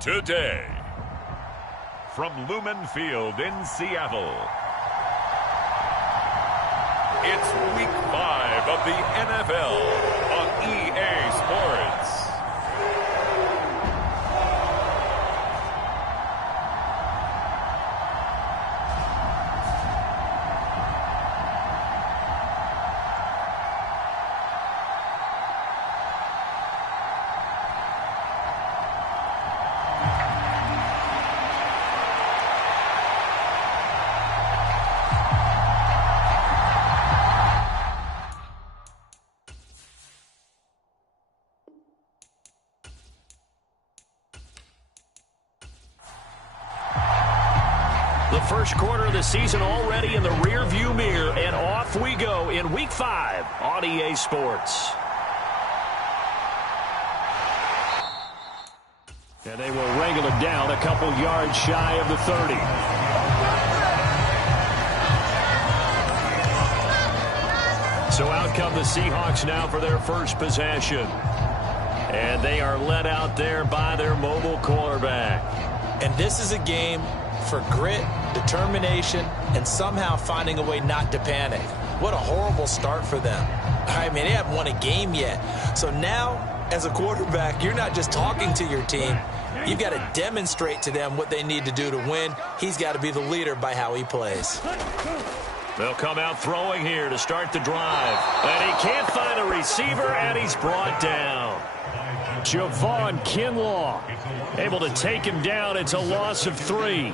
Today, from Lumen Field in Seattle, it's Week 5 of the NFL on EA Sports. The first quarter of the season already in the rearview mirror, and off we go in Week 5 on EA Sports. And they will wrangle it down a couple yards shy of the 30. So out come the Seahawks now for their first possession. And they are led out there by their mobile quarterback. And this is a game for grit, determination, and somehow finding a way not to panic. What a horrible start for them. I mean, they haven't won a game yet. So now, as a quarterback, you're not just talking to your team. You've got to demonstrate to them what they need to do to win. He's got to be the leader by how he plays. They'll come out throwing here to start the drive. And he can't find a receiver, and he's brought down. Javon Kinlaw able to take him down. It's a loss of 3.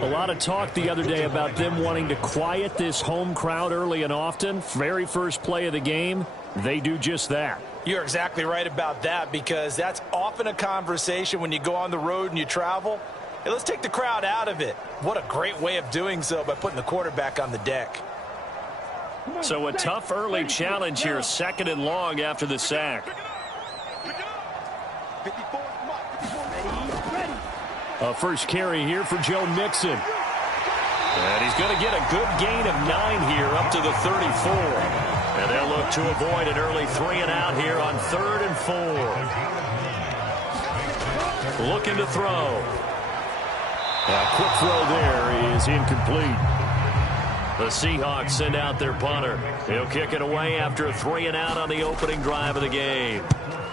A lot of talk the other day about them wanting to quiet this home crowd early and often. Very first play of the game, they do just that. You're exactly right about that, because that's often a conversation when you go on the road and you travel. Hey, let's take the crowd out of it. What a great way of doing so by putting the quarterback on the deck. So a tough early challenge here, 2nd and long after the sack. A first carry here for Joe Mixon. And he's going to get a good gain of 9 here up to the 34. And they'll look to avoid an early 3 and out here on 3rd and 4. Looking to throw. A quick throw there is incomplete. The Seahawks send out their punter. He'll kick it away after a 3 and out on the opening drive of the game.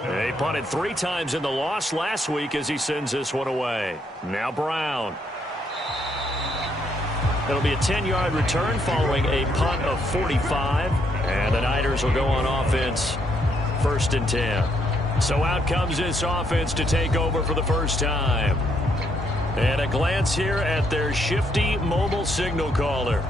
They punted 3 times in the loss last week as he sends this one away. Now Brown. It'll be a 10-yard return following a punt of 45. And the Niners will go on offense 1st and 10. So out comes this offense to take over for the first time. And a glance here at their shifty mobile signal caller.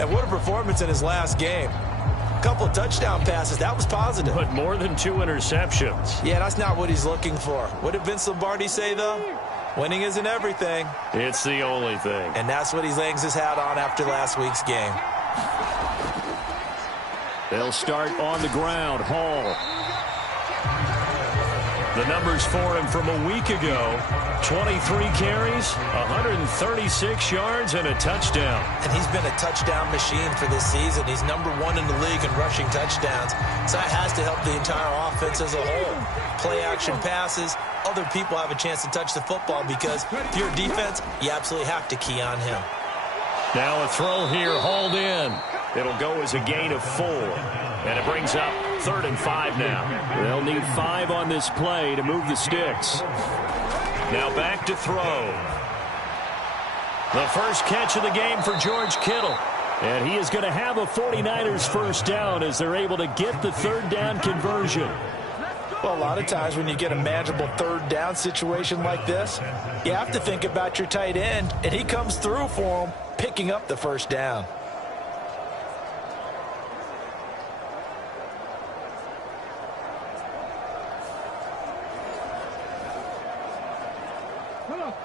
And what a performance in his last game. A couple of touchdown passes. That was positive. But more than 2 interceptions. Yeah, that's not what he's looking for. What did Vince Lombardi say, though? Winning isn't everything. It's the only thing. And that's what he hangs his hat on after last week's game. They'll start on the ground. Hall. The numbers for him from a week ago. 23 carries, 136 yards, and a touchdown. And he's been a touchdown machine for this season. He's #1 in the league in rushing touchdowns. So that has to help the entire offense as a whole. Play action passes. Other people have a chance to touch the football because if you're a defense, you absolutely have to key on him. Now a throw here, hauled in. It'll go as a gain of 4. And it brings up 3rd and 5 now. They'll need 5 on this play to move the sticks. Now back to throw. The first catch of the game for George Kittle. And he is going to have a 49ers first down as they're able to get the 3rd down conversion. Well, a lot of times when you get a manageable 3rd down situation like this, you have to think about your tight end, and he comes through for him, picking up the first down.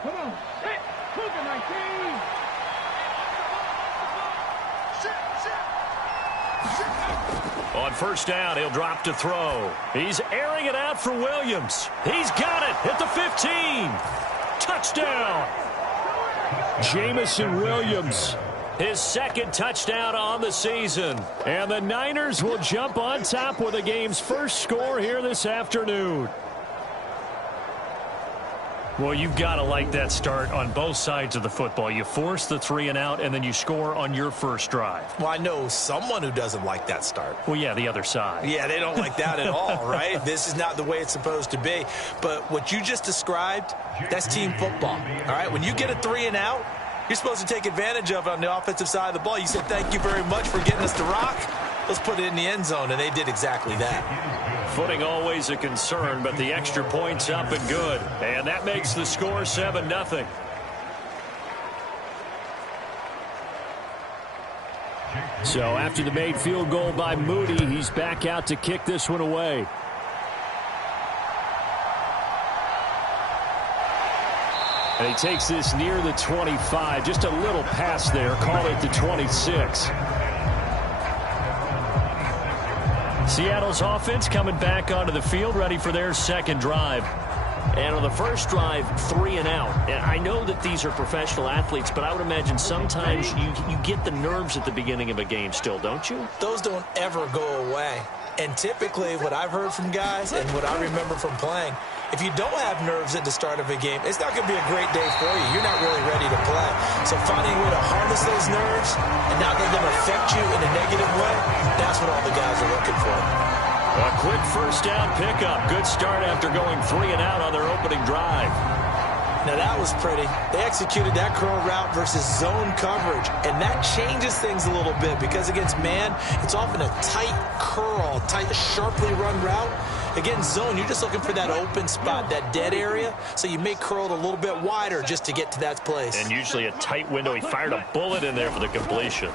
Come on. Hey, Cougar 19. On first down, he'll drop to throw. He's airing it out for Williams. He's got it at the 15. Touchdown. Jamison Williams, his 2nd touchdown on the season. And the Niners will jump on top with the game's first score here this afternoon. Well, you've got to like that start on both sides of the football. You force the 3 and out, and then you score on your first drive. Well, I know someone who doesn't like that start. Well, yeah, the other side. Yeah, they don't like that at all, right? This is not the way it's supposed to be. But what you just described, that's team football, all right? When you get a 3 and out, you're supposed to take advantage of it on the offensive side of the ball. You said, thank you very much for getting us to rock. Let's put it in the end zone, and they did exactly that. Footing always a concern, but the extra point's up and good. And that makes the score 7-0. So after the made field goal by Moody, he's back out to kick this one away. And he takes this near the 25. Just a little pass there. Call it the 26. Seattle's offense coming back onto the field, ready for their second drive. And on the first drive, 3 and out. And I know that these are professional athletes, but I would imagine sometimes you get the nerves at the beginning of a game still, don't you? Those don't ever go away. And typically what I've heard from guys and what I remember from playing, if you don't have nerves at the start of a game, it's not going to be a great day for you. You're not really ready to play. So finding a way to harness those nerves and not let them affect you in a negative way, that's what all the guys are looking for. A quick first down pickup. Good start after going 3 and out on their opening drive. Now that was pretty. They executed that curl route versus zone coverage, and that changes things a little bit because against man, it's often a tight curl, tight, sharply run route. Against zone, you're just looking for that open spot, that dead area, so you may curl it a little bit wider just to get to that place. And usually a tight window. He fired a bullet in there for the completion.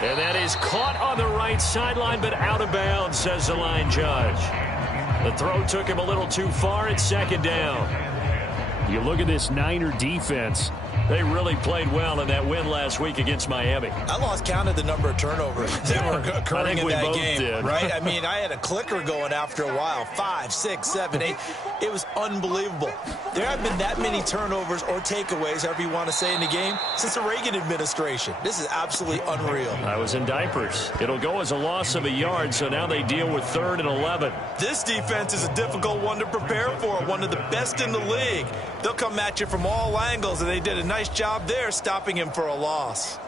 And that is caught on the right sideline, but out of bounds, says the line judge. The throw took him a little too far. It's second down. You look at this Niner defense. They really played well in that win last week against Miami. I lost count of the number of turnovers that were occurring in that game, right? I mean, I had a clicker going after a while. 5, 6, 7, 8. It was unbelievable. There haven't been that many turnovers or takeaways, however you want to say, in the game since the Reagan administration. This is absolutely unreal. I was in diapers. It'll go as a loss of a yard, so now they deal with 3rd and 11. This defense is a difficult one to prepare for, one of the best in the league. They'll come at you from all angles, and they did a nice job there stopping him for a loss.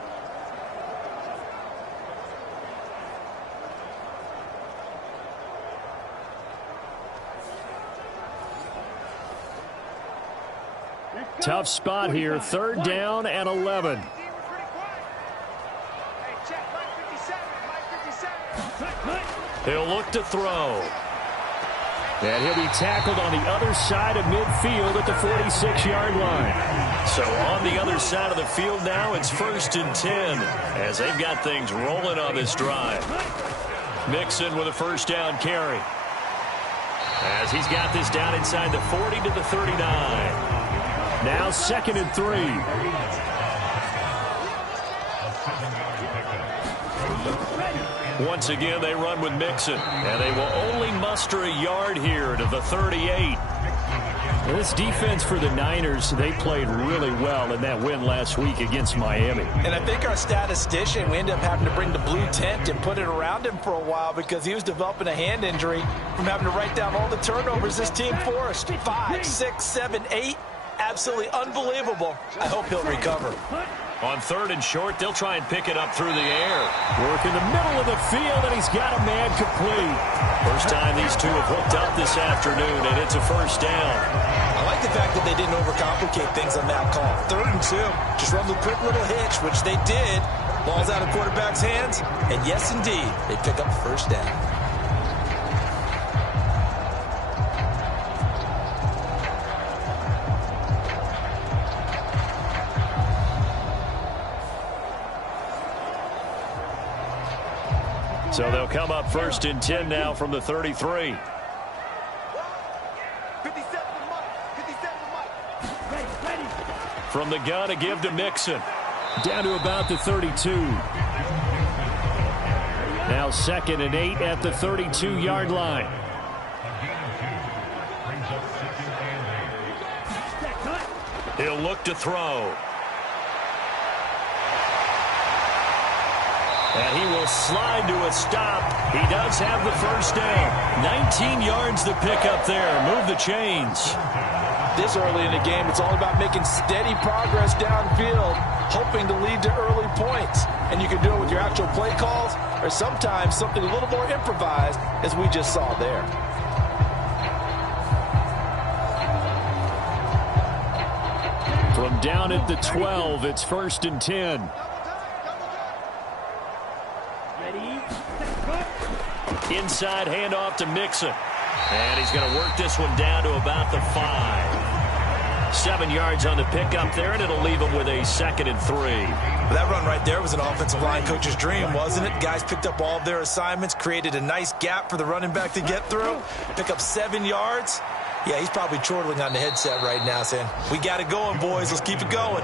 Tough spot here. 3rd down and 11. He'll look to throw. And he'll be tackled on the other side of midfield at the 46-yard line. So on the other side of the field now, it's 1st and 10 as they've got things rolling on this drive. Mixon with a first down carry. As he's got this down inside the 40 to the 39. Now 2nd and 3. Once again, they run with Mixon, and they will only muster a yard here to the 38. This defense for the Niners, they played really well in that win last week against Miami. And I think our statistician, we ended up having to bring the blue tent and put it around him for a while because he was developing a hand injury from having to write down all the turnovers this team forced. 5, 6, 7, 8. Absolutely unbelievable. I hope he'll recover. On 3rd and short, they'll try and pick it up through the air. Work in the middle of the field, and he's got a man complete. First time these two have hooked up this afternoon, and it's a first down. I like the fact that they didn't overcomplicate things on that call. 3rd and 2, just run the quick little hitch, which they did. Ball's out of quarterback's hands, and yes, indeed, they pick up first down. So they'll come up 1st and 10 now from the 33. From the gun, a give to Mixon. Down to about the 32. Now 2nd and 8 at the 32-yard line. He'll look to throw. And he will slide to a stop. He does have the first down. 19 yards to pick up there. Move the chains. This early in the game, it's all about making steady progress downfield, hoping to lead to early points. And you can do it with your actual play calls or sometimes something a little more improvised, as we just saw there. From down at the 12, it's 1st and 10. Inside handoff to Mixon. And he's going to work this one down to about the 5. 7 yards on the pickup there, and it'll leave him with a 2nd and 3. That run right there was an offensive line coach's dream, wasn't it? Guys picked up all of their assignments, created a nice gap for the running back to get through, pick up 7 yards. Yeah, he's probably chortling on the headset right now saying, we got it going, boys. Let's keep it going.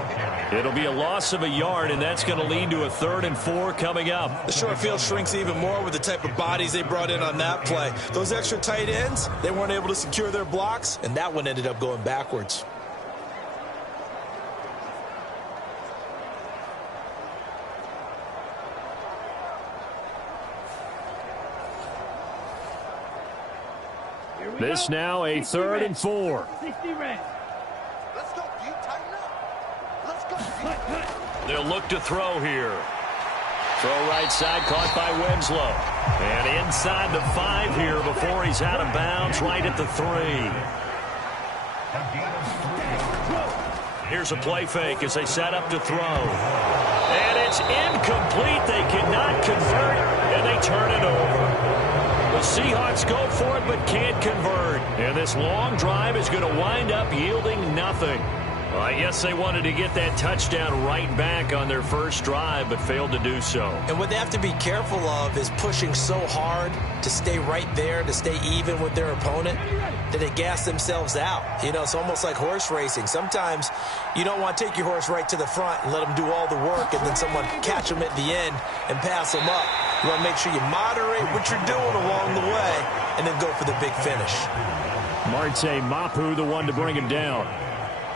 It'll be a loss of a yard, and that's going to lead to a 3rd and 4 coming up. The short field shrinks even more with the type of bodies they brought in on that play. Those extra tight ends, they weren't able to secure their blocks, and that one ended up going backwards. This now a 3rd and 4. Let's go, D. Tighten up. Let's go. They'll look to throw here. Throw right side, caught by Winslow. And inside the 5 here before he's out of bounds, right at the 3. Here's a play fake as they set up to throw. And it's incomplete. They cannot convert, and they turn it over. The Seahawks go for it but can't convert. And this long drive is going to wind up yielding nothing. Well, I guess they wanted to get that touchdown right back on their first drive but failed to do so. And what they have to be careful of is pushing so hard to stay right there, to stay even with their opponent, that they gas themselves out. You know, it's almost like horse racing. Sometimes you don't want to take your horse right to the front and let them do all the work and then someone catch them at the end and pass them up. You want to make sure you moderate what you're doing along the way and then go for the big finish. Marte Mapu, the one to bring him down.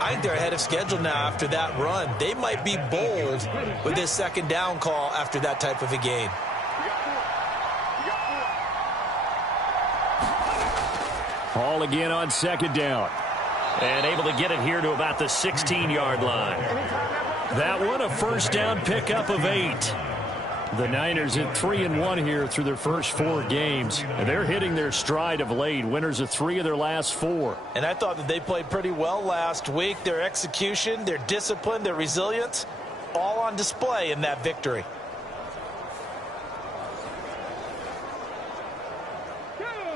I think they're ahead of schedule now after that run. They might be bold with this 2nd down call after that type of a game. Hall again on 2nd down. And able to get it here to about the 16-yard line. That one, a 1st down pickup of 8. The Niners at 3-1 here through their first 4 games. And they're hitting their stride of late. Winners of 3 of their last 4. And I thought that they played pretty well last week. Their execution, their discipline, their resilience, all on display in that victory.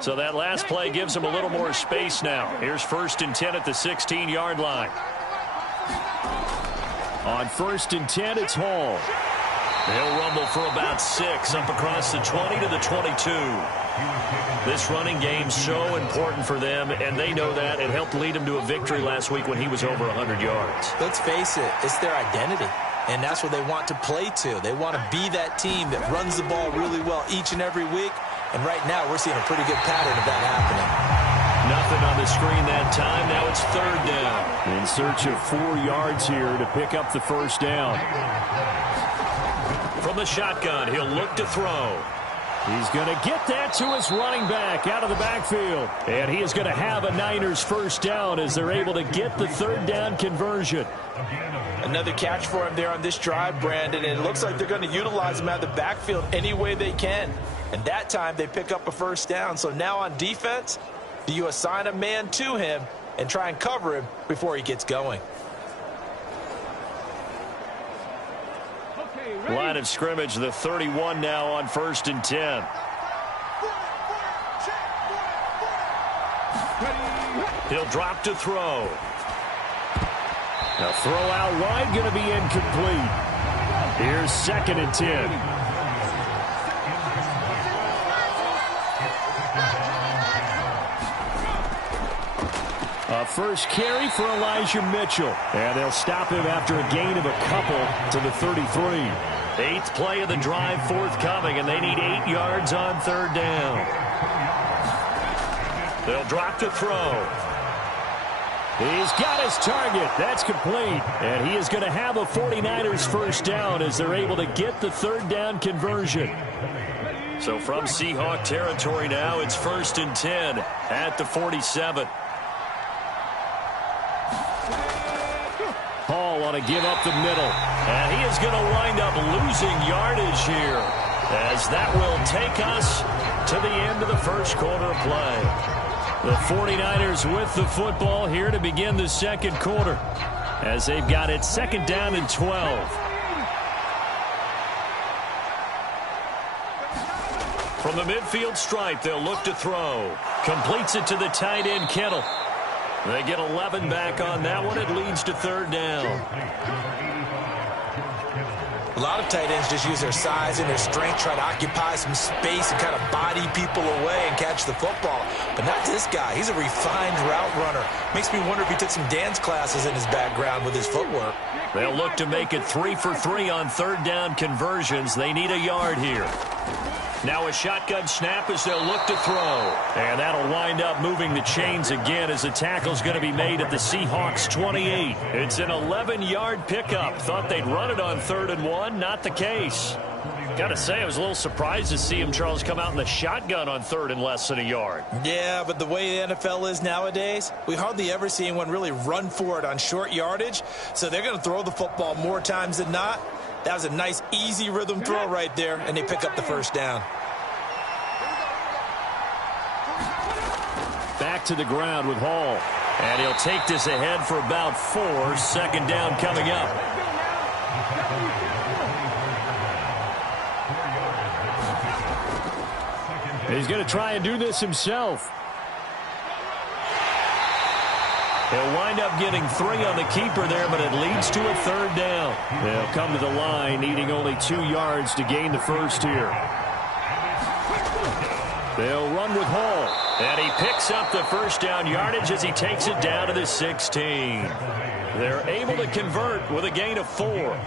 So that last play gives them a little more space now. Here's 1st and 10 at the 16-yard line. On 1st and 10, it's Hall. They'll rumble for about 6 up across the 20 to the 22. This running game's so important for them, and they know that. It helped lead them to a victory last week when he was over 100 yards. Let's face it, it's their identity, and that's what they want to play to. They want to be that team that runs the ball really well each and every week, and right now we're seeing a pretty good pattern of that happening. Nothing on the screen that time. Now it's 3rd down. In search of 4 yards here to pick up the 1st down. From the shotgun, he'll look to throw. He's going to get that to his running back out of the backfield. And he is going to have a Niners 1st down as they're able to get the 3rd down conversion. Another catch for him there on this drive, Brandon. And it looks like they're going to utilize him out of the backfield any way they can. And that time they pick up a 1st down. So now on defense, do you assign a man to him and try and cover him before he gets going? Line of scrimmage, the 31 now on 1st and 10. He'll drop to throw. Now throw out wide, going to be incomplete. Here's 2nd and 10. A first carry for Elijah Mitchell. And they'll stop him after a gain of a couple to the 33. 8th play of the drive forthcoming, and they need 8 yards on 3rd down. They'll drop to throw. He's got his target. That's complete. And he is going to have a 49ers first down as they're able to get the third down conversion. So from Seahawk territory now, it's 1st and 10 at the 47. Hall on a give up the middle. And he is going to wind up losing yardage here, as that will take us to the end of the first quarter of play. The 49ers with the football here to begin the second quarter, as they've got it 2nd down and 12. From the midfield stripe, they'll look to throw. Completes it to the tight end, Kittle. They get 11 back on that one. It leads to 3rd down. A lot of tight ends just use their size and their strength, try to occupy some space and kind of body people away and catch the football. But not this guy. He's a refined route runner. Makes me wonder if he took some dance classes in his background with his footwork. They'll look to make it 3 for 3 on 3rd down conversions. They need a yard here. Now a shotgun snap as they'll look to throw. And that'll wind up moving the chains again as the tackle's going to be made at the Seahawks 28. It's an 11-yard pickup. Thought they'd run it on 3rd and 1. Not the case. Got to say, I was a little surprised to see him, Charles, come out in the shotgun on 3rd and less than a yard. Yeah, but the way the NFL is nowadays, we hardly ever see anyone really run for it on short yardage. So they're going to throw the football more times than not. That was a nice, easy rhythm throw right there, and they pick up the first down. Back to the ground with Hall. And he'll take this ahead for about 4. 2nd down coming up. He's going to try and do this himself. He'll wind up getting 3 on the keeper there, but it leads to a 3rd down. They'll come to the line, needing only 2 yards to gain the first here. They'll run with Hall. And he picks up the first down yardage as he takes it down to the 16. They're able to convert with a gain of 4.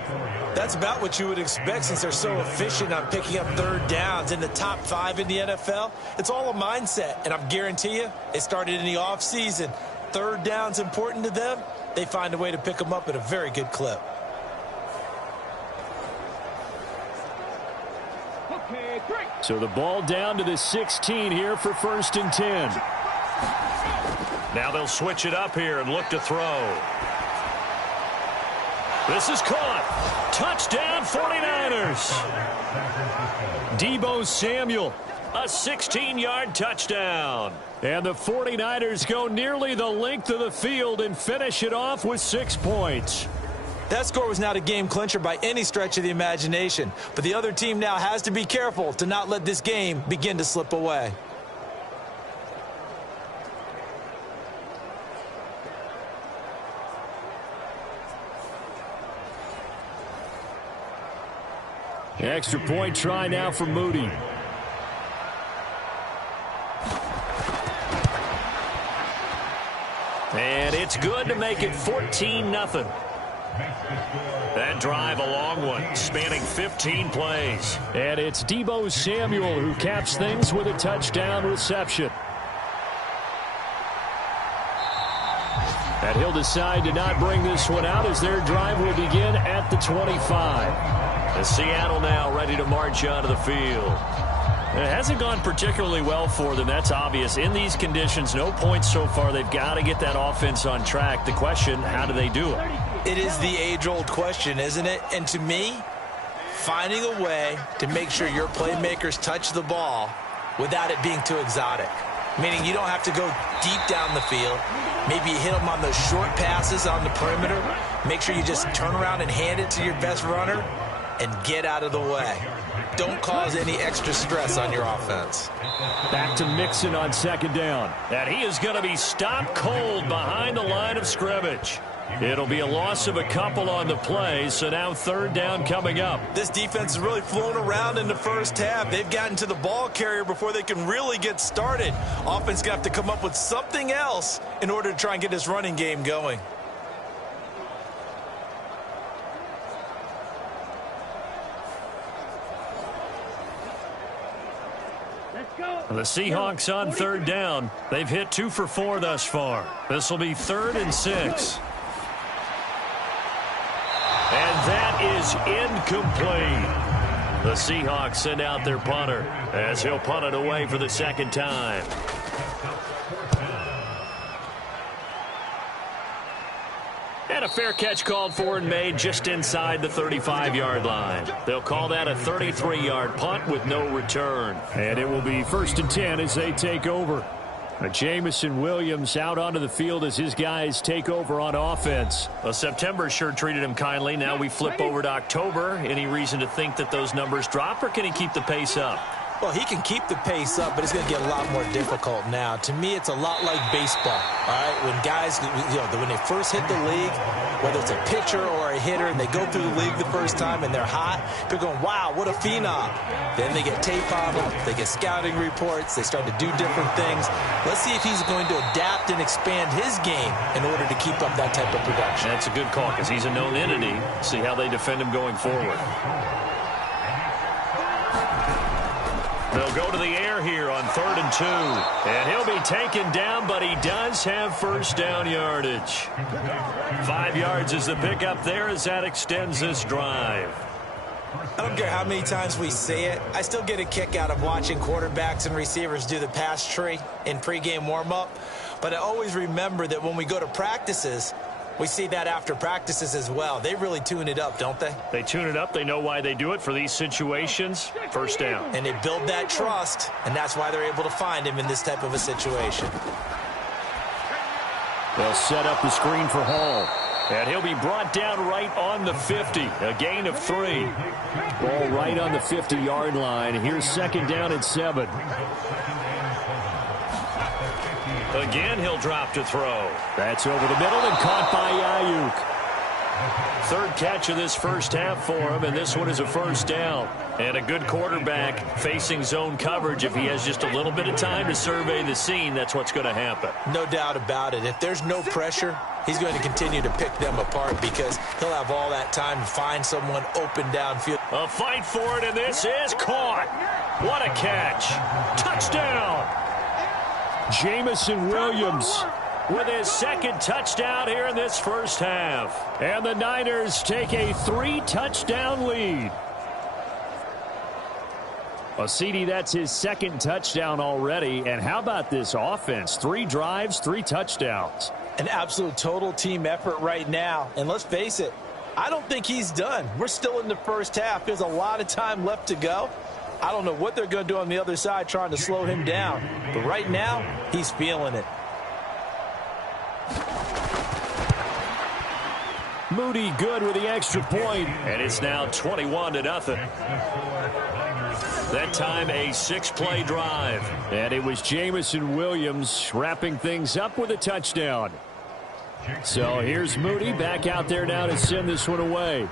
That's about what you would expect since they're so efficient on picking up 3rd downs in the top 5 in the NFL. It's all a mindset, and I guarantee you it started in the offseason. 3rd down's important to them. They find a way to pick them up at a very good clip. So the ball down to the 16 here for 1st and 10. Now they'll switch it up here and look to throw. This is caught. Touchdown 49ers. Deebo Samuel, a 16-yard touchdown. And the 49ers go nearly the length of the field and finish it off with 6 points. That score was not a game clincher by any stretch of the imagination, but the other team now has to be careful to not let this game begin to slip away. Extra point try now for Moody. And it's good to make it 14-0. That drive, a long one, spanning 15 plays. And it's Deebo Samuel who caps things with a touchdown reception. And he'll decide to not bring this one out as their drive will begin at the 25. And Seattle now ready to march onto the field. It hasn't gone particularly well for them. That's obvious. In these conditions, no points so far. They've got to get that offense on track. The question, how do they do it? It is the age-old question, isn't it? And to me, finding a way to make sure your playmakers touch the ball without it being too exotic. Meaning you don't have to go deep down the field. Maybe you hit them on those short passes on the perimeter. Make sure you just turn around and hand it to your best runner and get out of the way. Don't cause any extra stress on your offense. Back to Mixon on 2nd down. And he is going to be stopped cold behind the line of scrimmage. It'll be a loss of a couple on the play, so now 3rd down coming up. This defense is really flown around in the first half. They've gotten to the ball carrier before they can really get started. Offense going to have to come up with something else in order to try and get this running game going. Let's go. The Seahawks on third down. They've hit 2 for 4 thus far. This will be 3rd and 6. And that is incomplete. The Seahawks send out their punter as he'll punt it away for the second time. And a fair catch called for and made just inside the 35-yard line. They'll call that a 33-yard punt with no return. And it will be 1st and 10 as they take over. Jamison Williams out onto the field as his guys take over on offense. Well, September sure treated him kindly. Now we flip over to October. Any reason to think that those numbers drop, or can he keep the pace up? Well, he can keep the pace up, but it's going to get a lot more difficult now. To me, it's a lot like baseball, all right? When guys, when they first hit the league, whether it's a pitcher or a hitter, and they go through the league the first time and they're hot, they're going, wow, what a phenom. Then they get tape on them, they get scouting reports, they start to do different things. Let's see if he's going to adapt and expand his game in order to keep up that type of production. That's a good call because he's a known entity. See how they defend him going forward. They'll go to the air here on 3rd and 2. And he'll be taken down, but he does have first down yardage. 5 yards is the pickup there as that extends this drive. I don't care how many times we say it. I still get a kick out of watching quarterbacks and receivers do the pass tree in pregame warm-up. But I always remember that when we go to practices, we see that after practices as well. They really tune it up, don't they? They tune it up. They know why they do it for these situations. First down. And they build that trust, and that's why they're able to find him in this type of a situation. They'll set up the screen for Hall. And he'll be brought down right on the 50. A gain of 3. Ball right on the 50-yard line. Here's 2nd down and 7. Again, he'll drop to throw. That's over the middle and caught by Ayuk. 3rd catch of this first half for him, and this one is a first down. And a good quarterback facing zone coverage. If he has just a little bit of time to survey the scene, that's what's going to happen. No doubt about it. If there's no pressure, he's going to continue to pick them apart because he'll have all that time to find someone open downfield. A fight for it, and this is caught. What a catch. Touchdown. Jamison Williams with his 2nd touchdown here in this first half. And the Niners take a 3-touchdown lead. Well, CD, that's his 2nd touchdown already. And how about this offense? 3 drives, 3 touchdowns. An absolute total team effort right now. And let's face it, I don't think he's done. We're still in the first half. There's a lot of time left to go. I don't know what they're going to do on the other side trying to slow him down. But right now, he's feeling it. Moody good with the extra point. And it's now 21-0. That time a 6-play drive. And it was Jamison Williams wrapping things up with a touchdown. So here's Moody back out there now to send this one away.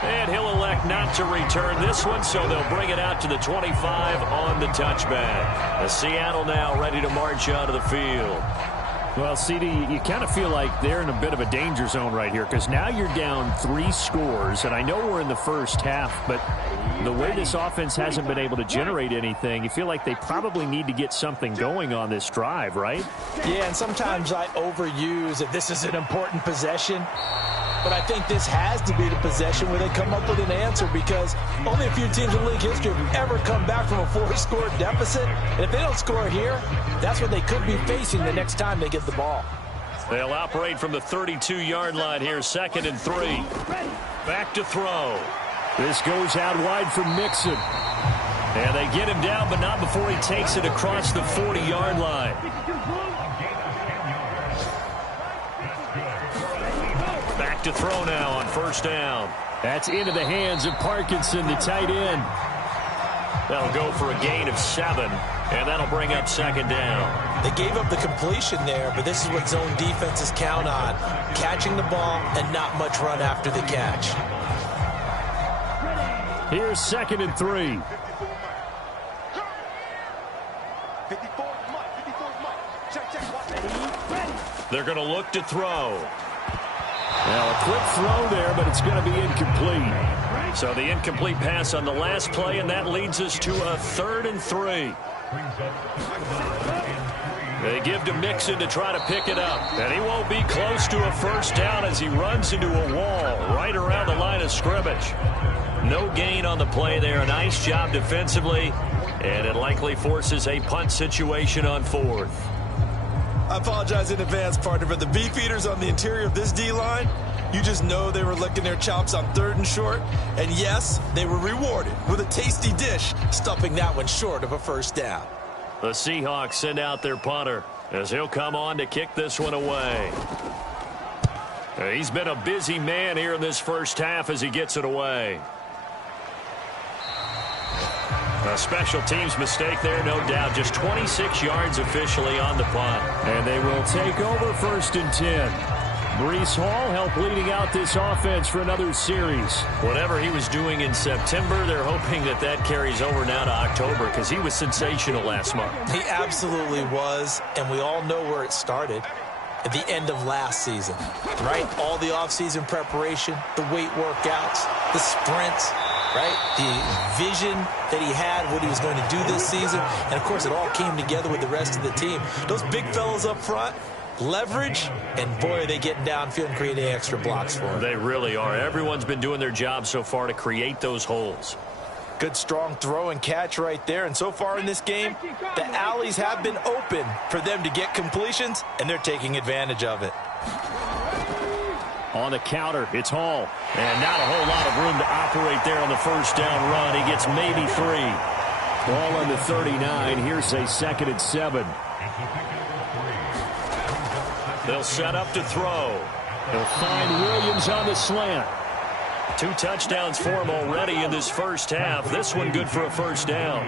And he'll elect not to return this one, so they'll bring it out to the 25 on the touchback. The Seattle now ready to march out of the field. Well, CD, you kind of feel like they're in a bit of a danger zone right here because now you're down 3 scores, and I know we're in the first half, but the way this offense hasn't been able to generate anything, you feel like they probably need to get something going on this drive, right? Yeah, and sometimes I overuse that this is an important possession. But I think this has to be the possession where they come up with an answer because only a few teams in league history have ever come back from a 4-score deficit. And if they don't score here, that's what they could be facing the next time they get the ball. They'll operate from the 32-yard line here, 2nd and 3. Back to throw. This goes out wide for Mixon. And they get him down, but not before he takes it across the 40-yard line. Back to throw now on first down. That's into the hands of Parkinson, the tight end. That'll go for a gain of 7, and that'll bring up 2nd down. They gave up the completion there, but this is what zone defenses count on. Catching the ball and not much run after the catch. Here's 2nd and 3. They're going to look to throw. Well, a quick throw there, but it's going to be incomplete. So the incomplete pass on the last play, and that leads us to a 3rd and 3. They give to Mixon to try to pick it up. And he won't be close to a first down as he runs into a wall right around the line of scrimmage. No gain on the play there. A nice job defensively. And it likely forces a punt situation on 4th. I apologize in advance, partner, but the beef eaters on the interior of this D-line, you just know they were licking their chops on 3rd and short. And yes, they were rewarded with a tasty dish, stuffing that one short of a first down. The Seahawks send out their punter as he'll come on to kick this one away. He's been a busy man here in this first half as he gets it away. A special teams mistake there, no doubt. Just 26 yards officially on the punt. And they will take over 1st and 10. Breece Hall helped leading out this offense for another series. Whatever he was doing in September, they're hoping that that carries over now to October because he was sensational last month. He absolutely was, and we all know where it started. At the end of last season, right? All the offseason preparation, the weight workouts, the sprints, right? The vision that he had, what he was going to do this season. And, of course, it all came together with the rest of the team. Those big fellas up front, leverage, and, boy, are they getting downfield and creating extra blocks for him. They really are. Everyone's been doing their job so far to create those holes. Good, strong throw and catch right there. And so far in this game, the alleys have been open for them to get completions, and they're taking advantage of it. On the counter, it's Hall. And not a whole lot of room to operate there on the first down run. He gets maybe 3. Ball on the 39. Here's a 2nd and 7. They'll set up to throw. They'll find Williams on the slant. 2 touchdowns for him already in this first half. This one good for a first down.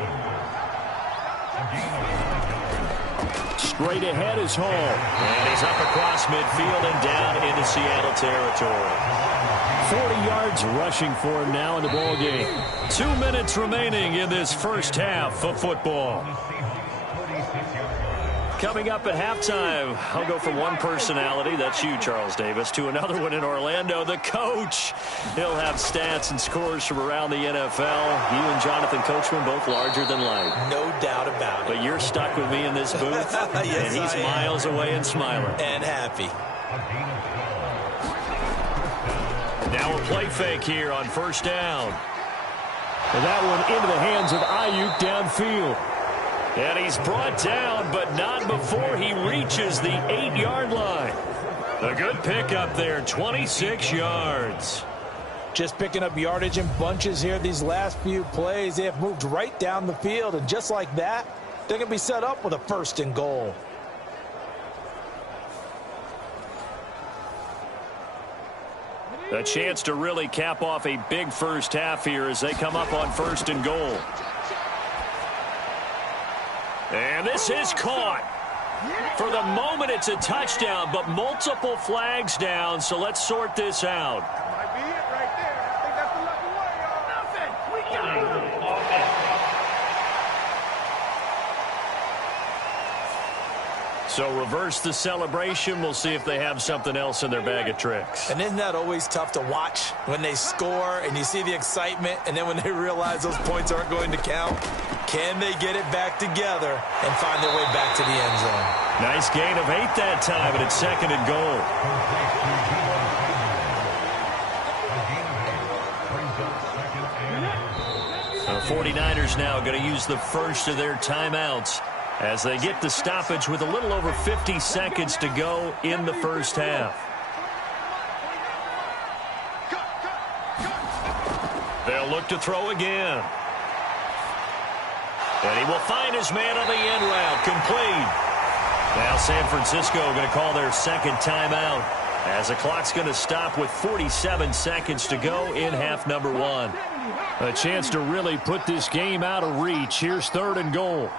Straight ahead is Hall. And he's up across midfield and down into Seattle territory. 40 yards rushing for him now in the ball game. 2 minutes remaining in this first half of football. Coming up at halftime, I'll go from one personality, that's you, Charles Davis, to another one in Orlando, the coach. He'll have stats and scores from around the NFL. You and Jonathan Coachman both larger than life. No doubt about it. But you're stuck with me in this booth, yes, and he's miles away and smiling. And happy. Now a play fake here on first down. And that one into the hands of Ayuk downfield. And he's brought down, but not before he reaches the 8-yard line. A good pickup there, 26 yards. Just picking up yardage in bunches here these last few plays. They have moved right down the field, and just like that, they're going to be set up with a 1st and goal. A chance to really cap off a big first half here as they come up on 1st and goal. And this is caught. For the moment, it's a touchdown, but multiple flags down, so let's sort this out. That might be it right there. I think that's the lucky way, y'all. Nothing. We got it. So reverse the celebration. We'll see if they have something else in their bag of tricks. And isn't that always tough to watch when they score and you see the excitement, and then when they realize those points aren't going to count? Can they get it back together and find their way back to the end zone? Nice gain of 8 that time, and it's 2nd and goal. The 49ers now going to use the first of their timeouts as they get the stoppage with a little over 50 seconds to go in the first half. They'll look to throw again. And he will find his man on the end route, complete. Now San Francisco going to call their 2nd timeout as the clock's going to stop with 47 seconds to go in half number 1. A chance to really put this game out of reach. Here's 3rd and goal.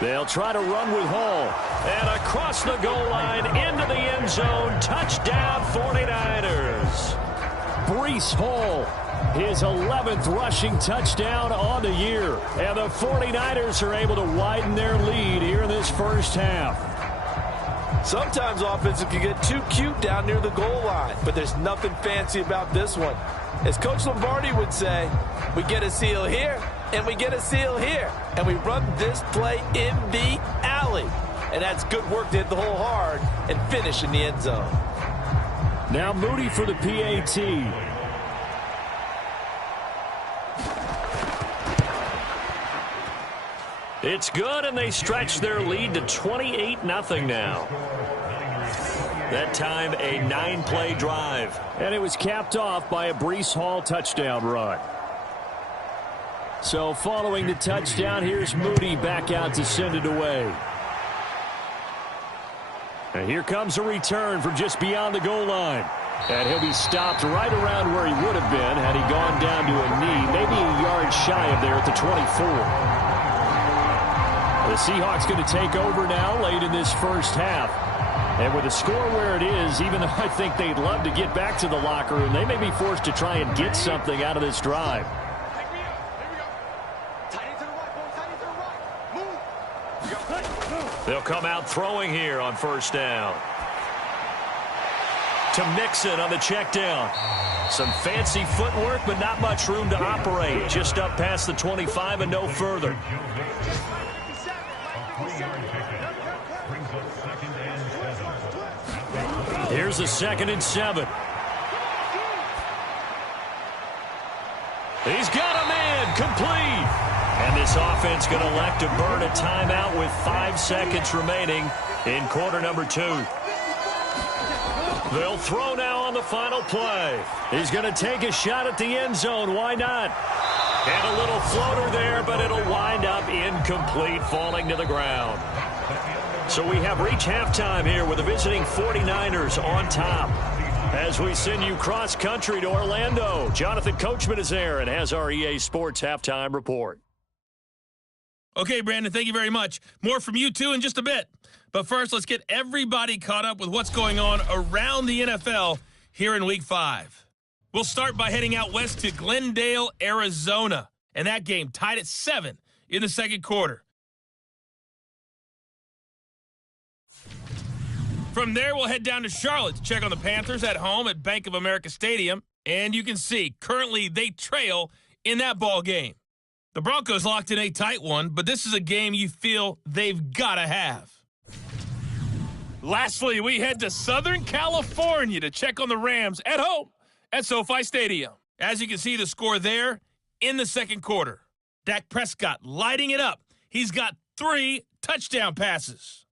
They'll try to run with Hall. And across the goal line into the end zone. Touchdown 49ers. Breece Hall, his 11th rushing touchdown on the year. And the 49ers are able to widen their lead here in this first half. Sometimes offenses can get too cute down near the goal line, but there's nothing fancy about this one. As Coach Lombardi would say, we get a seal here, and we get a seal here, and we run this play in the alley. And that's good work to hit the hole hard and finish in the end zone. Now Moody for the PAT. It's good, and they stretch their lead to 28-0 now. That time, a 9-play drive. And it was capped off by a Breece Hall touchdown run. So following the touchdown, here's Moody back out to send it away. And here comes a return from just beyond the goal line. And he'll be stopped right around where he would have been had he gone down to a knee, maybe a yard shy of there at the 24. The Seahawks going to take over now late in this first half. And with the score where it is, even though I think they'd love to get back to the locker room, they may be forced to try and get something out of this drive. They'll come out throwing here on first down. To Mixon on the check down. Some fancy footwork, but not much room to operate. Just up past the 25 and no further. Here's a 2nd and 7. He's got a man complete. And this offense going to elect to burn a timeout with 5 seconds remaining in quarter number 2. They'll throw now on the final play. He's going to take a shot at the end zone. Why not? And a little floater there, but it'll wind up incomplete, falling to the ground. So we have reached halftime here with the visiting 49ers on top. As we send you cross-country to Orlando, Jonathan Coachman is there and has our EA Sports halftime report. Okay, Brandon, thank you very much. More from you, too, in just a bit. But first, let's get everybody caught up with what's going on around the NFL here in Week 5. We'll start by heading out west to Glendale, Arizona. And that game tied at 7 in the second quarter. From there, we'll head down to Charlotte to check on the Panthers at home at Bank of America Stadium. And you can see, currently, they trail in that ball game. The Broncos locked in a tight one, but this is a game you feel they've got to have. Lastly, we head to Southern California to check on the Rams at home at SoFi Stadium. As you can see, the score there in the second quarter. Dak Prescott lighting it up. He's got 3 touchdown passes.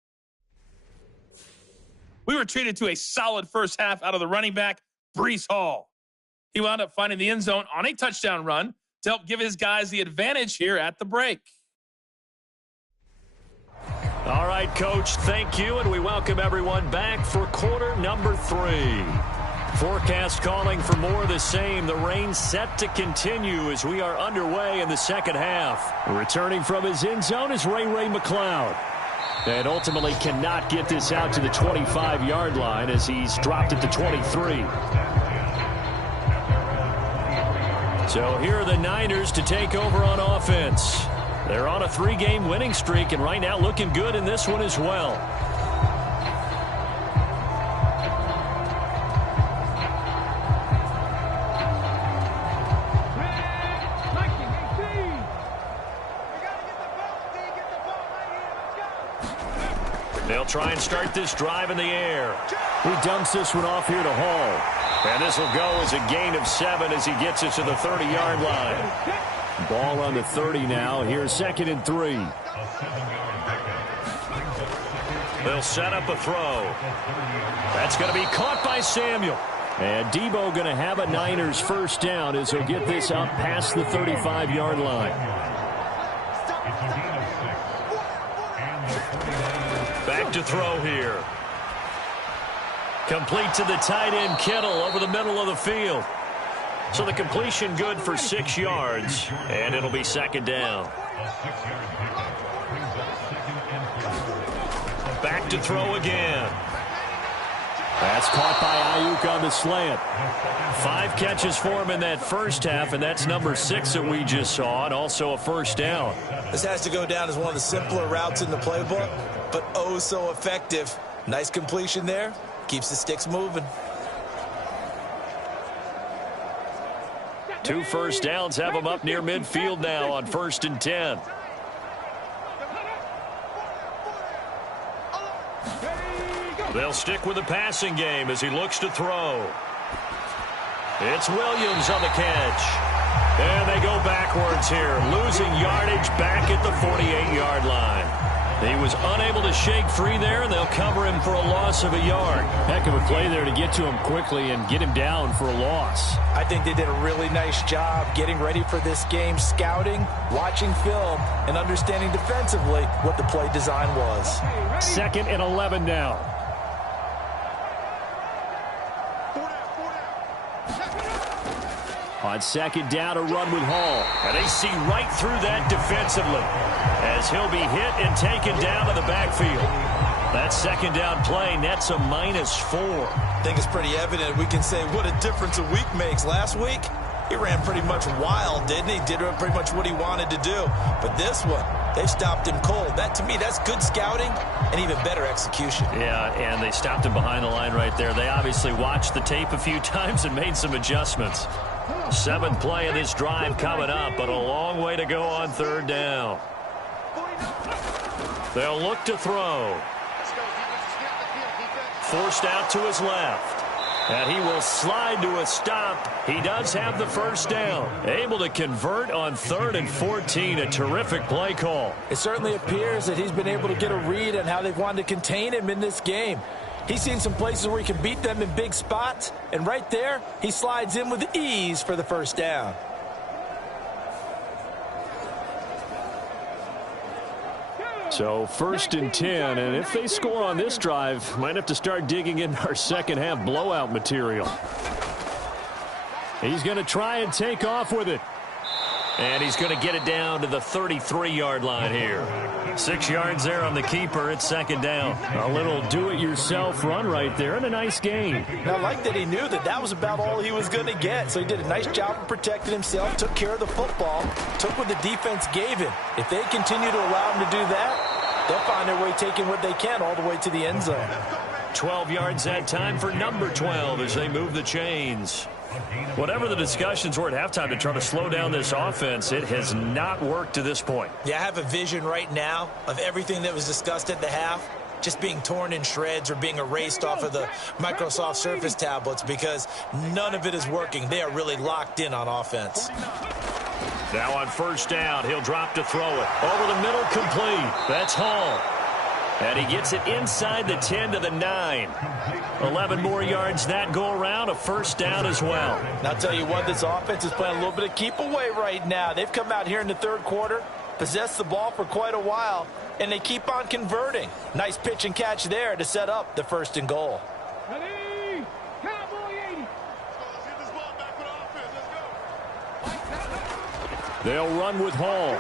We were treated to a solid first half out of the running back, Breece Hall. He wound up finding the end zone on a touchdown run to help give his guys the advantage here at the break. All right, Coach, thank you, and we welcome everyone back for quarter number 3. Forecast calling for more of the same. The rain set to continue as we are underway in the second half. Returning from his end zone is Ray McLeod. And ultimately cannot get this out to the 25-yard line as he's dropped at the 23. So here are the Niners to take over on offense. They're on a 3-game winning streak and right now looking good in this one as well. They'll try and start this drive in the air. He dumps this one off here to Hall. And this will go as a gain of 7 as he gets it to the 30-yard line. Ball on the 30 now. Here's 2nd and 3. They'll set up a throw. That's going to be caught by Samuel. And Debo going to have a Niners first down as he'll get this up past the 35-yard line. Back to throw here. Complete to the tight end, Kittle, over the middle of the field. So the completion good for 6 yards, and it'll be 2nd down. Back to throw again. That's caught by Ayuk on the slant. 5 catches for him in that first half, and that's number 6 that we just saw, and also a first down. This has to go down as one of the simpler routes in the playbook, but oh so effective Nice completion there. Keeps the sticks moving. 2 first downs have them up near midfield now on 1st and 10. They'll stick with the passing game as he looks to throw. It's Williams on the catch. And they go backwards here, losing yardage back at the 48-yard line. He was unable to shake free there, and they'll cover him for a loss of a yard. Heck of a play there to get to him quickly and get him down for a loss. I think they did a really nice job getting ready for this game, scouting, watching film, and understanding defensively what the play design was. 2nd and 11 now. On 2nd down, a run with Hall. And they see right through that defensively as he'll be hit and taken down to the backfield. That 2nd down play nets a -4. I think it's pretty evident. We can say what a difference a week makes. Last week, he ran pretty much wild, didn't he? Did pretty much what he wanted to do. But this one, they stopped him cold. That, to me, that's good scouting and even better execution. Yeah, and they stopped him behind the line right there. They obviously watched the tape a few times and made some adjustments. 7th play of this drive coming up, but a long way to go on 3rd down. They'll look to throw. Forced out to his left. And he will slide to a stop. He does have the 1st down. Able to convert on 3rd and 14. A terrific play call. It certainly appears that he's been able to get a read on how they've wanted to contain him in this game. He's seen some places where he can beat them in big spots, and right there, he slides in with ease for the 1st down. So 1st and 10, and if they score on this drive, might have to start digging in our second half blowout material. He's going to try and take off with it. And he's going to get it down to the 33-yard line here. 6 yards there on the keeper. It's 2nd down. A little do-it-yourself run right there and a nice gain. Now, I like that he knew that that was about all he was going to get. So he did a nice job of protecting himself, took care of the football, took what the defense gave him. If they continue to allow him to do that, they'll find their way taking what they can all the way to the end zone. 12 yards that time for number 12 as they move the chains. Whatever the discussions were at halftime to try to slow down this offense, it has not worked to this point. Yeah, I have a vision right now of everything that was discussed at the half just being torn in shreds or being erased off of the Microsoft Surface tablets because none of it is working. They are really locked in on offense. Now on 1st down, he'll drop to throw it. Over the middle, complete. That's Hall. And he gets it inside the 10 to the 9. 11 more yards that go around, a 1st down as well. And I'll tell you what, this offense is playing a little bit of keep away right now. They've come out here in the 3rd quarter, possessed the ball for quite a while, and they keep on converting. Nice pitch and catch there to set up the 1st and goal. Ready? Cowboy 80. Let's get this ball back with offense. Let's go. They'll run with Hall.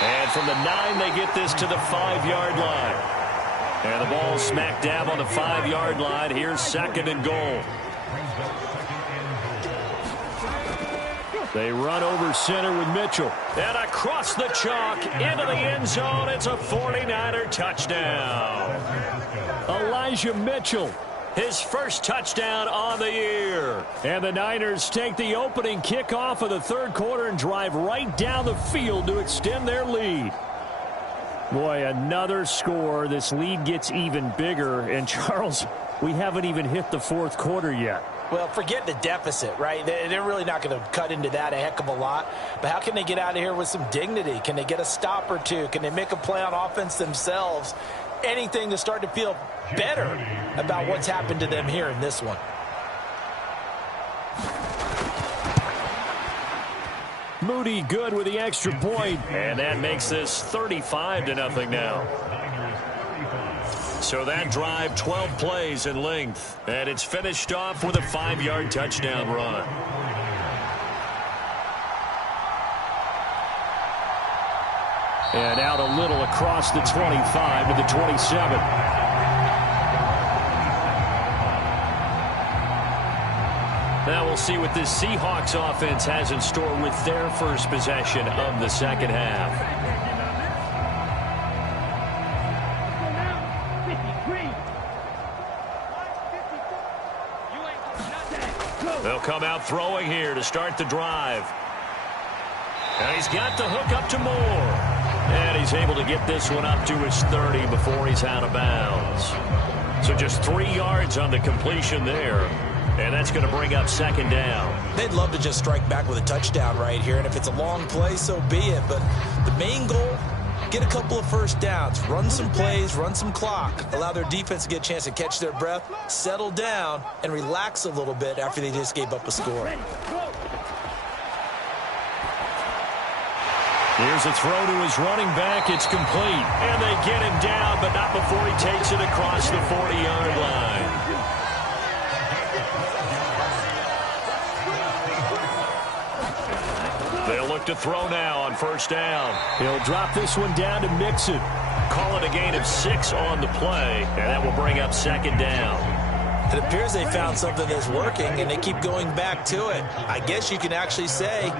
And from the 9, they get this to the 5-yard line. And the ball smack dab on the 5-yard line. Here's 2nd and goal. They run over center with Mitchell. And across the chalk into the end zone. It's a 49er touchdown. Elijah Mitchell. His 1st touchdown on the year. And the Niners take the opening kickoff of the 3rd quarter and drive right down the field to extend their lead. Boy, another score. This lead gets even bigger. And, Charles, we haven't even hit the 4th quarter yet. Well, forget the deficit, right? They're really not going to cut into that a heck of a lot. But how can they get out of here with some dignity? Can they get a stop or two? Can they make a play on offense themselves? Anything to start to feel better about what's happened to them here in this one. Moody good with the extra point. And that makes this 35-0 now. So that drive, 12 plays in length. And it's finished off with a 5-yard touchdown run. And out a little across the 25 to the 27. Now we'll see what this Seahawks offense has in store with their first possession of the 2nd half. come out throwing here to start the drive. And he's got the hook up to Moore. And he's able to get this one up to his 30 before he's out of bounds. So just 3 yards on the completion there. And that's going to bring up second down. They'd love to just strike back with a touchdown right here. And if it's a long play, so be it. But the main goal, get a couple of first downs, run some plays, run some clock, allow their defense to get a chance to catch their breath, settle down, and relax a little bit after they just gave up a score. Here's a throw to his running back. It's complete. And they get him down, but not before he takes it across the 40-yard line. They'll look to throw now on first down. He'll drop this one down to Mixon. Call it a gain of 6 on the play, and that will bring up second down. It appears they found something that's working, and they keep going back to it. I guess you can actually say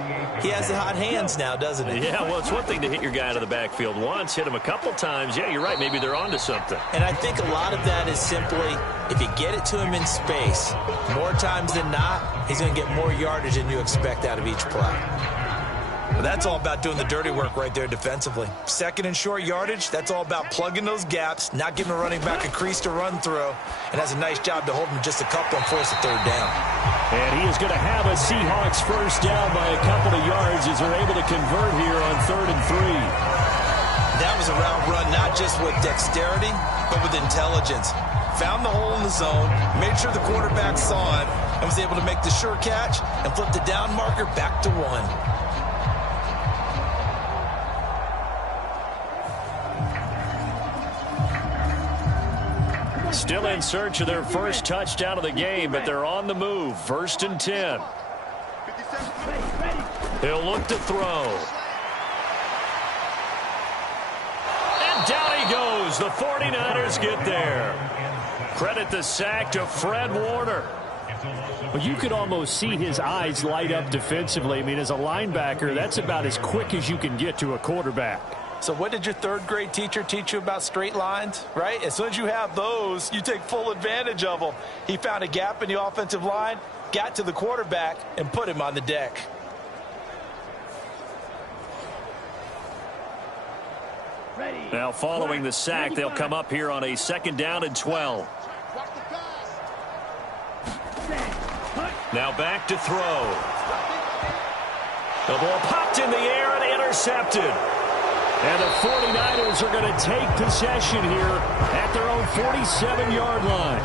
he has the hot hands now, doesn't he? Yeah, well, it's one thing to hit your guy out of the backfield once, hit him a couple times. Yeah, you're right. Maybe they're onto something. And I think a lot of that is simply if you get it to him in space, more times than not, he's going to get more yardage than you expect out of each play. But that's all about doing the dirty work right there defensively. Second and short yardage, that's all about plugging those gaps, not giving a running back a crease to run through, and has a nice job to hold him just a couple and force a third down. And he is going to have a Seahawks first down by a couple of yards as they're able to convert here on 3rd and 3. That was a route run not just with dexterity, but with intelligence. Found the hole in the zone, made sure the quarterback saw it, and was able to make the sure catch and flip the down marker back to 1. Still in search of their first touchdown of the game, but they're on the move. 1st and 10. He'll look to throw. And down he goes. The 49ers get there. Credit the sack to Fred Warner. Well, you could almost see his eyes light up defensively. I mean, as a linebacker, that's about as quick as you can get to a quarterback. So what did your 3rd grade teacher teach you about straight lines, right? As soon as you have those, you take full advantage of them. He found a gap in the offensive line, got to the quarterback, and put him on the deck. Now following the sack, they'll come up here on a 2nd down and 12. Now back to throw. The ball popped in the air and intercepted. And the 49ers are going to take possession here at their own 47-yard line.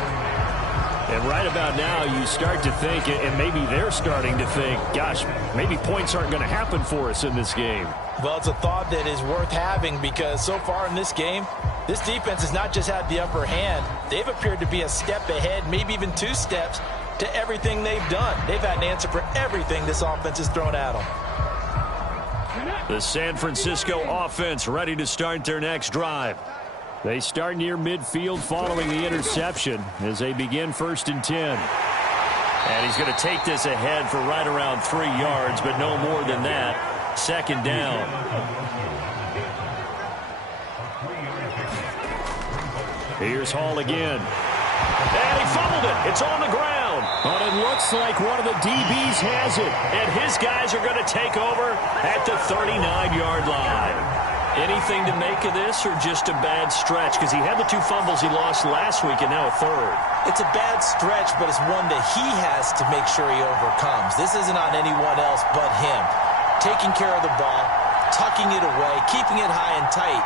And right about now, you start to think, and maybe they're starting to think, gosh, maybe points aren't going to happen for us in this game. Well, it's a thought that is worth having because so far in this game, this defense has not just had the upper hand. They've appeared to be a step ahead, maybe even 2 steps, to everything they've done. They've had an answer for everything this offense has thrown at them. The San Francisco offense ready to start their next drive. They start near midfield following the interception as they begin 1st and 10. And he's going to take this ahead for right around 3 yards, but no more than that. 2nd down. Here's Hall again. And he fumbled it. It's on the ground. But it looks like one of the DBs has it. And his guys are going to take over at the 39-yard line. Anything to make of this or just a bad stretch? Because he had the 2 fumbles he lost last week and now a 3rd. It's a bad stretch, but it's one that he has to make sure he overcomes. This isn't on anyone else but him. Taking care of the ball, tucking it away, keeping it high and tight,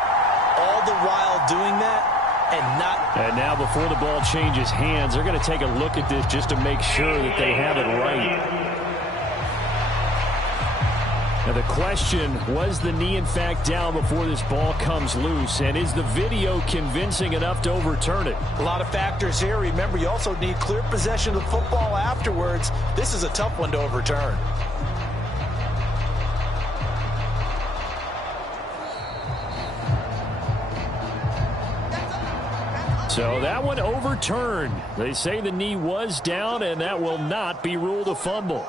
all the while doing that. And now before the ball changes hands, they're going to take a look at this just to make sure that they have it right. Now the question, was the knee in fact down before this ball comes loose? And is the video convincing enough to overturn it? A lot of factors here. Remember, you also need clear possession of the football afterwards. This is a tough one to overturn. So that one overturned. They say the knee was down, and that will not be ruled a fumble.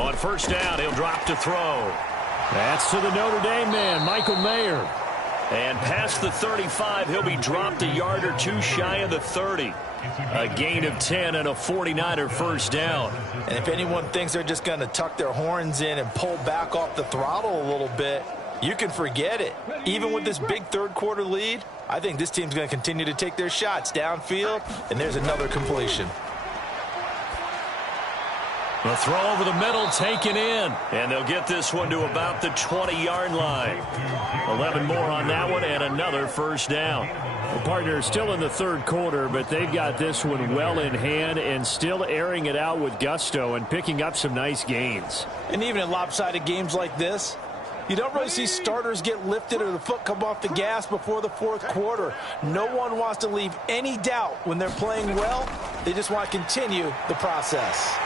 On 1st down, he'll drop to throw. That's to the Notre Dame man, Michael Mayer. And past the 35, he'll be dropped a yard or two shy of the 30. A gain of 10 and a 49er first down. And if anyone thinks they're just going to tuck their horns in and pull back off the throttle a little bit, you can forget it. Even with this big third-quarter lead, I think this team's going to continue to take their shots downfield, and there's another completion. The throw over the middle taken in, and they'll get this one to about the 20-yard line. 11 more on that one and another first down. The partner is still in the third quarter, but they've got this one well in hand and still airing it out with gusto and picking up some nice gains. And even in lopsided games like this, you don't really see starters get lifted or the foot come off the gas before the fourth quarter. No one wants to leave any doubt when they're playing well. They just want to continue the process.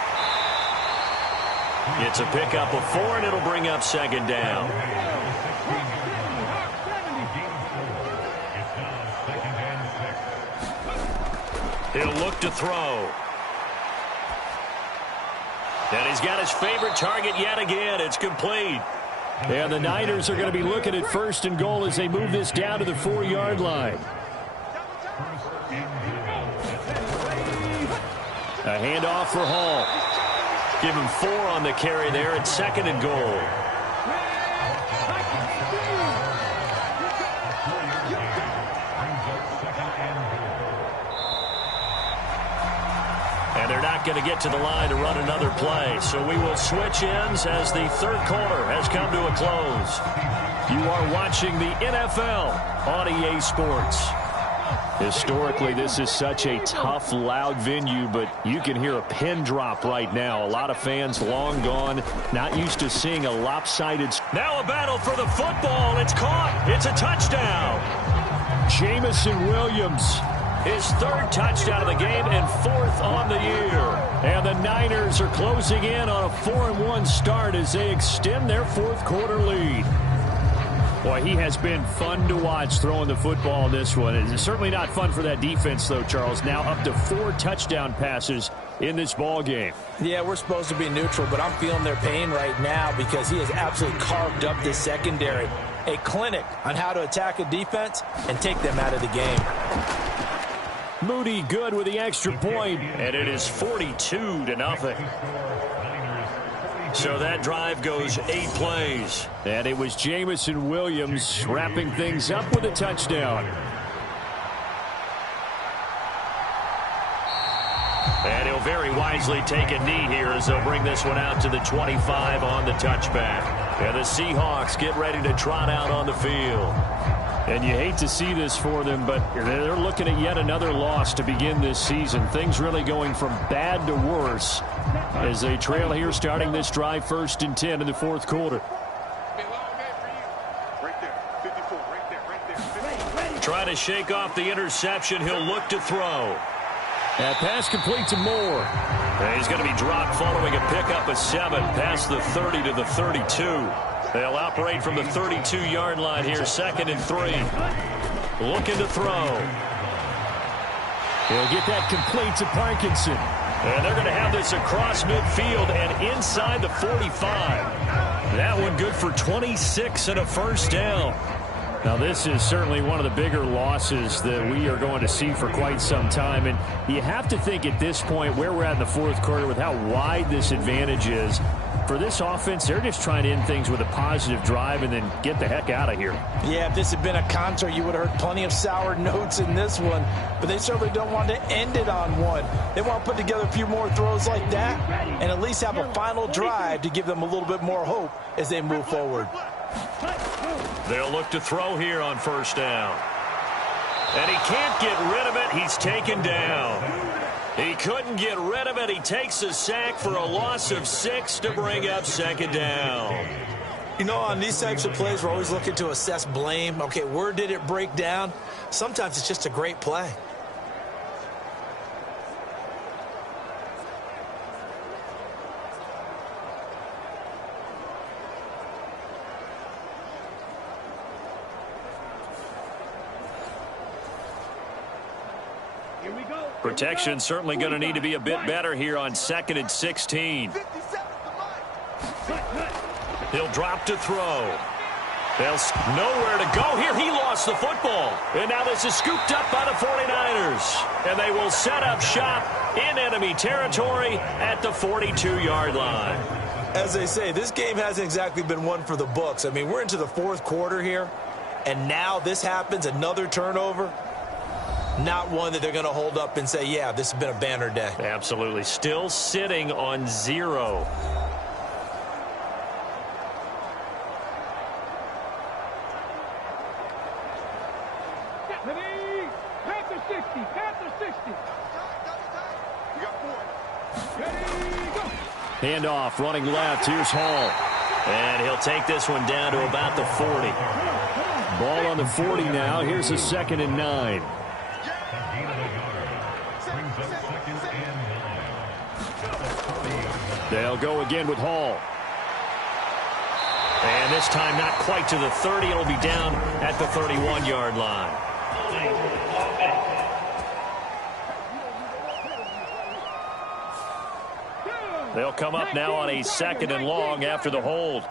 It's a pickup of 4, and it'll bring up second down. He'll look to throw. And he's got his favorite target yet again. It's complete. And the Niners are going to be looking at first and goal as they move this down to the 4-yard line. A handoff for Hall. Give him 4 on the carry there at second and goal. And they're not going to get to the line to run another play. So we will switch ends as the third quarter has come to a close. You are watching the NFL on EA Sports. Historically, this is such a tough, loud venue, but you can hear a pin drop right now. A lot of fans long gone, not used to seeing a lopsided. Now a battle for the football. It's caught. It's a touchdown. Jamison Williams. His third touchdown of the game and 4th on the year. And the Niners are closing in on a 4-1 start as they extend their fourth quarter lead. Boy, he has been fun to watch throwing the football in this one. It's certainly not fun for that defense, though, Charles. Now up to 4 touchdown passes in this ball game. Yeah, we're supposed to be neutral, but I'm feeling their pain right now because he has absolutely carved up this secondary. A clinic on how to attack a defense and take them out of the game. Moody good with the extra point. And it is 42-0. So that drive goes 8 plays. And it was Jamison Williams wrapping things up with a touchdown. And he'll very wisely take a knee here as they'll bring this one out to the 25 on the touchback. And the Seahawks get ready to trot out on the field. And you hate to see this for them, but they're looking at yet another loss to begin this season. Things really going from bad to worse as they trail here starting this drive 1st and 10 in the fourth quarter. Trying to shake off the interception. He'll look to throw. That pass complete to Moore. And he's going to be dropped following a pickup of 7 past the 30 to the 32. They'll operate from the 32-yard line here, 2nd and 3. Looking to throw. He'll get that complete to Parkinson. And they're going to have this across midfield and inside the 45. That one good for 26 and a first down. Now, this is certainly one of the bigger losses that we are going to see for quite some time. And you have to think at this point where we're at in the fourth quarter with how wide this advantage is. For this offense, they're just trying to end things with a positive drive and then get the heck out of here. Yeah, if this had been a concert, you would have heard plenty of sour notes in this one. But they certainly don't want to end it on one. They want to put together a few more throws like that and at least have a final drive to give them a little bit more hope as they move forward. They'll look to throw here on first down. And he can't get rid of it. He's taken down. He couldn't get rid of it. He takes a sack for a loss of 6 to bring up second down. You know, on these types of plays, we're always looking to assess blame. Okay, where did it break down? Sometimes it's just a great play. Protection certainly going to need to be a bit better here on 2nd and 16. He'll drop to throw. There's nowhere to go here. He lost the football. And now this is scooped up by the 49ers. And they will set up shop in enemy territory at the 42-yard line. As they say, this game hasn't exactly been one for the books. I mean, we're into the fourth quarter here, and now this happens, another turnover. Not one that they're going to hold up and say, yeah, this has been a banner day. Absolutely. Still sitting on 0. Panther 60, Panther 60. You got 4. Ready, go. Handoff, running left. Here's Hall. And he'll take this one down to about the 40. Ball on the 40 now. Here's a 2nd and 9. They'll go again with Hall. And this time not quite to the 30. It'll be down at the 31-yard line. They'll come up now on a 2nd and long after the hold.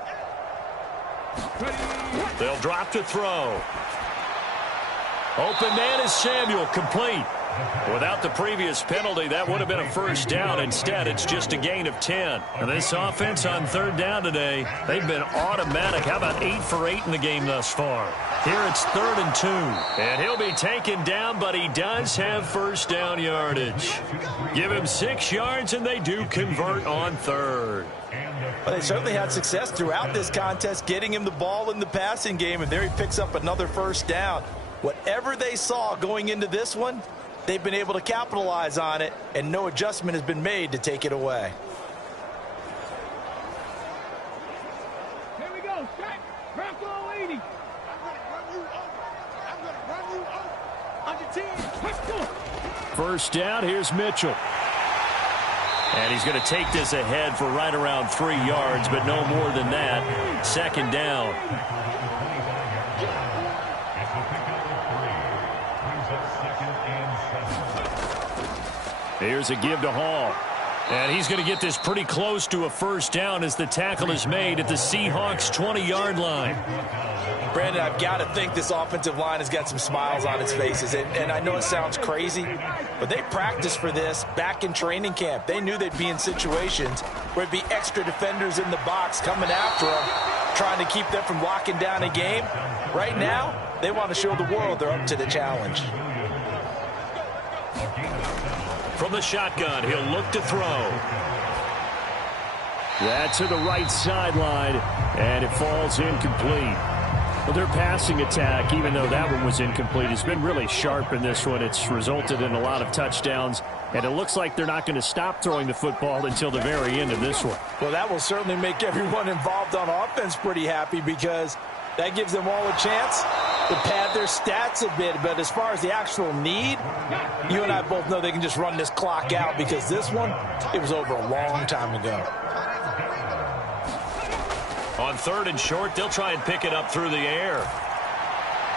They'll drop to throw. Open man is Samuel, complete. Without the previous penalty, that would have been a first down. Instead, it's just a gain of 10. And this offense on 3rd down today, they've been automatic. How about 8 for 8 in the game thus far? Here it's 3rd and 2. And he'll be taken down, but he does have first down yardage. Give him 6 yards, and they do convert on 3rd. Well, they certainly had success throughout this contest, getting him the ball in the passing game, and there he picks up another first down. Whatever they saw going into this one, they've been able to capitalize on it, and no adjustment has been made to take it away. Here we go, strike. Bronco 80. I'm going to run you over. Under 10. Let's go. First down, here's Mitchell. And he's going to take this ahead for right around 3 yards, but no more than that. 2nd down. Here's a give to Hall. And he's going to get this pretty close to a first down as the tackle is made at the Seahawks' 20-yard line. Brandon, I've got to think this offensive line has got some smiles on its faces. And I know it sounds crazy, but they practiced for this back in training camp. They knew they'd be in situations where there'd be extra defenders in the box coming after them, trying to keep them from locking down a game. Right now, they want to show the world they're up to the challenge. From the shotgun, he'll look to throw. That's to the right sideline, and it falls incomplete. Well, their passing attack, even though that one was incomplete, has been really sharp in this one. It's resulted in a lot of touchdowns, and it looks like they're not going to stop throwing the football until the very end of this one. Well, that will certainly make everyone involved on offense pretty happy, because that gives them all a chance to pad their stats a bit. But as far as the actual need, you and I both know they can just run this clock out, because this one, it was over a long time ago. On 3rd and short, they'll try and pick it up through the air.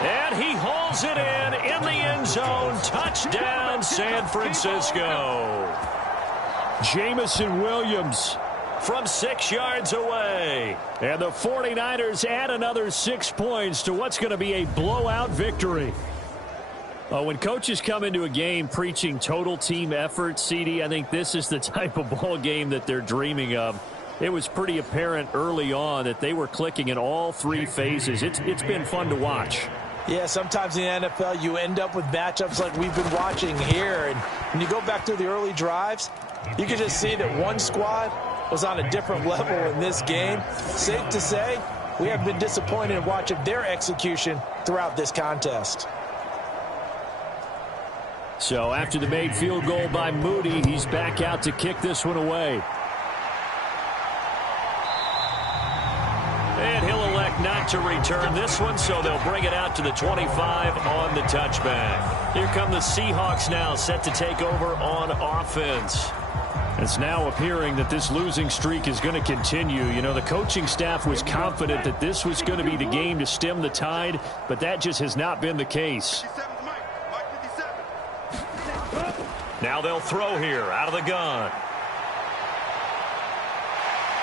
And he hauls it in the end zone. Touchdown, San Francisco. Jamison Williams from 6 yards away. And the 49ers add another 6 points to what's going to be a blowout victory. When coaches come into a game preaching total team effort, CD, I think this is the type of ball game that they're dreaming of. It was pretty apparent early on that they were clicking in all 3 phases. It's been fun to watch. Yeah, sometimes in the NFL you end up with matchups like we've been watching here. And when you go back to the early drives, you can just see that one squad was on a different level in this game. Safe to say, we have been disappointed in watching their execution throughout this contest. So after the made field goal by Moody, he's back out to kick this one away. And he'll elect not to return this one, so they'll bring it out to the 25 on the touchback. Here come the Seahawks now, set to take over on offense. It's now appearing that this losing streak is going to continue. You know, the coaching staff was confident that this was going to be the game to stem the tide, but that just has not been the case. Now they'll throw here out of the gun.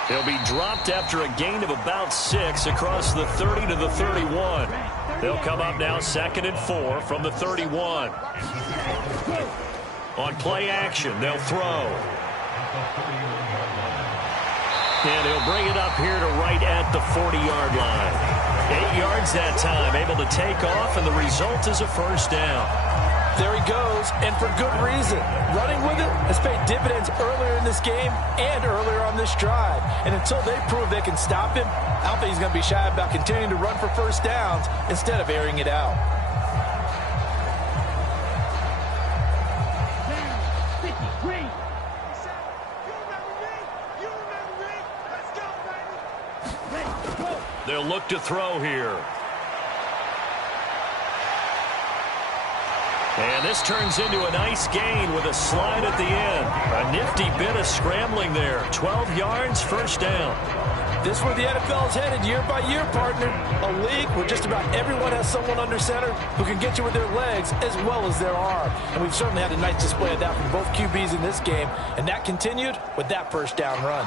He'll be dropped after a gain of about 6 across the 30 to the 31. They'll come up now 2nd and 4 from the 31. On play action, they'll throw. And he'll bring it up here to right at the 40-yard line. 8 yards that time, able to take off, and the result is a first down. There he goes, and for good reason. Running with it has paid dividends earlier in this game and earlier on this drive. And until they prove they can stop him, I don't think he's going to be shy about continuing to run for first downs instead of airing it out. They'll look to throw here. And this turns into a nice gain with a slide at the end. A nifty bit of scrambling there. 12 yards, first down. This is where the NFL is headed year by year, partner. A league where just about everyone has someone under center who can get you with their legs as well as their arm. And we've certainly had a nice display of that from both QBs in this game. And that continued with that first down run.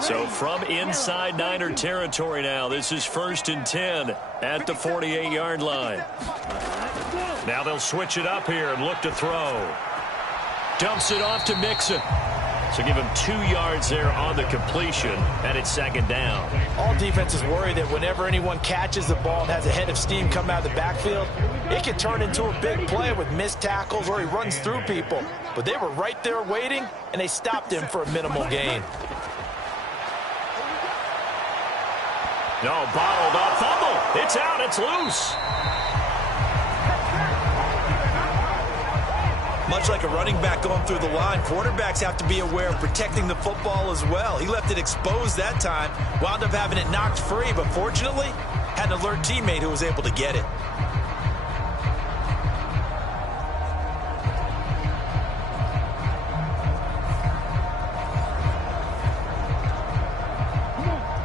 So from inside Niner territory now, this is 1st and 10 at the 48-yard line. Now they'll switch it up here and look to throw. Dumps it off to Mixon. So give him 2 yards there on the completion, and it's 2nd down. All defenses worry that whenever anyone catches the ball and has a head of steam come out of the backfield, it can turn into a big play with missed tackles or he runs through people. But they were right there waiting, and they stopped him for a minimal gain. No, bottled up, fumble. It's out, it's loose. Much like a running back going through the line, quarterbacks have to be aware of protecting the football as well. He left it exposed that time, wound up having it knocked free, but fortunately, had an alert teammate who was able to get it.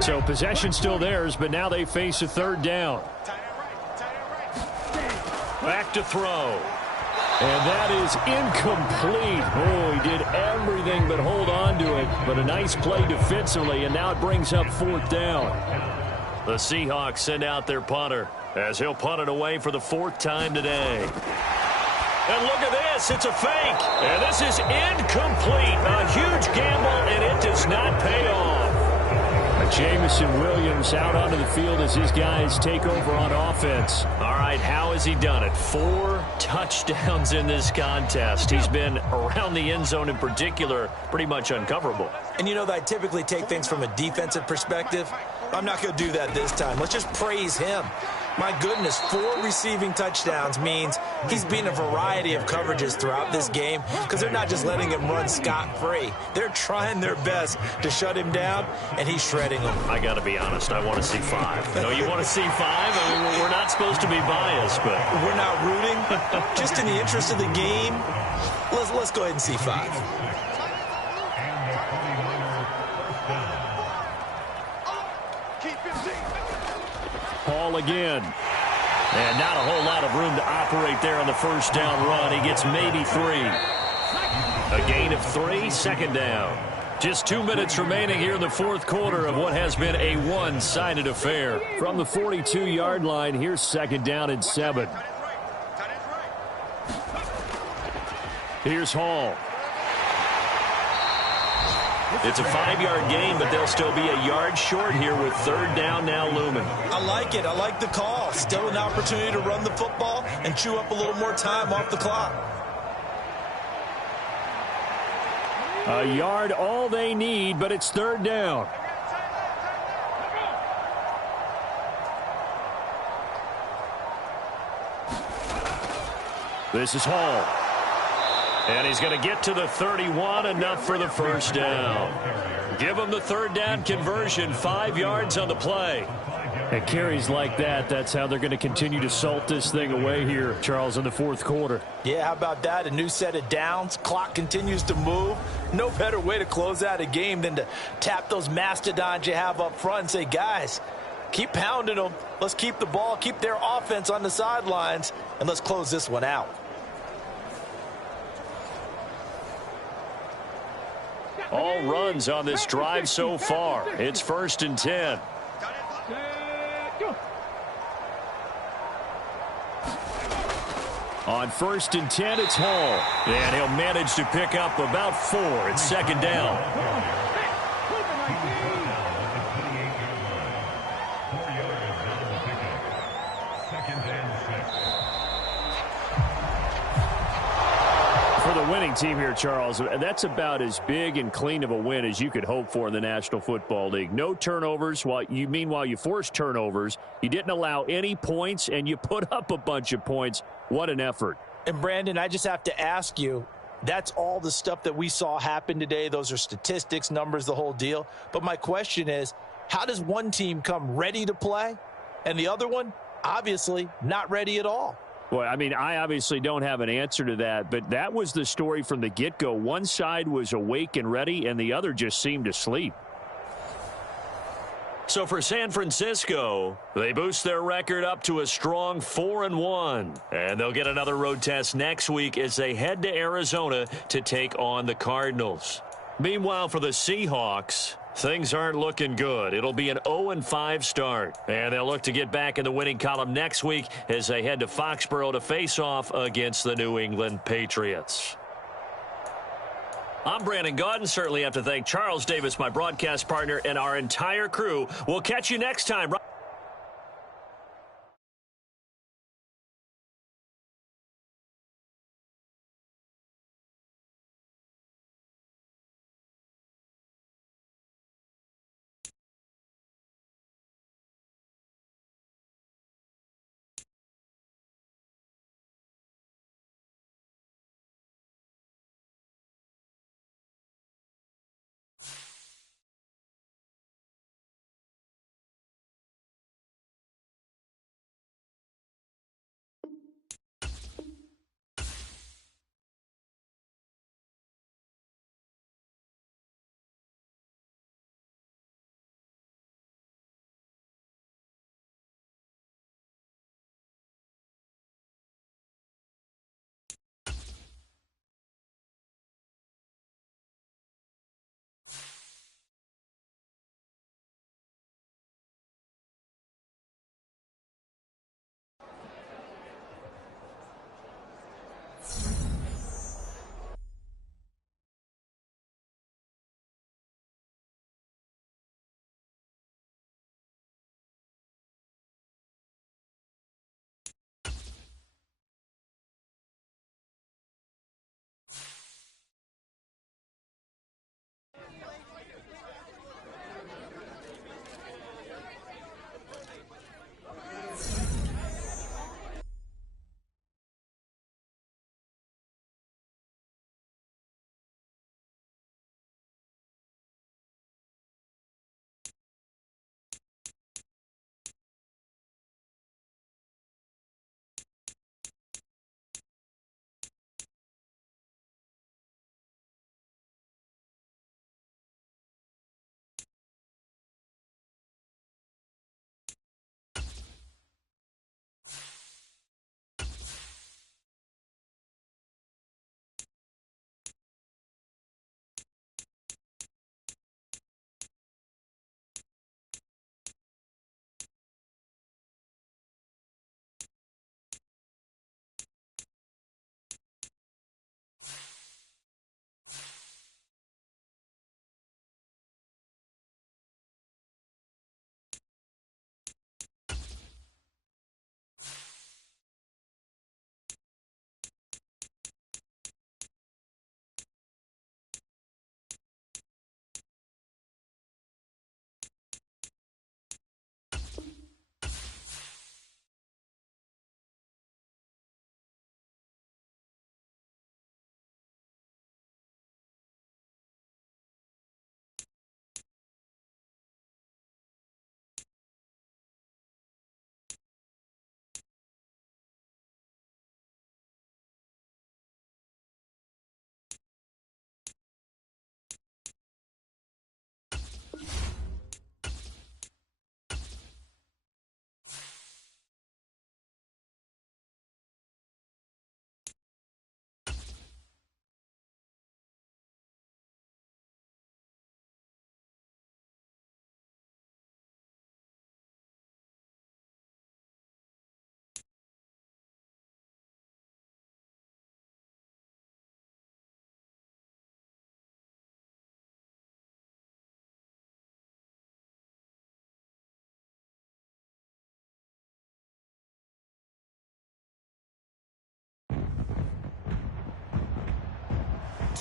So possession still theirs, but now they face a 3rd down. Back to throw. And that is incomplete. Oh, he did everything but hold on to it. But a nice play defensively, and now it brings up 4th down. The Seahawks send out their punter as he'll punt it away for the 4th time today. And look at this. It's a fake. And this is incomplete. A huge gamble, and it does not pay off. Jamison Williams out onto the field as his guys take over on offense. All right, how has he done it? 4 touchdowns in this contest. He's been around the end zone in particular, pretty much uncoverable. And you know that I typically take things from a defensive perspective. I'm not going to do that this time. Let's just praise him. My goodness, 4 receiving touchdowns means he's been a variety of coverages throughout this game because they're not just letting him run scot-free. They're trying their best to shut him down, and he's shredding them. I got to be honest, I want to see 5. No, you want to see 5? I mean, we're not supposed to be biased, but we're not rooting. Just in the interest of the game, let's go ahead and see 5. Ball again. And not a whole lot of room to operate there on the first down run. He gets maybe 3. A gain of 3, 2nd down. Just 2 minutes remaining here in the 4th quarter of what has been a one-sided affair. From the 42-yard line, here's 2nd down and 7. Here's Hall. It's a 5-yard gain, but they'll still be a yard short here with 3rd down now looming. I like it. I like the call. Still an opportunity to run the football and chew up a little more time off the clock. A yard all they need, but it's 3rd down. This is Hall. And he's going to get to the 31, enough for the first down. Give him the 3rd down conversion, 5 yards on the play. And carries like that, that's how they're going to continue to salt this thing away here, Charles, in the 4th quarter. Yeah, how about that? A new set of downs. Clock continues to move. No better way to close out a game than to tap those mastodons you have up front and say, guys, keep pounding them. Let's keep the ball, keep their offense on the sidelines, and let's close this one out. All runs on this drive so far. It's 1st and 10. On 1st and 10, it's Hall. And he'll manage to pick up about 4. It's 2nd down. For the winning team here, Charles, that's about as big and clean of a win as you could hope for in the National Football League. No turnovers. Meanwhile, you forced turnovers. You didn't allow any points, and you put up a bunch of points. What an effort. And, Brandon, I just have to ask you, that's all the stuff that we saw happen today. Those are statistics, numbers, the whole deal. But my question is, how does one team come ready to play and the other one, obviously, not ready at all? Well, I mean, I obviously don't have an answer to that, but that was the story from the get-go. One side was awake and ready, and the other just seemed to sleep. So for San Francisco, they boost their record up to a strong 4-1. And they'll get another road test next week as they head to Arizona to take on the Cardinals. Meanwhile, for the Seahawks, things aren't looking good. It'll be an 0-5 start. And they'll look to get back in the winning column next week as they head to Foxborough to face off against the New England Patriots. I'm Brandon Gaudin. Certainly have to thank Charles Davis, my broadcast partner, and our entire crew. We'll catch you next time.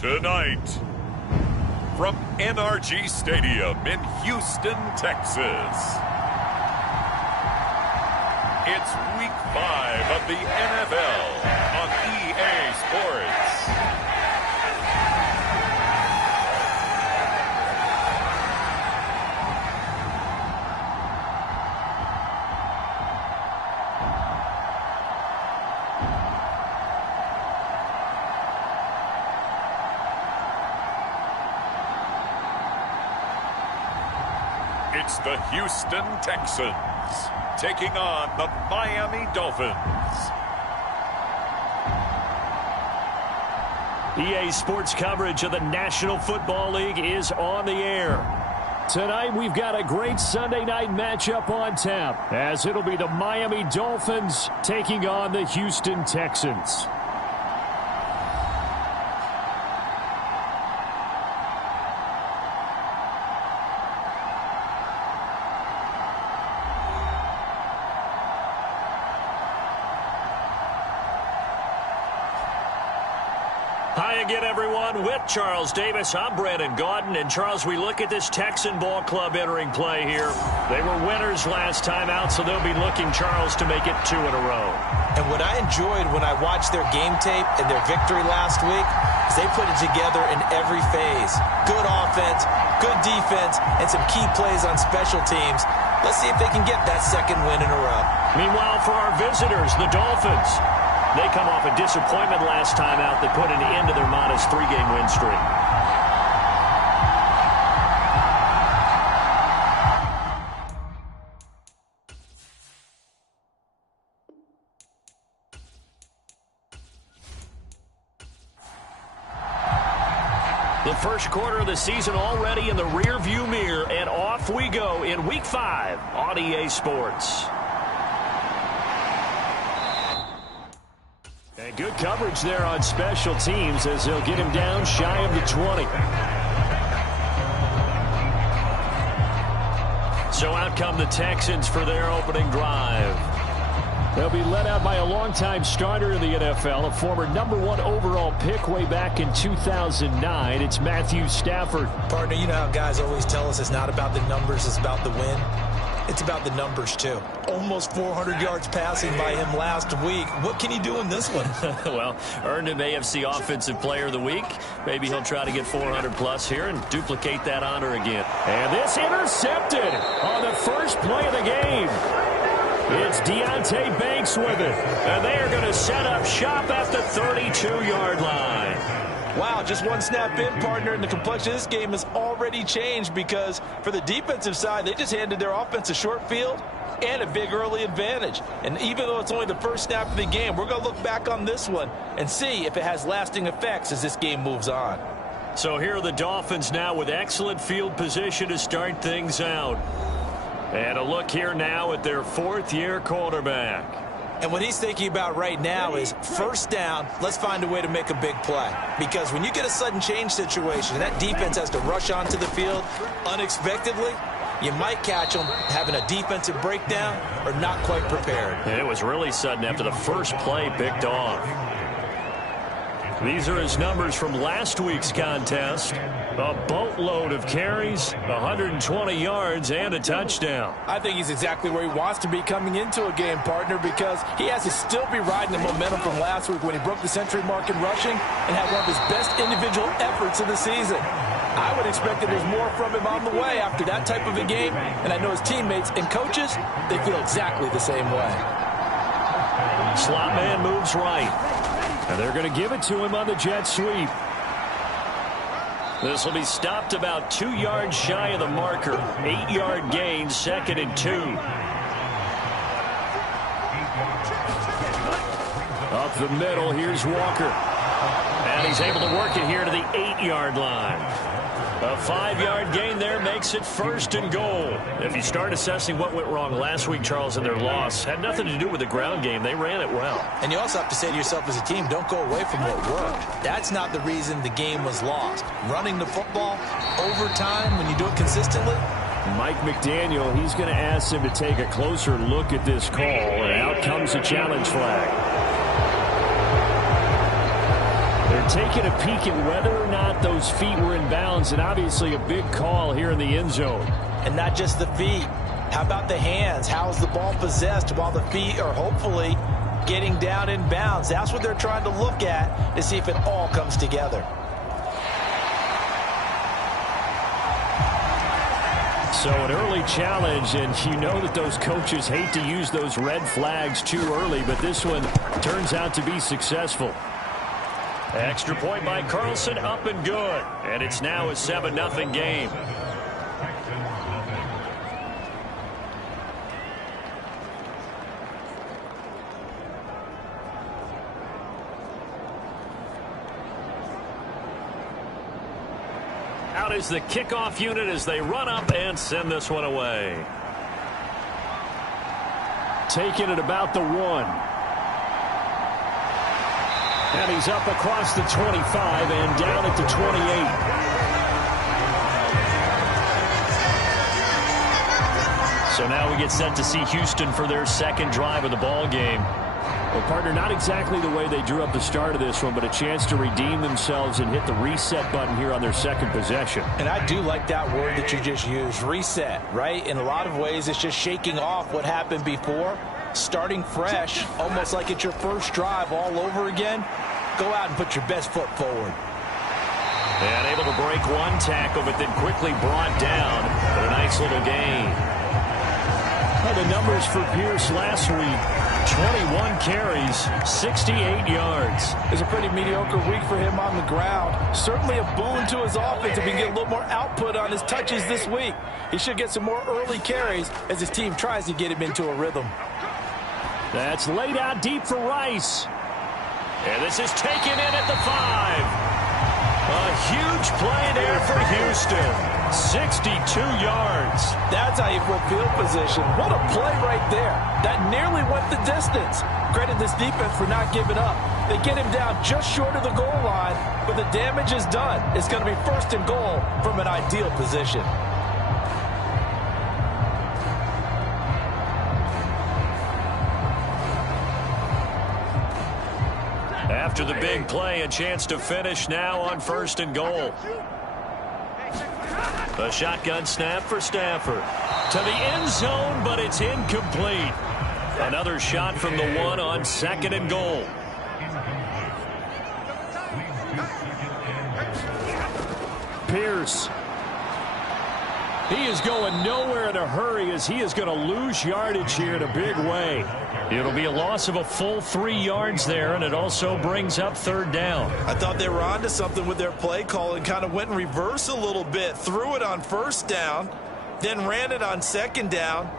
Tonight, from NRG Stadium in Houston, Texas, it's Week 5 of the NFL on EA Sports. It's the Houston Texans taking on the Miami Dolphins. EA Sports coverage of the National Football League is on the air. Tonight, we've got a great Sunday night matchup on tap, as it'll be the Miami Dolphins taking on the Houston Texans. Hi again, everyone. With Charles Davis, I'm Brandon Gaudin. And, Charles, we look at this Texan ball club entering play here. They were winners last time out, so they'll be looking, Charles, to make it 2 in a row. And what I enjoyed when I watched their game tape and their victory last week is they put it together in every phase. Good offense, good defense, and some key plays on special teams. Let's see if they can get that second win in a row. Meanwhile, for our visitors, the Dolphins, they come off a disappointment last time out that put an end to their modest 3-game win streak. The first quarter of the season already in the rearview mirror, and off we go in Week 5 on EA Sports. And good coverage there on special teams as they'll get him down shy of the 20. So out come the Texans for their opening drive. They'll be led out by a longtime starter in the NFL, a former #1 overall pick way back in 2009. It's Matthew Stafford. Partner, you know how guys always tell us it's not about the numbers, it's about the win. It's about the numbers, too. Almost 400 yards passing by him last week. What can he do in this one? Well, earned him AFC Offensive Player of the Week. Maybe he'll try to get 400-plus here and duplicate that honor again. And this intercepted on the first play of the game. It's Deonte Banks with it. And they are going to set up shop at the 32-yard line. Wow, just one snap in, partner, and the complexion of this game has already changed because for the defensive side, they just handed their offense a short field and a big early advantage. And even though it's only the first snap of the game, we're going to look back on this one and see if it has lasting effects as this game moves on. So here are the Dolphins now with excellent field position to start things out. And a look here now at their 4th-year quarterback. And what he's thinking about right now is first down, let's find a way to make a big play. Because when you get a sudden change situation, and that defense has to rush onto the field unexpectedly, you might catch them having a defensive breakdown or not quite prepared. And it was really sudden after the first play picked off. These are his numbers from last week's contest. A boatload of carries, 120 yards, and a touchdown. I think he's exactly where he wants to be coming into a game, partner, because he has to still be riding the momentum from last week when he broke the century mark in rushing and had one of his best individual efforts of the season. I would expect that there's more from him on the way after that type of a game, and I know his teammates and coaches, they feel exactly the same way. Slot man moves right. And they're going to give it to him on the jet sweep. This will be stopped about 2 yards shy of the marker. 8-yard gain, 2nd and 2. Up the middle, here's Walker. And he's able to work it here to the 8-yard line. A 5-yard gain there makes it 1st and goal. If you start assessing what went wrong last week, Charles, in their loss, had nothing to do with the ground game. They ran it well. And you also have to say to yourself as a team, don't go away from what worked. That's not the reason the game was lost. Running the football, overtime, when you do it consistently. Mike McDaniel, he's going to ask him to take a closer look at this call, and out comes the challenge flag. They're taking a peek at whether or not those feet were in bounds, and obviously a big call here in the end zone. And not just the feet. How about the hands? How's the ball possessed while the feet are hopefully getting down in bounds? That's what they're trying to look at to see if it all comes together. So an early challenge, and you know that those coaches hate to use those red flags too early, but this one turns out to be successful. Extra point by Carlson, up and good. And it's now a 7-0 game. Out is the kickoff unit as they run up and send this one away. Taking it about the 1. And he's up across the 25 and down at the 28. So now we get set to see Houston for their second drive of the ball game. Well, partner, not exactly the way they drew up the start of this one, but a chance to redeem themselves and hit the reset button here on their second possession. And I do like that word that you just used, reset, right? In a lot of ways, it's just shaking off what happened before, starting fresh, almost like it's your first drive all over again. Go out and put your best foot forward. And able to break one tackle, but then quickly brought down. But a nice little gain. Well, the numbers for Pierce last week, 21 carries, 68 yards. It's a pretty mediocre week for him on the ground. Certainly a boon to his offense if he can get a little more output on his touches this week. He should get some more early carries as his team tries to get him into a rhythm. That's laid out deep for Rice. And this is taken in at the 5. A huge play there for Houston. 62 yards. That's how you flip field position. What a play right there. That nearly went the distance. Credit this defense for not giving up. They get him down just short of the goal line, but the damage is done. It's going to be 1st and goal from an ideal position. After the big play, a chance to finish now on 1st and goal. A shotgun snap for Stafford. To the end zone, but it's incomplete. Another shot from the 1 on 2nd and goal. Pierce. He is going nowhere in a hurry as he is going to lose yardage here in a big way. It'll be a loss of a full 3 yards there, and it also brings up 3rd down. I thought they were onto something with their play call and kind of went in reverse a little bit. Threw it on 1st down, then ran it on 2nd down.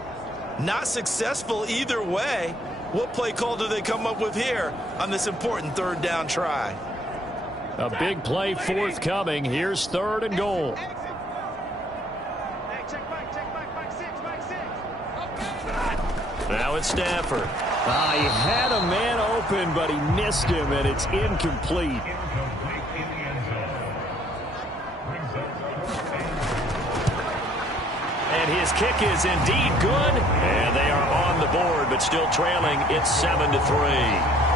Not successful either way. What play call do they come up with here on this important 3rd down try? A big play forthcoming. Here's 3rd and goal. Now it's Stafford. He had a man open, but he missed him, and it's incomplete. And his kick is indeed good. And they are on the board, but still trailing. It's 7-3.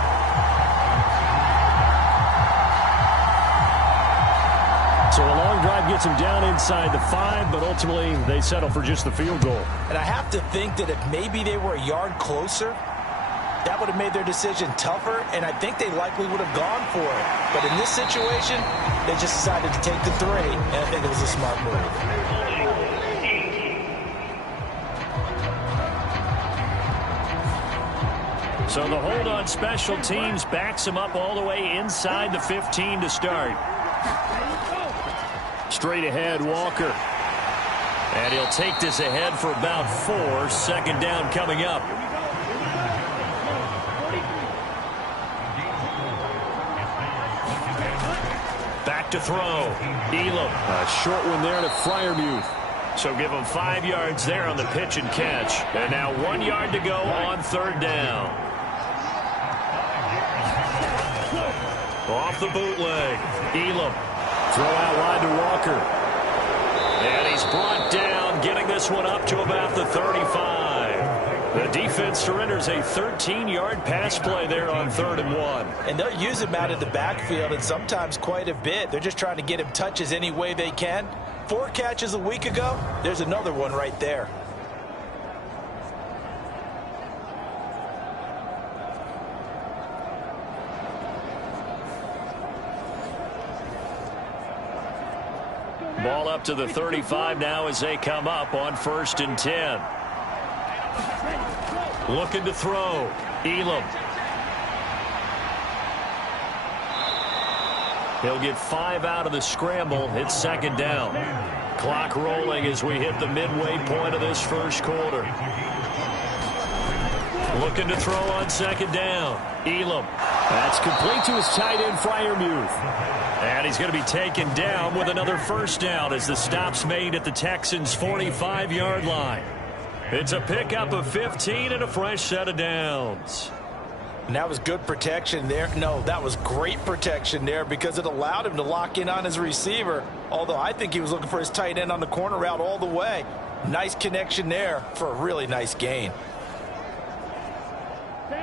So a long drive gets them down inside the 5, but ultimately they settle for just the field goal. And I have to think that if maybe they were a yard closer, that would have made their decision tougher, and I think they likely would have gone for it. But in this situation, they just decided to take the 3, and I think it was a smart move. So the hold on special teams backs him up all the way inside the 15 to start. Straight ahead, Walker. And he'll take this ahead for about 4. 2nd down coming up. Back to throw. Elam. A short one there to Freiermuth. So give him 5 yards there on the pitch and catch. And now 1 yard to go on 3rd down. Off the bootleg. Elam. Throw out wide to Walker. And he's brought down, getting this one up to about the 35. The defense surrenders a 13-yard pass play there on 3rd and 1. And they'll use him out of the backfield, and sometimes quite a bit. They're just trying to get him touches any way they can. 4 catches a week ago. There's another one right there. Ball up to the 35 now as they come up on 1st and 10. Looking to throw. Elam. He'll get 5 out of the scramble. It's 2nd down. Clock rolling as we hit the midway point of this first quarter. Looking to throw on 2nd down. Elam. That's complete to his tight end, Freiermuth. And he's going to be taken down with another 1st down as the stop's made at the Texans' 45-yard line. It's a pickup of 15 and a fresh set of downs. And that was good protection there. No, that was great protection there because it allowed him to lock in on his receiver, although I think he was looking for his tight end on the corner route all the way. Nice connection there for a really nice gain.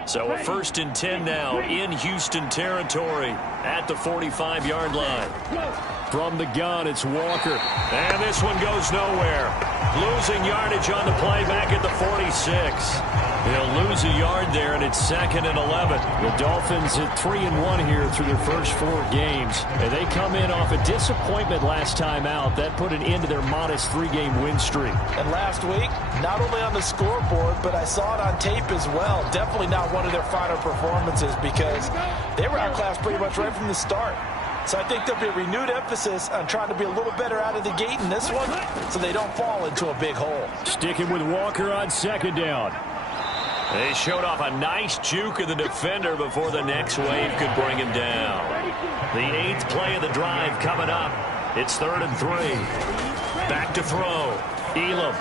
So a 1st and 10 now in Houston territory at the 45-yard line. From the gun, it's Walker. And this one goes nowhere. Losing yardage on the play back at the 46. He'll lose a yard there, and it's 2nd and 11. The Dolphins at 3-1 here through their first 4 games. And they come in off a disappointment last time out. That put an end to their modest 3-game win streak. And last week, not only on the scoreboard, but I saw it on tape as well. Definitely not one of their finer performances because they were outclassed pretty much right from the start. So I think there'll be a renewed emphasis on trying to be a little better out of the gate in this one so they don't fall into a big hole. Sticking with Walker on 2nd down. They showed off a nice juke of the defender before the next wave could bring him down. The 8th play of the drive coming up. It's 3rd and 3. Back to throw. Elam.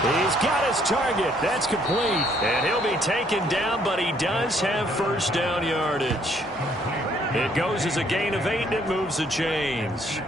He's got his target. That's complete. And he'll be taken down, but he does have 1st down yardage. It goes as a gain of 8, and it moves the chains.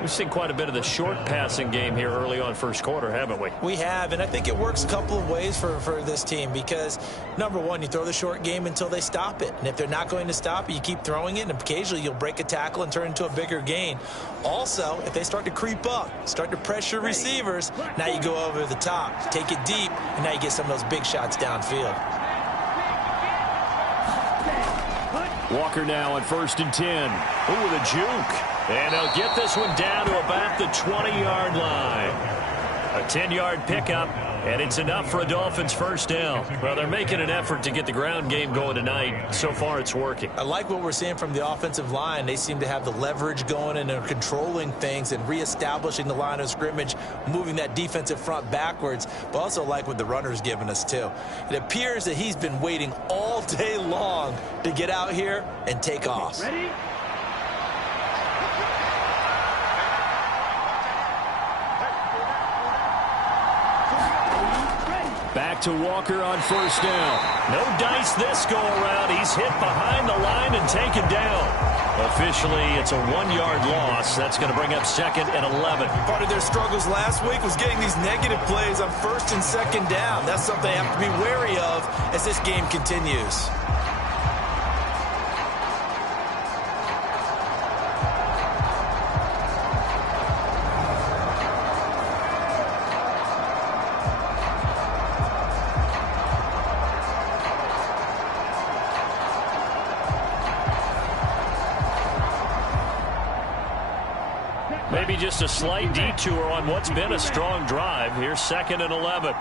We've seen quite a bit of the short passing game here early on first quarter, haven't we? We have, and I think it works a couple of ways for this team because, number one, you throw the short game until they stop it. And if they're not going to stop it, you keep throwing it, and occasionally you'll break a tackle and turn into a bigger gain. Also, if they start to creep up, start to pressure receivers, now you go over the top, take it deep, and now you get some of those big shots downfield. Walker now on 1st and 10. Ooh, the juke. And they'll get this one down to about the 20-yard line. A 10-yard pickup, and it's enough for a Dolphins 1st down. Well, they're making an effort to get the ground game going tonight. So far, it's working. I like what we're seeing from the offensive line. They seem to have the leverage going and are controlling things and reestablishing the line of scrimmage, moving that defensive front backwards, but also like what the runner's giving us, too. It appears that he's been waiting all day long to get out here and take off. Ready? Back to Walker on 1st down. No dice this go-around. He's hit behind the line and taken down. Officially, it's a 1-yard loss. That's going to bring up 2nd and 11. Part of their struggles last week was getting these negative plays on 1st and 2nd down. That's something they have to be wary of as this game continues. Maybe just a slight detour on what's been a strong drive. Here's 2nd and 11.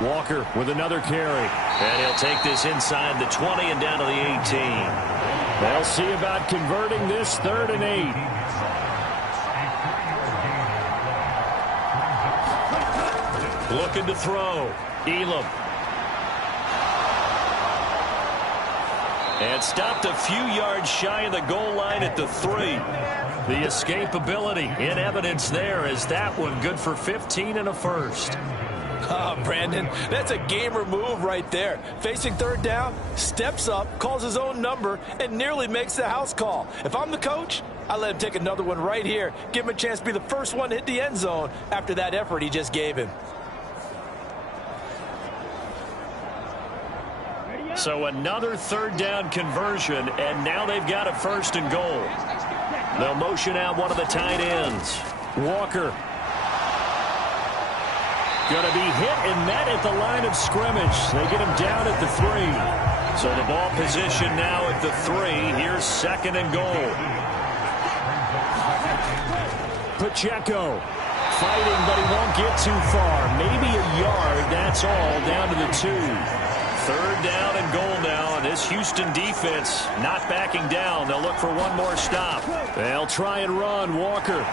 Walker with another carry. And he'll take this inside the 20 and down to the 18. They'll see about converting this 3rd and 8. Looking to throw. Elam. And stopped a few yards shy of the goal line at the 3. The escapability in evidence there as that one good for 15 and a 1st. Brandon, that's a gamer move right there. Facing third down, steps up, calls his own number, and nearly makes the house call. If I'm the coach, I let him take another one right here. Give him a chance to be the first one to hit the end zone after that effort he just gave him. So another third down conversion, and now they've got a 1st and goal. They'll motion out one of the tight ends. Walker. Going to be hit and met at the line of scrimmage. They get him down at the 3. So the ball position now at the 3. Here's 2nd and goal. Pacheco fighting, but he won't get too far. Maybe a yard, that's all, down to the 2. 3rd down and goal now, and this Houston defense not backing down. They'll look for one more stop. They'll try and run. Walker.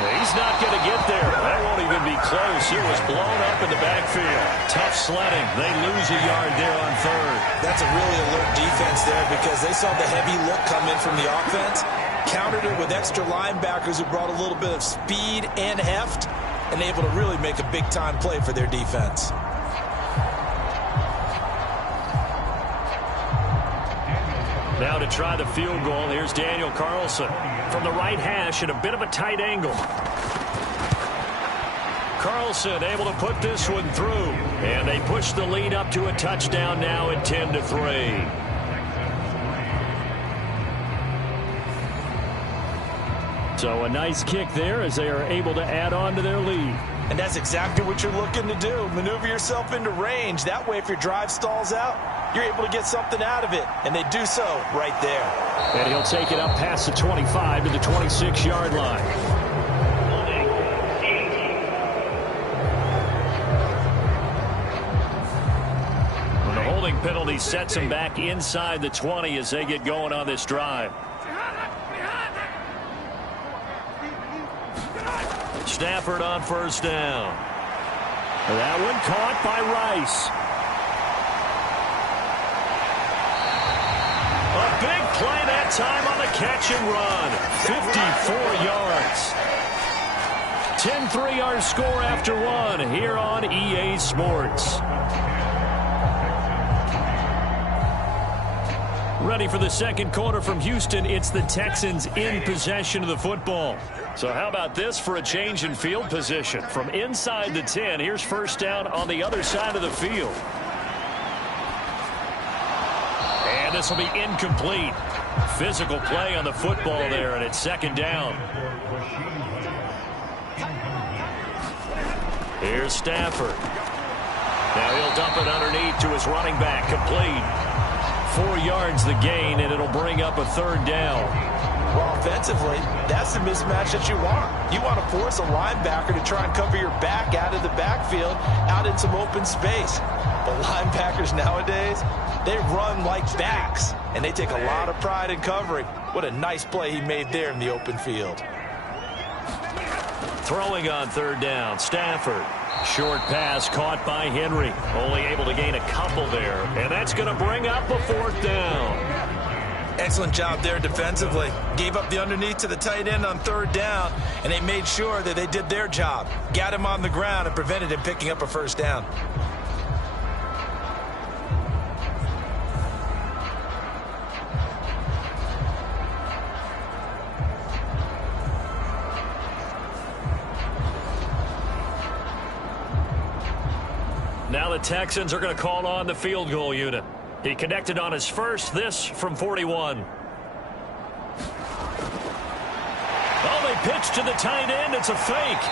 He's not going to get there. That won't even be close. It was blown up in the backfield. Tough sledding. They lose a yard there on 3rd. That's a really alert defense there because they saw the heavy look come in from the offense, countered it with extra linebackers who brought a little bit of speed and heft, and able to really make a big-time play for their defense. Now to try the field goal, here's Daniel Carlson from the right hash at a bit of a tight angle. Carlson able to put this one through, and they push the lead up to a touchdown now at 10-3. So a nice kick there as they are able to add on to their lead. And that's exactly what you're looking to do. Maneuver yourself into range. That way, if your drive stalls out, you're able to get something out of it. And they do so right there. And he'll take it up past the 25 to the 26-yard line. And the holding penalty sets him back inside the 20 as they get going on this drive. Stafford on 1st down. That one caught by Rice. A big play that time on the catch and run. 54 yards. 10-3 our score after one here on EA Sports. Ready for the second quarter from Houston. It's the Texans in possession of the football. So how about this for a change in field position? From inside the 10, here's 1st down on the other side of the field. And this will be incomplete. Physical play on the football there, and it's 2nd down. Here's Stafford. Now he'll dump it underneath to his running back, complete. 4 yards the gain, and it'll bring up a 3rd down. Well, offensively, that's the mismatch that you want. You want to force a linebacker to try and cover your back out of the backfield, out in some open space. But linebackers nowadays, they run like backs, and they take a lot of pride in covering. What a nice play he made there in the open field. Throwing on 3rd down, Stafford. Short pass caught by Henry. Only able to gain a couple there, and that's going to bring up a 4th down. Excellent job there defensively. Gave up the underneath to the tight end on 3rd down, and they made sure that they did their job. Got him on the ground and prevented him picking up a 1st down. Now the Texans are going to call on the field goal unit. He connected on his first, this from 41. Oh, they pitch to the tight end. It's a fake.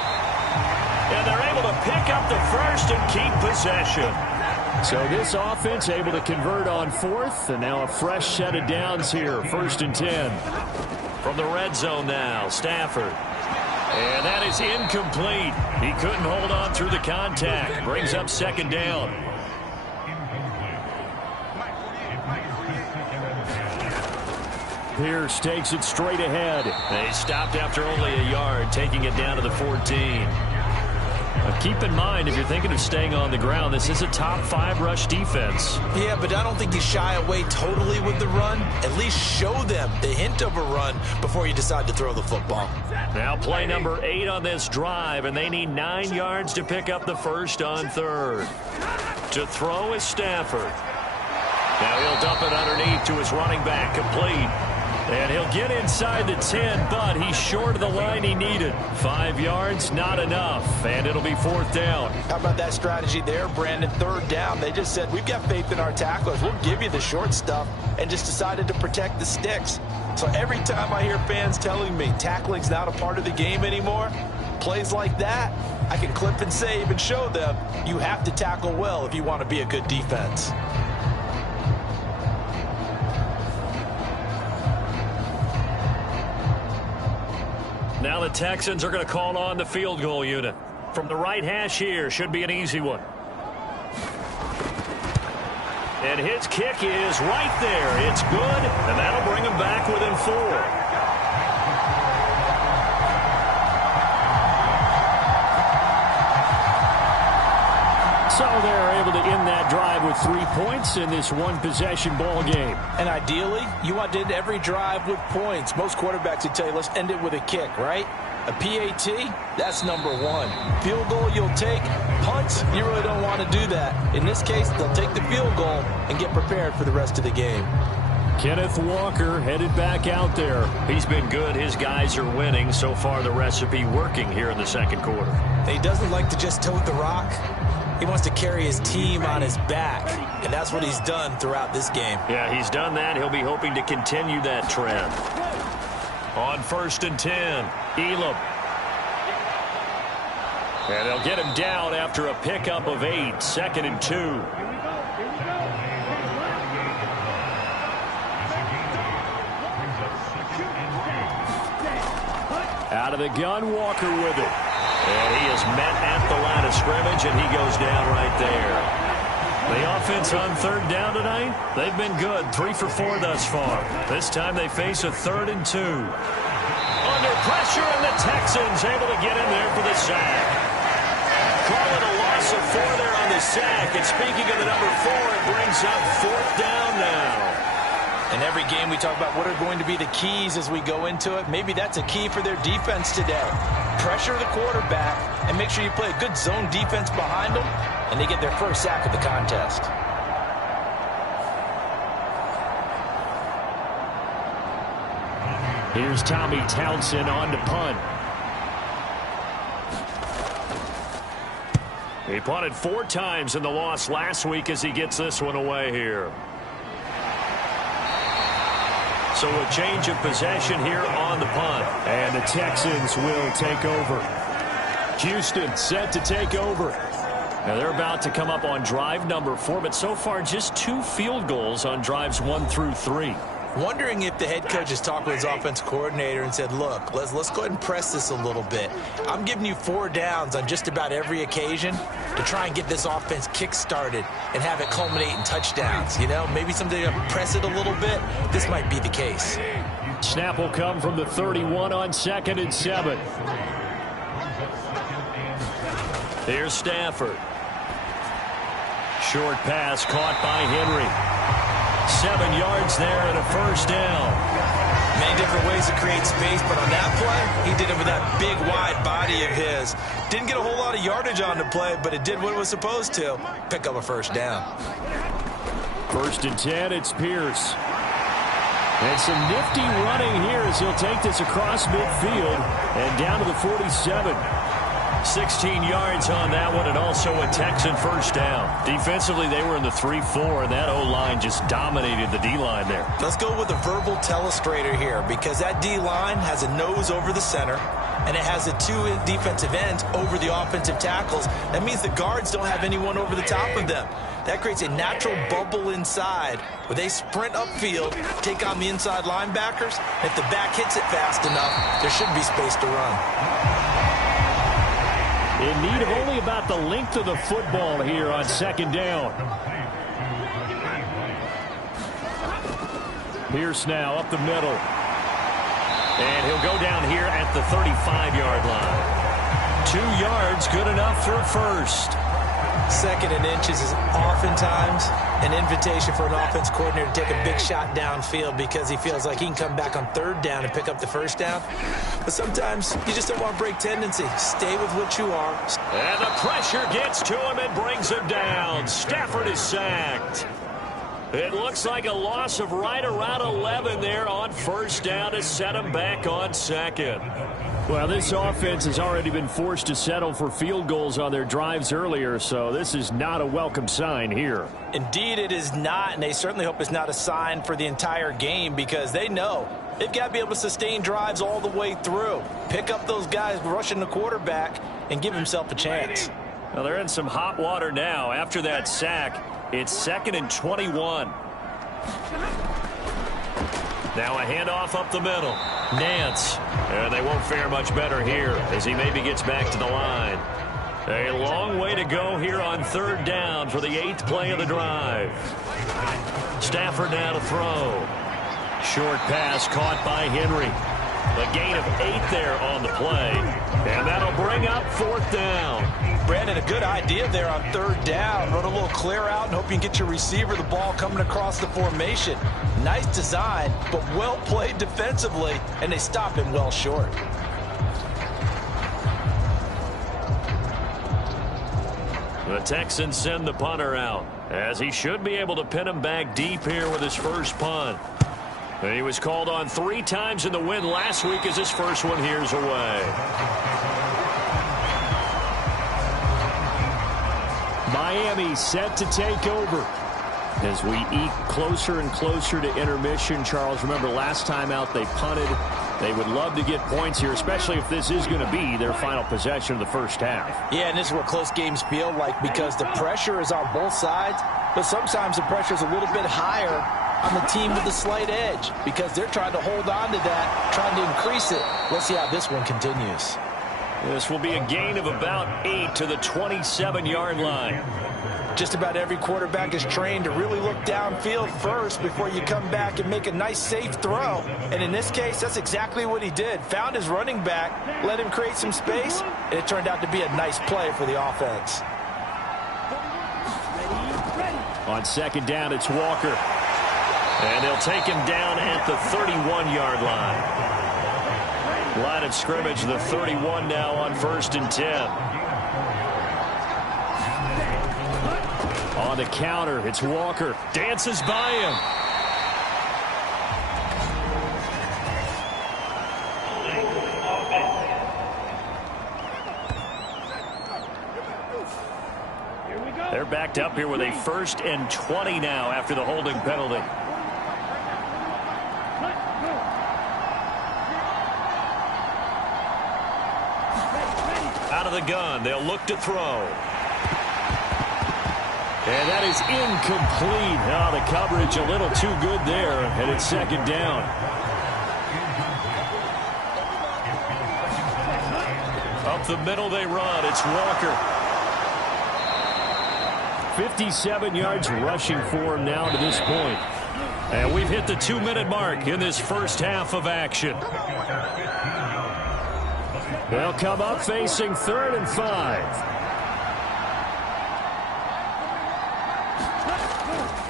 And they're able to pick up the first and keep possession. So this offense able to convert on 4th, and now a fresh set of downs here, 1st and 10. From the red zone now, Stafford. And that is incomplete. He couldn't hold on through the contact. Brings up 2nd down. Pierce takes it straight ahead. They stopped after only a yard, taking it down to the 14. Keep in mind, if you're thinking of staying on the ground, this is a top 5 rush defense. Yeah, but I don't think you shy away totally with the run. At least show them the hint of a run before you decide to throw the football. Now play number 8 on this drive, and they need 9 yards to pick up the first on 3rd. To throw is Stafford. Now he'll dump it underneath to his running back, complete. And he'll get inside the 10, but he's short of the line he needed. 5 yards, not enough, and it'll be 4th down. How about that strategy there, Brandon? 3rd down. They just said, we've got faith in our tacklers. We'll give you the short stuff, and just decided to protect the sticks. So every time I hear fans telling me tackling's not a part of the game anymore, plays like that, I can clip and save and show them you have to tackle well if you want to be a good defense. Now the Texans are going to call on the field goal unit. From the right hash here, should be an easy one. And his kick is right there. It's good, and that'll bring him back within 4. So they're able to end that drive with 3 points in this one-possession ball game. And ideally, you want to end every drive with points. Most quarterbacks would tell you, let's end it with a kick, right? A PAT, that's number 1. Field goal, you'll take. Punts, you really don't want to do that. In this case, they'll take the field goal and get prepared for the rest of the game. Kenneth Walker headed back out there. He's been good. His guys are winning. So far, the recipe working here in the 2nd quarter. He doesn't like to just tote the rock. He wants to carry his team on his back, and that's what he's done throughout this game. Yeah, he's done that. He'll be hoping to continue that trend. On 1st and 10, Elam. And they'll get him down after a pickup of 8, 2nd and 2. Out of the gun, Walker with it. And he is met at the line of scrimmage, and he goes down right there. The offense on 3rd down tonight, they've been good. 3 for 4 thus far. This time they face a 3rd and 2. Under pressure, and the Texans able to get in there for the sack. Call it a loss of 4 there on the sack. And speaking of the number 4, it brings up 4th down now. In every game, we talk about what are going to be the keys as we go into it. Maybe that's a key for their defense today. Pressure the quarterback and make sure you play a good zone defense behind them, and they get their first sack of the contest. Here's Tommy Townsend on to punt. He punted 4 times in the loss last week as he gets this one away here. So a change of possession here on the punt. And the Texans will take over. Houston set to take over. Now they're about to come up on drive number 4, but so far just 2 field goals on drives 1 through 3. Wondering if the head coach has talked with his offensive coordinator and said, look, let's go ahead and press this a little bit. I'm giving you 4 downs on just about every occasion to try and get this offense kick-started and have it culminate in touchdowns. You know, maybe someday to press it a little bit. This might be the case. Snap will come from the 31 on 2nd and 7. Here's Stafford. Short pass caught by Henry. 7 yards there and a first down. Many different ways to create space, but on that play, he did it with that big, wide body of his. Didn't get a whole lot of yardage on the play, but it did what it was supposed to. Pick up a first down. 1st and 10, it's Pierce. And some nifty running here as he'll take this across midfield and down to the 47. 16 yards on that one, and also a Texan first down. Defensively, they were in the 3-4, and that O-line just dominated the D-line there. Let's go with a verbal telestrator here, because that D-line has a nose over the center, and it has the 2 defensive ends over the offensive tackles. That means the guards don't have anyone over the top of them. That creates a natural bubble inside where they sprint upfield, take on the inside linebackers. If the back hits it fast enough, there should be space to run. In need of only about the length of the football here on 2nd down. Pierce now up the middle. And he'll go down here at the 35-yard line. 2 yards, good enough for a first. 2nd and inches is oftentimes an invitation for an offense coordinator to take a big shot downfield because he feels like he can come back on 3rd down and pick up the 1st down. But sometimes you just don't want to break tendency. Stay with what you are. And the pressure gets to him and brings him down. Stafford is sacked. It looks like a loss of right around 11 there on 1st down to set him back on 2nd. Well, this offense has already been forced to settle for field goals on their drives earlier, so this is not a welcome sign here. Indeed, it is not, and they certainly hope it's not a sign for the entire game because they know they've got to be able to sustain drives all the way through. Pick up those guys rushing the quarterback and give himself a chance. Well, they're in some hot water now. After that sack, it's 2nd and 21. Now a handoff up the middle. Nance. And they won't fare much better here as he maybe gets back to the line. A long way to go here on 3rd down for the 8th play of the drive. Stafford now to throw. Short pass caught by Henry. A gain of 8 there on the play. And that'll bring up 4th down. Brandon, a good idea there on 3rd down. Run a little clear out and hope you can get your receiver the ball coming across the formation. Nice design, but well played defensively, and they stop him well short. The Texans send the punter out, as he should be able to pin him back deep here with his first punt. And he was called on 3 times in the win last week as his first one here's away. Miami set to take over. As we eke closer and closer to intermission, Charles, remember last time out they punted. They would love to get points here, especially if this is going to be their final possession of the first half. Yeah, and this is what close games feel like because the pressure is on both sides, but sometimes the pressure is a little bit higher on the team with the slight edge because they're trying to hold on to that, trying to increase it. Let's see how this one continues. This will be a gain of about 8 to the 27-yard line. Just about every quarterback is trained to really look downfield first before you come back and make a nice, safe throw. And in this case, that's exactly what he did. Found his running back, let him create some space, and it turned out to be a nice play for the offense. On 2nd down, it's Walker. And they'll take him down at the 31-yard line. Line of scrimmage, the 31 now on 1st and 10. On the counter, it's Walker. Dances by him. They're backed up here with a 1st and 20 now after the holding penalty. Out of the gun, they'll look to throw. And that is incomplete. Oh, the coverage a little too good there, and it's 2nd down. Up the middle they run. It's Walker. 57 yards rushing for him now to this point. And we've hit the 2-minute mark in this first half of action. They'll come up facing 3rd and 5.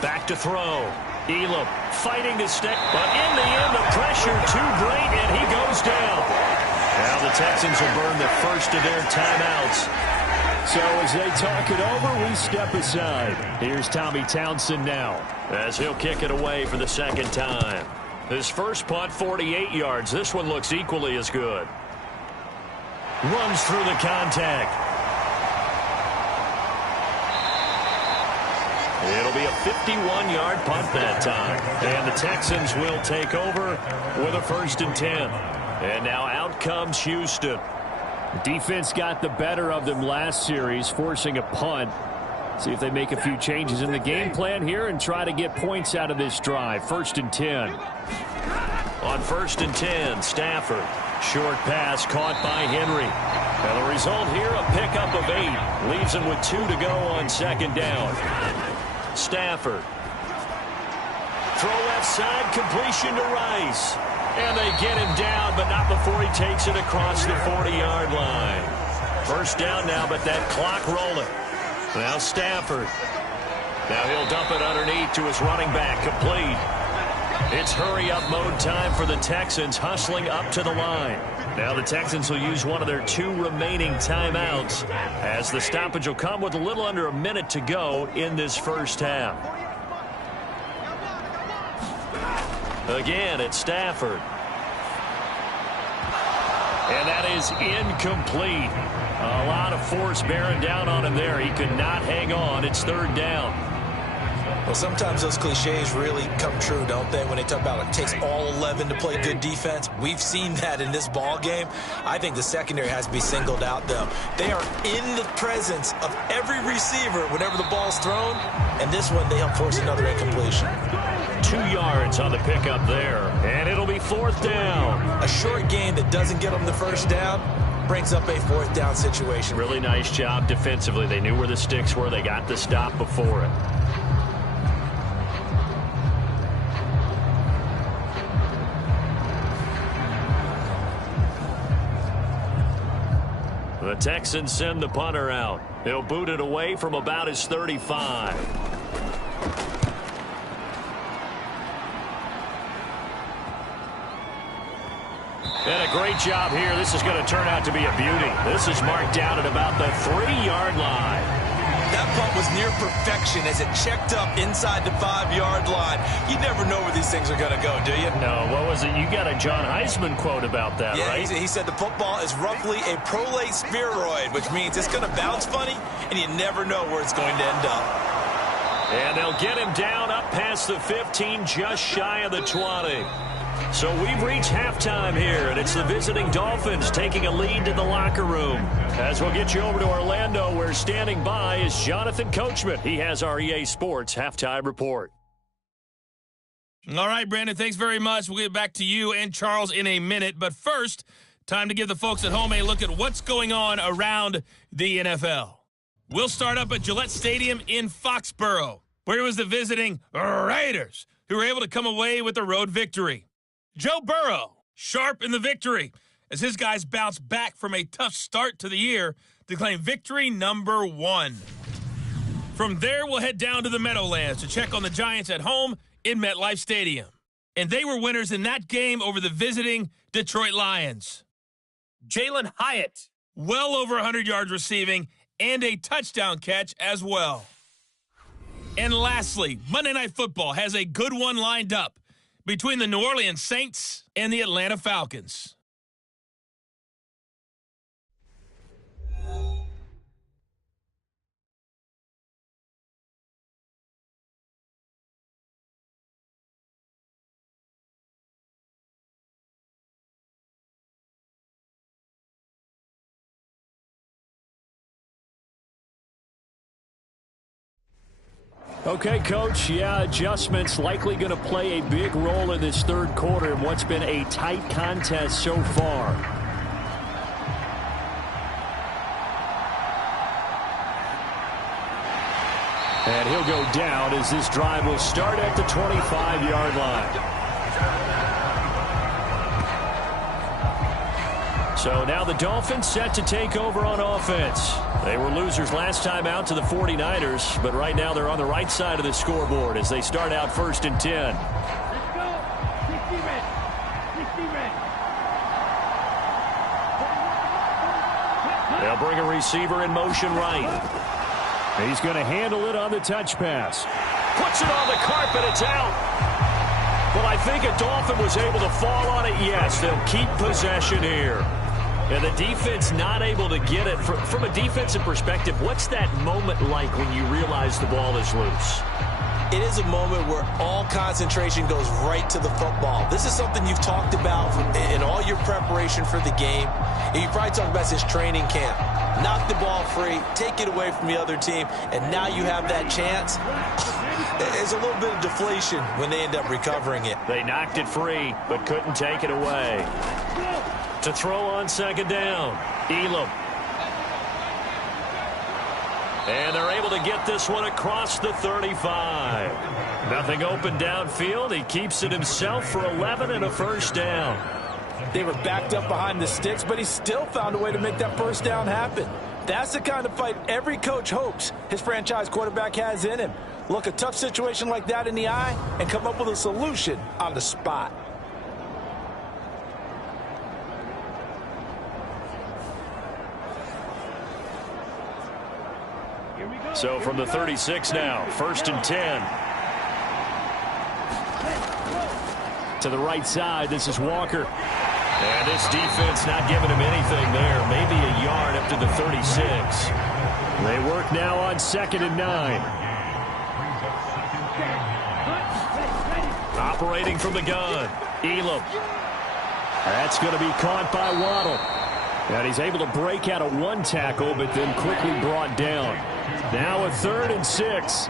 Back to throw. Elam fighting to stick, but in the end, the pressure too great, and he goes down. Now the Texans will burn the first of their timeouts. So as they talk it over, we step aside. Here's Tommy Townsend now, as he'll kick it away for the 2nd time. His first punt, 48 yards. This one looks equally as good. Runs through the contact. It'll be a 51-yard punt that time. And the Texans will take over with a 1st and 10. And now out comes Houston. Defense got the better of them last series, forcing a punt. See if they make a few changes in the game plan here and try to get points out of this drive. 1st and 10. On 1st and 10, Stafford. Short pass caught by Henry. And the result here, a pickup of 8. Leaves him with 2 to go on 2nd down. Stafford. Throw left side, completion to Rice. And they get him down, but not before he takes it across the 40-yard line. First down now, but that clock rolling. Now Stafford. Now he'll dump it underneath to his running back. Complete. It's hurry-up mode time for the Texans, hustling up to the line. Now the Texans will use one of their 2 remaining timeouts as the stoppage will come with a little under a minute to go in this first half. Again, it's Stafford. And that is incomplete. A lot of force bearing down on him there. He could not hang on. It's third down. Well, sometimes those cliches really come true, don't they, when they talk about it takes all 11 to play good defense. We've seen that in this ball game. I think the secondary has to be singled out, though. They are in the presence of every receiver whenever the ball's thrown, and this one they help force another incompletion. 2 yards on the pickup there, and it'll be fourth down. A short game that doesn't get them the first down brings up a fourth down situation. Really nice job defensively. They knew where the sticks were. They got the stop before it. The Texans send the punter out. He'll boot it away from about his 35. And a great job here. This is going to turn out to be a beauty. This is marked down at about the 3-yard line. That punt was near perfection as it checked up inside the 5-yard line. You never know where these things are going to go, do you? No, what was it? You got a John Heisman quote about that, right? Yeah, he said the football is roughly a prolate spheroid, which means it's going to bounce funny, and you never know where it's going to end up. And they'll get him down up past the 15, just shy of the 20. So we've reached halftime here, and it's the visiting Dolphins taking a lead to the locker room. As we'll get you over to Orlando, where standing by is Jonathan Coachman. He has our EA Sports halftime report. All right, Brandon, thanks very much. We'll get back to you and Charles in a minute. But first, time to give the folks at home a look at what's going on around the NFL. We'll start up at Gillette Stadium in Foxborough, where it was the visiting Raiders who were able to come away with the road victory. Joe Burrow, sharp in the victory, as his guys bounce back from a tough start to the year to claim victory number 1. From there, we'll head down to the Meadowlands to check on the Giants at home in MetLife Stadium. And they were winners in that game over the visiting Detroit Lions. Jalen Hyatt, well over 100 yards receiving and a touchdown catch as well. And lastly, Monday Night Football has a good one lined up between the New Orleans Saints and the Atlanta Falcons. Okay, Coach, adjustments likely going to play a big role in this third quarter in what's been a tight contest so far. And he'll go down as this drive will start at the 25-yard line. So now the Dolphins set to take over on offense. They were losers last time out to the 49ers, but right now they're on the right side of the scoreboard as they start out 1st and 10. Let's go. 60 red. 60 red. They'll bring a receiver in motion right. He's going to handle it on the touch pass. Puts it on the carpet. It's out. Well, I think a Dolphin was able to fall on it. Yes, they'll keep possession here. And the defense not able to get it. From a defensive perspective, what's that moment like when you realize the ball is loose? It is a moment where all concentration goes right to the football. This is something you've talked about in all your preparation for the game. And you probably talked about this training camp. Knock the ball free, take it away from the other team, and now you have that chance. There's a little bit of deflation when they end up recovering it. They knocked it free, but couldn't take it away. To throw on second down, Elam. And they're able to get this one across the 35. Nothing open downfield. He keeps it himself for 11 and a first down. They were backed up behind the sticks, but he still found a way to make that first down happen. That's the kind of fight every coach hopes his franchise quarterback has in him. Look a tough situation like that in the eye and come up with a solution on the spot. So from the 36 now, 1st and 10. To the right side, this is Walker. And this defense not giving him anything there. Maybe a yard up to the 36. They work now on 2nd and 9. Operating from the gun, Elam. That's going to be caught by Waddle. And he's able to break out of one tackle, but then quickly brought down. Now a 3rd and 6.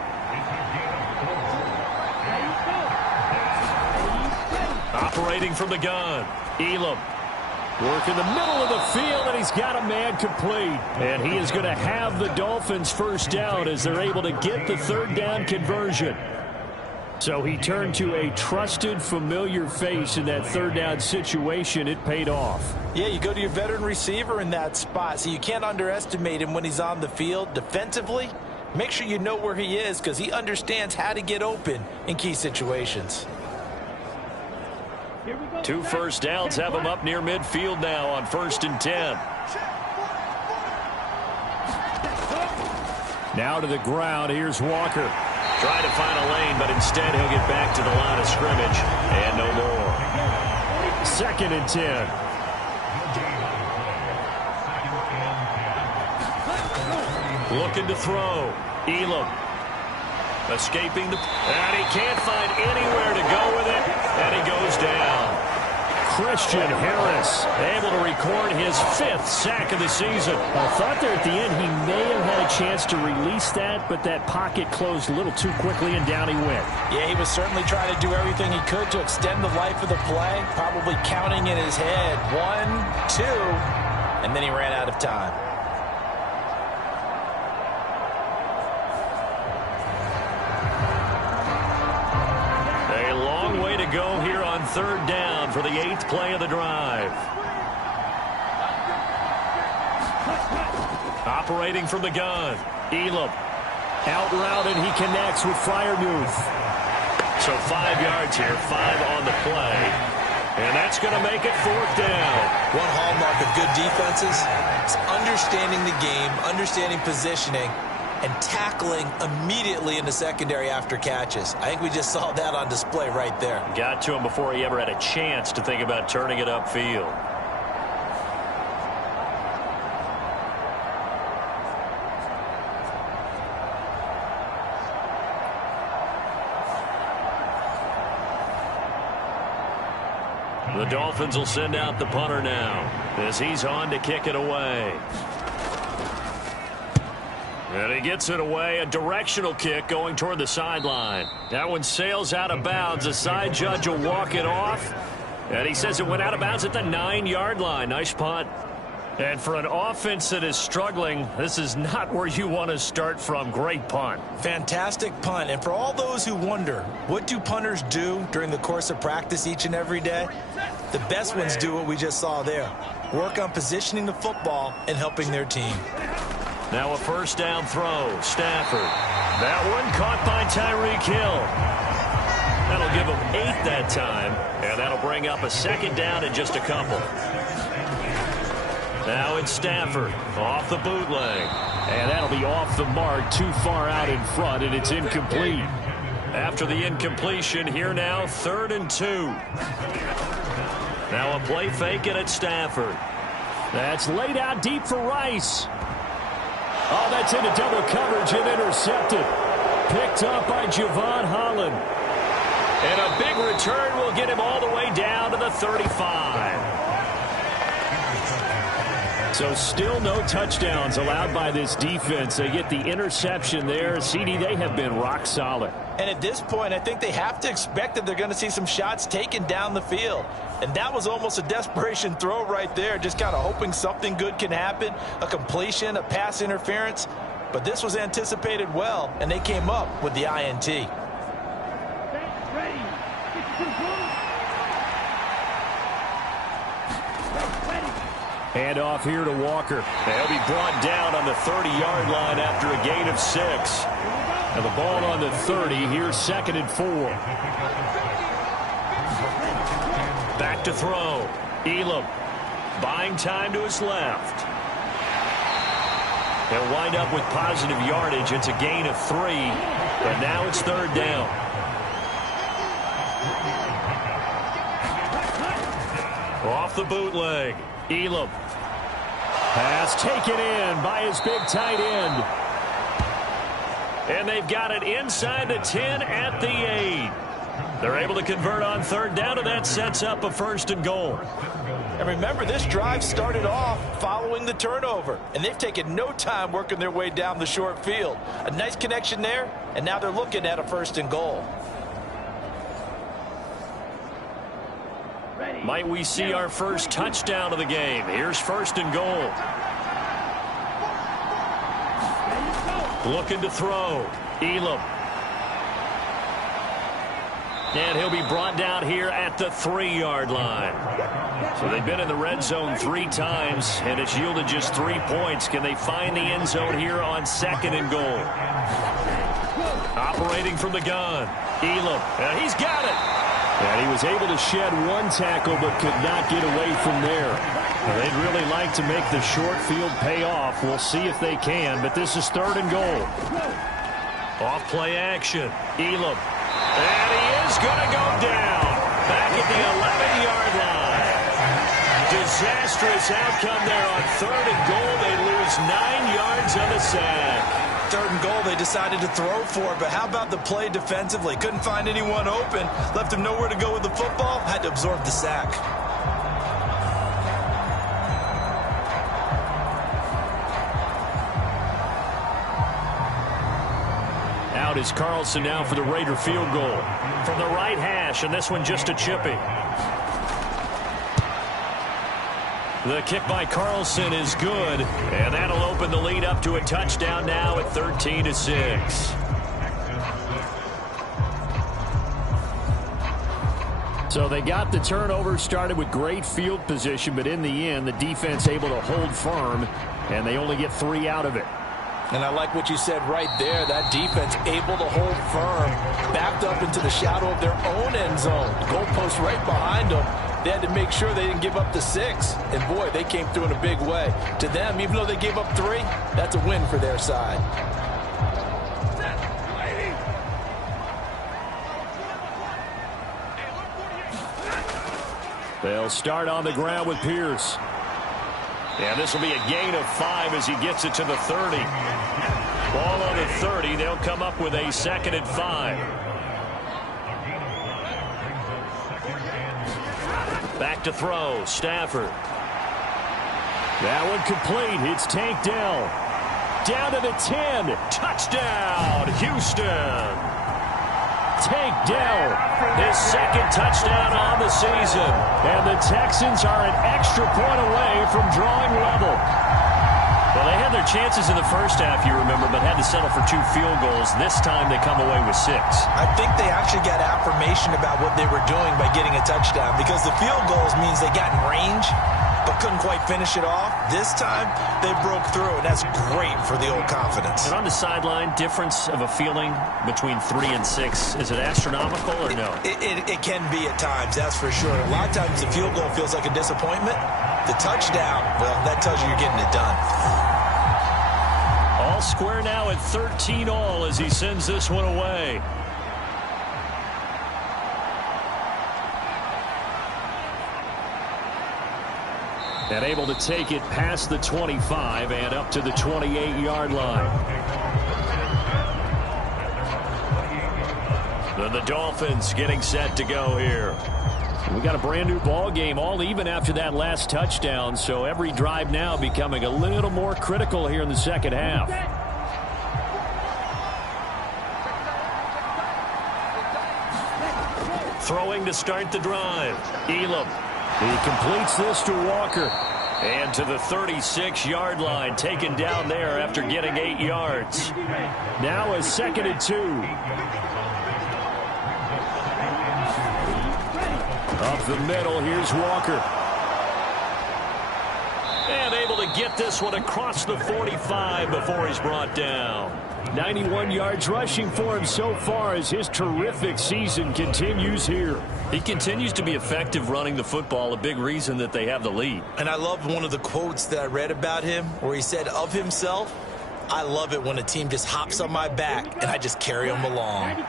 Operating from the gun, Elam. Work in the middle of the field, and he's got a man complete. And he is going to have the Dolphins first down as they're able to get the 3rd down conversion. So he turned to a trusted, familiar face in that 3rd down situation. It paid off. Yeah, you go to your veteran receiver in that spot, so you can't underestimate him when he's on the field. Defensively, make sure you know where he is because he understands how to get open in key situations. 2 first downs have him up near midfield now on 1st and 10. Now to the ground. Here's Walker. Trying to find a lane, but instead he'll get back to the line of scrimmage and no more. 2nd and 10. Looking to throw. Elam. Escaping the... And he can't find anywhere to go with it. And he goes down. Christian Harris able to record his 5th sack of the season. I thought there at the end he may have had a chance to release that, but that pocket closed a little too quickly and down he went. Yeah, he was certainly trying to do everything he could to extend the life of the play, probably counting in his head 1, 2, and then he ran out of time. A long way to go here on 3rd down for the 8th play of the drive. Operating from the gun, Elam. Out route, and he connects with Freiermuth. So 5 yards here, 5 on the play. And that's going to make it 4th down. One hallmark of good defenses is understanding the game, understanding positioning, and tackling immediately in the secondary after catches. I think we just saw that on display right there. Got to him before he ever had a chance to think about turning it upfield. The Dolphins will send out the punter now as he's on to kick it away. And he gets it away, a directional kick going toward the sideline. That one sails out of bounds. The side judge will walk it off. And he says it went out of bounds at the 9-yard line. Nice punt. And for an offense that is struggling, this is not where you want to start from. Great punt. Fantastic punt. And for all those who wonder, what do punters do during the course of practice each and every day? The best ones do what we just saw there. Work on positioning the football and helping their team. Now a 1st down throw. Stafford. That one caught by Tyreek Hill. That'll give him 8 that time. And that'll bring up a 2nd down in just a couple. Now it's Stafford off the bootleg. And that'll be off the mark, too far out in front, and it's incomplete. After the incompletion, here now, 3rd and 2. Now a play fake and it's Stafford. That's laid out deep for Rice. Oh, that's into double coverage and intercepted. Picked up by Javon Holland. And a big return will get him all the way down to the 35. So still no touchdowns allowed by this defense. They get the interception there. CD, they have been rock solid. And at this point, I think they have to expect that they're going to see some shots taken down the field. And that was almost a desperation throw right there, just kind of hoping something good can happen, a completion, a pass interference. But this was anticipated well, and they came up with the INT. Hand off here to Walker. They'll be brought down on the 30-yard line after a gain of 6. Now the ball on the 30. Here's 2nd and 4. Back to throw. Elam buying time to his left. They'll wind up with positive yardage. It's a gain of 3, but now it's 3rd down. Off the bootleg. Elam. Pass taken in by his big tight end. And they've got it inside the 10 at the 8. They're able to convert on 3rd down, and that sets up a 1st and goal. And remember, this drive started off following the turnover, and they've taken no time working their way down the short field. A nice connection there, and now they're looking at a 1st and goal. Might we see our first touchdown of the game? Here's 1st and goal. Looking to throw. Elam. And he'll be brought down here at the 3-yard line. So they've been in the red zone 3 times, and it's yielded just 3 points. Can they find the end zone here on 2nd and goal? Operating from the gun. Elam. And he's got it. And he was able to shed 1 tackle but could not get away from there. Well, they'd really like to make the short field pay off. We'll see if they can, but this is 3rd and goal. Off play action. Elam. And he is going to go down. Back at the 11-yard line. Disastrous outcome there on 3rd and goal. They lose 9 yards on the sack. 3rd and goal, they decided to throw for it, but how about the play defensively? Couldn't find anyone open, left him nowhere to go with the football, had to absorb the sack. Out is Carlson now for the Raider field goal. From the right hash, and this one just a chippy. The kick by Carlson is good, and that'll open the lead up to a touchdown now at 13-6. So they got the turnover, started with great field position, but in the end, the defense able to hold firm, and they only get 3 out of it. And I like what you said right there. That defense able to hold firm, backed up into the shadow of their own end zone. Goalpost right behind them. They had to make sure they didn't give up the 6. And, boy, they came through in a big way. To them, even though they gave up 3, that's a win for their side. They'll start on the ground with Pierce. And this will be a gain of 5 as he gets it to the 30. Ball on the 30. They'll come up with a 2nd and 5. Back to throw. Stafford. That one complete. It's Tank Dell. Down to the 10. Touchdown, Houston. Tank Dell, his 2nd touchdown on the season. And the Texans are an extra point away from drawing level. Well, they had their chances in the first half, you remember, but had to settle for 2 field goals. This time they come away with 6. I think they actually got affirmation about what they were doing by getting a touchdown, because the field goals means they got in range but couldn't quite finish it off. This time they broke through, and that's great for the old confidence. And on the sideline, difference of a feeling between 3 and 6, is it astronomical or no? It can be at times, that's for sure. A lot of times the field goal feels like a disappointment. The touchdown, well, that tells you you're getting it done. All square now at 13 all as he sends this one away. And able to take it past the 25 and up to the 28-yard line. Then the Dolphins getting set to go here. We got a brand new ball game, all even after that last touchdown, so every drive now becoming a little more critical here in the second half. Throwing to start the drive. Elam. He completes this to Walker. And to the 36-yard line, taken down there after getting 8 yards. Now a 2nd and 2. Up the middle, here's Walker. to get this one across the 45 before he's brought down. 91 yards rushing for him so far as his terrific season continues here. He continues to be effective running the football, a big reason that they have the lead. And I love one of the quotes that I read about him where he said of himself, "I love it when a team just hops on my back and I just carry them along."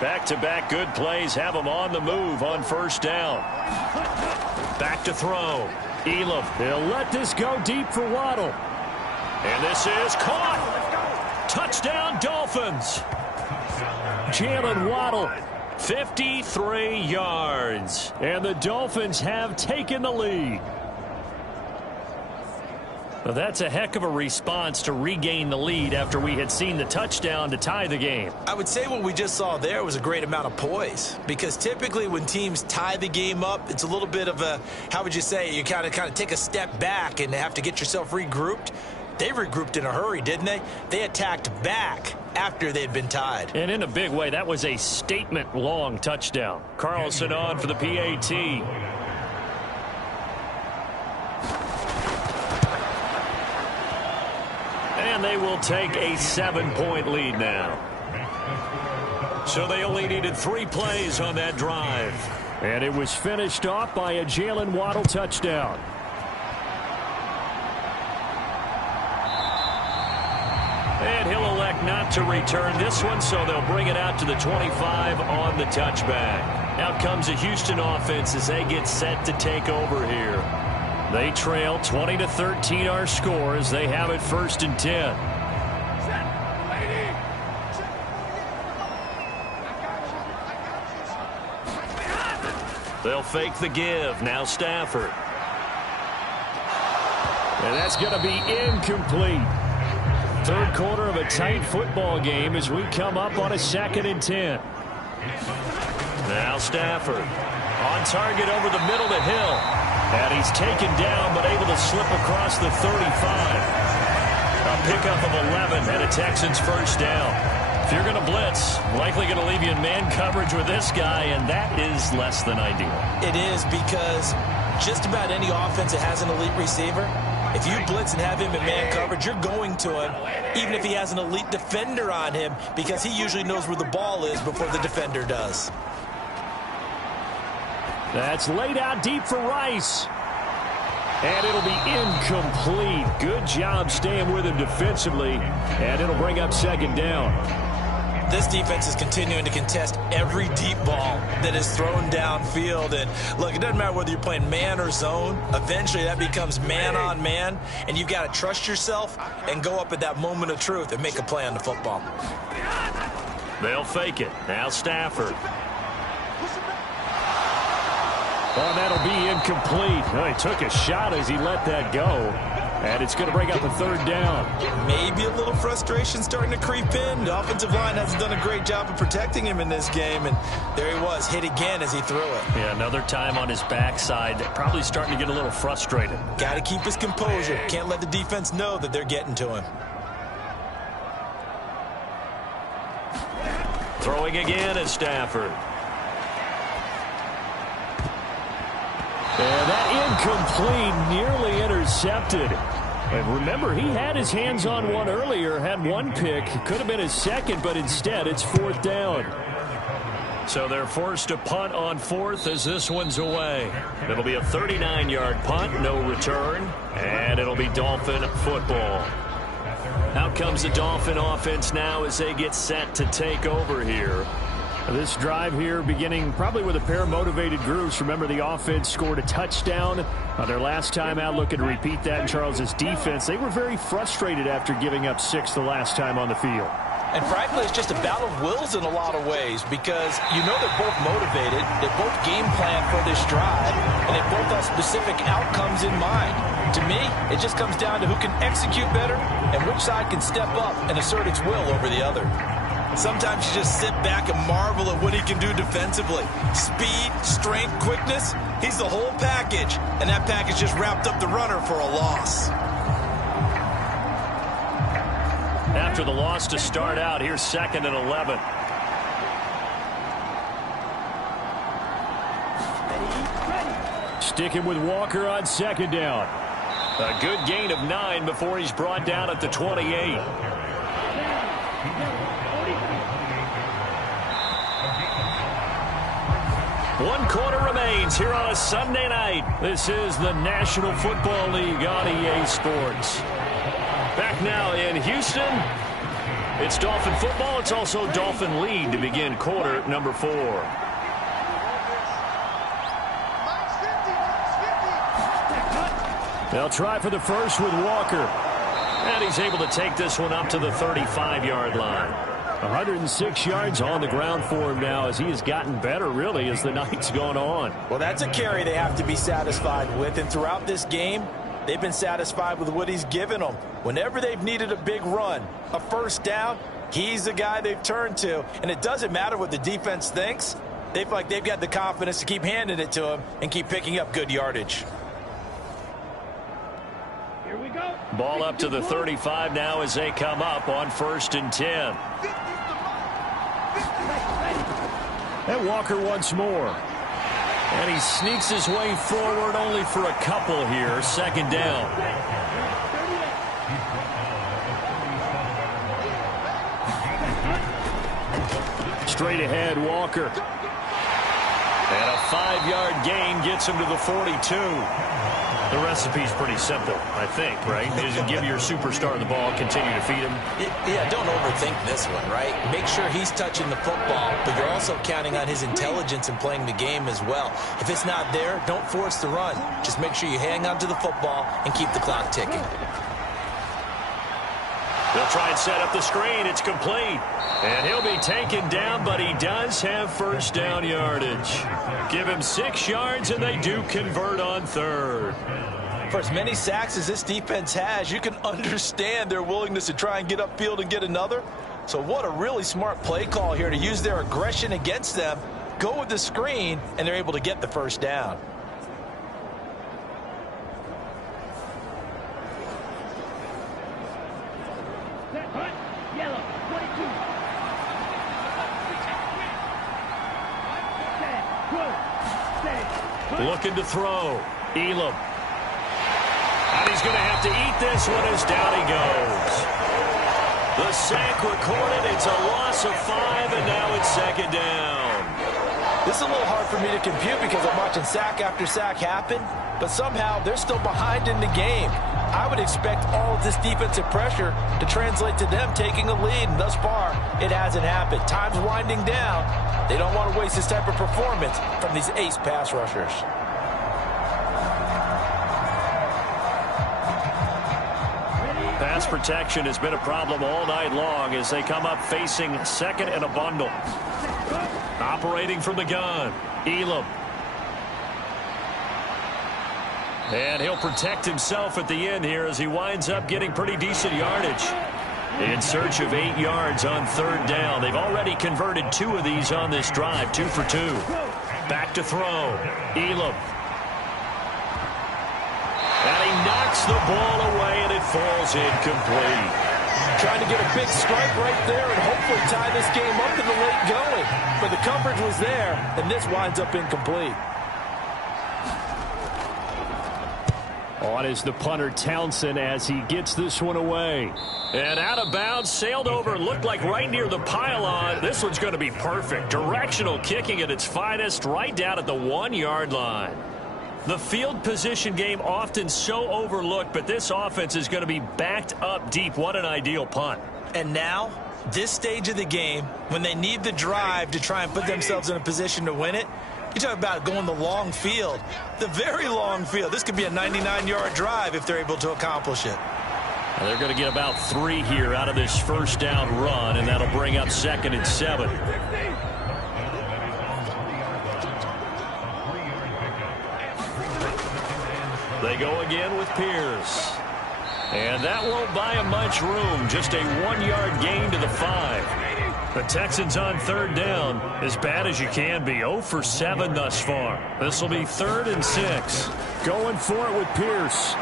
Back-to-back good plays have him on the move on first down. Back to throw. Elam. They'll let this go deep for Waddle. And this is caught. Touchdown, Dolphins. Jalen Waddle. 53 yards. And the Dolphins have taken the lead. Well, that's a heck of a response to regain the lead after we had seen the touchdown to tie the game. I would say what we just saw there was a great amount of poise, because typically when teams tie the game up, it's a little bit of a, how would you say, you kind of take a step back and have to get yourself regrouped. They regrouped in a hurry, didn't they? They attacked back after they'd been tied. And in a big way, that was a statement-long touchdown. Carlson on for the PAT. And they will take a 7-point lead now. So they only needed 3 plays on that drive. And it was finished off by a Jalen Waddle touchdown. And he'll elect not to return this one, so they'll bring it out to the 25 on the touchback. Out comes the Houston offense as they get set to take over here. They trail 20-13 our score as they have it 1st and 10. They'll fake the give. Now Stafford. And that's going to be incomplete. Third quarter of a tight football game as we come up on a 2nd and 10. Now Stafford. On target over the middle to Hill. And he's taken down, but able to slip across the 35. A pickup of 11 and a Texans first down. If you're going to blitz, likely going to leave you in man coverage with this guy, and that is less than ideal. It is, because just about any offense that has an elite receiver, if you blitz and have him in man coverage, you're going to him, even if he has an elite defender on him, because he usually knows where the ball is before the defender does. That's laid out deep for Rice. And it'll be incomplete. Good job staying with him defensively. And it'll bring up 2nd down. This defense is continuing to contest every deep ball that is thrown downfield. And look, it doesn't matter whether you're playing man or zone. Eventually that becomes man on man. And you've got to trust yourself and go up at that moment of truth and make a play on the football. They'll fake it. Now Stafford. Oh, that'll be incomplete. Oh, he took a shot as he let that go. And it's going to bring up a 3rd down. Maybe a little frustration starting to creep in. The offensive line hasn't done a great job of protecting him in this game. And there he was, hit again as he threw it. Yeah, another time on his backside. Probably starting to get a little frustrated. Got to keep his composure. Can't let the defense know that they're getting to him. Throwing again is Stafford. And that incomplete, nearly intercepted. And remember, he had his hands on one earlier, had one pick. Could have been his 2nd, but instead it's 4th down. So they're forced to punt on 4th as this one's away. It'll be a 39-yard punt, no return, and it'll be Dolphin football. Out comes the Dolphin offense now as they get set to take over here. This drive here beginning probably with a pair of motivated groups. Remember, the offense scored a touchdown their last time out. Looking to repeat that in Charles's defense. They were very frustrated after giving up 6 the last time on the field. And frankly, it's just a battle of wills in a lot of ways, because you know they're both motivated, they both game plan for this drive, and they both have specific outcomes in mind. To me, it just comes down to who can execute better and which side can step up and assert its will over the other. Sometimes you just sit back and marvel at what he can do defensively. Speed, strength, quickness, he's the whole package. And that package just wrapped up the runner for a loss. After the loss to start out, here's 2nd and 11. Sticking with Walker on 2nd down. A good gain of 9 before he's brought down at the 28. One quarter remains here on a Sunday night. This is the National Football League on EA Sports. Back now in Houston, it's Dolphin football. It's also Dolphin lead to begin quarter number 4. They'll try for the first with Walker. And he's able to take this one up to the 35-yard line. 106 yards on the ground for him now as he has gotten better, really, as the night's gone on. Well, that's a carry they have to be satisfied with. And throughout this game, they've been satisfied with what he's given them. Whenever they've needed a big run, a first down, he's the guy they've turned to. And it doesn't matter what the defense thinks. They feel like they've got the confidence to keep handing it to him and keep picking up good yardage. Ball up to the 35 now as they come up on 1st and 10. And Walker once more. And he sneaks his way forward only for a couple here. 2nd down. Straight ahead, Walker. And a 5-yard gain gets him to the 42. The recipe's pretty simple, I think, right? Is give your superstar the ball, continue to feed him. Yeah, don't overthink this one, right? Make sure he's touching the football, but you're also counting on his intelligence in playing the game as well. If it's not there, don't force the run. Just make sure you hang on to the football and keep the clock ticking. They'll try and set up the screen. It's complete. And he'll be taken down, but he does have first down yardage. Give him 6 yards, and they do convert on 3rd. For as many sacks as this defense has, you can understand their willingness to try and get upfield and get another. So what a really smart play call here to use their aggression against them, go with the screen, and they're able to get the first down. Looking to throw. Elam. And he's going to have to eat this one as down he goes. The sack recorded. It's a loss of 5, and now it's 2nd down. This is a little hard for me to compute because I'm watching sack after sack happen, but somehow they're still behind in the game. I would expect all of this defensive pressure to translate to them taking a lead, and thus far, it hasn't happened. Time's winding down. They don't want to waste this type of performance from these ace pass rushers. Pass protection has been a problem all night long as they come up facing 2nd and a bundle. Operating from the gun, Elam. And he'll protect himself at the end here as he winds up getting pretty decent yardage. In search of 8 yards on 3rd down. They've already converted 2 of these on this drive, 2 for 2. Back to throw, Elam. And he knocks the ball away, and it falls incomplete. Trying to get a big strike right there and hopefully tie this game up in the late going. But the coverage was there, and this winds up incomplete. On is the punter, Townsend, as he gets this one away. And out of bounds, sailed over, looked like right near the pylon. This one's going to be perfect. Directional kicking at its finest, right down at the 1-yard line. The field position game often so overlooked, but this offense is going to be backed up deep. What an ideal punt. And now, this stage of the game, when they need the drive to try and put themselves in a position to win it, you talk about going the long field, the very long field. This could be a 99-yard drive if they're able to accomplish it. Well, they're going to get about 3 here out of this first down run, and that'll bring up 2nd and 7. They go again with Pierce. And that won't buy him much room. Just a 1-yard gain to the 5. The Texans on 3rd down, as bad as you can be. 0 for 7 thus far. This will be 3rd and 6. Going for it with Pierce.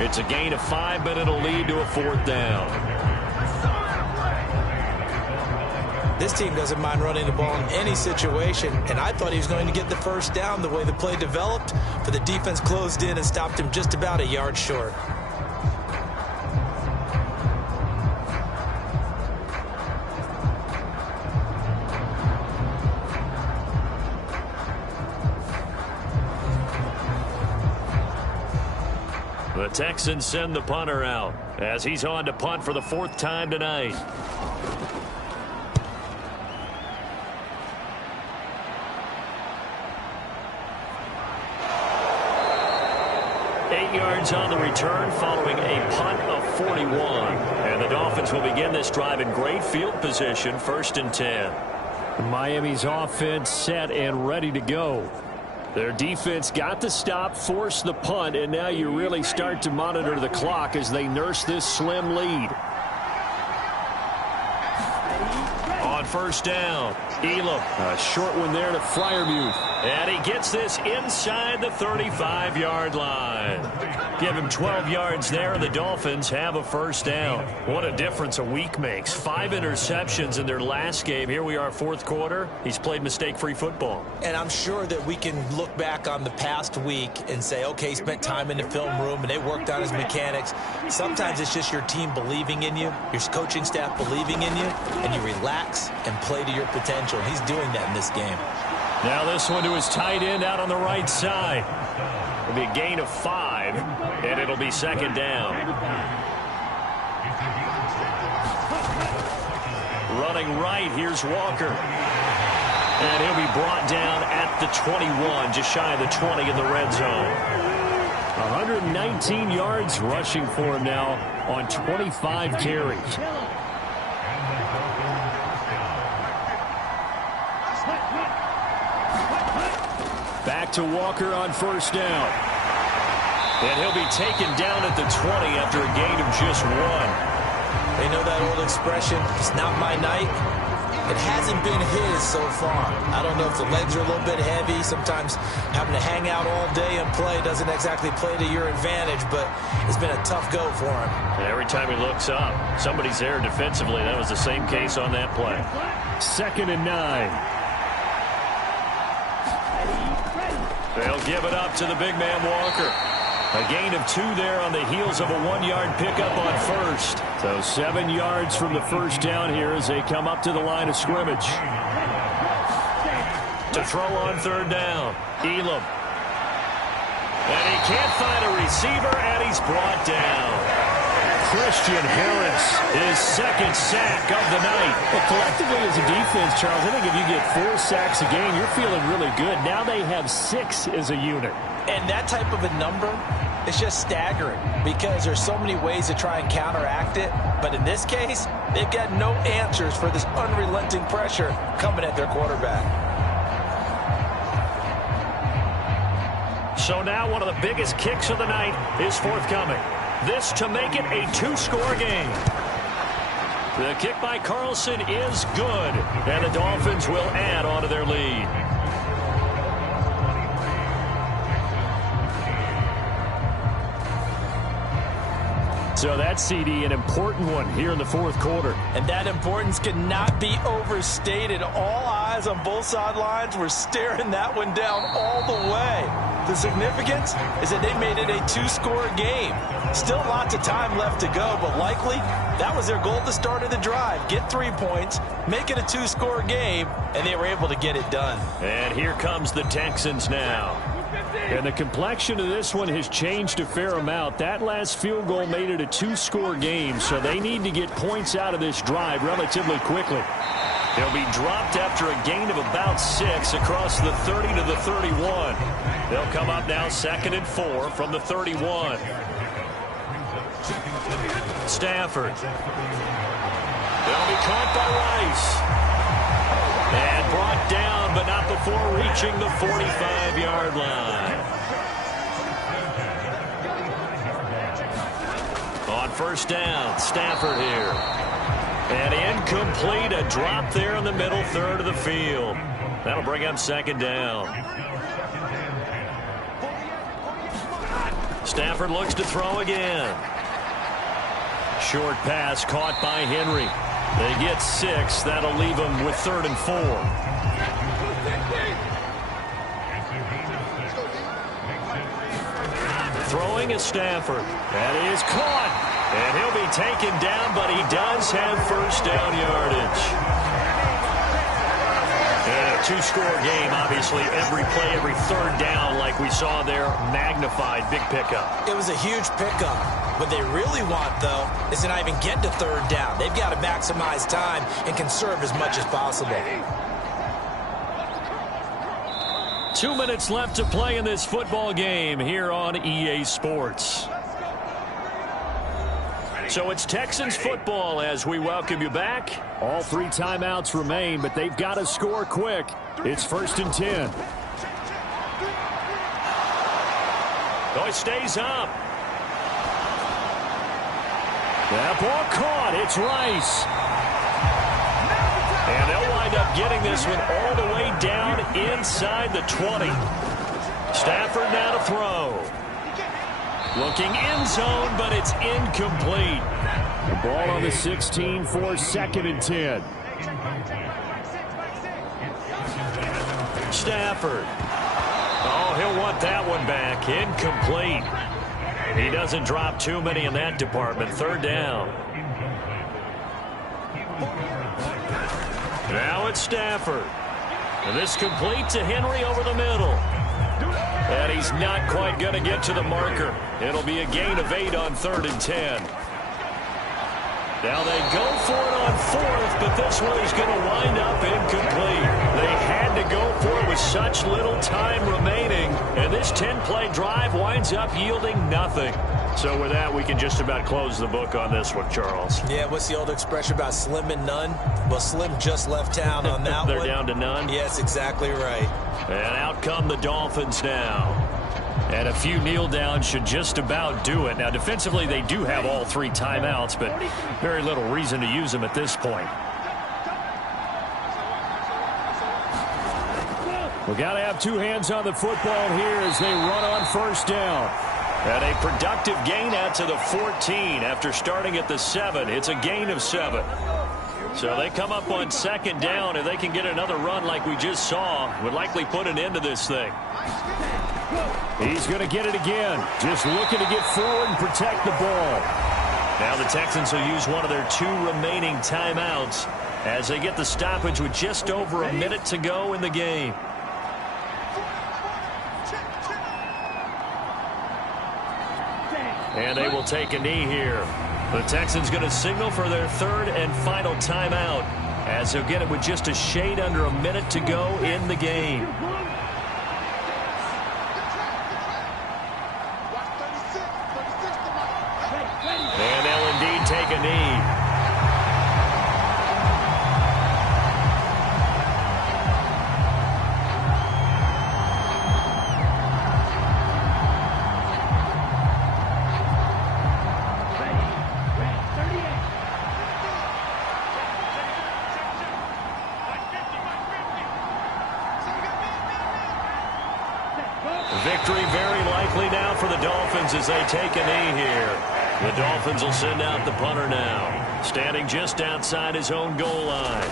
It's a gain of 5, but it'll lead to a 4th down. This team doesn't mind running the ball in any situation, and I thought he was going to get the first down the way the play developed, but the defense closed in and stopped him just about a yard short. The Texans send the punter out as he's on to punt for the 4th time tonight. Yards on the return following a punt of 41. And the Dolphins will begin this drive in great field position, 1st and 10. Miami's offense set and ready to go. Their defense got the stop, forced the punt, and now you really start to monitor the clock as they nurse this slim lead. On 1st down, Elam. A short one there to Freiermuth. And he gets this inside the 35-yard line. Give him 12 yards there, and the Dolphins have a 1st down. What a difference a week makes. 5 interceptions in their last game. Here we are, 4th quarter. He's played mistake-free football. And I'm sure that we can look back on the past week and say, okay, he spent time in the film room and they worked on his mechanics. Sometimes it's just your team believing in you, your coaching staff believing in you, and you relax and play to your potential. And he's doing that in this game. Now this one to his tight end out on the right side. It'll be a gain of 5, and it'll be 2nd down. Running right, here's Walker. And he'll be brought down at the 21, just shy of the 20 in the red zone. 119 yards rushing for him now on 25 carries. Back to Walker on 1st down. And he'll be taken down at the 20 after a gain of just 1. They know that old expression, it's not my night. It hasn't been his so far. I don't know if the legs are a little bit heavy. Sometimes having to hang out all day and play doesn't exactly play to your advantage, but it's been a tough go for him. And every time he looks up, somebody's there defensively. That was the same case on that play. 2nd and 9. They'll give it up to the big man Walker. A gain of 2 there on the heels of a 1-yard pickup on 1st. So 7 yards from the 1st down here as they come up to the line of scrimmage. To throw on 3rd down, Elam. And he can't find a receiver, and he's brought down. Christian Harris, his 2nd sack of the night. Well, collectively as a defense, Charles, I think if you get 4 sacks a game, you're feeling really good. Now they have 6 as a unit. And that type of a number is just staggering because there's so many ways to try and counteract it. But in this case, they've got no answers for this unrelenting pressure coming at their quarterback. So now one of the biggest kicks of the night is forthcoming. This to make it a 2-score game. The kick by Carlson is good, and the Dolphins will add on to their lead. So that CD, an important one here in the 4th quarter. And that importance cannot be overstated. All eyes on both sidelines were staring that one down all the way. The significance is that they made it a 2-score game. Still lots of time left to go, but likely that was their goal at the start of the drive. Get 3 points, make it a 2-score game, and they were able to get it done. And here comes the Texans now. And the complexion of this one has changed a fair amount. That last field goal made it a 2-score game, so they need to get points out of this drive relatively quickly. They'll be dropped after a gain of about 6 across the 30 to the 31. They'll come up now 2nd and 4 from the 31. Stafford. They'll be caught by Rice. And brought down, but not before reaching the 45-yard line. On 1st down, Stafford here. And incomplete, a drop there in the middle third of the field. That'll bring up 2nd down. Stafford looks to throw again. Short pass caught by Henry. They get 6. That'll leave them with 3rd and 4. Throwing is Stafford. That is caught. And he'll be taken down, but he does have first down yardage. And a 2-score game, obviously. Every play, every 3rd down, like we saw there, magnified. Big pickup. It was a huge pickup. What they really want, though, is to not even get to 3rd down. They've got to maximize time and conserve as much as possible. 2 minutes left to play in this football game here on EA Sports. So it's Texans football as we welcome you back. All 3 timeouts remain, but they've got to score quick. It's 1st and 10. Oh, it stays up. That ball caught. It's Rice. And they'll wind up getting this one all the way down inside the 20. Stafford now to throw. Looking end zone, but it's incomplete. The ball on the 16 for 2nd and 10. Stafford. Oh, he'll want that one back. Incomplete. He doesn't drop too many in that department. 3rd down. Now it's Stafford. And this complete to Henry over the middle. And he's not quite going to get to the marker. It'll be a gain of 8 on 3rd and 10. Now they go for it on 4th, but this one is going to wind up incomplete. They had to go for it with such little time remaining, and this 10-play drive winds up yielding nothing. So with that, we can just about close the book on this one, Charles. Yeah, what's the old expression about slim and none? Well, Slim just left town on that They're one. down to none? Yes, exactly right. And out come the Dolphins now. And a few kneel downs should just about do it. Now, defensively, they do have all 3 timeouts, but very little reason to use them at this point. We got to have 2 hands on the football here as they run on 1st down. And a productive gain out to the 14 after starting at the 7. It's a gain of 7. So they come up on 2nd down. If they can get another run like we just saw, would likely put an end to this thing. He's going to get it again. Just looking to get forward and protect the ball. Now the Texans will use one of their 2 remaining timeouts as they get the stoppage with just over a minute to go in the game. And they will take a knee here. The Texans going to signal for their 3rd and final timeout as they'll get it with just a shade under a minute to go in the game. And they'll indeed take a knee. Victory very likely now for the Dolphins as they take a knee here. The Dolphins will send out the punter now, standing just outside his own goal line.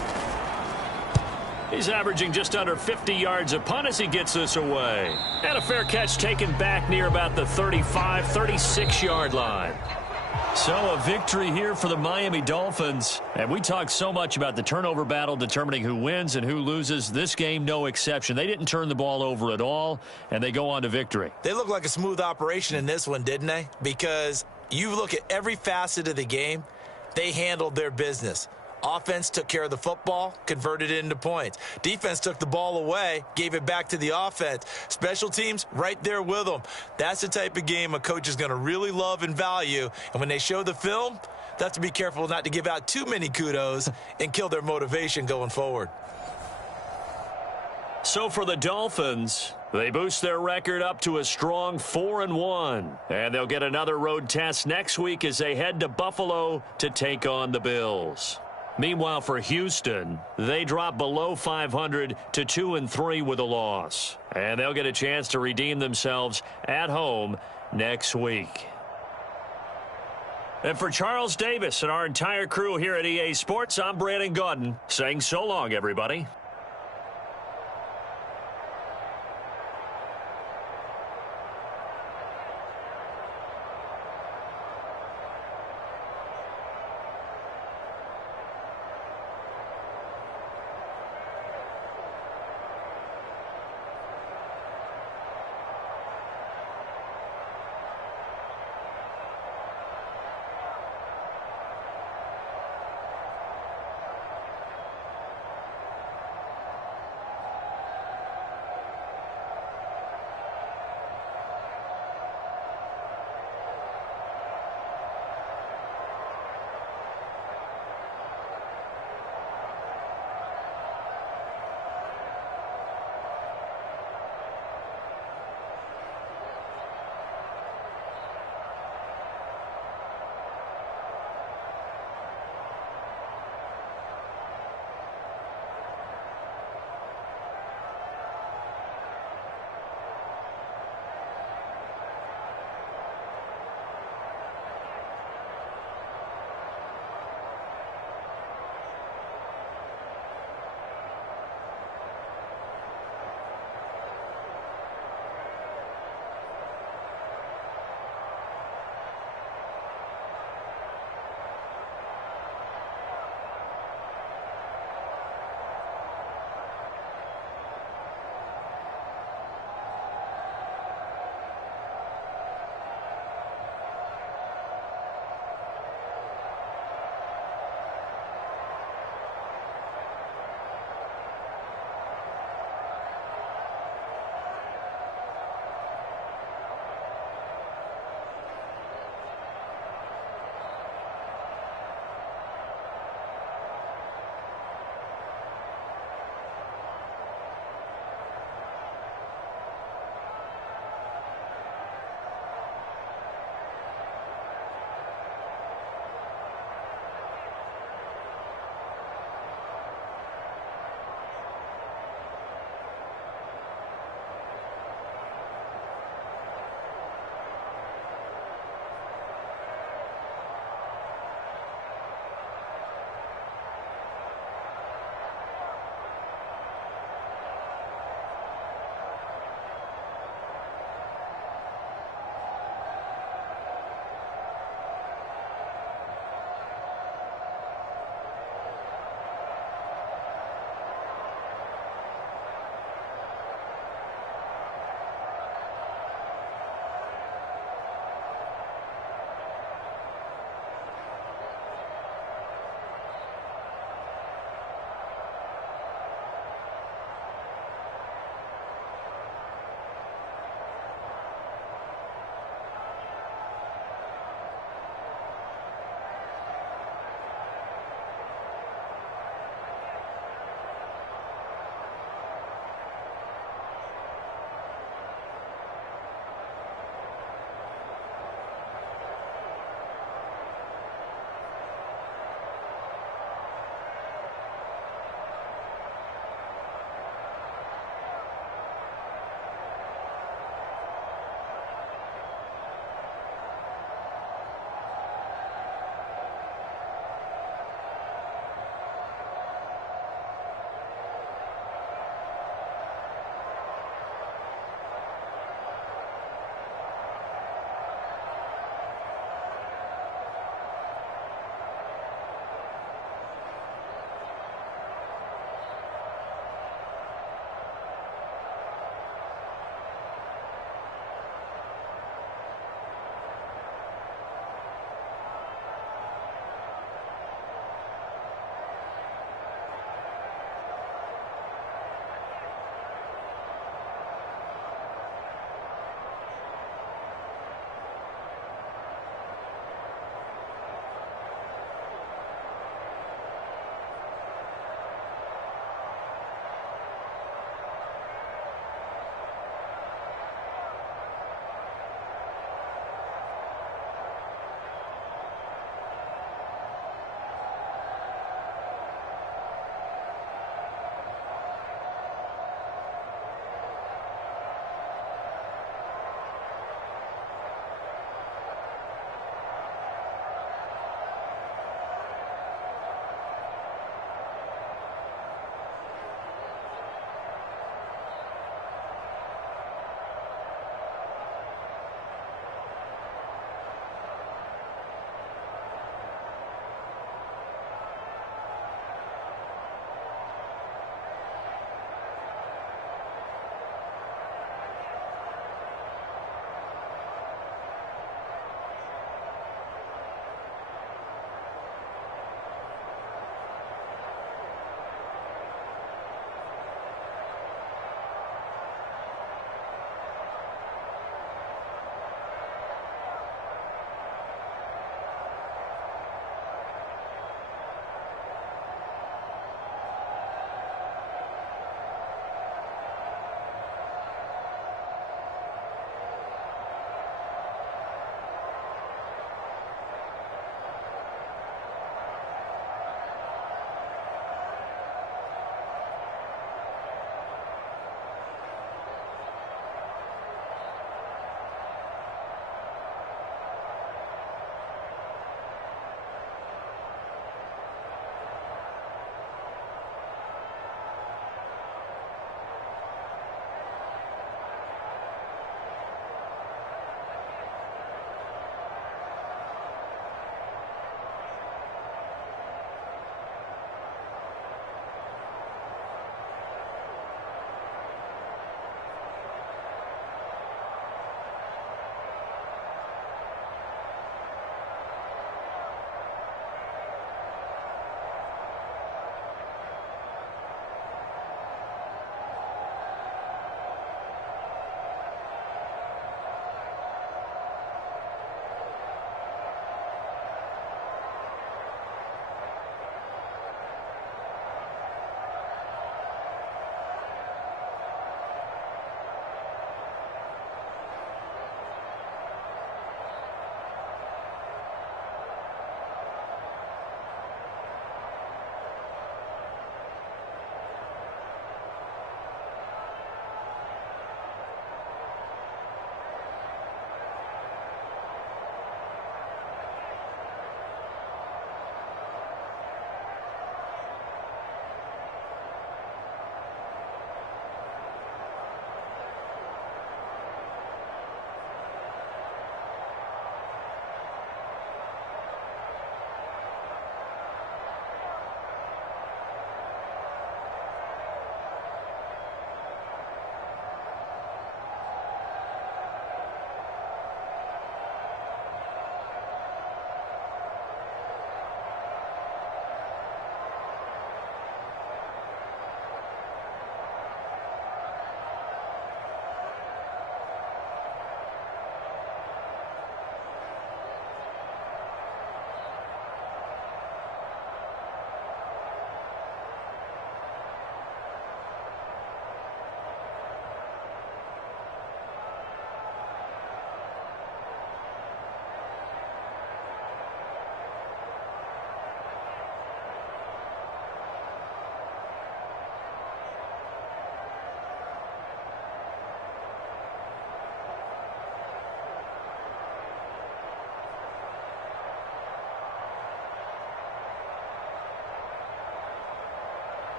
He's averaging just under 50 yards a punt as he gets this away. And a fair catch taken back near about the 35, 36-yard line. So a victory here for the Miami Dolphins. And we talk so much about the turnover battle determining who wins and who loses. This game, no exception. They didn't turn the ball over at all, and they go on to victory. They look like a smooth operation in this one, didn't they? Because you look at every facet of the game, they handled their business. Offense took care of the football, converted it into points. Defense took the ball away, gave it back to the offense. Special teams, right there with them. That's the type of game a coach is going to really love and value. And when they show the film, they have to be careful not to give out too many kudos and kill their motivation going forward. So for the Dolphins, they boost their record up to a strong 4-1. And they'll get another road test next week as they head to Buffalo to take on the Bills. Meanwhile, for Houston, they drop below 500 to 2-3 with a loss. And they'll get a chance to redeem themselves at home next week. And for Charles Davis and our entire crew here at EA Sports, I'm Brandon Gaudin saying so long, everybody.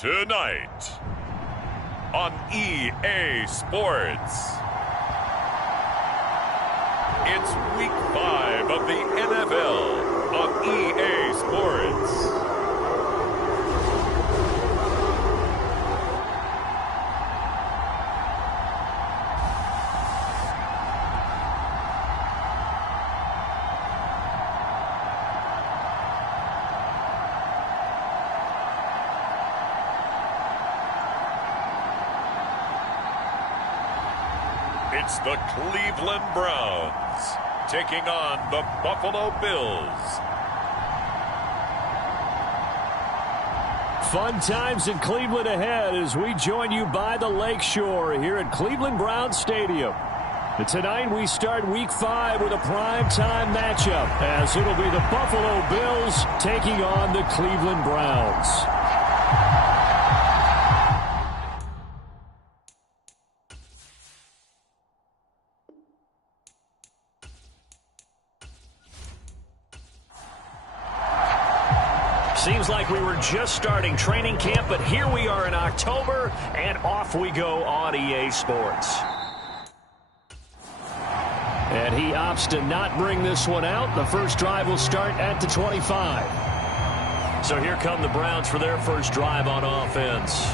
Tonight on EA Sports. It's Week 5 of the NFL on EA Sports. It's the Cleveland Browns taking on the Buffalo Bills. Fun times in Cleveland ahead as we join you by the Lakeshore here at Cleveland Browns Stadium. And tonight we start Week 5 with a primetime matchup as it'll be the Buffalo Bills taking on the Cleveland Browns. Seems like we were just starting training camp, but here we are in October, and off we go on EA Sports. And he opts to not bring this one out. The first drive will start at the 25. So here come the Browns for their first drive on offense.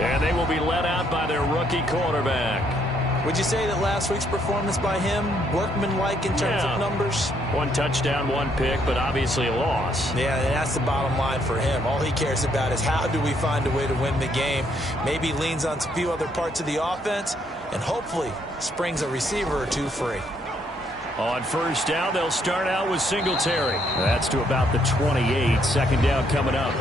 And they will be led out by their rookie quarterback. Would you say that last week's performance by him, workmanlike in terms of numbers? One touchdown, one pick, but obviously a loss. Yeah, and that's the bottom line for him. All he cares about is how do we find a way to win the game. Maybe leans on a few other parts of the offense, and hopefully springs a receiver or two free. On first down, they'll start out with Singletary. That's to about the 28. Second down coming up.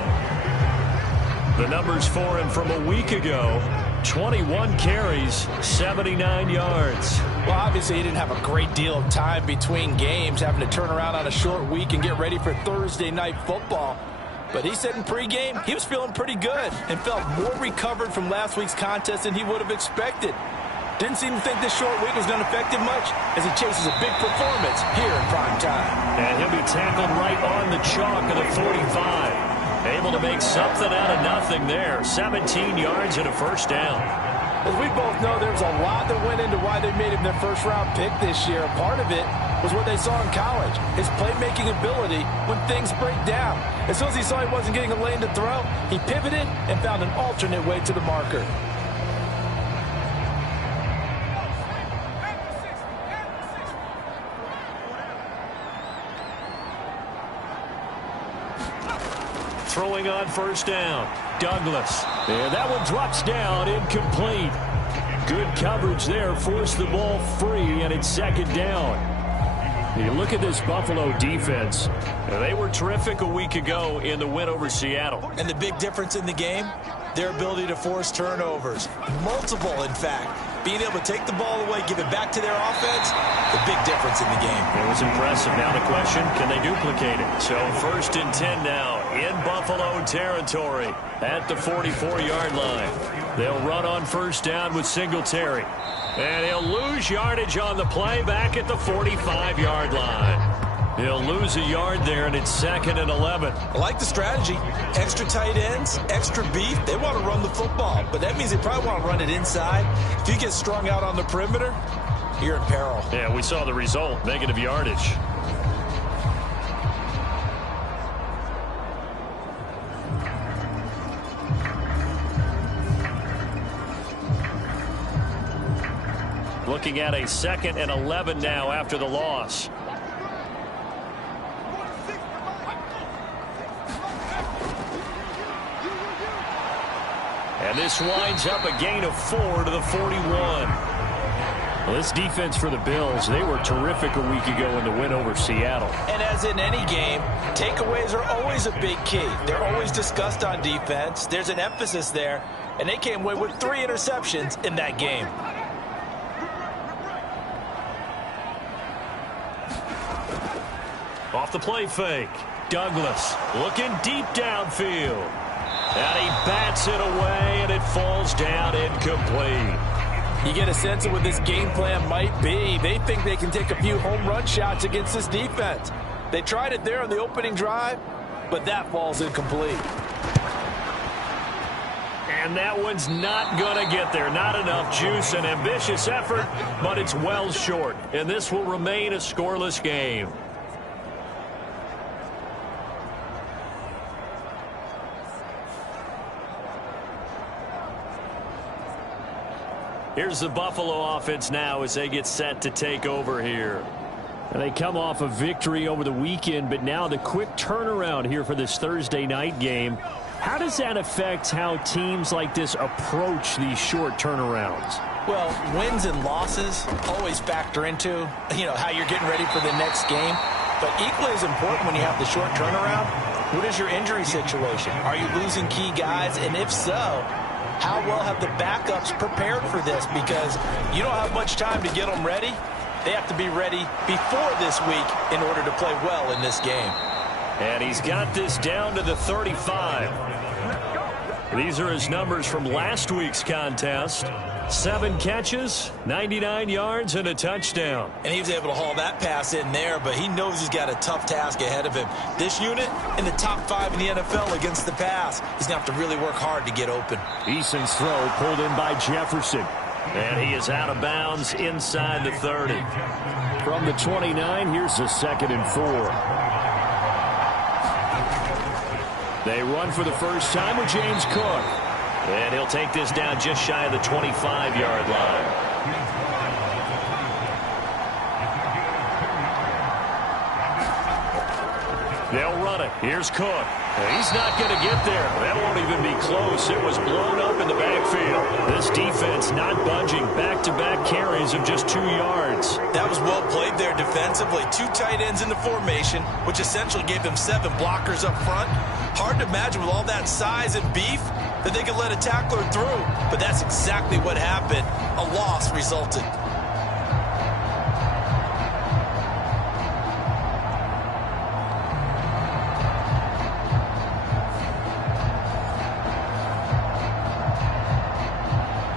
The numbers for him from a week ago: 21 carries, 79 yards. Well, obviously he didn't have a great deal of time between games, having to turn around on a short week and get ready for Thursday night football. But he said in pregame he was feeling pretty good and felt more recovered from last week's contest than he would have expected. Didn't seem to think this short week was going to affect him much as he chases a big performance here in prime time. And he'll be tackled right on the chalk of the 45. Able to make something out of nothing there. 17 yards and a first down. As we both know, there's a lot that went into why they made him their first-round pick this year. Part of it was what they saw in college, his playmaking ability when things break down. As soon as he saw he wasn't getting a lane to throw, he pivoted and found an alternate way to the marker. Throwing on first down, Douglas. And that one drops down, incomplete. Good coverage there, forced the ball free, and it's second down. You look at this Buffalo defense. They were terrific a week ago in the win over Seattle. And the big difference in the game, their ability to force turnovers. Multiple, in fact. Being able to take the ball away, give it back to their offense, the big difference in the game. It was impressive. Now the question, can they duplicate it? So 1st and 10 now in Buffalo territory at the 44-yard line. They'll run on first down with Singletary. And he'll lose yardage on the play back at the 45-yard line. He'll lose a yard there, and it's 2nd and 11. I like the strategy. Extra tight ends, extra beef. They want to run the football, but that means they probably want to run it inside. If you get strung out on the perimeter, you're in peril. Yeah, we saw the result, negative yardage. Looking at a 2nd and 11 now after the loss. And this winds up a gain of 4 to the 41. Well, this defense for the Bills, they were terrific a week ago in the win over Seattle. And as in any game, takeaways are always a big key. They're always discussed on defense. There's an emphasis there, and they came away with 3 interceptions in that game. Off the play fake, Douglas looking deep downfield. And he bats it away, and it falls down incomplete. You get a sense of what this game plan might be. They think they can take a few home run shots against this defense. They tried it there on the opening drive, but that falls incomplete. And that one's not going to get there. Not enough juice. An ambitious effort, but it's well short. And this will remain a scoreless game. Here's the Buffalo offense now as they get set to take over here. And they come off a victory over the weekend, but now the quick turnaround here for this Thursday night game. How does that affect how teams like this approach these short turnarounds? Well, wins and losses always factor into, how you're getting ready for the next game. But equally as important when you have the short turnaround, what is your injury situation? Are you losing key guys? And if so, how well have the backups prepared for this? Because you don't have much time to get them ready. They have to be ready before this week in order to play well in this game. And he's got this down to the 35. These are his numbers from last week's contest. 7 catches, 99 yards, and a touchdown. And he was able to haul that pass in there, but he knows he's got a tough task ahead of him. This unit in the top 5 in the NFL against the pass. He's going to have to really work hard to get open. Eason's throw pulled in by Jefferson. And he is out of bounds inside the 30. From the 29, here's a 2nd and 4. They run for the first time with James Cook. And he'll take this down just shy of the 25-yard line. They'll run it. Here's Cook. He's not going to get there. That won't even be close. It was blown up in the backfield. This defense not budging. Back-to-back carries of just 2 yards. That was well played there defensively. 2 tight ends in the formation, which essentially gave them 7 blockers up front. Hard to imagine with all that size and beef that they could let a tackler through. But that's exactly what happened. A loss resulted.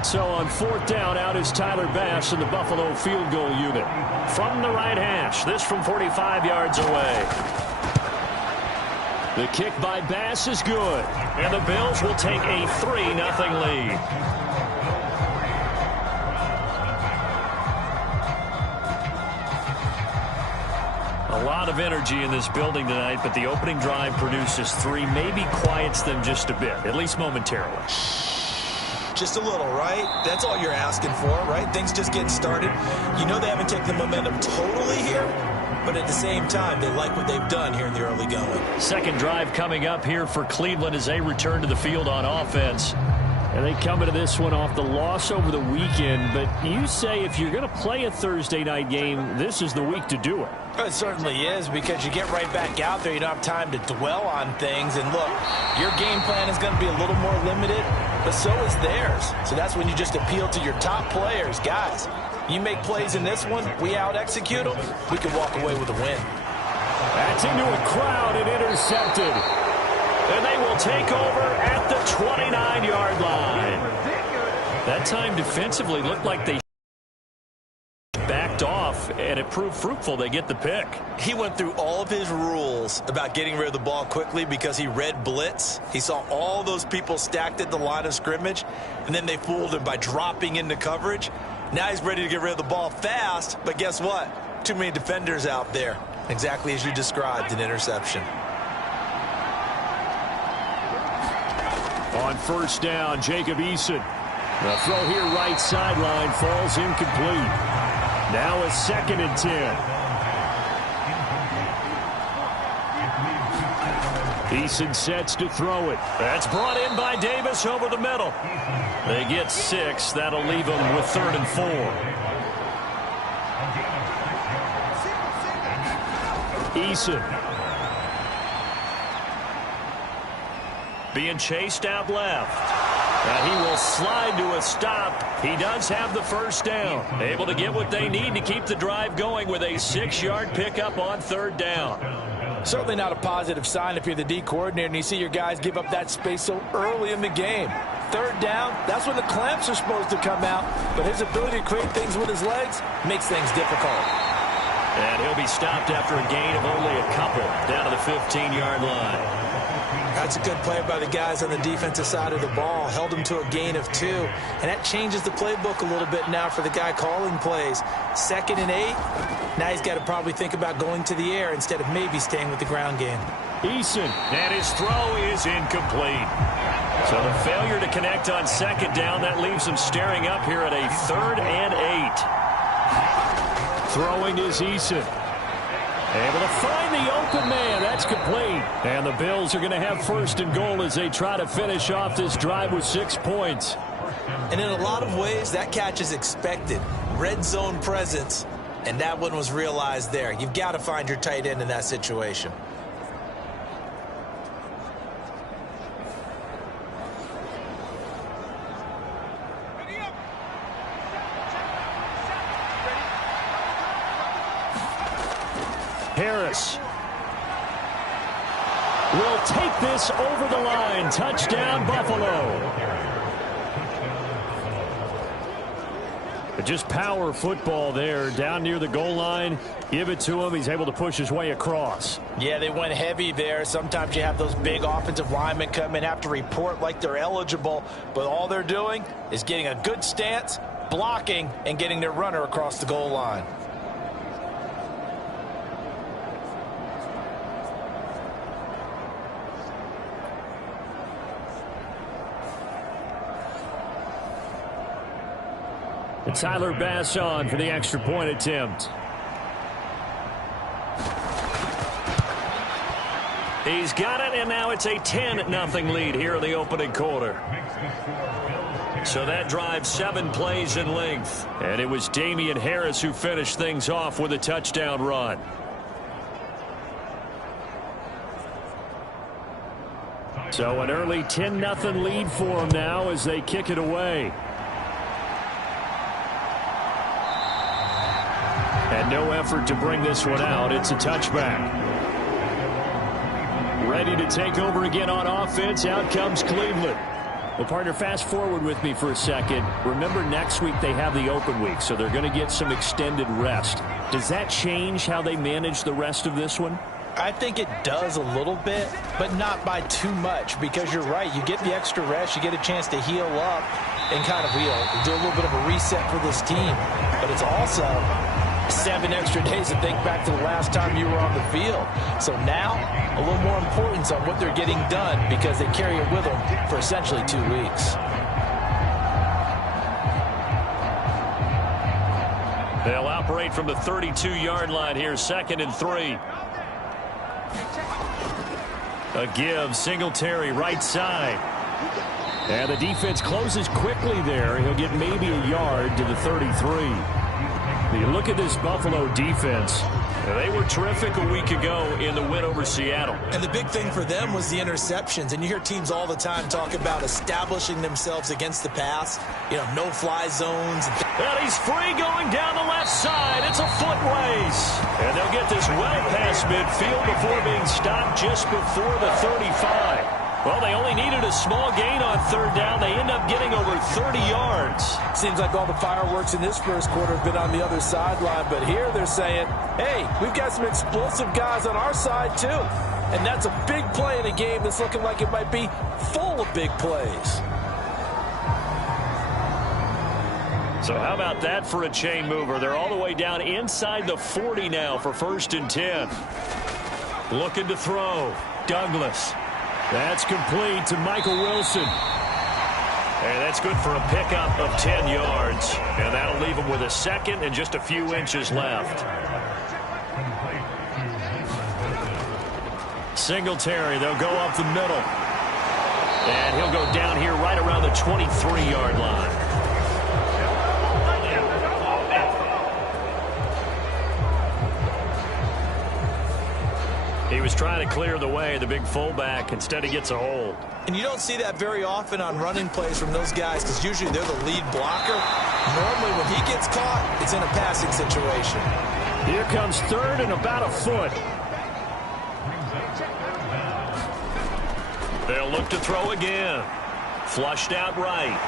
So on 4th down, out is Tyler Bass in the Buffalo field goal unit. From the right hash, this from 45 yards away. The kick by Bass is good. And the Bills will take a 3-0 lead. A lot of energy in this building tonight, but the opening drive produces 3, maybe quiets them just a bit, at least momentarily. Just a little, right? That's all you're asking for, right? Things just getting started. You know they haven't taken the momentum totally here, but at the same time, they like what they've done here in the early going. Second drive coming up here for Cleveland as they return to the field on offense. And they come into this one off the loss over the weekend, but you say if you're going to play a Thursday night game, this is the week to do it. It certainly is, because you get right back out there. You don't have time to dwell on things. And look, your game plan is going to be a little more limited, but so is theirs. So that's when you just appeal to your top players. Guys, you make plays in this one, we out-execute them, we can walk away with a win. That's into a crowd and intercepted. And they will take over at the 29-yard line. That time defensively looked like they backed off, and it proved fruitful. They get the pick. He went through all of his rules about getting rid of the ball quickly because he read blitz. He saw all those people stacked at the line of scrimmage, and then they fooled him by dropping into coverage. Now he's ready to get rid of the ball fast, but guess what? Too many defenders out there. Exactly as you described, an interception. On 1st down, Jacob Eason. The throw here right sideline falls incomplete. Now a 2nd and 10. Eason sets to throw it. That's brought in by Davis over the middle. They get 6. That'll leave them with 3rd and 4. Eason. Being chased out left. And he will slide to a stop. He does have the 1st down. Able to get what they need to keep the drive going with a 6-yard pickup on 3rd down. Certainly not a positive sign if you're the D coordinator and you see your guys give up that space so early in the game. 3rd down, that's when the clamps are supposed to come out. But his ability to create things with his legs makes things difficult. And he'll be stopped after a gain of only a couple down to the 15-yard line. That's a good play by the guys on the defensive side of the ball. Held them to a gain of 2. And that changes the playbook a little bit now for the guy calling plays. 2nd and 8. Now he's got to probably think about going to the air instead of maybe staying with the ground game. Eason, and his throw is incomplete. So the failure to connect on 2nd down, that leaves him staring up here at a 3rd and 8. Throwing is Eason. Able to find the open man. That's complete. And the Bills are going to have 1st and goal as they try to finish off this drive with 6 points. And in a lot of ways, that catch is expected. Red zone presence, and that one was realized there. You've got to find your tight end in that situation. Harris will take this over the line. Touchdown, Buffalo. Just power football there down near the goal line. Give it to him. He's able to push his way across. Yeah, they went heavy there. Sometimes you have those big offensive linemen come in, have to report like they're eligible, but all they're doing is getting a good stance, blocking, and getting their runner across the goal line. And Tyler Bass on for the extra point attempt. He's got it, and now it's a 10-0 lead here in the opening quarter. So that drives 7 plays in length. And it was Damian Harris who finished things off with a touchdown run. So an early 10-0 lead for them now as they kick it away. And no effort to bring this one out. It's a touchback. Ready to take over again on offense. Out comes Cleveland. Well, partner, fast forward with me for a second. Remember, next week they have the open week, so they're going to get some extended rest. Does that change how they manage the rest of this one? I think it does a little bit, but not by too much, because you're right. You get the extra rest. You get a chance to heal up and kind of do a little bit of a reset for this team. But it's also 7 extra days to think back to the last time you were on the field. So now, a little more importance on what they're getting done because they carry it with them for essentially 2 weeks. They'll operate from the 32-yard line here, 2nd and 3. A give, Singletary right side. And the defense closes quickly there. He'll get maybe a yard to the 33. You look at this Buffalo defense. They were terrific a week ago in the win over Seattle. And the big thing for them was the interceptions. And you hear teams all the time talk about establishing themselves against the pass. You know, no-fly zones. And he's free going down the left side. It's a foot race. And they'll get this well past midfield before being stopped just before the 35. Well, they only needed a small gain on 3rd down. They end up getting over 30 yards. Seems like all the fireworks in this first quarter have been on the other sideline. But here they're saying, hey, we've got some explosive guys on our side, too. And that's a big play in a game that's looking like it might be full of big plays. So how about that for a chain mover? They're all the way down inside the 40 now for 1st and 10. Looking to throw. Douglas. That's complete to Michael Wilson. And that's good for a pickup of 10 yards. And that'll leave him with a 2nd and just a few inches left. Singletary, they'll go up the middle. And he'll go down here right around the 23-yard line. He was trying to clear the way, the big fullback. Instead, he gets a hold. And you don't see that very often on running plays from those guys because usually they're the lead blocker. Normally, when he gets caught, it's in a passing situation. Here comes 3rd and about a foot. They'll look to throw again. Flushed out right.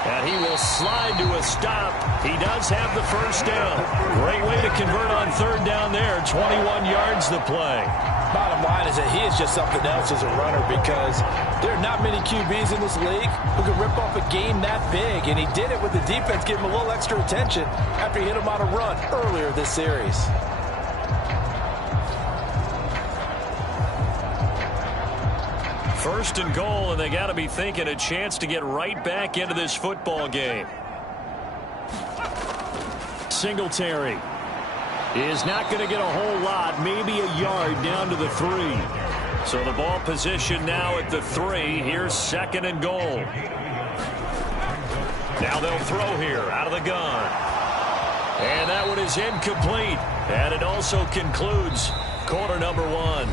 And he will slide to a stop. He does have the first down. Great way to convert on third down there. 21 yards the play. Bottom line is that he is just something else as a runner because there are not many QBs in this league who can rip off a game that big. And he did it with the defense giving him a little extra attention after he hit him on a run earlier this series. First and goal, and they got to be thinking a chance to get right back into this football game. Singletary is not going to get a whole lot, maybe a yard down to the 3. So the ball position now at the 3. Here's second and goal. Now they'll throw here out of the gun. And that one is incomplete. And it also concludes quarter number 1.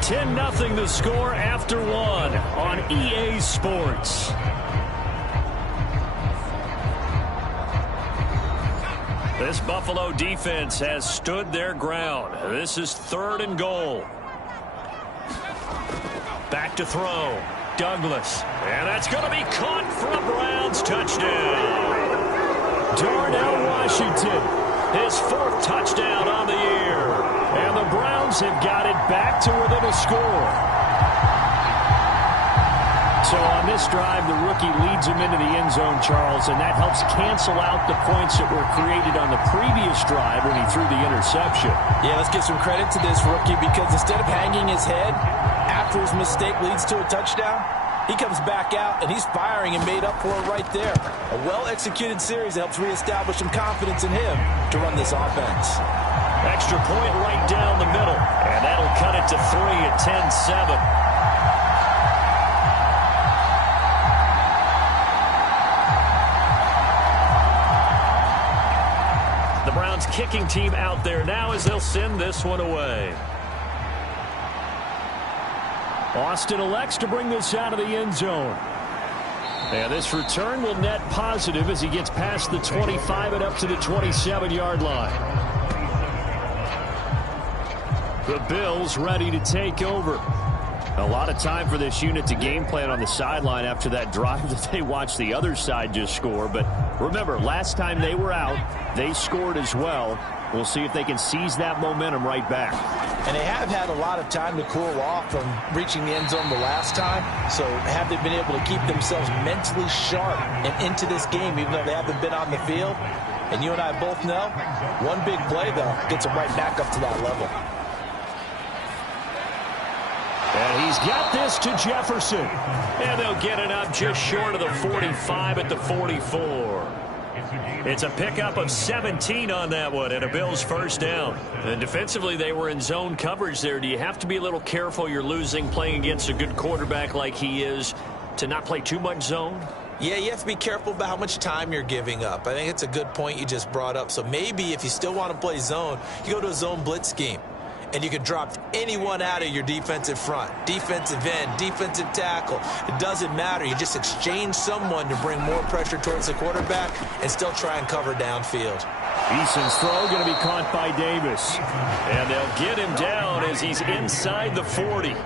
10-0 the score after 1 on EA Sports. This Buffalo defense has stood their ground. This is third and goal. Back to throw. Douglas. And that's going to be caught for a Browns touchdown. Darnell Washington, his 4th touchdown on the year. And the Browns have got it back to within a score. So on this drive, the rookie leads him into the end zone, Charles, and that helps cancel out the points that were created on the previous drive when he threw the interception. Yeah, let's give some credit to this rookie because instead of hanging his head after his mistake leads to a touchdown, he comes back out and he's firing and made up for it right there. A well-executed series that helps reestablish some confidence in him to run this offense. Extra point right down the middle, and that'll cut it to 3 at 10-7. The Browns kicking team out there now as they'll send this one away. Austin elects to bring this out of the end zone. And this return will net positive as he gets past the 25 and up to the 27-yard line. The Bills ready to take over. A lot of time for this unit to game plan on the sideline after that drive that they watched the other side just score. But remember, last time they were out, they scored as well. We'll see if they can seize that momentum right back. And they have had a lot of time to cool off from reaching the end zone the last time. So have they been able to keep themselves mentally sharp and into this game even though they haven't been on the field? And you and I both know, one big play, though, gets them right back up to that level. And he's got this to Jefferson. And they'll get it up just short of the 45 at the 44. It's a pickup of 17 on that one and a Bills first down. And defensively, they were in zone coverage there. Do you have to be a little careful you're losing playing against a good quarterback like he is to not play too much zone? Yeah, you have to be careful about how much time you're giving up. I think it's a good point you just brought up. So maybe if you still want to play zone, you go to a zone blitz scheme. And you can drop anyone out of your defensive front, defensive end, defensive tackle. It doesn't matter. You just exchange someone to bring more pressure towards the quarterback and still try and cover downfield. Eason's throw going to be caught by Davis. And they'll get him down as he's inside the 40.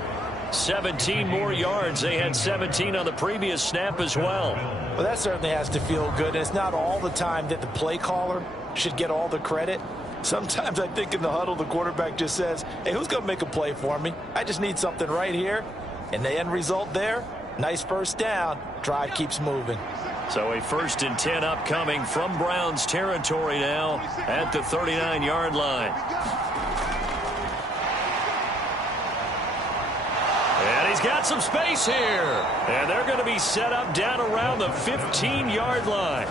17 more yards. They had 17 on the previous snap as well. Well, that certainly has to feel good. And it's not all the time that the play caller should get all the credit. Sometimes I think in the huddle, the quarterback just says, hey, who's going to make a play for me? I just need something right here. And the end result there, nice first down. Drive keeps moving. So a 1st and 10 upcoming from Browns territory now at the 39-yard line. And he's got some space here. And they're going to be set up down around the 15-yard line.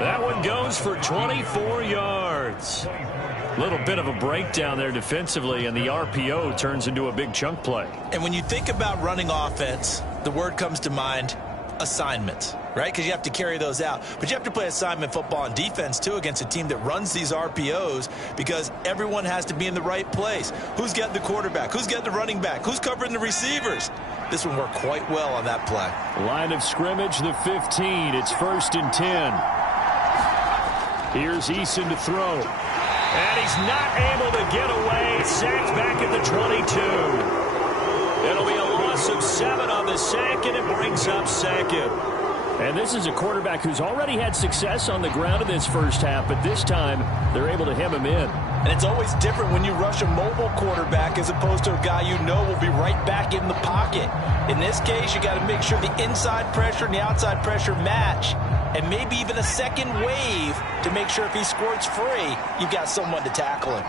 That one goes for 24 yards. A little bit of a breakdown there defensively, and the RPO turns into a big chunk play. And when you think about running offense, the word comes to mind, assignments, right? Because you have to carry those out. But you have to play assignment football on defense, too, against a team that runs these RPOs because everyone has to be in the right place. Who's getting the quarterback? Who's getting the running back? Who's covering the receivers? This one worked quite well on that play. Line of scrimmage, the 15. It's 1st and 10. Here's Eason to throw. And he's not able to get away. Sacked back at the 22. It'll be a loss of 7 on the sack, and it brings up second. And this is a quarterback who's already had success on the ground in this first half, but this time they're able to hem him in. And it's always different when you rush a mobile quarterback as opposed to a guy you know will be right back in the pocket. In this case, you got to make sure the inside pressure and the outside pressure match, and maybe even a second wave to make sure if he squirts free, you've got someone to tackle him.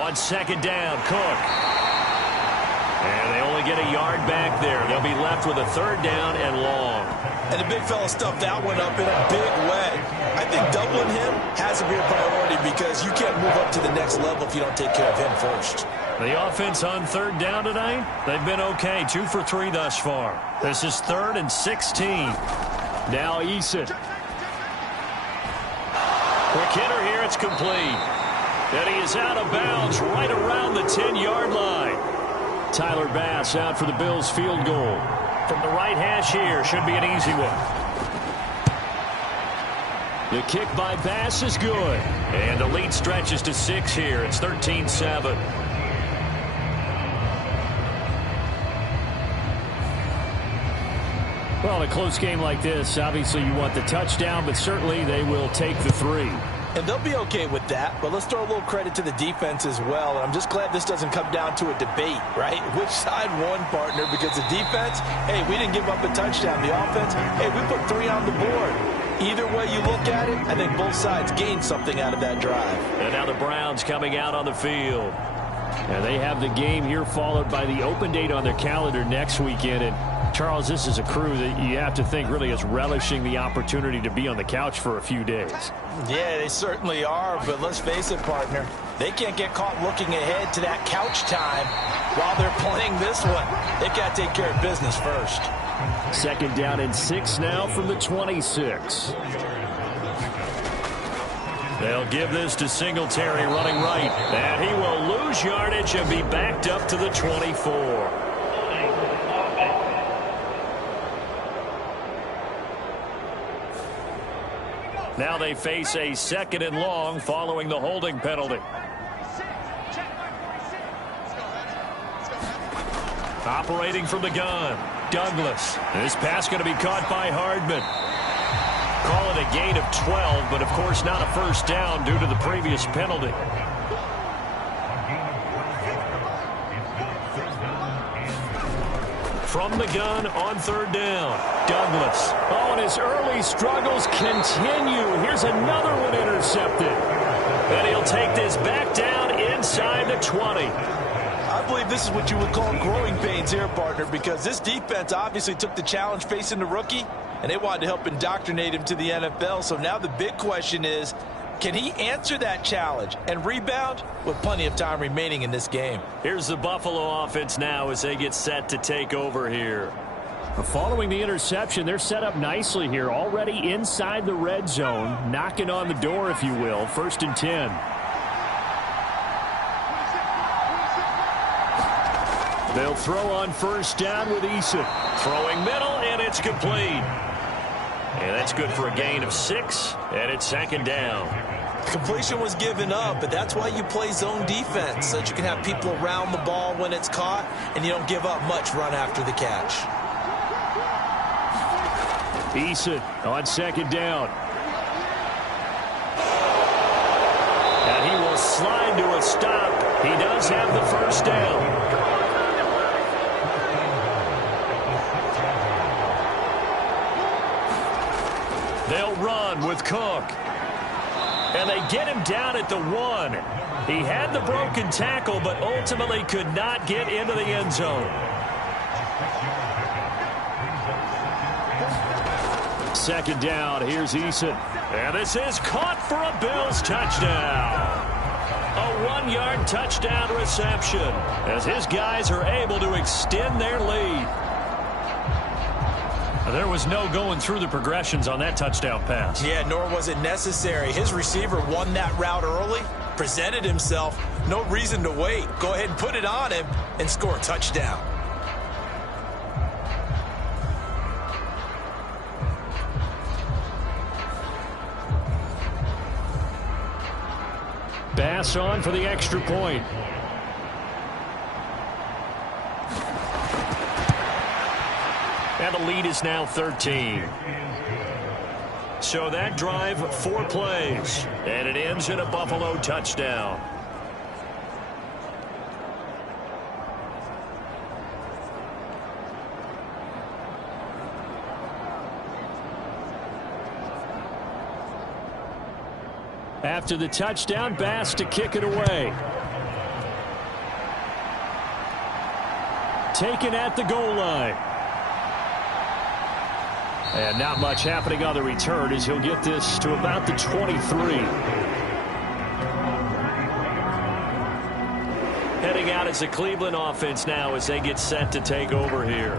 On second down, Cook. And they only get a yard back there. They'll be left with a third down and long. And the big fella stuffed that one up in a big way. I think doubling him has to be a priority because you can't move up to the next level if you don't take care of him first. The offense on third down tonight, they've been okay. 2 for 3 thus far. This is 3rd and 16. Now Eason. Quick hitter here, it's complete. And he is out of bounds right around the 10-yard line. Tyler Bass out for the Bills field goal. From the right hash here, should be an easy one. The kick by Bass is good. And the lead stretches to 6 here. It's 13-7. Well, in a close game like this, obviously you want the touchdown, but certainly they will take the 3. And they'll be okay with that, but let's throw a little credit to the defense as well. And I'm just glad this doesn't come down to a debate, right? Which side won, partner? Because the defense, hey, we didn't give up a touchdown. The offense, hey, we put 3 on the board. Either way you look at it, I think both sides gained something out of that drive. And now the Browns coming out on the field. And they have the game here followed by the open date on their calendar next weekend. And Charles, this is a crew that you have to think really is relishing the opportunity to be on the couch for a few days. Yeah, they certainly are, but let's face it, partner. They can't get caught looking ahead to that couch time while they're playing this one. They've got to take care of business first. Second down and 6 now from the 26. They'll give this to Singletary running right. And he will lose yardage and be backed up to the 24. Now they face a 2nd and long following the holding penalty. Operating from the gun, Douglas. This pass going to be caught by Hardman. Call it a gain of 12, but of course not a first down due to the previous penalty. From the gun on 3rd down, Douglas. Oh, and his early struggles continue. Here's another one intercepted. And he'll take this back down inside the 20. I believe this is what you would call growing pains here, partner, because this defense obviously took the challenge facing the rookie, and they wanted to help indoctrinate him to the NFL. So now the big question is, can he answer that challenge and rebound with plenty of time remaining in this game? Here's the Buffalo offense now as they get set to take over here. Following the interception, they're set up nicely here, already inside the red zone, knocking on the door, if you will. 1st and 10. They'll throw on 1st down with Eason. Throwing middle, and it's complete. And that's good for a gain of 6, and it's 2nd down. Completion was given up, but that's why you play zone defense, so that you can have people around the ball when it's caught, and you don't give up much run after the catch. Eason on 2nd down. And he will slide to a stop. He does have the 1st down. They'll run with Cook. And they get him down at the 1. He had the broken tackle, but ultimately could not get into the end zone. 2nd down. Here's Eason. And this is caught for a Bills touchdown. A 1-yard touchdown reception as his guys are able to extend their lead. There was no going through the progressions on that touchdown pass. Yeah, nor was it necessary. His receiver won that route early, presented himself. No reason to wait. Go ahead and put it on him and score a touchdown. Bass on for the extra point. And the lead is now 13. So that drive, 4 plays, and it ends in a Buffalo touchdown. After the touchdown, Bass to kick it away. Taken at the goal line. And not much happening on the return as he'll get this to about the 23. Heading out as a Cleveland offense now as they get set to take over here.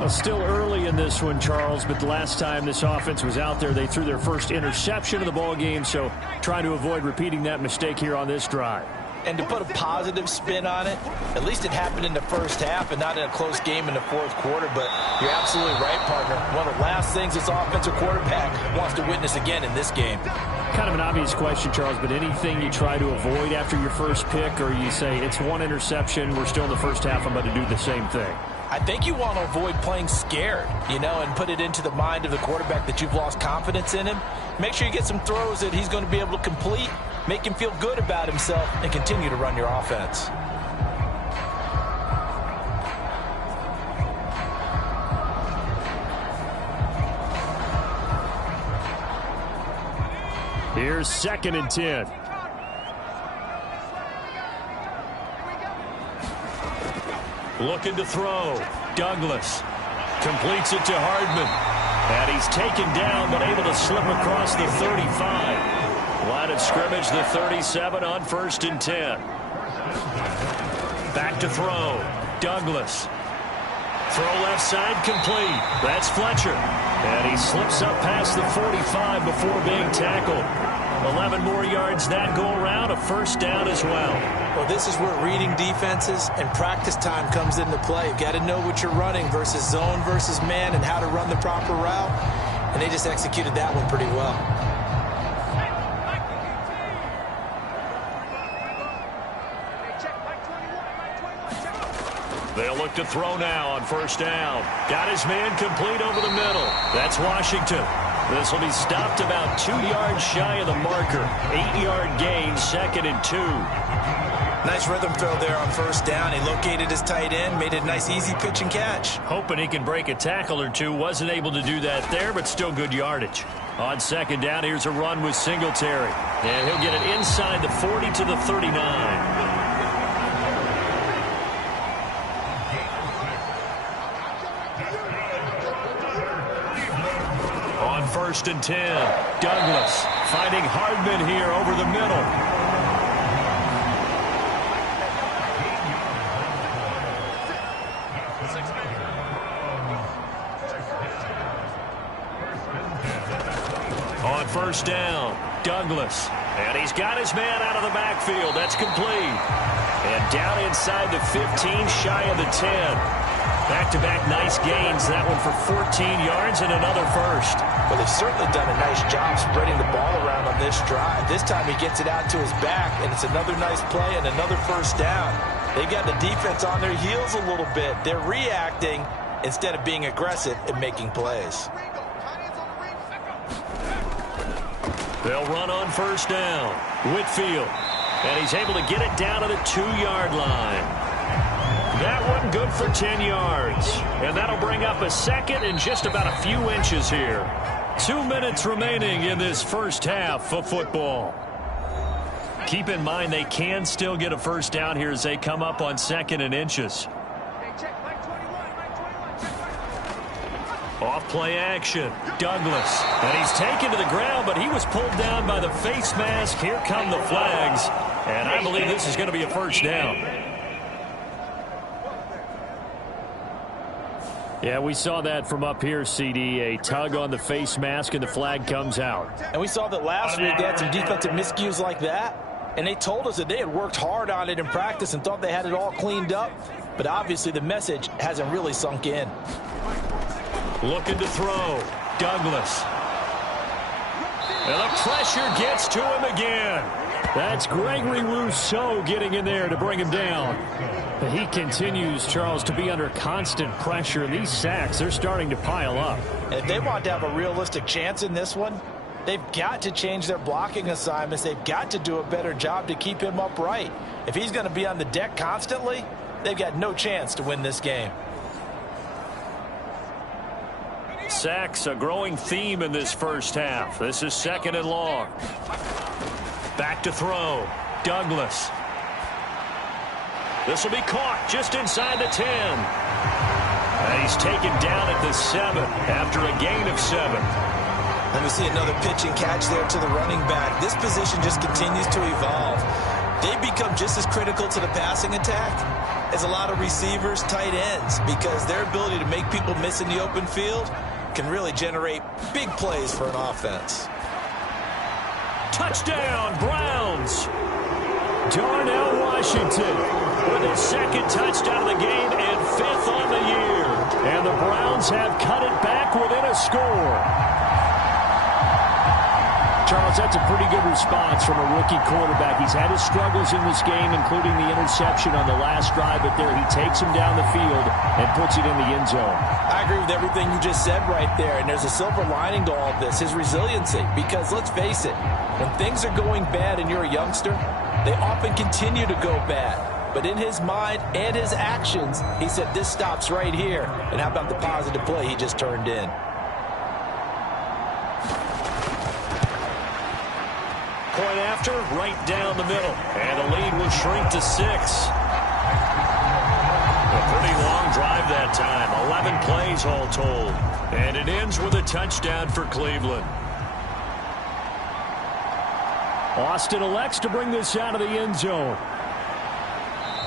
Well, still early in this one, Charles, but the last time this offense was out there, they threw their first interception of the ball game, so trying to avoid repeating that mistake here on this drive. And to put a positive spin on it, at least it happened in the first half and not in a close game in the fourth quarter. But you're absolutely right, partner. One of the last things this offensive quarterback wants to witness again in this game. Kind of an obvious question, Charles, but anything you try to avoid after your first pick, or you say it's one interception, we're still in the first half, I'm about to do the same thing? I think you want to avoid playing scared, and put it into the mind of the quarterback that you've lost confidence in him. Make sure you get some throws that he's going to be able to complete, make him feel good about himself, and continue to run your offense. Here's 2nd and 10. Looking to throw. Douglas completes it to Hardman. And he's taken down, but able to slip across the 35. Line of scrimmage, the 37 on 1st and 10. Back to throw. Douglas. Throw left side, complete. That's Fletcher. And he slips up past the 45 before being tackled. 11 more yards that go around, a 1st down as well. Well, this is where reading defenses and practice time comes into play. You've got to know what you're running versus zone versus man and how to run the proper route. And they just executed that one pretty well. They'll look to throw now on 1st down. Got his man complete over the middle. That's Washington. This will be stopped about 2 yards shy of the marker. 8-yard gain, 2nd and 2. Nice rhythm throw there on 1st down. He located his tight end, made it a nice easy pitch and catch. Hoping he can break a tackle or two. Wasn't able to do that there, but still good yardage. On 2nd down, here's a run with Singletary. And he'll get it inside the 40 to the 39. On 1st and 10, Douglas finding Hardman here over the middle. On 1st down, Douglas. And he's got his man out of the backfield. That's complete. And down inside the 15, shy of the 10. Back-to-back nice gains. That one for 14 yards and another 1st. Well, they've certainly done a nice job spreading the ball around on this drive. This time he gets it out to his back, and it's another nice play and another 1st down. They've got the defense on their heels a little bit. They're reacting instead of being aggressive and making plays. They'll run on 1st down. Whitfield. And he's able to get it down to the 2-yard line. That one good for 10 yards. And that'll bring up a 2nd and just about a few inches here. 2 minutes remaining in this first half of football. Keep in mind they can still get a 1st down here as they come up on 2nd and inches. Off play action. Douglas. And he's taken to the ground, but he was pulled down by the face mask. Here come the flags. And I believe this is going to be a 1st down. Yeah, we saw that from up here, CD. A tug on the face mask, and the flag comes out. And we saw that last week they had some defensive miscues like that. And they told us that they had worked hard on it in practice and thought they had it all cleaned up. But obviously the message hasn't really sunk in. Looking to throw. Douglas. And the pressure gets to him again. That's Gregory Rousseau getting in there to bring him down. He continues, Charles, to be under constant pressure. And these sacks, they're starting to pile up. And if they want to have a realistic chance in this one, they've got to change their blocking assignments. They've got to do a better job to keep him upright. If he's going to be on the deck constantly, they've got no chance to win this game. Sacks, a growing theme in this first half. This is 2nd and long. Back to throw. Douglas. This will be caught just inside the 10. And he's taken down at the 7 after a gain of 7. And we see another pitch and catch there to the running back. This position just continues to evolve. They become just as critical to the passing attack as a lot of receivers, tight ends, because their ability to make people miss in the open field can really generate big plays for an offense. Touchdown, Browns. Darnell Washington with his 2nd touchdown of the game and 5th on the year. And the Browns have cut it back within a score. Charles, that's a pretty good response from a rookie quarterback. He's had his struggles in this game, including the interception on the last drive, but there he takes him down the field and puts it in the end zone. I agree with everything you just said right there, and there's a silver lining to all of this, his resiliency, because let's face it, when things are going bad and you're a youngster, they often continue to go bad. But in his mind and his actions, he said, this stops right here. And how about the positive play he just turned in? Point after, right down the middle. And the lead will shrink to 6. A pretty long drive that time. 11 plays all told. And it ends with a touchdown for Cleveland. Austin elects to bring this out of the end zone.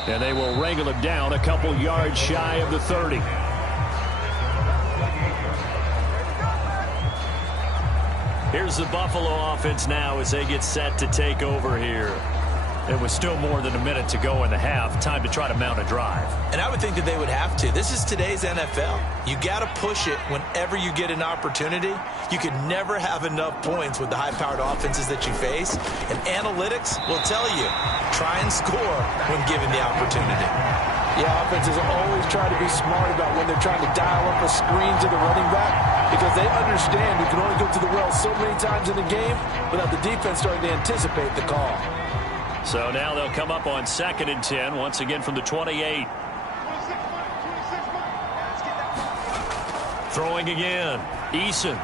And they will wrangle him down a couple yards shy of the 30. Here's the Buffalo offense now as they get set to take over here. It was still more than a minute to go in the half. Time to try to mount a drive. And I would think that they would have to. This is today's NFL. You got to push it whenever you get an opportunity. You could never have enough points with the high-powered offenses that you face. And analytics will tell you, try and score when given the opportunity. Yeah, offenses always try to be smart about when they're trying to dial up a screen to the running back because they understand you can only go to the well so many times in the game without the defense starting to anticipate the call. So now they'll come up on 2nd and 10, once again from the 28. Throwing again. Eason.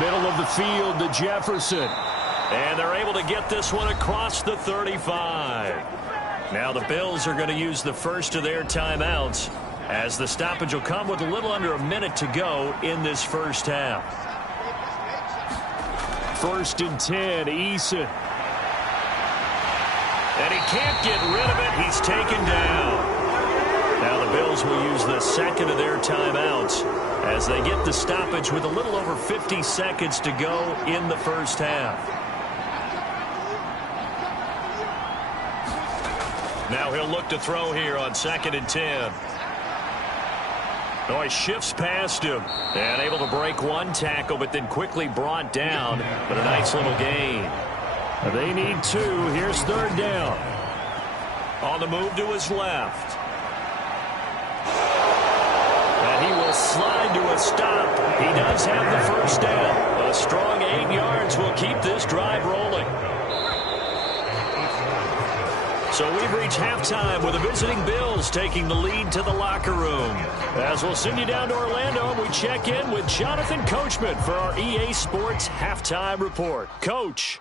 Middle of the field to Jefferson. And they're able to get this one across the 35. Now the Bills are going to use the first of their timeouts as the stoppage will come with a little under a minute to go in this first half. 1st and 10, Eason. And he can't get rid of it. He's taken down. Now the Bills will use the 2nd of their timeouts as they get the stoppage with a little over 50 seconds to go in the first half. Now he'll look to throw here on 2nd and 10. Oh, he shifts past him and able to break one tackle, but then quickly brought down. But a nice little gain. They need 2. Here's 3rd down. On the move to his left. And he will slide to a stop. He does have the first down. A strong 8 yards will keep this drive rolling. So we've reached halftime with the visiting Bills taking the lead to the locker room. As we'll send you down to Orlando, and we check in with Jonathan Coachman for our EA Sports Halftime Report. Coach.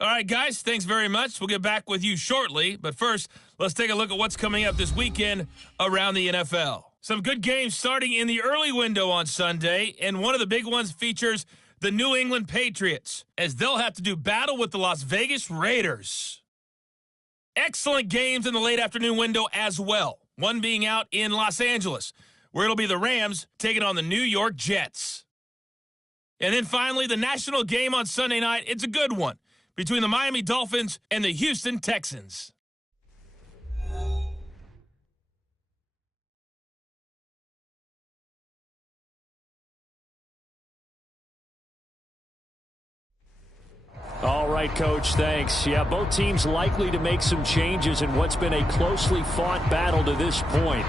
All right, guys, thanks very much. We'll get back with you shortly. But first, let's take a look at what's coming up this weekend around the NFL. Some good games starting in the early window on Sunday, and one of the big ones features the New England Patriots, as they'll have to do battle with the Las Vegas Raiders. Excellent games in the late afternoon window as well, one being out in Los Angeles, where it'll be the Rams taking on the New York Jets. And then finally, the national game on Sunday night. It's a good one between the Miami Dolphins and the Houston Texans. right, Coach. Thanks. Yeah, both teams likely to make some changes in what's been a closely fought battle to this point.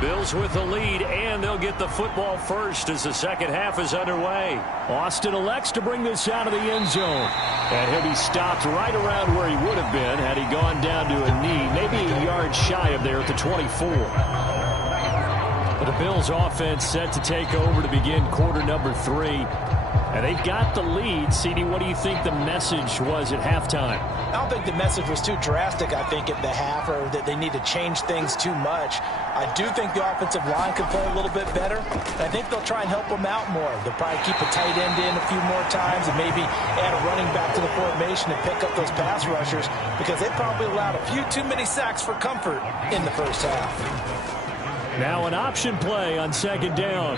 Bills with the lead, and they'll get the football first as the second half is underway. Austin elects to bring this out of the end zone. And he'll be stopped right around where he would have been had he gone down to a knee, maybe a yard shy of there at the 24. But the Bills offense set to take over to begin quarter number 3. And they've got the lead. CD, what do you think the message was at halftime? I don't think the message was too drastic, I think, at the half, or that they need to change things too much. I do think the offensive line can play a little bit better. And I think they'll try and help them out more. They'll probably keep a tight end in a few more times and maybe add a running back to the formation and pick up those pass rushers, because they probably allowed a few too many sacks for comfort in the first half. Now an option play on second down.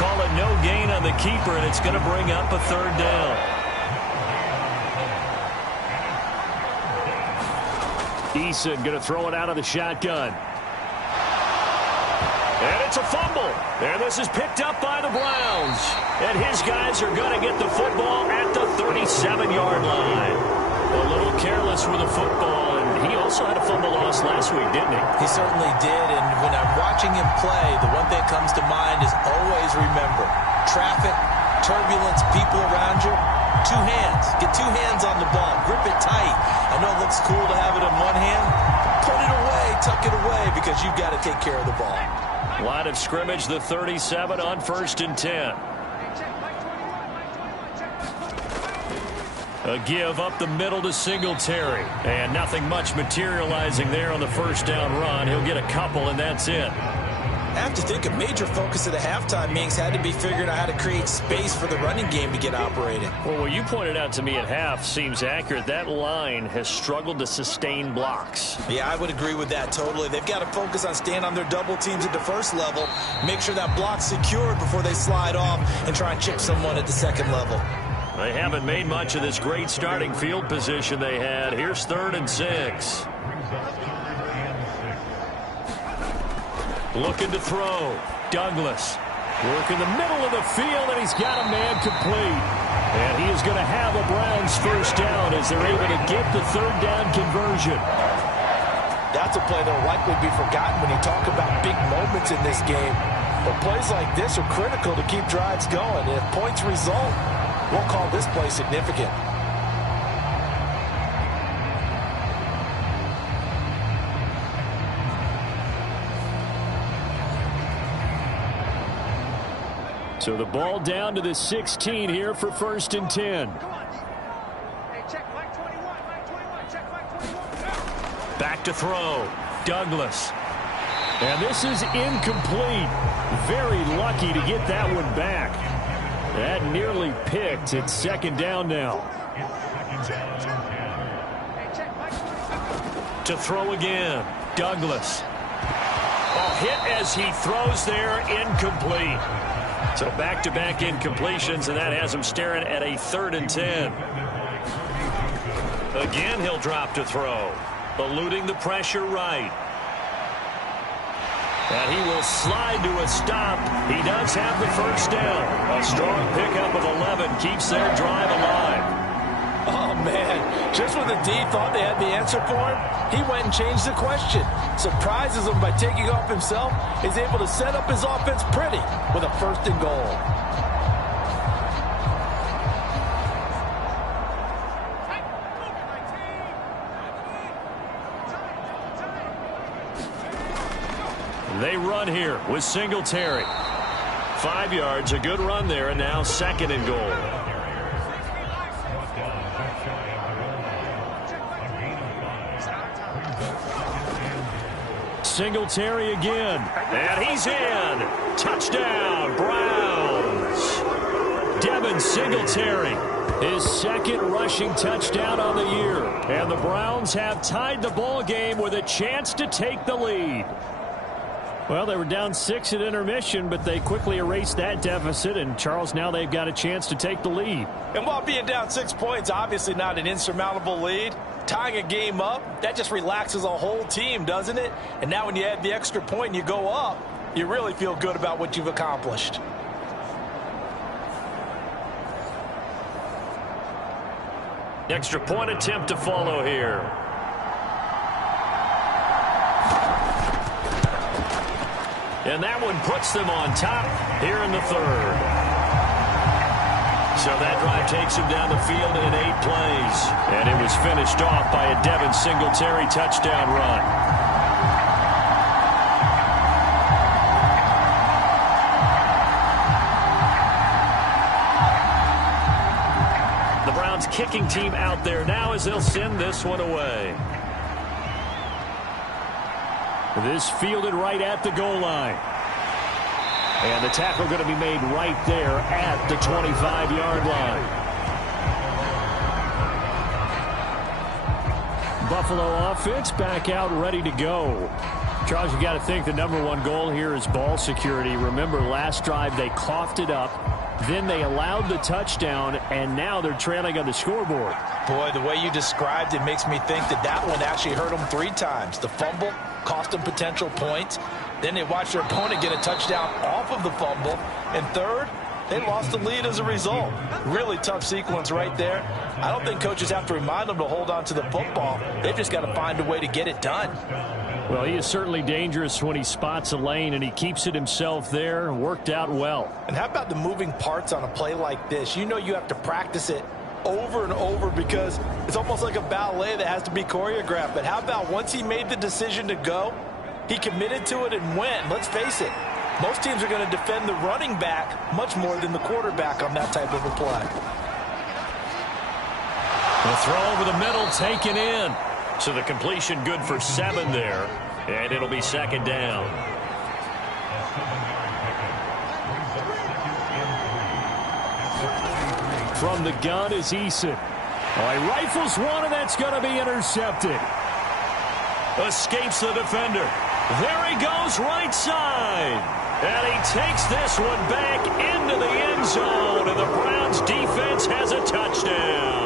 Call it no gain on the keeper, and it's going to bring up a third down. Eason going to throw it out of the shotgun. And it's a fumble. And this is picked up by the Browns. And his guys are going to get the football at the 37-yard line. A little careless with the football, and he also had a fumble loss last week, didn't he? He certainly did, and when I'm watching him play, the one thing that comes to mind is always remember, traffic, turbulence, people around you, two hands. Get two hands on the ball. Grip it tight. I know it looks cool to have it in one hand. Put it away, tuck it away, because you've got to take care of the ball. Line of scrimmage, the 37 on 1st and 10. A give up the middle to Singletary. And nothing much materializing there on the first down run. He'll get a couple, and that's it. I have to think a major focus of the halftime meetings had to be figuring out how to create space for the running game to get operating. Well, what you pointed out to me at half seems accurate. That line has struggled to sustain blocks. Yeah, I would agree with that totally. They've got to focus on staying on their double teams at the first level, make sure that block's secured before they slide off and try and chip someone at the second level. They haven't made much of this great starting field position they had. Here's 3rd and 6. Looking to throw. Douglas. Work in the middle of the field, and he's got a man complete. And he is going to have a Browns first down as they're able to get the third down conversion. That's a play that will likely be forgotten when you talk about big moments in this game. But plays like this are critical to keep drives going. If points result, we'll call this play significant. So the ball down to the 16 here for 1st and 10. Back to throw. Douglas. And this is incomplete. Very lucky to get that one back. That nearly picked. It's 2nd down now. To throw again. Douglas. Oh, hit as he throws there. Incomplete. So back-to-back incompletions, and that has him staring at a 3rd and 10. Again, he'll drop to throw. Eluding the pressure right. And he will slide to a stop. He does have the first down. A strong pickup of 11 keeps their drive alive. Oh, man. Just when the D thought they had the answer for him, he went and changed the question. Surprises him by taking off himself. Is able to set up his offense pretty with a 1st and goal. They run here with Singletary. 5 yards, a good run there, and now 2nd and goal. Singletary again. And he's in. Touchdown, Browns. Devin Singletary. His 2nd rushing touchdown on the year. And the Browns have tied the ball game with a chance to take the lead. Well, they were down 6 at intermission, but they quickly erased that deficit. And, Charles, now they've got a chance to take the lead. And while being down 6 points, obviously not an insurmountable lead, tying a game up, that just relaxes a whole team, doesn't it? And now when you add the extra point and you go up, you really feel good about what you've accomplished. Extra point attempt to follow here. And that one puts them on top here in the third. So that drive takes him down the field in 8 plays. And it was finished off by a Devin Singletary touchdown run. The Browns kicking team out there now as they'll send this one away. This fielded right at the goal line. And the tackle going to be made right there at the 25-yard line. Buffalo offense back out ready to go. Charles, you got to think the number one goal here is ball security. Remember, last drive they coughed it up. Then they allowed the touchdown, and now they're trailing on the scoreboard. Boy, the way you described it makes me think that one actually hurt them 3 times. The fumble cost them potential points. Then they watched their opponent get a touchdown off of the fumble. And third, they lost the lead as a result. Really tough sequence right there. I don't think coaches have to remind them to hold on to the football. They've just got to find a way to get it done. Well, he is certainly dangerous when he spots a lane, and he keeps it himself there. Worked out well. And how about the moving parts on a play like this? You know you have to practice it over and over because it's almost like a ballet that has to be choreographed. But how about once he made the decision to go, he committed to it and went. Let's face it, most teams are going to defend the running back much more than the quarterback on that type of a play. The throw over the middle taken in. So the completion good for 7 there. And it'll be second down. From the gun is Eason. Oh, he rifles one, and that's going to be intercepted. Escapes the defender. There he goes right side. And he takes this one back into the end zone. And the Browns defense has a touchdown.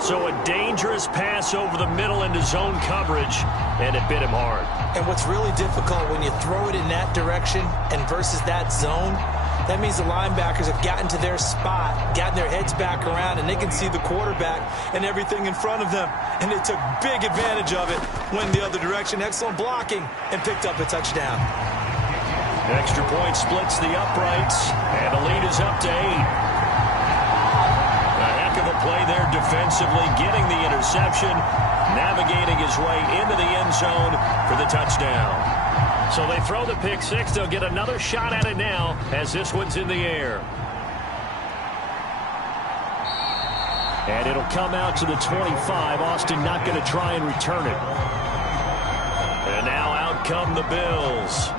So a dangerous pass over the middle into zone coverage, and it bit him hard. And what's really difficult when you throw it in that direction and versus that zone, that means the linebackers have gotten to their spot, gotten their heads back around, and they can see the quarterback and everything in front of them. And they took big advantage of it, went the other direction, excellent blocking, and picked up a touchdown. Extra point splits the uprights, and the lead is up to 8. Of a play there defensively, getting the interception, navigating his way into the end zone for the touchdown. So they throw the pick 6. They'll get another shot at it now as this one's in the air. And it'll come out to the 25. Austin not going to try and return it. And now out come the Bills.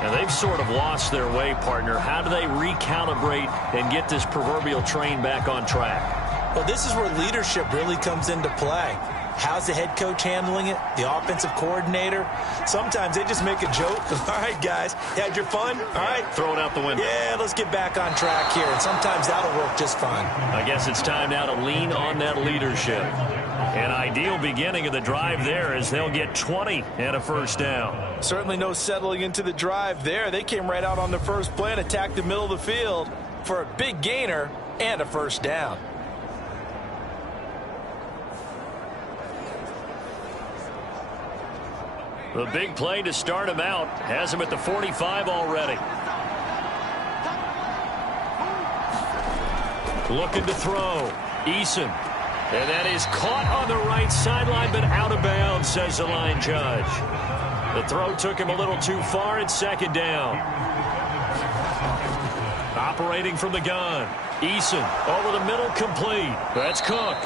And they've sort of lost their way, partner. How do they recalibrate and get this proverbial train back on track? Well, this is where leadership really comes into play. How's the head coach handling it? The offensive coordinator? Sometimes they just make a joke. All right, guys, had your fun? All right. Throw it out the window. Yeah, let's get back on track here. And sometimes that'll work just fine. I guess it's time now to lean on that leadership. An ideal beginning of the drive there as they'll get 20 and a first down. Certainly no settling into the drive there. They came right out on the first play and attacked the middle of the field for a big gainer and a first down. The big play to start him out has him at the 45 already. Looking to throw. Eason. And that is caught on the right sideline, but out of bounds, says the line judge. The throw took him a little too far. It's second down. Operating from the gun. Eason over the middle, complete. That's Cook.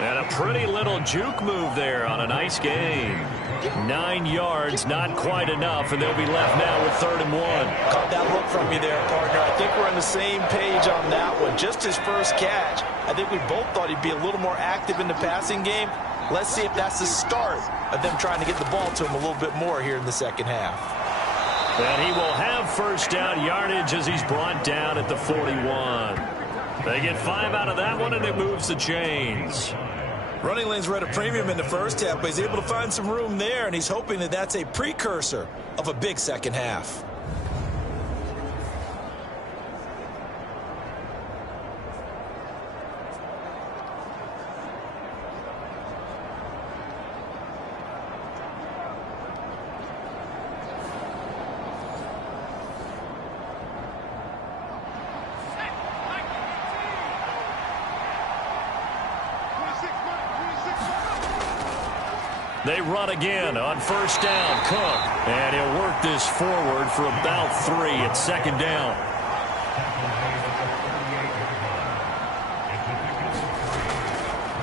And a pretty little juke move there on a nice game. 9 yards, not quite enough, and they'll be left now with 3rd and 1. Caught that look from you there, partner. I think we're on the same page on that one. Just his first catch. I think we both thought he'd be a little more active in the passing game. Let's see if that's the start of them trying to get the ball to him a little bit more here in the second half. And he will have first down yardage as he's brought down at the 41. They get 5 out of that one, and it moves the chains. Running lanes were at a premium in the first half, but he's able to find some room there, and he's hoping that that's a precursor of a big second half. They run again on first down. Cook. And he'll work this forward for about 3 at second down.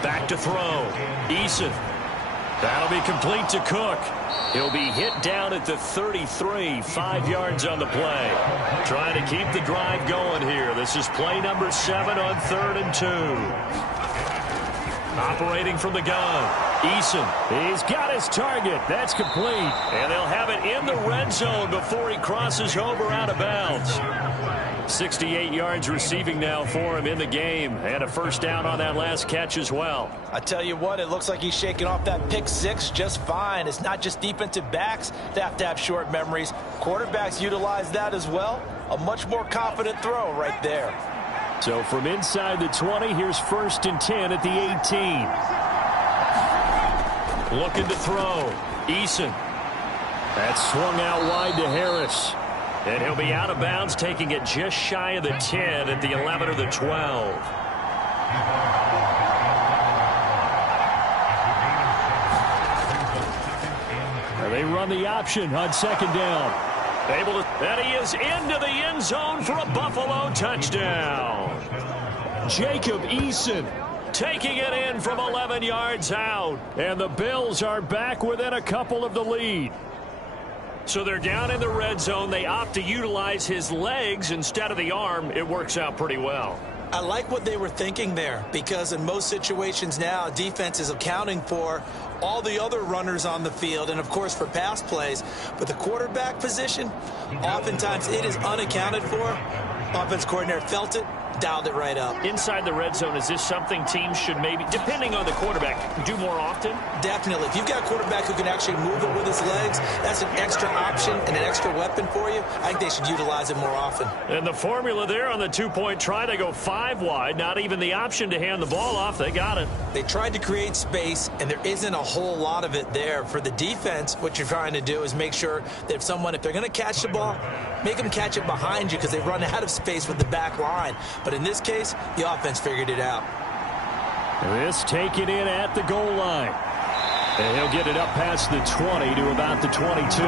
Back to throw. Eason. That'll be complete to Cook. He'll be hit down at the 33, 5 yards on the play. Trying to keep the drive going here. This is play number 7 on 3rd and 2. Operating from the gun. Eason. He's got his target. That's complete. And they'll have it in the red zone before he crosses over out of bounds. 68 yards receiving now for him in the game. And a first down on that last catch as well. I tell you what, it looks like he's shaking off that pick 6 just fine. It's not just defensive backs that have short memories. Quarterbacks utilize that as well. A much more confident throw right there. So from inside the 20, here's 1st and 10 at the 18. Looking to throw. Eason. That's swung out wide to Harris. And he'll be out of bounds, taking it just shy of the 10 at the 11 or the 12. They run the option on 2nd down. And he is into the end zone for a Buffalo touchdown. Jacob Eason taking it in from 11 yards out. And the Bills are back within a couple of the lead. So they're down in the red zone. They opt to utilize his legs instead of the arm. It works out pretty well. I like what they were thinking there, because in most situations now, defense is accounting for all the other runners on the field and, of course, for pass plays. But the quarterback position, oftentimes it is unaccounted for. Offense coordinator felt it, dialed it right up. Inside the red zone, is this something teams should maybe, depending on the quarterback, do more often? Definitely. If you've got a quarterback who can actually move it with his legs, that's an extra option and an extra weapon for you. I think they should utilize it more often. And the formula there on the 2-point try, they go 5 wide, not even the option to hand the ball off. They got it. They tried to create space, and there isn't a whole lot of it there. For the defense, what you're trying to do is make sure that if they're going to catch the ball, make them catch it behind you, because they run out of space with the back line. But in this case, the offense figured it out. This taken in at the goal line. And he'll get it up past the 20 to about the 22.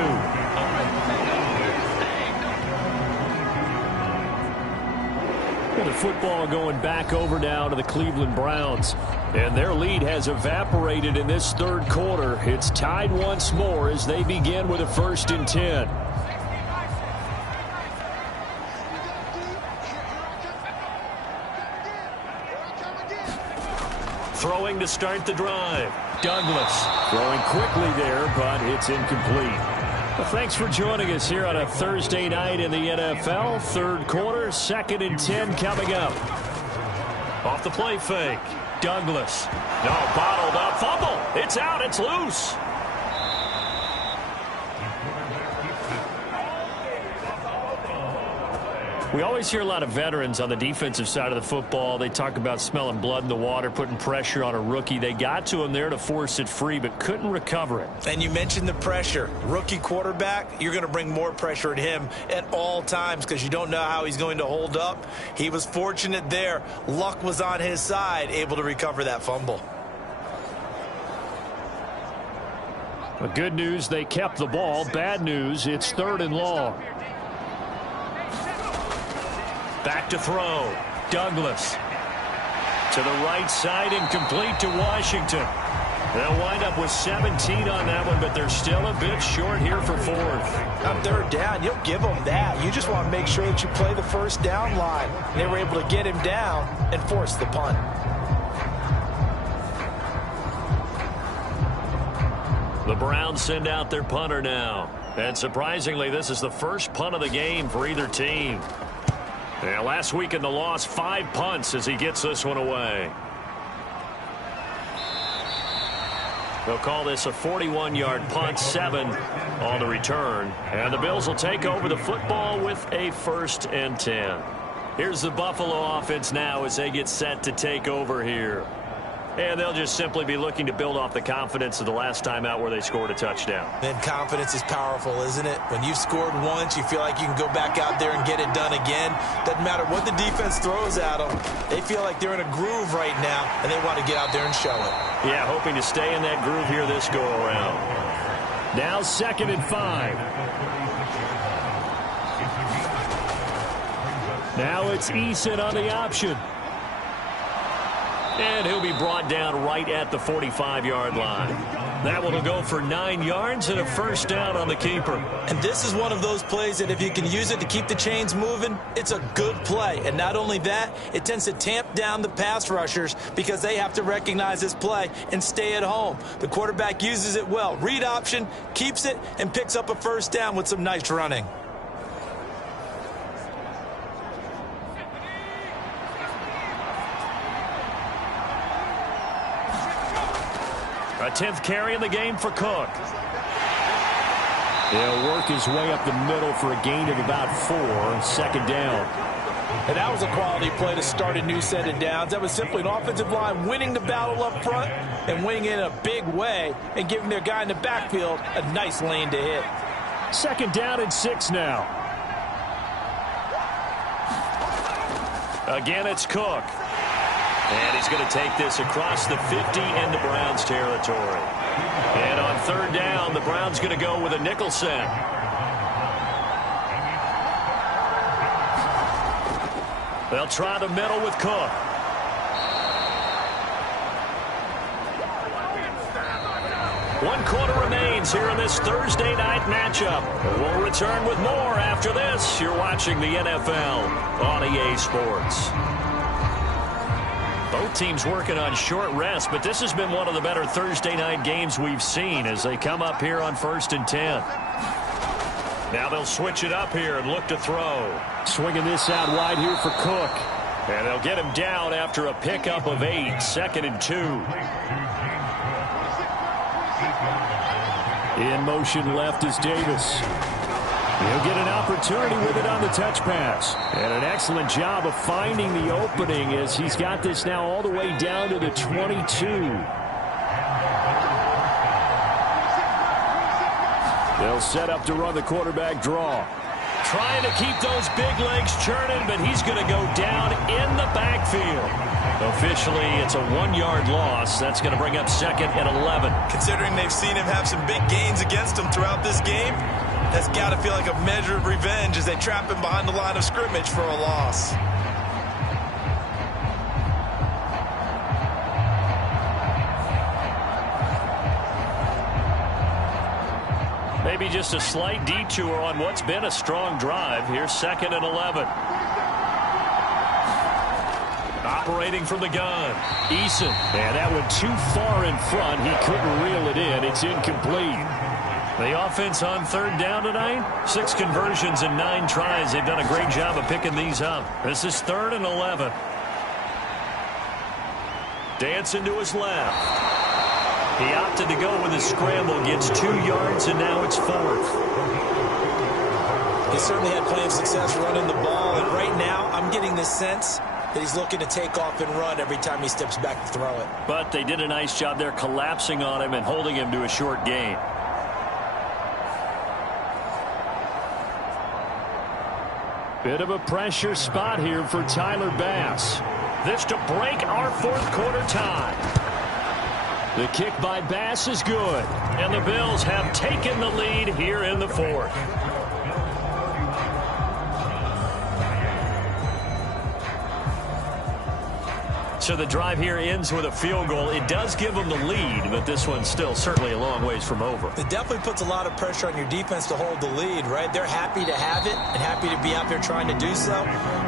The football going back over now to the Cleveland Browns. And their lead has evaporated in this 3rd quarter. It's tied once more as they begin with a 1st and 10. Throwing to start the drive. Douglas. Throwing quickly there, but it's incomplete. Well, thanks for joining us here on a Thursday night in the NFL. 3rd quarter, 2nd and 10 coming up. Off the play fake. Douglas. No, bottled up. Fumble. It's out. It's loose. We always hear a lot of veterans on the defensive side of the football. They talk about smelling blood in the water, putting pressure on a rookie. They got to him there to force it free, but couldn't recover it. And you mentioned the pressure. Rookie quarterback, you're going to bring more pressure at him at all times because you don't know how he's going to hold up. He was fortunate there. Luck was on his side, able to recover that fumble. Well, good news, they kept the ball. Bad news, it's 3rd and long. Back to throw. Douglas. To the right side, incomplete to Washington. They'll wind up with 17 on that one, but they're still a bit short here for 4th. On 3rd down, you'll give them that. You just want to make sure that you play the first down line. They were able to get him down and force the punt. The Browns send out their punter now. And surprisingly, this is the first punt of the game for either team. Yeah, last week in the loss, 5 punts as he gets this one away. They'll call this a 41-yard punt, 7 on the return. And the Bills will take over the football with a 1st and 10. Here's the Buffalo offense now as they get set to take over here. And they'll just simply be looking to build off the confidence of the last time out where they scored a touchdown. Then confidence is powerful, isn't it? When you've scored once, you feel like you can go back out there and get it done again. Doesn't matter what the defense throws at them. They feel like they're in a groove right now, and they want to get out there and show it. Yeah, hoping to stay in that groove here this go-around. Now 2nd and 5. Now it's Eason on the option. And he'll be brought down right at the 45-yard line. That one will go for 9 yards and a first down on the keeper. And this is one of those plays that if you can use it to keep the chains moving, it's a good play. And not only that, it tends to tamp down the pass rushers because they have to recognize this play and stay at home. The quarterback uses it well. Read option, keeps it, and picks up a first down with some nice running. A 10th carry in the game for Cook. He'll work his way up the middle for a gain of about 4, 2nd down. And that was a quality play to start a new set of downs. That was simply an offensive line winning the battle up front and winning it in a big way and giving their guy in the backfield a nice lane to hit. 2nd down and 6 now. Again, it's Cook. And he's going to take this across the 50 into Browns territory. And on 3rd down, the Browns going to go with a nickel set. They'll try the middle with Cook. One quarter remains here in this Thursday night matchup. We'll return with more after this. You're watching the NFL on EA Sports. Both teams working on short rest, but this has been one of the better Thursday night games we've seen as they come up here on 1st and 10. Now they'll switch it up here and look to throw. Swinging this out wide here for Cook. And they'll get him down after a pickup of 8, 2nd and 2. In motion left is Davis. He'll get an opportunity with it on the touch pass. And an excellent job of finding the opening as he's got this now all the way down to the 22. They'll set up to run the quarterback draw. Trying to keep those big legs churning, but he's going to go down in the backfield. Officially, it's a 1-yard loss. That's going to bring up 2nd and 11. Considering they've seen him have some big gains against him throughout this game, that's got to feel like a measure of revenge as they trap him behind the line of scrimmage for a loss. Maybe just a slight detour on what's been a strong drive. Here's 2nd and 11. Operating from the gun, Eason. And that went too far in front. He couldn't reel it in. It's incomplete. The offense on 3rd down tonight, 6 conversions and 9 tries. They've done a great job of picking these up. This is 3rd and 11. Dancing to his left. He opted to go with a scramble, gets 2 yards, and now it's 4th. He certainly had plenty of success running the ball, and right now I'm getting the sense that he's looking to take off and run every time he steps back to throw it. But they did a nice job there collapsing on him and holding him to a short gain. Bit of a pressure spot here for Tyler Bass. This to break our 4th quarter tie. The kick by Bass is good. And the Bills have taken the lead here in the 4th. So the drive here ends with a field goal. It does give them the lead, but this one's still certainly a long ways from over. It definitely puts a lot of pressure on your defense to hold the lead, right? They're happy to have it and happy to be out there trying to do so.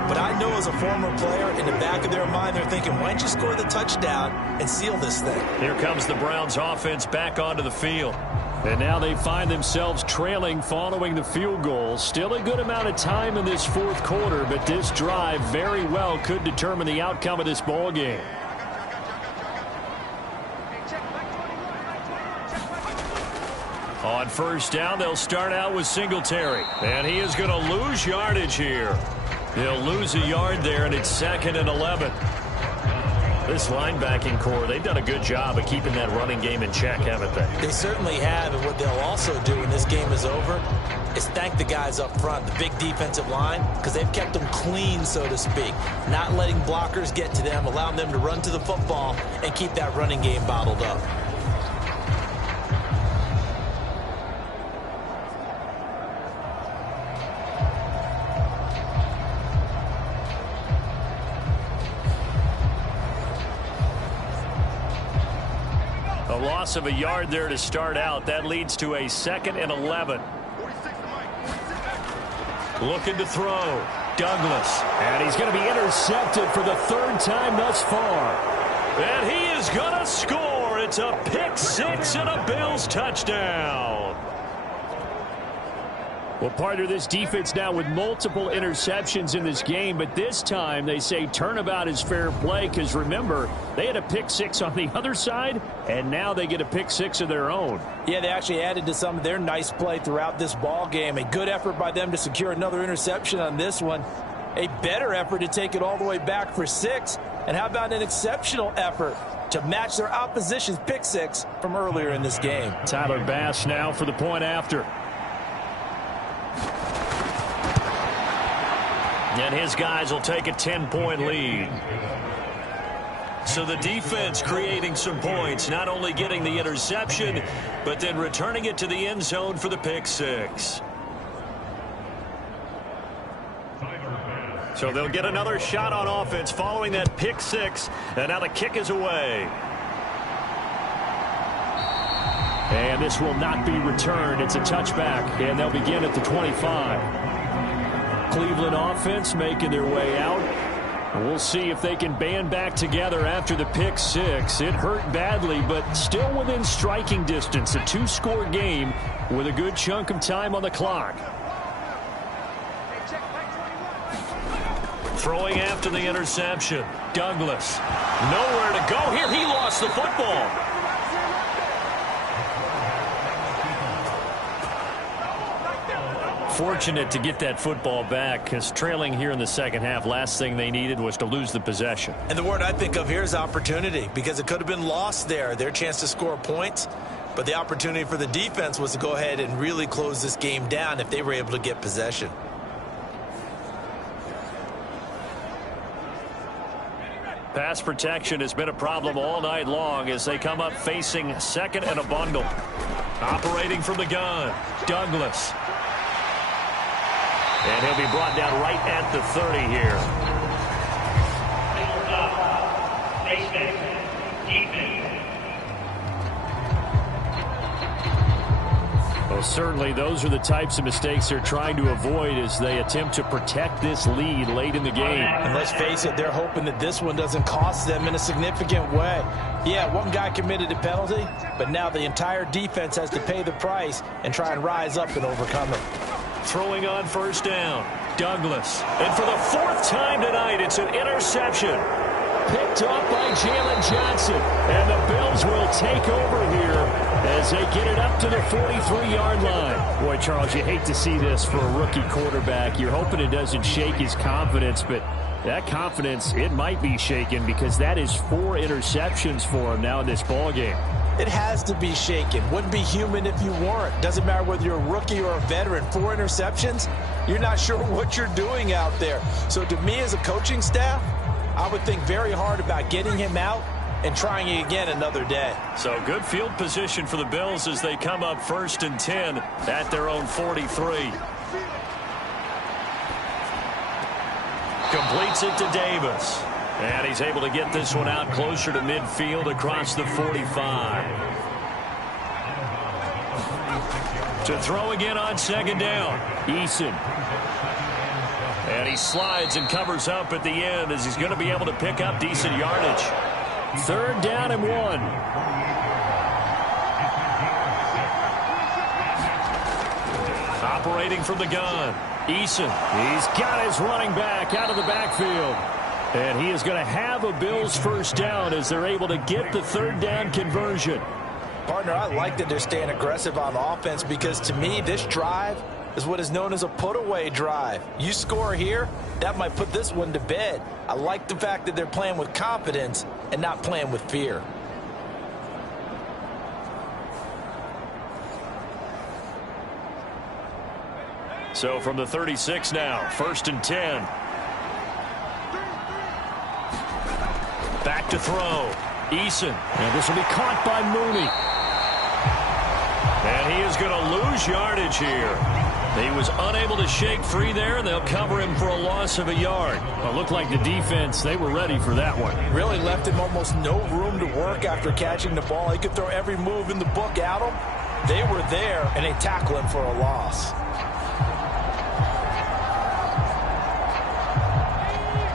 But I know as a former player, in the back of their mind, they're thinking, why don't you score the touchdown and seal this thing? Here comes the Browns offense back onto the field. And now they find themselves trailing following the field goal. Still a good amount of time in this 4th quarter, but this drive very well could determine the outcome of this ball game. On 1st down, they'll start out with Singletary. And he is going to lose yardage here. He'll lose a yard there, and it's 2nd and 11. This linebacking core, they've done a good job of keeping that running game in check, haven't they? They certainly have, and what they'll also do when this game is over is thank the guys up front, the big defensive line, because they've kept them clean, so to speak, not letting blockers get to them, allowing them to run to the football and keep that running game bottled up. A loss of a yard there to start out. That leads to a 2nd and 11. Looking to throw. Douglas. And he's going to be intercepted for the 3rd time thus far. And he is going to score. It's a pick 6 and a Bills touchdown. Well, partner, this defense now with multiple interceptions in this game, but this time they say turnabout is fair play because, remember, they had a pick 6 on the other side, and now they get a pick 6 of their own. Yeah, they actually added to some of their nice play throughout this ball game. A good effort by them to secure another interception on this one. A better effort to take it all the way back for 6. And how about an exceptional effort to match their opposition's pick 6 from earlier in this game? Tyler Bass now for the point after. And his guys will take a 10-point lead. So the defense creating some points, not only getting the interception, but then returning it to the end zone for the pick 6. So they'll get another shot on offense following that pick 6. And now the kick is away. And this will not be returned. It's a touchback, and they'll begin at the 25. Cleveland offense making their way out. We'll see if they can band back together after the pick 6. It hurt badly, but still within striking distance. A 2-score game with a good chunk of time on the clock. Throwing after the interception. Douglas. Nowhere to go here. He lost the football. Fortunate to get that football back because trailing here in the second half, last thing they needed was to lose the possession. And the word I think of here is opportunity, because it could have been lost there. Their chance to score points, but the opportunity for the defense was to go ahead and really close this game down if they were able to get possession. Pass protection has been a problem all night long as they come up facing 2nd and a bundle. Operating from the gun, Douglas. And he'll be brought down right at the 30 here. Well, certainly those are the types of mistakes they're trying to avoid as they attempt to protect this lead late in the game. And let's face it, they're hoping that this one doesn't cost them in a significant way. Yeah, one guy committed a penalty, but now the entire defense has to pay the price and try and rise up and overcome it. Throwing on 1st down, Douglas. And for the 4th time tonight, it's an interception. Picked off by Jalen Johnson. And the Bills will take over here as they get it up to the 43-yard line. Boy, Charles, you hate to see this for a rookie quarterback. You're hoping it doesn't shake his confidence, but that confidence, it might be shaken because that is 4 interceptions for him now in this ballgame. It has to be shaken. Wouldn't be human if you weren't. Doesn't matter whether you're a rookie or a veteran. 4 interceptions, you're not sure what you're doing out there. So to me as a coaching staff, I would think very hard about getting him out and trying it again another day. So good field position for the Bills as they come up 1st and 10 at their own 43. Completes it to Davis. And he's able to get this one out closer to midfield across the 45. To throw again on 2nd down. Eason. And he slides and covers up at the end as he's going to be able to pick up decent yardage. 3rd down and 1. Operating from the gun. Eason. He's got his running back out of the backfield. And he is going to have a Bills 1st down as they're able to get the 3rd down conversion. Partner, I like that they're staying aggressive on offense because to me this drive is what is known as a put-away drive. You score here, that might put this one to bed. I like the fact that they're playing with confidence and not playing with fear. So from the 36 now, 1st and 10. Back to throw. Eason. And this will be caught by Mooney. And he is going to lose yardage here. He was unable to shake free there, and they'll cover him for a loss of a yard. Well, it looked like the defense, they were ready for that one. Really left him almost no room to work after catching the ball. He could throw every move in the book at him. They were there, and they tackle him for a loss.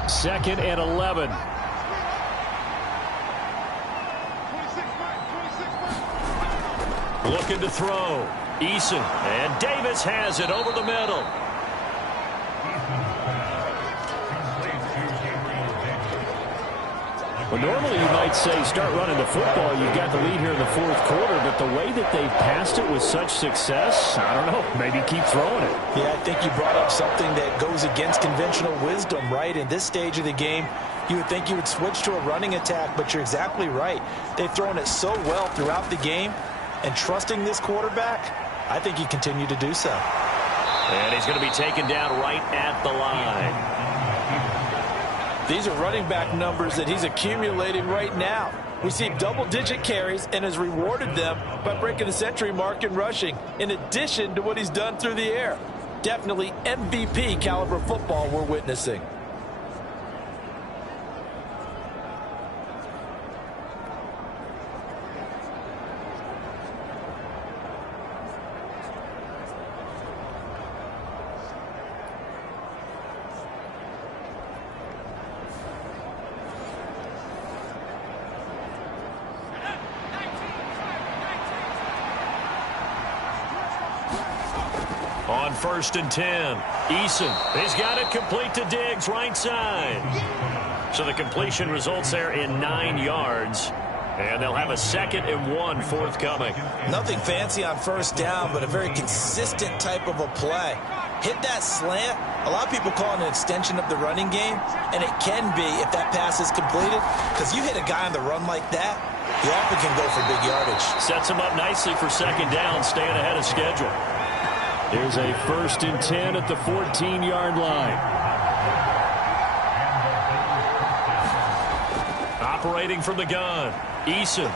2nd and 11. Looking to throw. Eason. And Davis has it over the middle. Well, normally you might say start running the football. You've got the lead here in the 4th quarter, but the way that they've passed it with such success, I don't know, maybe keep throwing it. Yeah, I think you brought up something that goes against conventional wisdom, right? In this stage of the game, you would think you would switch to a running attack, but you're exactly right. They've thrown it so well throughout the game, and trusting this quarterback, I think you continue to do so. And he's going to be taken down right at the line. These are running back numbers that he's accumulating right now. Received double-digit carries and has rewarded them by breaking the century mark in rushing, in addition to what he's done through the air. Definitely MVP caliber football we're witnessing. On 1st and 10, Eason. He's got it complete to Diggs, right side. So the completion results there in 9 yards. And they'll have a 2nd and 1 forthcoming. Nothing fancy on 1st down, but a very consistent type of a play. Hit that slant. A lot of people call it an extension of the running game, and it can be if that pass is completed, because you hit a guy on the run like that, you often can go for big yardage. Sets him up nicely for 2nd down, staying ahead of schedule. Here's a 1st and 10 at the 14-yard line. Operating from the gun, Eason.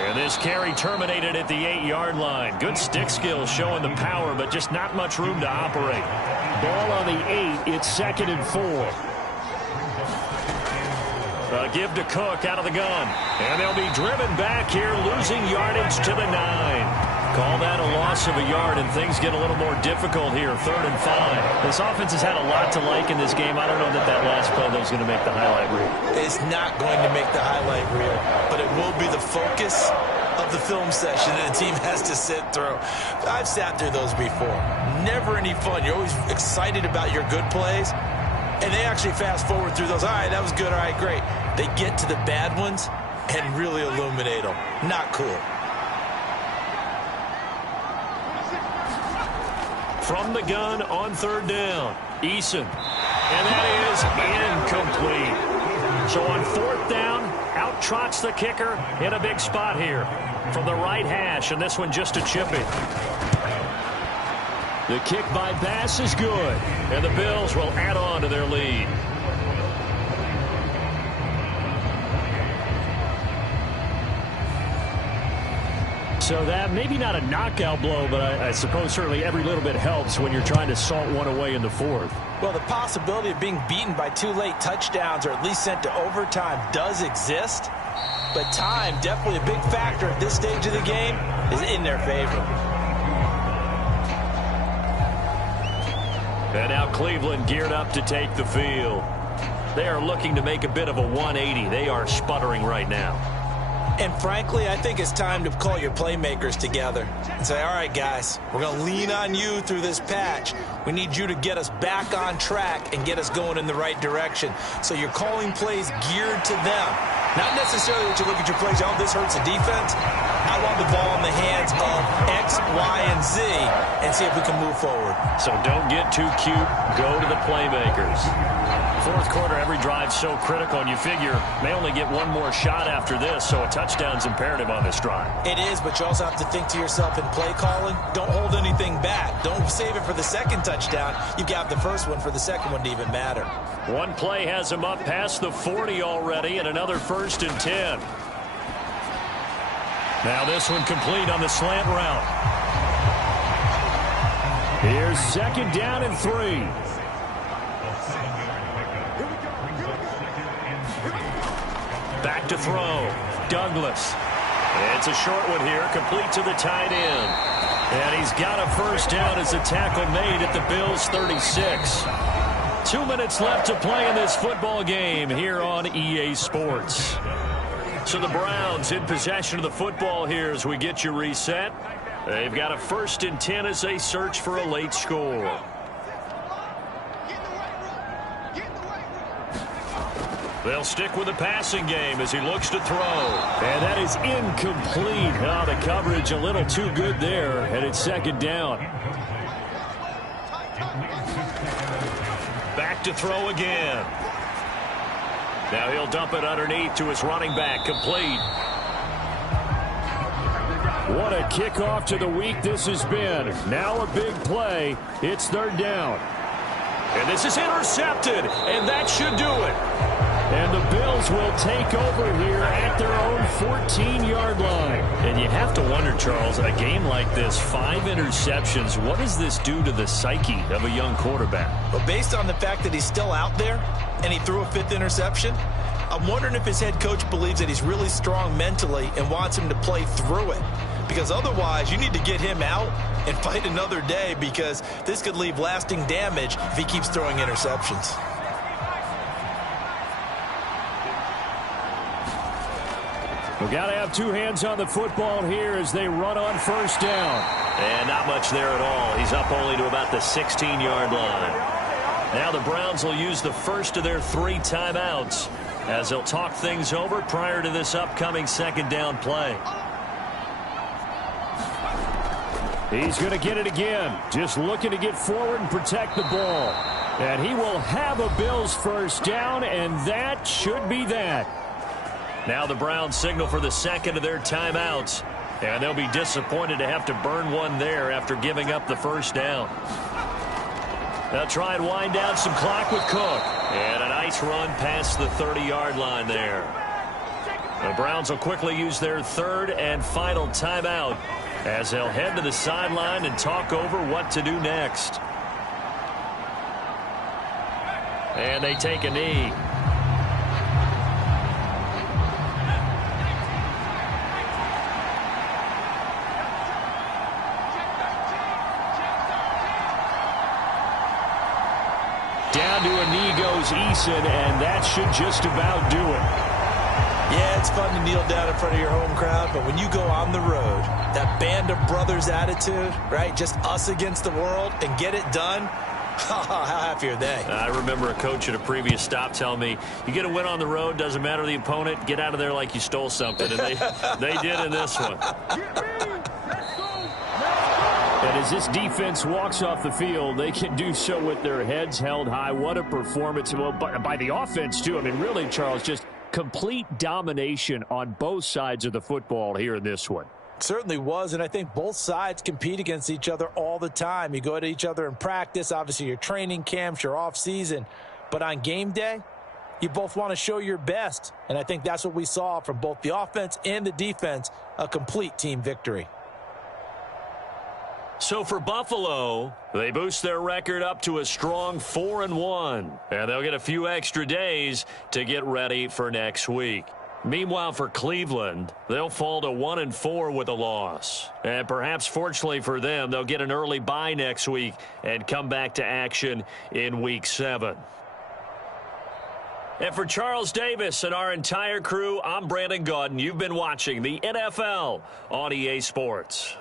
And this carry terminated at the 8-yard line. Good stick skills showing the power, but just not much room to operate. Ball on the 8. It's 2nd and 4. Give to Cook out of the gun. And they'll be driven back here, losing yardage to the 9. Call that a loss of a yard, and things get a little more difficult here, 3rd and 5. This offense has had a lot to like in this game. I don't know that last play though is going to make the highlight reel. It's not going to make the highlight reel, but it will be the focus of the film session that a team has to sit through. I've sat through those before. Never any fun. You're always excited about your good plays, and they actually fast forward through those. All right, that was good. All right, great. They get to the bad ones and really illuminate them. Not cool. From the gun on 3rd down, Eason. And that is incomplete. So on 4th down, out trots the kicker in a big spot here from the right hash, and this one just a chip in. The kick by Bass is good. And the Bills will add on to their lead. So that maybe not a knockout blow, but I suppose certainly every little bit helps when you're trying to salt one away in the 4th. Well, the possibility of being beaten by 2 late touchdowns or at least sent to overtime does exist. But time, definitely a big factor at this stage of the game, is in their favor. And now Cleveland geared up to take the field. They are looking to make a bit of a 180. They are sputtering right now. And frankly, I think it's time to call your playmakers together and say, all right, guys, we're going to lean on you through this patch. We need you to get us back on track and get us going in the right direction. So you're calling plays geared to them. Not necessarily that you look at your plays, oh, this hurts the defense. I I want the ball in the hands of X, Y, and Z and see if we can move forward. So don't get too cute. Go to the playmakers. Fourth quarter, every drive so critical, and you figure they only get one more shot after this, so a touchdown's imperative on this drive. It is, but you also have to think to yourself in play calling, don't hold anything back. Don't save it for the second touchdown. You've got the first one for the second one to even matter. One play has him up past the 40 already, and another 1st and 10. Now this one complete on the slant route. Here's 2nd down and 3. Back to throw. Douglas. It's a short one here, complete to the tight end. And he's got a 1st down as a tackle made at the Bills' 36. 2 minutes left to play in this football game here on EA Sports. So the Browns in possession of the football here as we get you reset. They've got a 1st and 10 as they search for a late score. They'll stick with the passing game as he looks to throw. And that is incomplete. Oh, the coverage a little too good there, and it's 2nd down. Back to throw again. Now he'll dump it underneath to his running back, complete. What a kickoff to the week this has been. Now a big play. It's 3rd down. And this is intercepted, and that should do it. And the Bills will take over here at their own 14-yard line. And you have to wonder, Charles, in a game like this, 5 interceptions, what does this do to the psyche of a young quarterback? But based on the fact that he's still out there and he threw a 5th interception, I'm wondering if his head coach believes that he's really strong mentally and wants him to play through it. Because otherwise, you need to get him out and fight another day, because this could leave lasting damage if he keeps throwing interceptions. We've got to have 2 hands on the football here as they run on 1st down. And not much there at all. He's up only to about the 16-yard line. Now the Browns will use the first of their 3 timeouts as they'll talk things over prior to this upcoming 2nd down play. He's going to get it again. Just looking to get forward and protect the ball. And he will have a Bills 1st down, and that should be that. Now the Browns signal for the 2nd of their timeouts. And they'll be disappointed to have to burn one there after giving up the 1st down. They'll try and wind down some clock with Cook. And a nice run past the 30-yard line there. The Browns will quickly use their 3rd and final timeout as they'll head to the sideline and talk over what to do next. And they take a knee. Down to a knee goes Eason, and that should just about do it. Yeah, it's fun to kneel down in front of your home crowd, but when you go on the road, that band of brothers attitude, right, just us against the world, and get it done, how happy are they? I remember a coach at a previous stop telling me, you get a win on the road, doesn't matter the opponent, get out of there like you stole something, and they did in this one. And as this defense walks off the field, they can do so with their heads held high. What a performance. Well, by the offense, too. I mean, really, Charles, just complete domination on both sides of the football here in this one. Certainly was, and I think both sides compete against each other all the time. You go at each other in practice, obviously your training camps, your off-season. But on game day, you both want to show your best. And I think that's what we saw from both the offense and the defense, a complete team victory. So for Buffalo, they boost their record up to a strong 4-1. And they'll get a few extra days to get ready for next week. Meanwhile, for Cleveland, they'll fall to 1-4 with a loss. And perhaps fortunately for them, they'll get an early bye next week and come back to action in Week 7. And for Charles Davis and our entire crew, I'm Brandon Gaudin. You've been watching the NFL on EA Sports.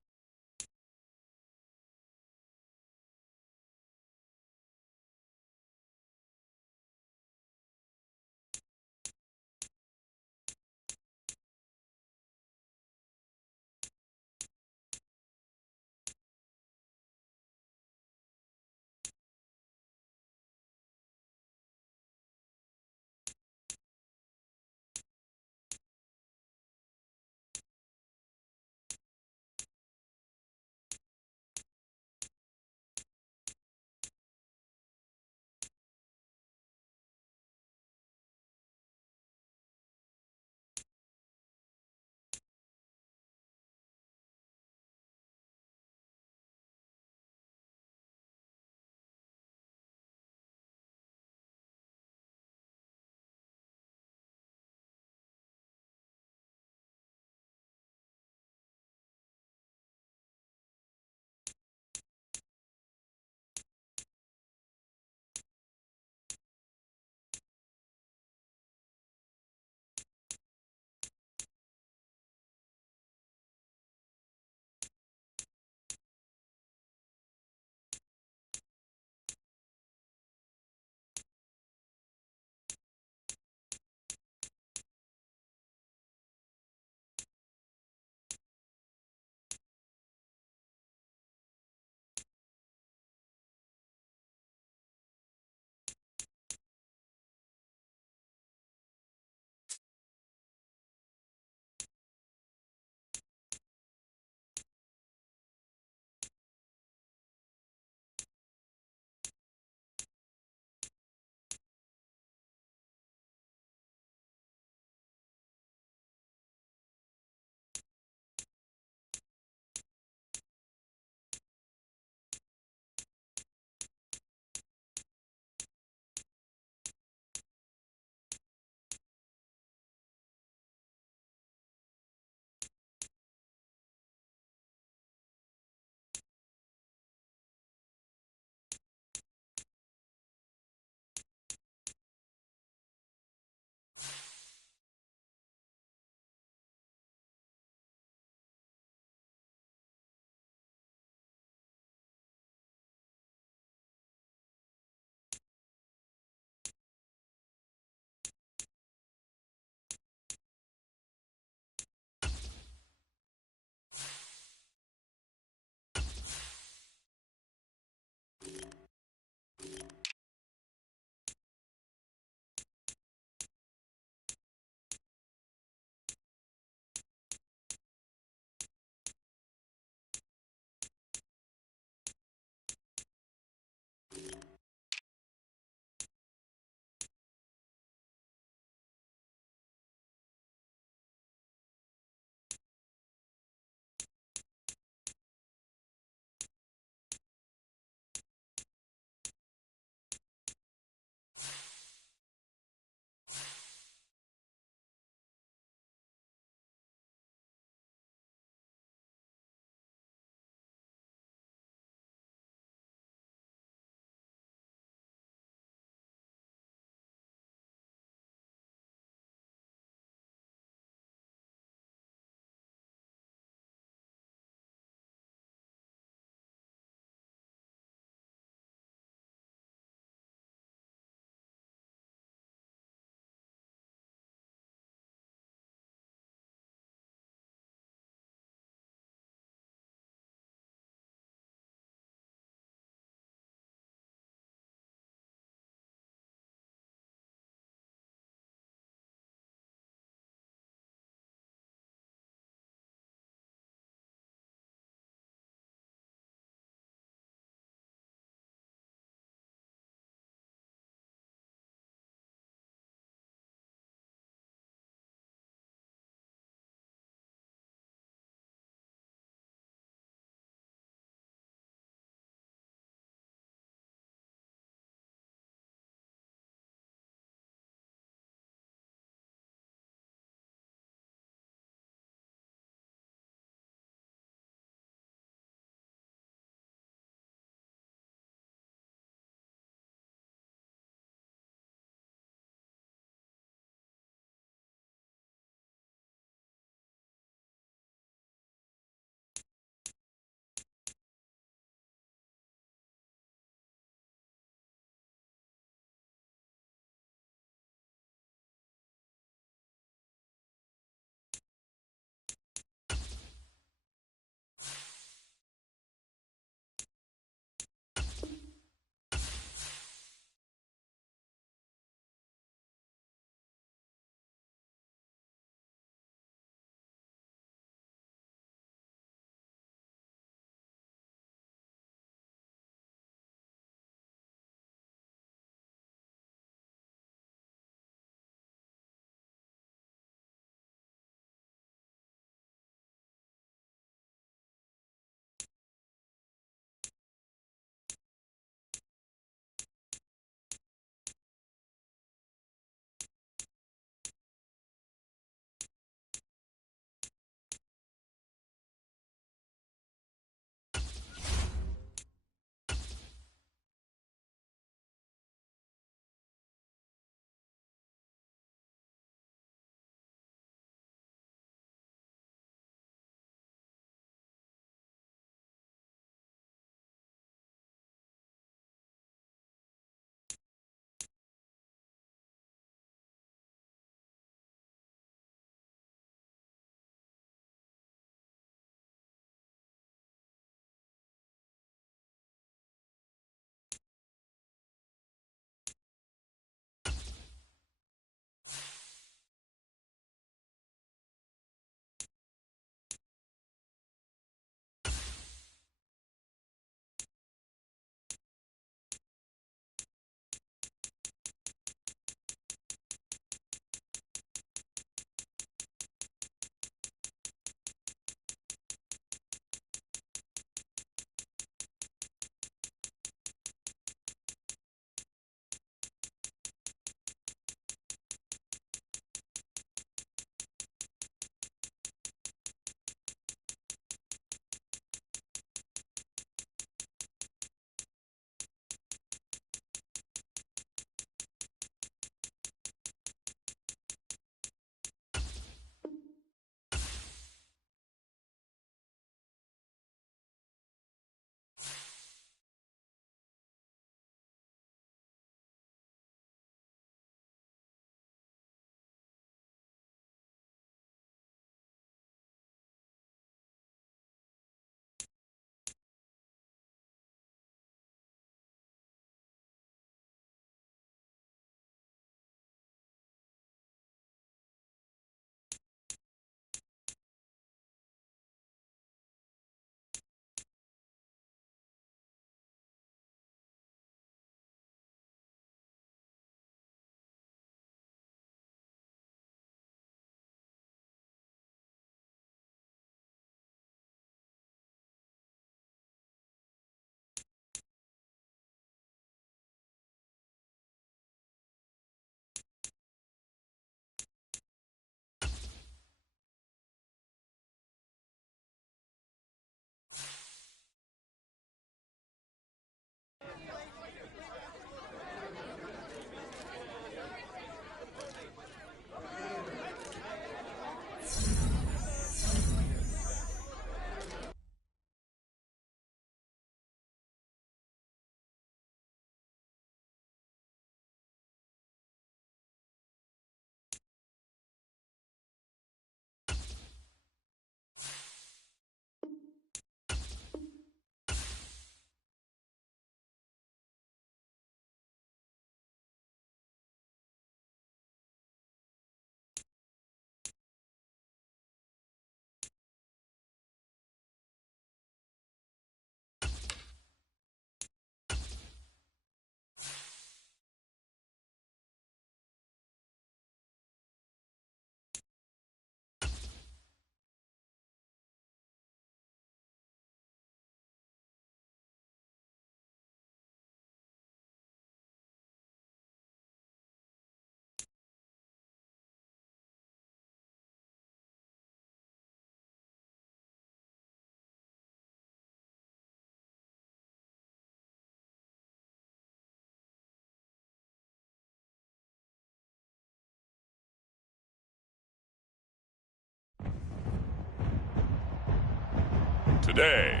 day.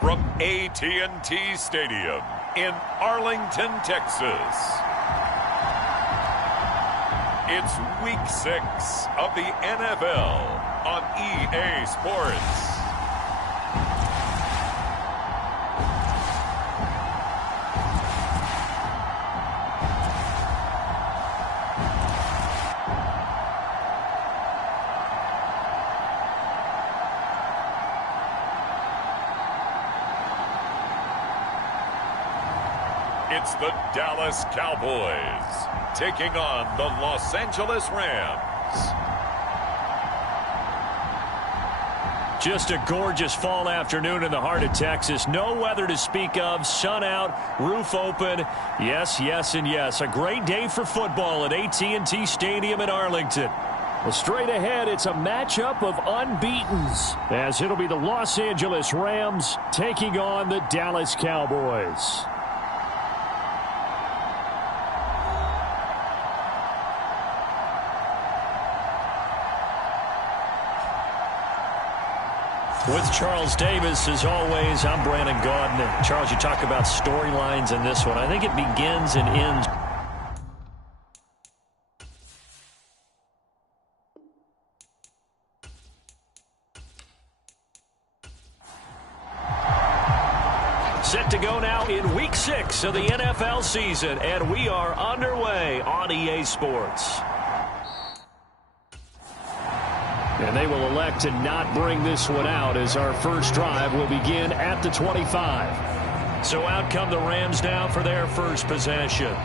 From AT&T Stadium in Arlington, Texas, it's Week 6 of the NFL on EA Sports. It's the Dallas Cowboys taking on the Los Angeles Rams. Just a gorgeous fall afternoon in the heart of Texas. No weather to speak of. Sun out, roof open. Yes, yes, and yes. A great day for football at AT&T Stadium in Arlington. Well, straight ahead, it's a matchup of unbeatens, as it'll be the Los Angeles Rams taking on the Dallas Cowboys. With Charles Davis, as always, I'm Brandon Gaudin. And Charles, you talk about storylines in this one. I think it begins and ends. Set to go now in Week 6 of the NFL season, and we are underway on EA Sports. And they will elect to not bring this one out, as our first drive will begin at the 25. So out come the Rams now for their first possession.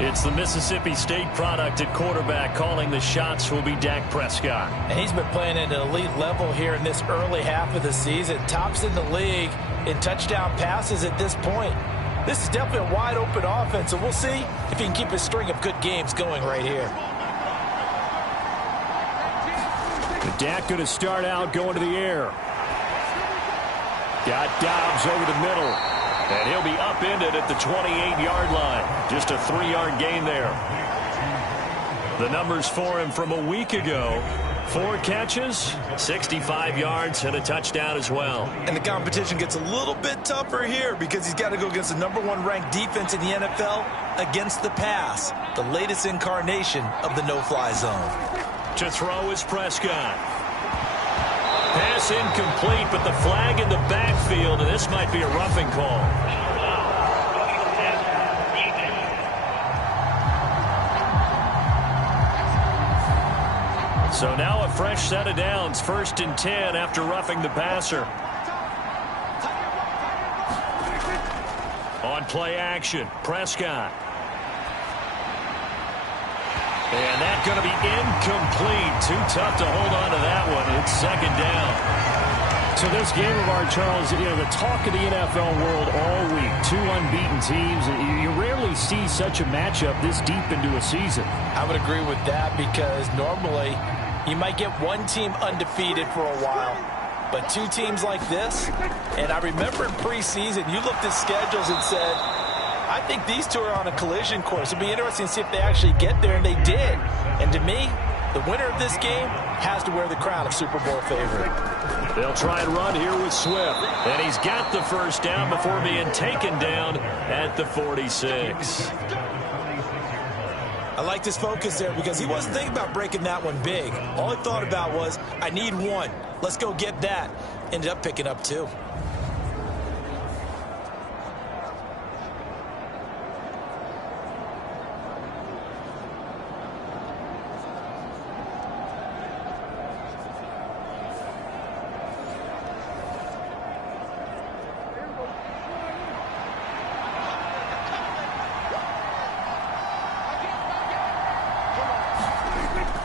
It's the Mississippi State product at quarterback. Calling the shots will be Dak Prescott. And he's been playing at an elite level here in this early half of the season. Tops in the league in touchdown passes at this point. This is definitely a wide open offense, so we'll see if he can keep a string of good games going right here. Dak going to start out going to the air. Got Dobbs over the middle. And he'll be upended at the 28-yard line. Just a 3-yard gain there. The numbers for him from a week ago: 4 catches, 65 yards, and a touchdown as well. And the competition gets a little bit tougher here because he's got to go against the #1 ranked defense in the NFL against the pass, the latest incarnation of the no-fly zone. To throw is Prescott. Pass incomplete, but the flag in the backfield, and this might be a roughing call. So now a fresh set of downs, 1st and 10 after roughing the passer. On play action, Prescott. And that's going to be incomplete. Too tough to hold on to that one. It's 2nd down. So this game of ours, Charles, you know, the talk of the NFL world all week. 2 unbeaten teams. You rarely see such a matchup this deep into a season. I would agree with that because normally you might get one team undefeated for a while. But 2 teams like this, and I remember in preseason, you looked at schedules and said, I think these 2 are on a collision course. It'll be interesting to see if they actually get there, and they did. And to me, the winner of this game has to wear the crown of Super Bowl favorite. They'll try and run here with Swift. And he's got the first down before being taken down at the 46. I like this focus there because he wasn't thinking about breaking that one big. All he thought about was, I need 1. Let's go get that. Ended up picking up 2.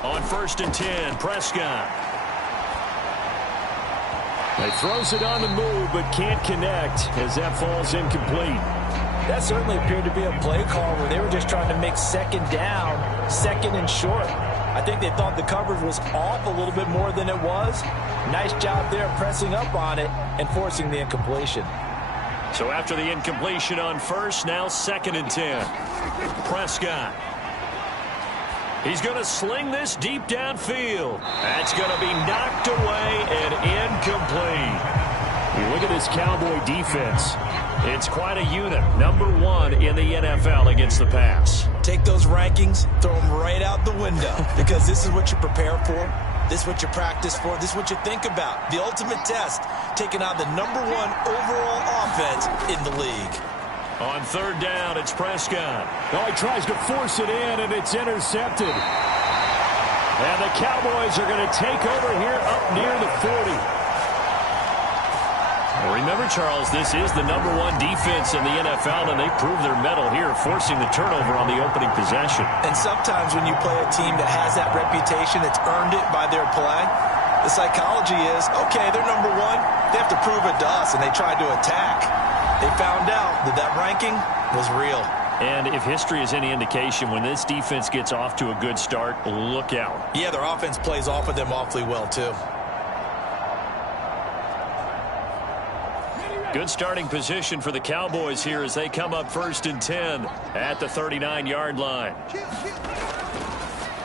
On 1st and 10, Prescott. He throws it on the move, but can't connect as that falls incomplete. That certainly appeared to be a play call where they were just trying to make 2nd down, 2nd and short. I think they thought the coverage was off a little bit more than it was. Nice job there pressing up on it and forcing the incompletion. So after the incompletion on 1st, now 2nd and 10. Prescott. He's going to sling this deep downfield. That's going to be knocked away and incomplete. You look at this Cowboy defense. It's quite a unit. #1 in the NFL against the pass. Take those rankings, throw them right out the window, because this is what you prepare for. This is what you practice for. This is what you think about. The ultimate test, taking on the #1 overall offense in the league. On 3rd down, it's Prescott. Oh, he tries to force it in, and it's intercepted. And the Cowboys are going to take over here up near the 40. Remember, Charles, this is the #1 defense in the NFL, and they prove their mettle here, forcing the turnover on the opening possession. And sometimes when you play a team that has that reputation, it's earned it by their play, the psychology is, okay, they're #1. They have to prove it to us, and they tried to attack. They found out that that ranking was real. And if history is any indication, when this defense gets off to a good start, look out. Yeah, their offense plays off of them awfully well, too. Good starting position for the Cowboys here as they come up 1st and 10 at the 39-yard line.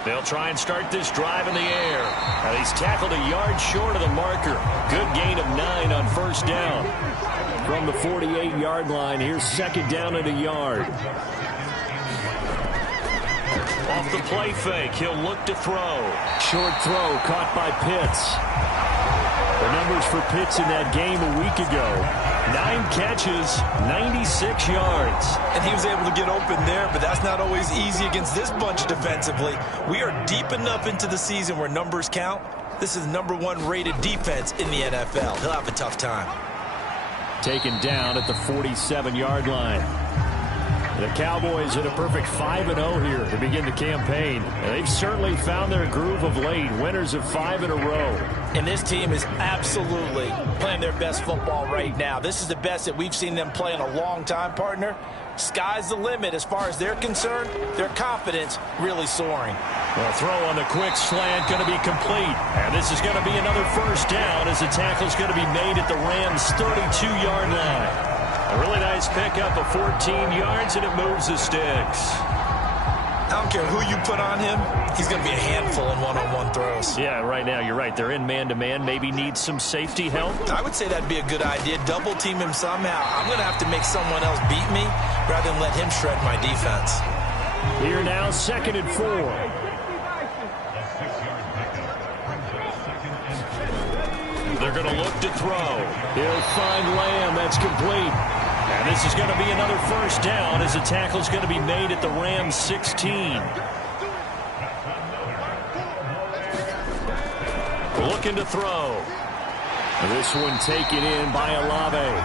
They'll try and start this drive in the air. And he's tackled a yard short of the marker. Good gain of 9 on 1st down. From the 48-yard line, here's 2nd down and a yard. Off the play fake, he'll look to throw. Short throw caught by Pitts. The numbers for Pitts in that game a week ago. 9 catches, 96 yards. And he was able to get open there, but that's not always easy against this bunch defensively. We are deep enough into the season where numbers count. This is #1 rated defense in the NFL. He'll have a tough time. Taken down at the 47-yard line. The Cowboys at a perfect 5-0 here to begin the campaign. And they've certainly found their groove of late. Winners of 5 in a row. And this team is absolutely playing their best football right now. This is the best that we've seen them play in a long time, partner. Sky's the limit as far as they're concerned. Their confidence really soaring. The throw on the quick slant going to be complete. And this is going to be another 1st down as the tackle's going to be made at the Rams' 32-yard line. A really nice pickup of 14 yards, and it moves the sticks. I don't care who you put on him. He's going to be a handful in one-on-one throws. Yeah, right now, you're right. They're in man-to-man. Maybe needs some safety help. I would say that'd be a good idea. Double team him somehow. I'm going to have to make someone else beat me rather than let him shred my defense. Here now, 2nd and 4. They're going to look to throw. He'll find Lamb. That's complete. And this is going to be another 1st down as the tackle's going to be made at the Rams' 16. Looking to throw. This one taken in by Olave.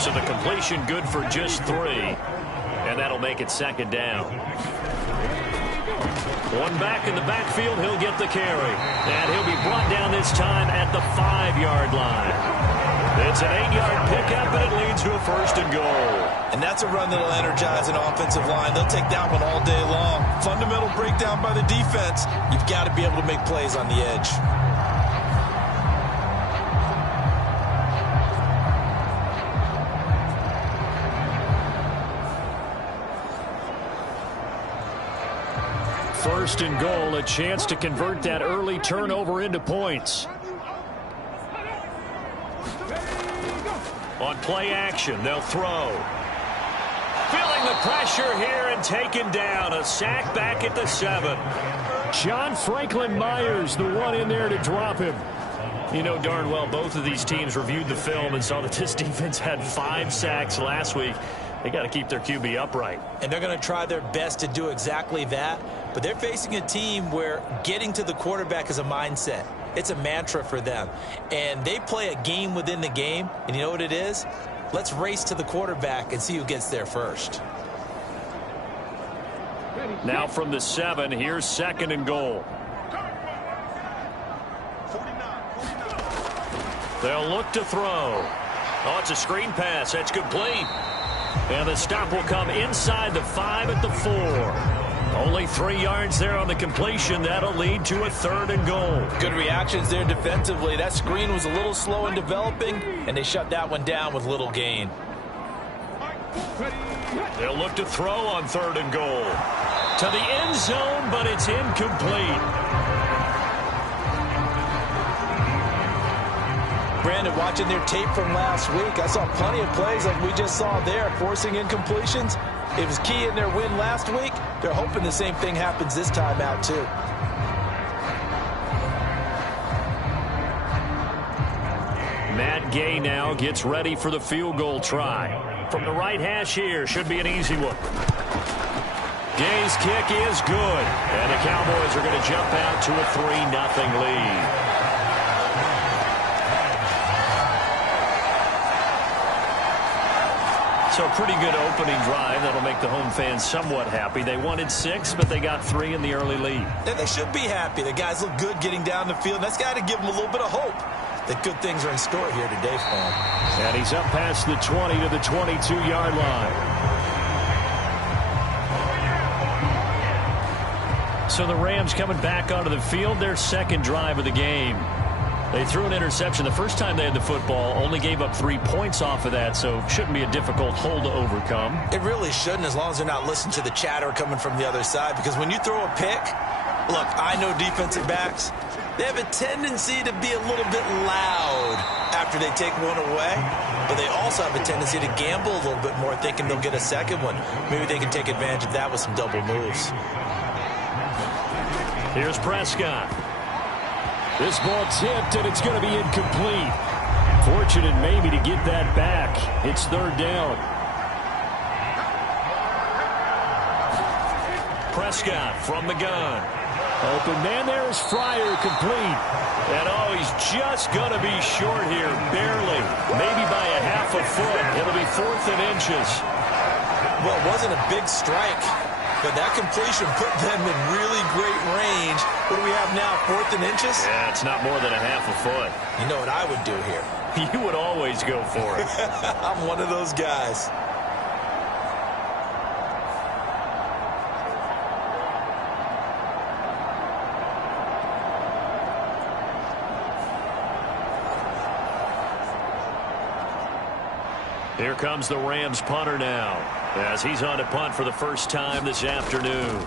So the completion good for just 3. And that'll make it 2nd down. One back in the backfield, he'll get the carry. And he'll be brought down this time at the 5-yard line. It's an 8-yard pickup, and it leads to a 1st and goal. And that's a run that'll energize an offensive line. They'll take that one all day long. Fundamental breakdown by the defense. You've got to be able to make plays on the edge. First and goal, a chance to convert that early turnover into points. On play action, they'll throw. Feeling the pressure here and taken down. A sack back at the 7. John Franklin Myers, the one in there to drop him. You know darn well both of these teams reviewed the film and saw that this defense had 5 sacks last week. They got to keep their QB upright. And they're going to try their best to do exactly that. But they're facing a team where getting to the quarterback is a mindset. It's a mantra for them. And they play a game within the game. And you know what it is? Let's race to the quarterback and see who gets there first. Now from the 7, here's 2nd and goal. They'll look to throw. Oh, it's a screen pass. That's complete. And the stop will come inside the 5 at the 4. Only 3 yards there on the completion. That'll lead to a 3rd and goal. Good reactions there defensively. That screen was a little slow in developing, and they shut that one down with little gain. They'll look to throw on 3rd and goal. To the end zone, but it's incomplete. Brandon, watching their tape from last week, I saw plenty of plays like we just saw there, forcing incompletions. It was key in their win last week. They're hoping the same thing happens this time out, too. Matt Gay now gets ready for the field goal try. From the right hash here, should be an easy one. Gay's kick is good, and the Cowboys are going to jump out to a 3-0 lead. So a pretty good opening drive. That'll make the home fans somewhat happy. They wanted 6, but they got 3 in the early lead. And they should be happy. The guys look good getting down the field. That's got to give them a little bit of hope that good things are in store here today for them. And he's up past the 20 to the 22-yard line. So the Rams coming back onto the field, their second drive of the game. They threw an interception the first time they had the football, only gave up 3 points off of that, so shouldn't be a difficult hole to overcome. It really shouldn't, as long as they're not listening to the chatter coming from the other side, because when you throw a pick, look, I know defensive backs, they have a tendency to be a little bit loud after they take one away, but they also have a tendency to gamble a little bit more, thinking they'll get a second one. Maybe they can take advantage of that with some double moves. Here's Prescott. This ball tipped, and it's going to be incomplete. Fortunate maybe to get that back. It's third down. Prescott from the gun. Open man there is Fryer, complete. And he's just going to be short here, barely. Maybe by a half a foot. It'll be 4th and inches. Well, it wasn't a big strike, but that completion put them in really great range. What do we have now, 4th and inches? Yeah, it's not more than a half a foot. You know what I would do here? You would always go for it. I'm one of those guys. Here comes the Rams punter now, as he's on to punt for the first time this afternoon.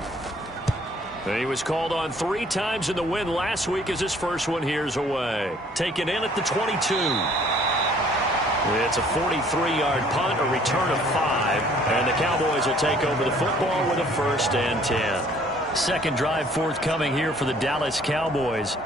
He was called on 3 times in the win last week as his first one here's away. Taken in at the 22. It's a 43-yard punt, a return of 5, and the Cowboys will take over the football with a 1st and 10. Second drive forthcoming here for the Dallas Cowboys.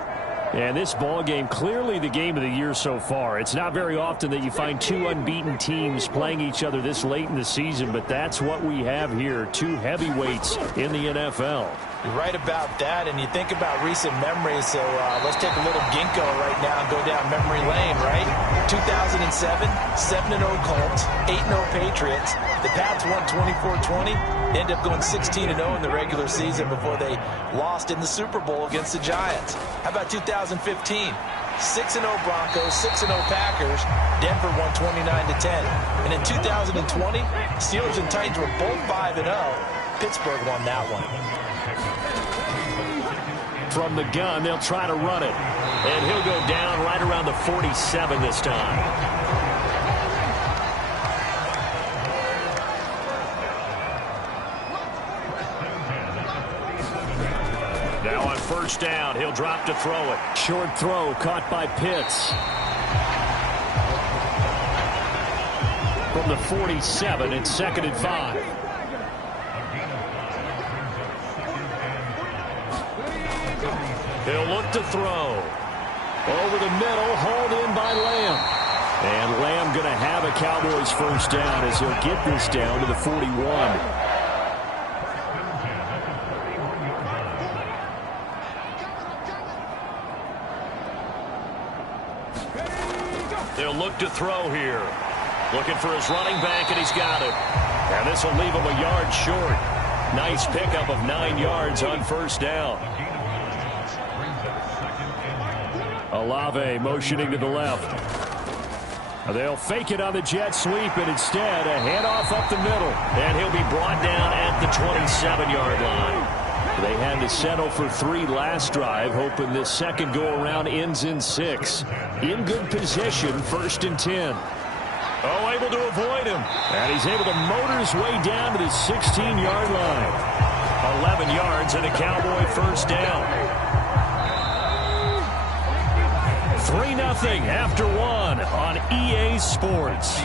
And this ball game, clearly the game of the year so far. It's not very often that you find 2 unbeaten teams playing each other this late in the season, but that's what we have here, 2 heavyweights in the NFL. You're right about that, and you think about recent memories, so let's take a little ginkgo right now and go down memory lane, right? 2007, 7-0 Colts, 8-0 Patriots. The Pats won 24-20, ended up going 16-0 in the regular season before they lost in the Super Bowl against the Giants. How about 2015? 6-0 Broncos, 6-0 Packers. Denver won 29-10. And in 2020, Steelers and Titans were both 5-0. Pittsburgh won that one. From the gun, they'll try to run it. And he'll go down right around the 47 this time. Now on first down, he'll drop to throw it. Short throw caught by Pitts. From the 47, it's 2nd and 5. He'll look to throw. Over the middle, hauled in by Lamb. And Lamb going to have a Cowboys first down as he'll get this down to the 41. They'll look to throw here. Looking for his running back, and he's got it. And this will leave him a yard short. Nice pickup of 9 yards on first down. Olave motioning to the left. They'll fake it on the jet sweep, and instead a handoff up the middle. And he'll be brought down at the 27-yard line. They had to settle for 3 last drive, hoping this second go-around ends in 6. In good position, 1st and 10. Able to avoid him. And he's able to motor his way down to the 16-yard line. 11 yards and a Cowboy first down. 3-0 after 1 on EA Sports.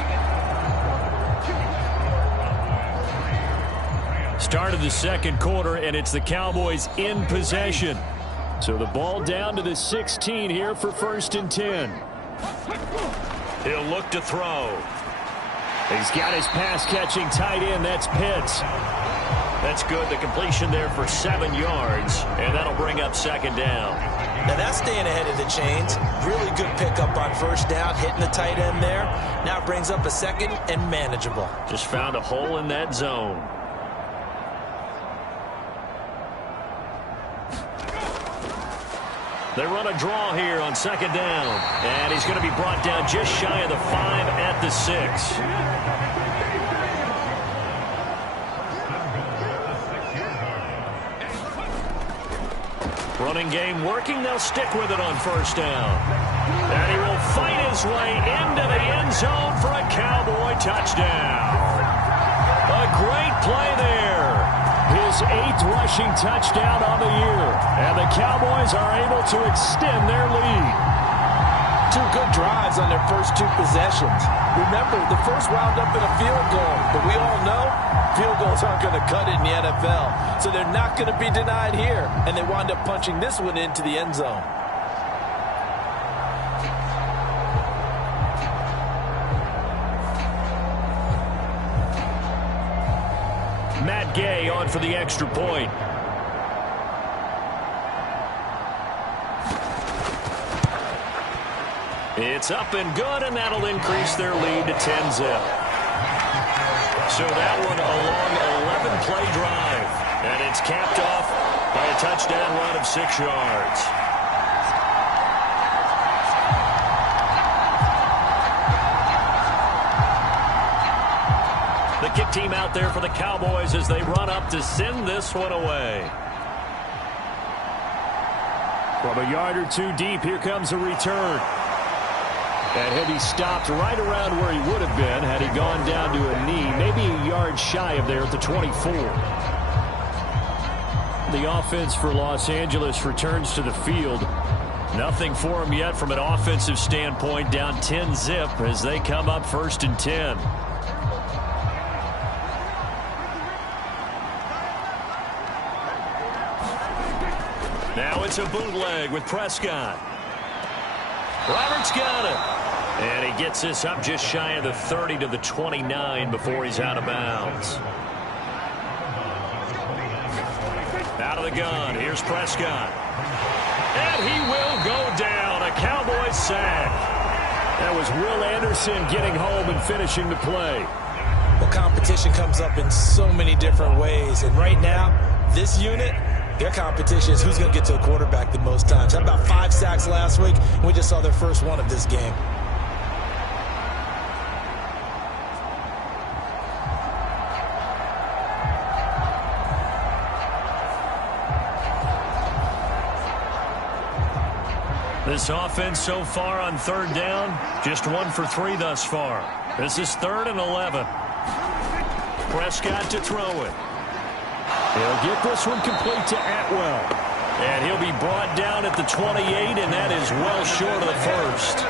Start of the second quarter, and it's the Cowboys in possession. So the ball down to the 16 here for 1st and 10. He'll look to throw. He's got his pass-catching tight end. That's Pitts. That's good. The completion there for 7 yards, and that'll bring up 2nd down. Now that's staying ahead of the chains. Really good pickup on 1st down, hitting the tight end there. Now it brings up a 2nd and manageable. Just found a hole in that zone. They run a draw here on 2nd down. And he's going to be brought down just shy of the 5 at the 6. Running game working. They'll stick with it on 1st down. And he will fight his way into the end zone for a Cowboy touchdown. A great play there. His 8th rushing touchdown on the year. And the Cowboys are able to extend their lead. 2 good drives on their first 2 possessions. Remember, the first wound up in a field goal. But we all know field goals aren't going to cut it in the NFL. So they're not going to be denied here. And they wind up punching this one into the end zone. Matt Gay on for the extra point. It's up and good, and that'll increase their lead to 10-zip. So that one a long 11-play drive, and it's capped off by a touchdown run of 6 yards. The kick team out there for the Cowboys as they run up to send this one away. From a yard or 2 deep, here comes a return. And he'll be stopped right around where he would have been had he gone down to a knee, maybe a yard shy of there at the 24. The offense for Los Angeles returns to the field. Nothing for them yet from an offensive standpoint, down 10-zip as they come up 1st and 10. Now it's a bootleg with Prescott. Roberts got it. And he gets this up just shy of the 30 to the 29 before he's out of bounds. Out of the gun. Here's Prescott. And he will go down. A Cowboys sack. That was Will Anderson getting home and finishing the play. Well, competition comes up in so many different ways. And right now, this unit, their competition is who's going to get to a quarterback the most times. Had about 5 sacks last week, and we just saw their first one of this game. This offense so far on 3rd down, just 1 for 3 thus far. This is 3rd and 11. Prescott to throw it. He'll get this one complete to Atwell. And he'll be brought down at the 28, and that is well short of the first.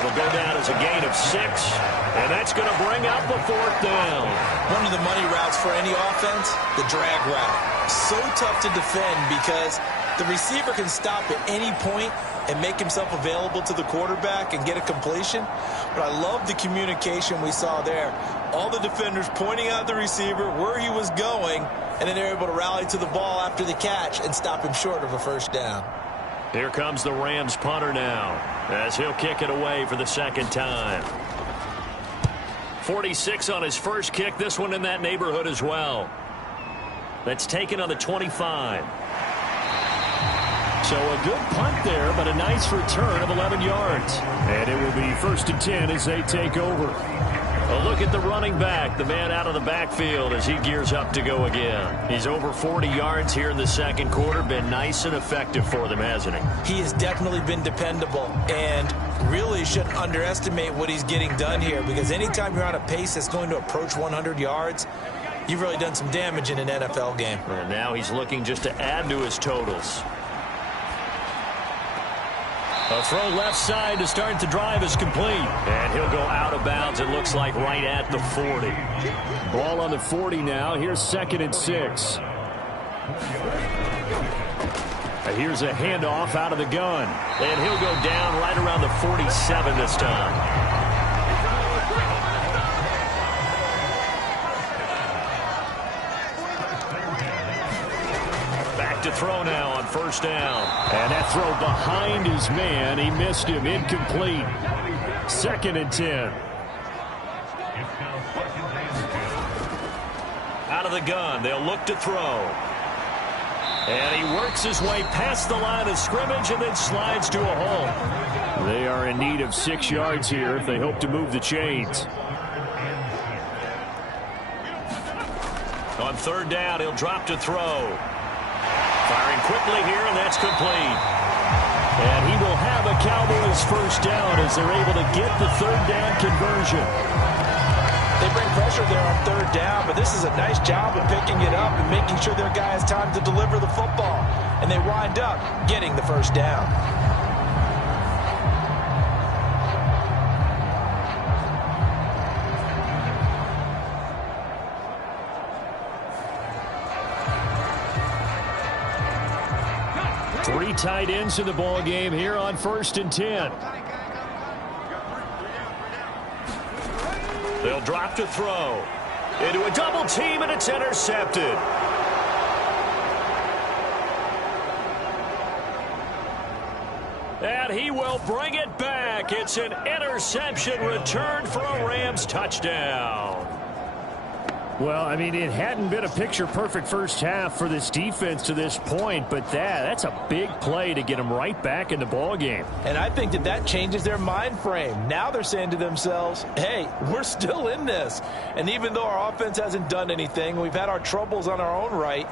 It'll go down as a gain of 6, and that's going to bring up a 4th down. One of the money routes for any offense, the drag route. So tough to defend because the receiver can stop at any point and make himself available to the quarterback and get a completion. But I love the communication we saw there. All the defenders pointing out the receiver, where he was going, and then they're able to rally to the ball after the catch and stop him short of a 1st down. Here comes the Rams punter now as he'll kick it away for the 2nd time. 46 on his first kick. This one in that neighborhood as well. That's taken on the 25. So a good punt there, but a nice return of 11 yards. And it will be 1st and 10 as they take over. A look at the running back, the man out of the backfield as he gears up to go again. He's over 40 yards here in the second quarter. Been nice and effective for them, hasn't he? He has definitely been dependable and really shouldn't underestimate what he's getting done here because anytime you're on a pace that's going to approach 100 yards, you've really done some damage in an NFL game. And now he's looking just to add to his totals. A throw left side to start the drive is complete. And he'll go out of bounds, it looks like, right at the 40. Ball on the 40 now. Here's 2nd and 6. Here's a handoff out of the gun. And he'll go down right around the 47 this time. Back to throw now on 1st down. And that throw behind his man. He missed him. Incomplete. 2nd and 10. Out of the gun. They'll look to throw. And he works his way past the line of scrimmage and then slides to a hole. They are in need of 6 yards here if they hope to move the chains. On 3rd down, he'll drop to throw. Firing quickly here, and that's complete. And he will have a Cowboys 1st down as they're able to get the 3rd down conversion. They bring pressure there on 3rd down, but this is a nice job of picking it up and making sure their guy has time to deliver the football. And they wind up getting the 1st down. Three tight ends in the ball game here on 1st and 10. They'll drop to throw. Into a double team, and it's intercepted. And he will bring it back. It's an interception return for a Rams touchdown. Well, I mean, it hadn't been a picture-perfect first half for this defense to this point, but that's a big play to get them right back in the ball game. And I think that changes their mind frame. Now they're saying to themselves, hey, we're still in this. And even though our offense hasn't done anything, we've had our troubles on our own right,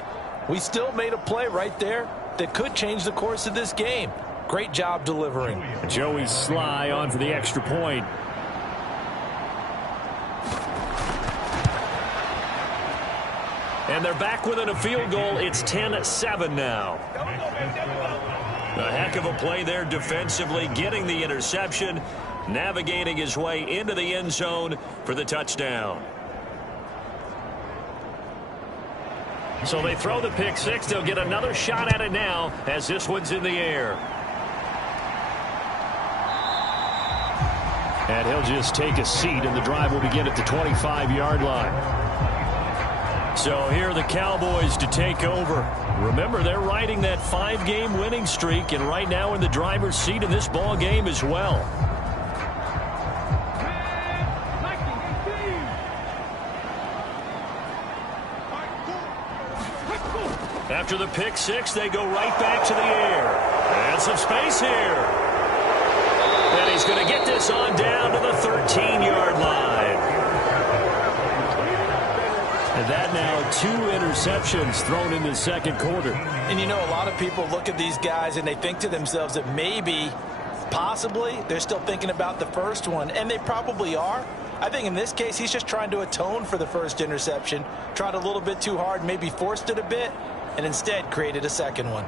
we still made a play right there that could change the course of this game. Great job delivering. Joey Sly on for the extra point. And they're back within a field goal. It's 10-7 now. A heck of a play there defensively, getting the interception, navigating his way into the end zone for the touchdown. So they throw the pick six. They'll get another shot at it now as this one's in the air. And he'll just take a seat, and the drive will begin at the 25-yard line. So here are the Cowboys to take over. Remember, they're riding that 5-game winning streak, and right now in the driver's seat in this ball game as well. After the pick six, they go right back to the air. And some space here. And he's going to get this on down to the 13-yard line. And that now 2 interceptions thrown in the second quarter. And you know, a lot of people look at these guys and they think to themselves that maybe, possibly, they're still thinking about the first one. And they probably are. I think in this case, he's just trying to atone for the first interception. Tried a little bit too hard, maybe forced it a bit, and instead created a second one.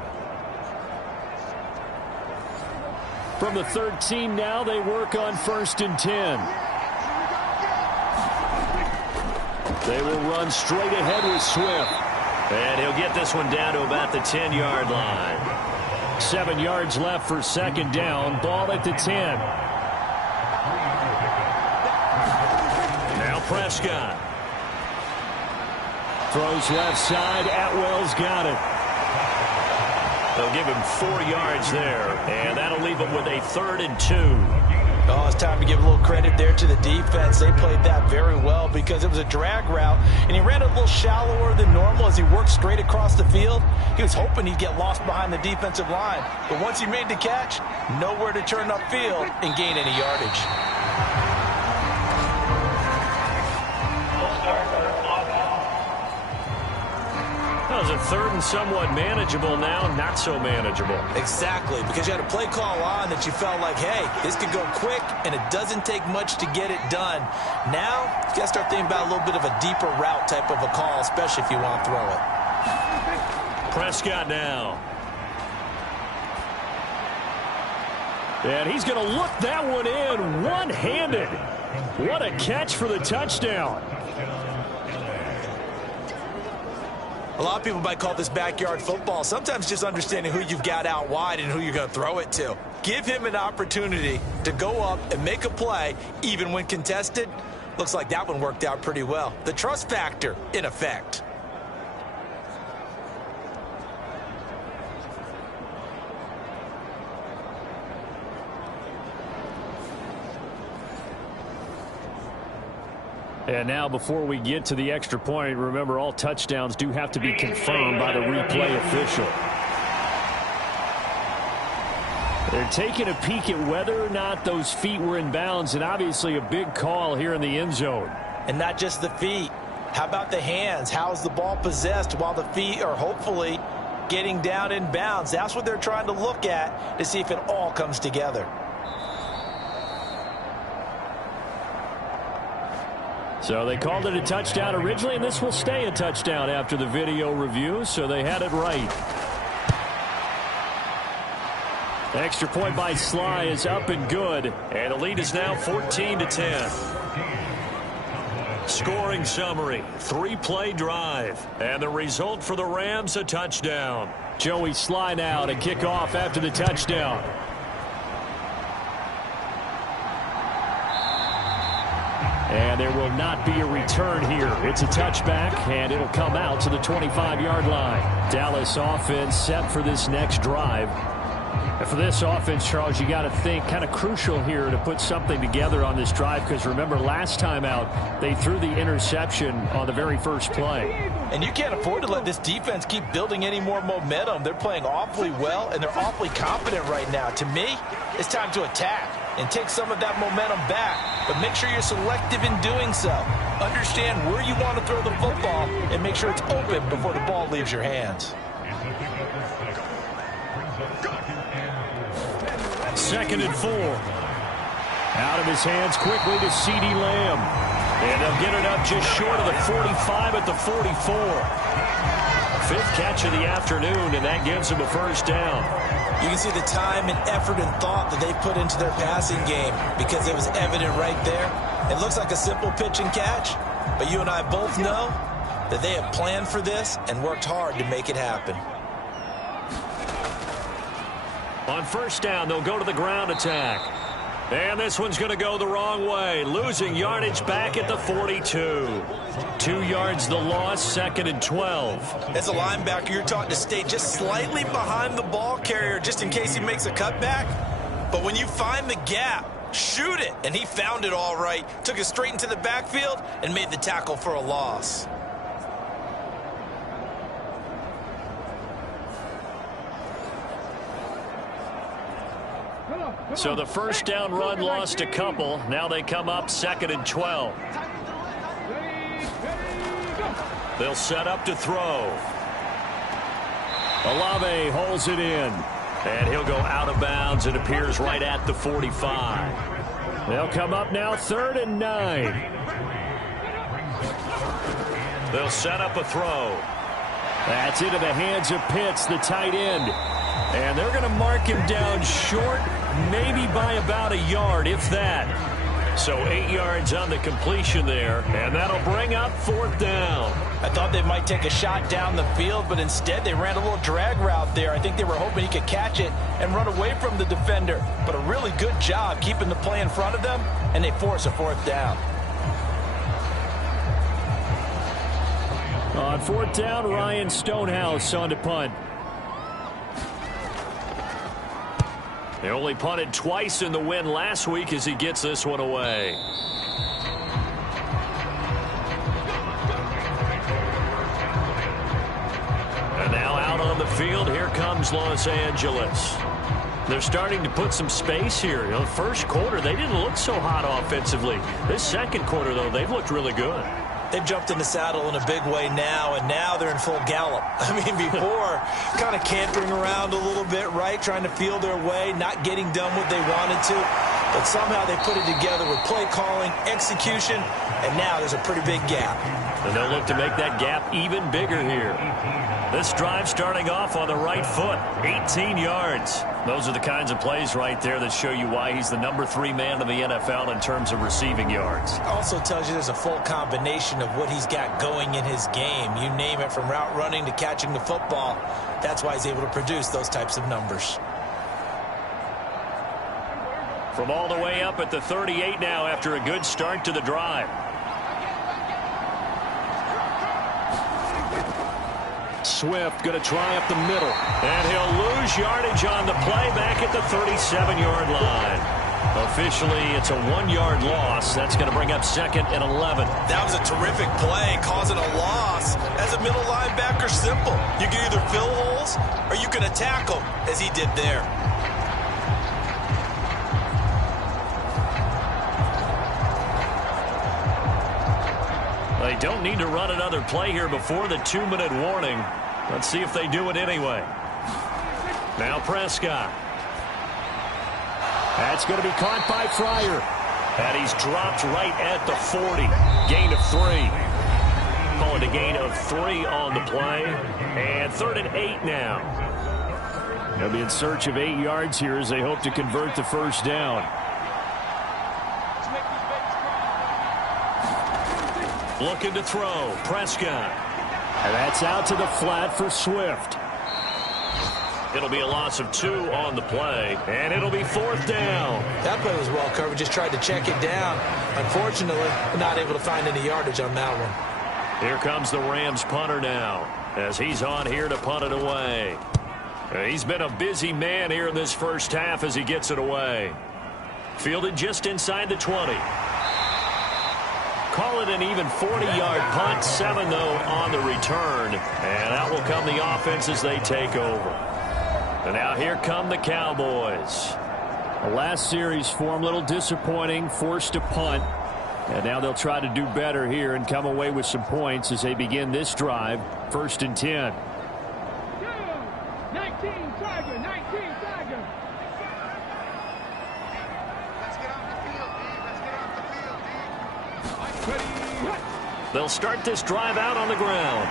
From the 13 now, they work on 1st and 10. They will run straight ahead with Swift. And he'll get this one down to about the 10-yard line. 7 yards left for 2nd down. Ball at the 10. Now Prescott. Throws left side. Atwell's got it. They'll give him 4 yards there. And that'll leave him with a 3rd and 2. Oh, it's time to give a little credit there to the defense. They played that very well because it was a drag route, and he ran a little shallower than normal as he worked straight across the field. He was hoping he'd get lost behind the defensive line, but once he made the catch, nowhere to turn upfield and gain any yardage. That was a 3rd and somewhat manageable, now not so manageable. Exactly, because you had a play call on that you felt like, hey, this could go quick, and it doesn't take much to get it done. Now, you got to start thinking about a little bit of a deeper route type of a call, especially if you want to throw it. Prescott now. And he's going to look that one in one-handed. What a catch for the touchdown. A lot of people might call this backyard football. Sometimes just understanding who you've got out wide and who you're going to throw it to. Give him an opportunity to go up and make a play, even when contested. Looks like that one worked out pretty well. The trust factor in effect. And now before we get to the extra point, remember all touchdowns do have to be confirmed by the replay official. They're taking a peek at whether or not those feet were in bounds, and obviously a big call here in the end zone. And not just the feet. How about the hands? How's the ball possessed while the feet are hopefully getting down in bounds? That's what they're trying to look at to see if it all comes together. So they called it a touchdown originally, and this will stay a touchdown after the video review, so they had it right. Extra point by Sly is up and good, and the lead is now 14-10. Scoring summary, 3-play drive, and the result for the Rams, a touchdown. Joey Sly now to kick off after the touchdown. And there will not be a return here. It's a touchback, and it'll come out to the 25-yard line. Dallas offense set for this next drive. And for this offense, Charles, you got to think kind of crucial here to put something together on this drive, because remember last time out they threw the interception on the very first play. And you can't afford to let this defense keep building any more momentum. They're playing awfully well, and they're awfully confident right now. To me, it's time to attack and take some of that momentum back, but make sure you're selective in doing so. Understand where you want to throw the football and make sure it's open before the ball leaves your hands. 2nd and 4. Out of his hands quickly to CeeDee Lamb. And they'll get it up just short of the 45 at the 44. 5th catch of the afternoon, and that gives him a first down. You can see the time and effort and thought that they put into their passing game, because it was evident right there. It looks like a simple pitch and catch, but you and I both know that they have planned for this and worked hard to make it happen. On first down, they'll go to the ground attack. And this one's going to go the wrong way. Losing yardage back at the 42. 2 yards the loss, 2nd and 12. As a linebacker, you're taught to stay just slightly behind the ball carrier just in case he makes a cutback. But when you find the gap, shoot it. And he found it all right. Took it straight into the backfield and made the tackle for a loss. So the first down run lost a couple. Now they come up 2nd and 12. They'll set up to throw. Olave holds it in. And he'll go out of bounds. It appears right at the 45. They'll come up now 3rd and 9. They'll set up a throw. That's into the hands of Pitts, the tight end. And they're going to mark him down short, maybe by about a yard, if that. So 8 yards on the completion there, and that'll bring up 4th down. I thought they might take a shot down the field, but instead they ran a little drag route there. I think they were hoping he could catch it and run away from the defender. But a really good job keeping the play in front of them, and they force a 4th down. On 4th down, Ryan Stonehouse on to punt. They only punted twice in the win last week as he gets this one away. And now out on the field, here comes Los Angeles. They're starting to put some space here. You know, the first quarter, they didn't look so hot offensively. This second quarter, though, they've looked really good. They've jumped in the saddle in a big way now, and now they're in full gallop. I mean, before, kind of cantering around a little bit, right, trying to feel their way, not getting done what they wanted to. But somehow they put it together with play calling, execution, and now there's a pretty big gap. And they'll look to make that gap even bigger here. This drive starting off on the right foot, 18 yards. Those are the kinds of plays right there that show you why he's the #3 man in the NFL in terms of receiving yards. Also tells you there's a full combination of what he's got going in his game. You name it, from route running to catching the football. That's why he's able to produce those types of numbers. From all the way up at the 38 now after a good start to the drive. Swift going to try up the middle. And he'll lose yardage on the play back at the 37-yard line. Officially, it's a 1-yard loss. That's going to bring up 2nd and 11. That was a terrific play, causing a loss. As a middle linebacker, simple. You can either fill holes or you can attack them, as he did there. They don't need to run another play here before the 2-minute warning. Let's see if they do it anyway. Now Prescott. That's going to be caught by Fryer. And he's dropped right at the 40. Gain of 3. Call it a gain of 3 on the play. And 3rd and 8 now. They'll be in search of 8 yards here as they hope to convert the first down. Looking to throw. Prescott. And that's out to the flat for Swift. It'll be a loss of 2 on the play. And it'll be 4th down. That play was well covered. Just tried to check it down. Unfortunately, not able to find any yardage on that one. Here comes the Rams punter now, as he's on here to punt it away. He's been a busy man here in this first half as he gets it away. Fielded just inside the 20. Call it an even 40-yard punt. 7, though, on the return. And out will come the offense as they take over. And now here come the Cowboys. The last series for him, a little disappointing, forced to punt. And now they'll try to do better here and come away with some points as they begin this drive. 1st and 10. 19 Tiger, 19 Tiger. They'll start this drive out on the ground.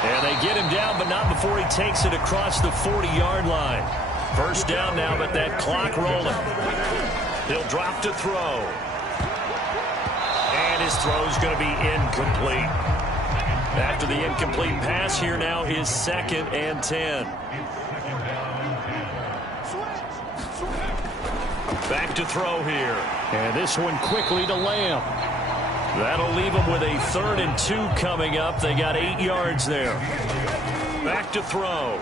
And they get him down, but not before he takes it across the 40-yard line. First down now, but that clock rolling. He'll drop to throw. And his throw's going to be incomplete. After the incomplete pass, here now is 2nd and 10. Back to throw here. And this one quickly to Lamb. That'll leave them with a 3rd and 2 coming up. They got 8 yards there. Back to throw.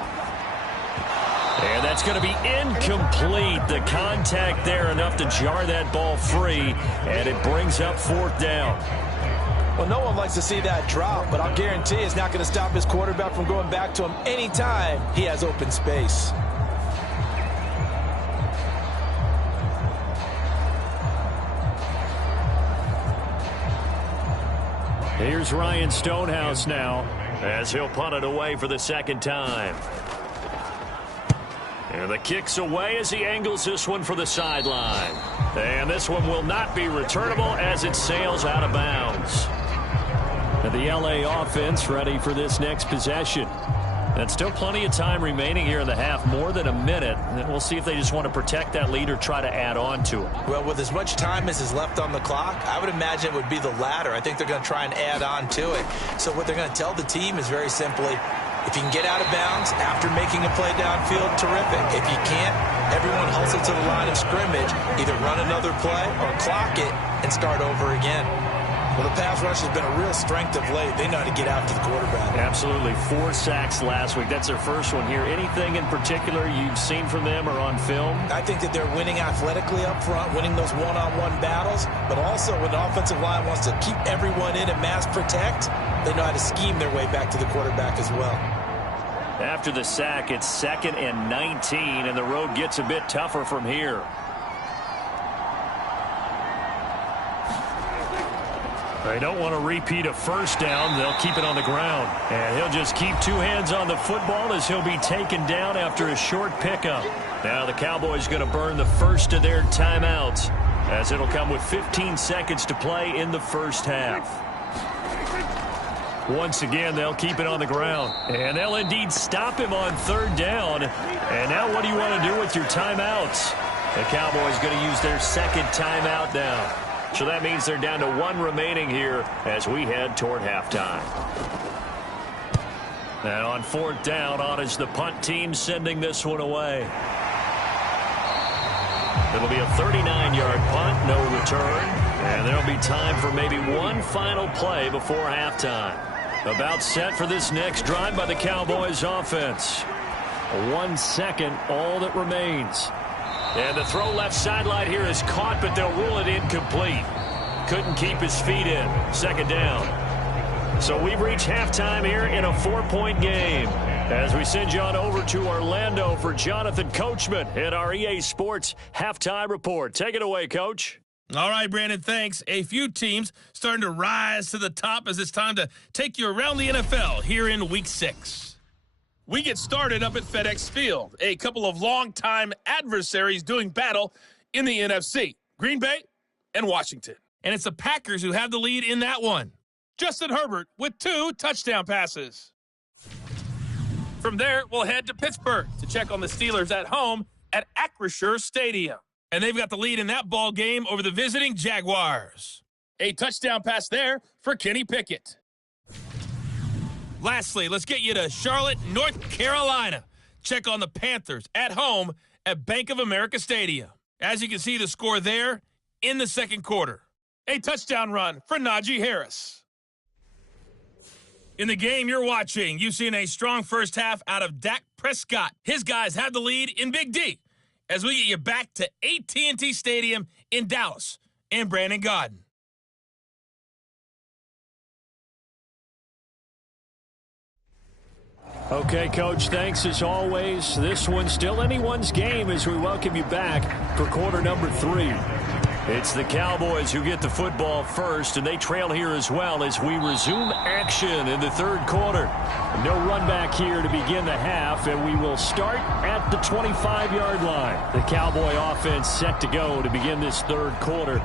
And that's going to be incomplete. The contact there enough to jar that ball free. And it brings up 4th down. Well, no one likes to see that drop, but I'll guarantee it's not going to stop his quarterback from going back to him anytime he has open space. Here's Ryan Stonehouse now, as he'll punt it away for the 2nd time. And the kick's away as he angles this one for the sideline. And this one will not be returnable as it sails out of bounds. And the LA offense ready for this next possession. And still plenty of time remaining here in the half, more than a minute. And we'll see if they just want to protect that lead or try to add on to it. Well, with as much time as is left on the clock, I would imagine it would be the latter. I think they're going to try and add on to it. So what they're going to tell the team is very simply, if you can get out of bounds after making a play downfield, terrific. If you can't, everyone hustle to the line of scrimmage, either run another play or clock it and start over again. Well, the pass rush has been a real strength of late. They know how to get out to the quarterback. Absolutely. 4 sacks last week. That's their first one here. Anything in particular you've seen from them or on film? I think that they're winning athletically up front, winning those one-on-one battles, but also when the offensive line wants to keep everyone in and mass protect, they know how to scheme their way back to the quarterback as well. After the sack, it's 2nd and 19, and the road gets a bit tougher from here. They don't want to repeat a first down. They'll keep it on the ground. And he'll just keep two hands on the football as he'll be taken down after a short pickup. Now the Cowboys going to burn the first of their timeouts, as it'll come with 15 seconds to play in the first half. Once again, they'll keep it on the ground. And they'll indeed stop him on third down. And now what do you want to do with your timeouts? The Cowboys going to use their second timeout now. So that means they're down to one remaining here as we head toward halftime. And on fourth down, on is the punt team sending this one away. It'll be a 39-yard punt, no return. And there'll be time for maybe one final play before halftime. About set for this next drive by the Cowboys offense. 1 second, all that remains. And the throw left sideline here is caught, but they'll rule it incomplete. Couldn't keep his feet in. Second down. So we've reached halftime here in a 4-point game. As we send you on over to Orlando for Jonathan Coachman at our EA Sports Halftime Report. Take it away, Coach. All right, Brandon, thanks. A few teams starting to rise to the top as it's time to take you around the NFL here in Week 6. We get started up at FedEx Field. A couple of longtime adversaries doing battle in the NFC. Green Bay and Washington. And it's the Packers who have the lead in that one. Justin Herbert with 2 touchdown passes. From there, we'll head to Pittsburgh to check on the Steelers at home at Acrisure Stadium. And they've got the lead in that ball game over the visiting Jaguars. A touchdown pass there for Kenny Pickett. Lastly, let's get you to Charlotte, North Carolina. Check on the Panthers at home at Bank of America Stadium. As you can see, the score there in the second quarter. A touchdown run for Najee Harris. In the game you're watching, you've seen a strong first half out of Dak Prescott. His guys have the lead in Big D as we get you back to AT&T Stadium in Dallas and Brandon Gaudin. Okay, Coach, thanks as always. This one's still anyone's game as we welcome you back for quarter number 3. It's the Cowboys who get the football first, and they trail here as well as we resume action in the third quarter. No run back here to begin the half, and we will start at the 25-yard line. The Cowboy offense set to go to begin this third quarter.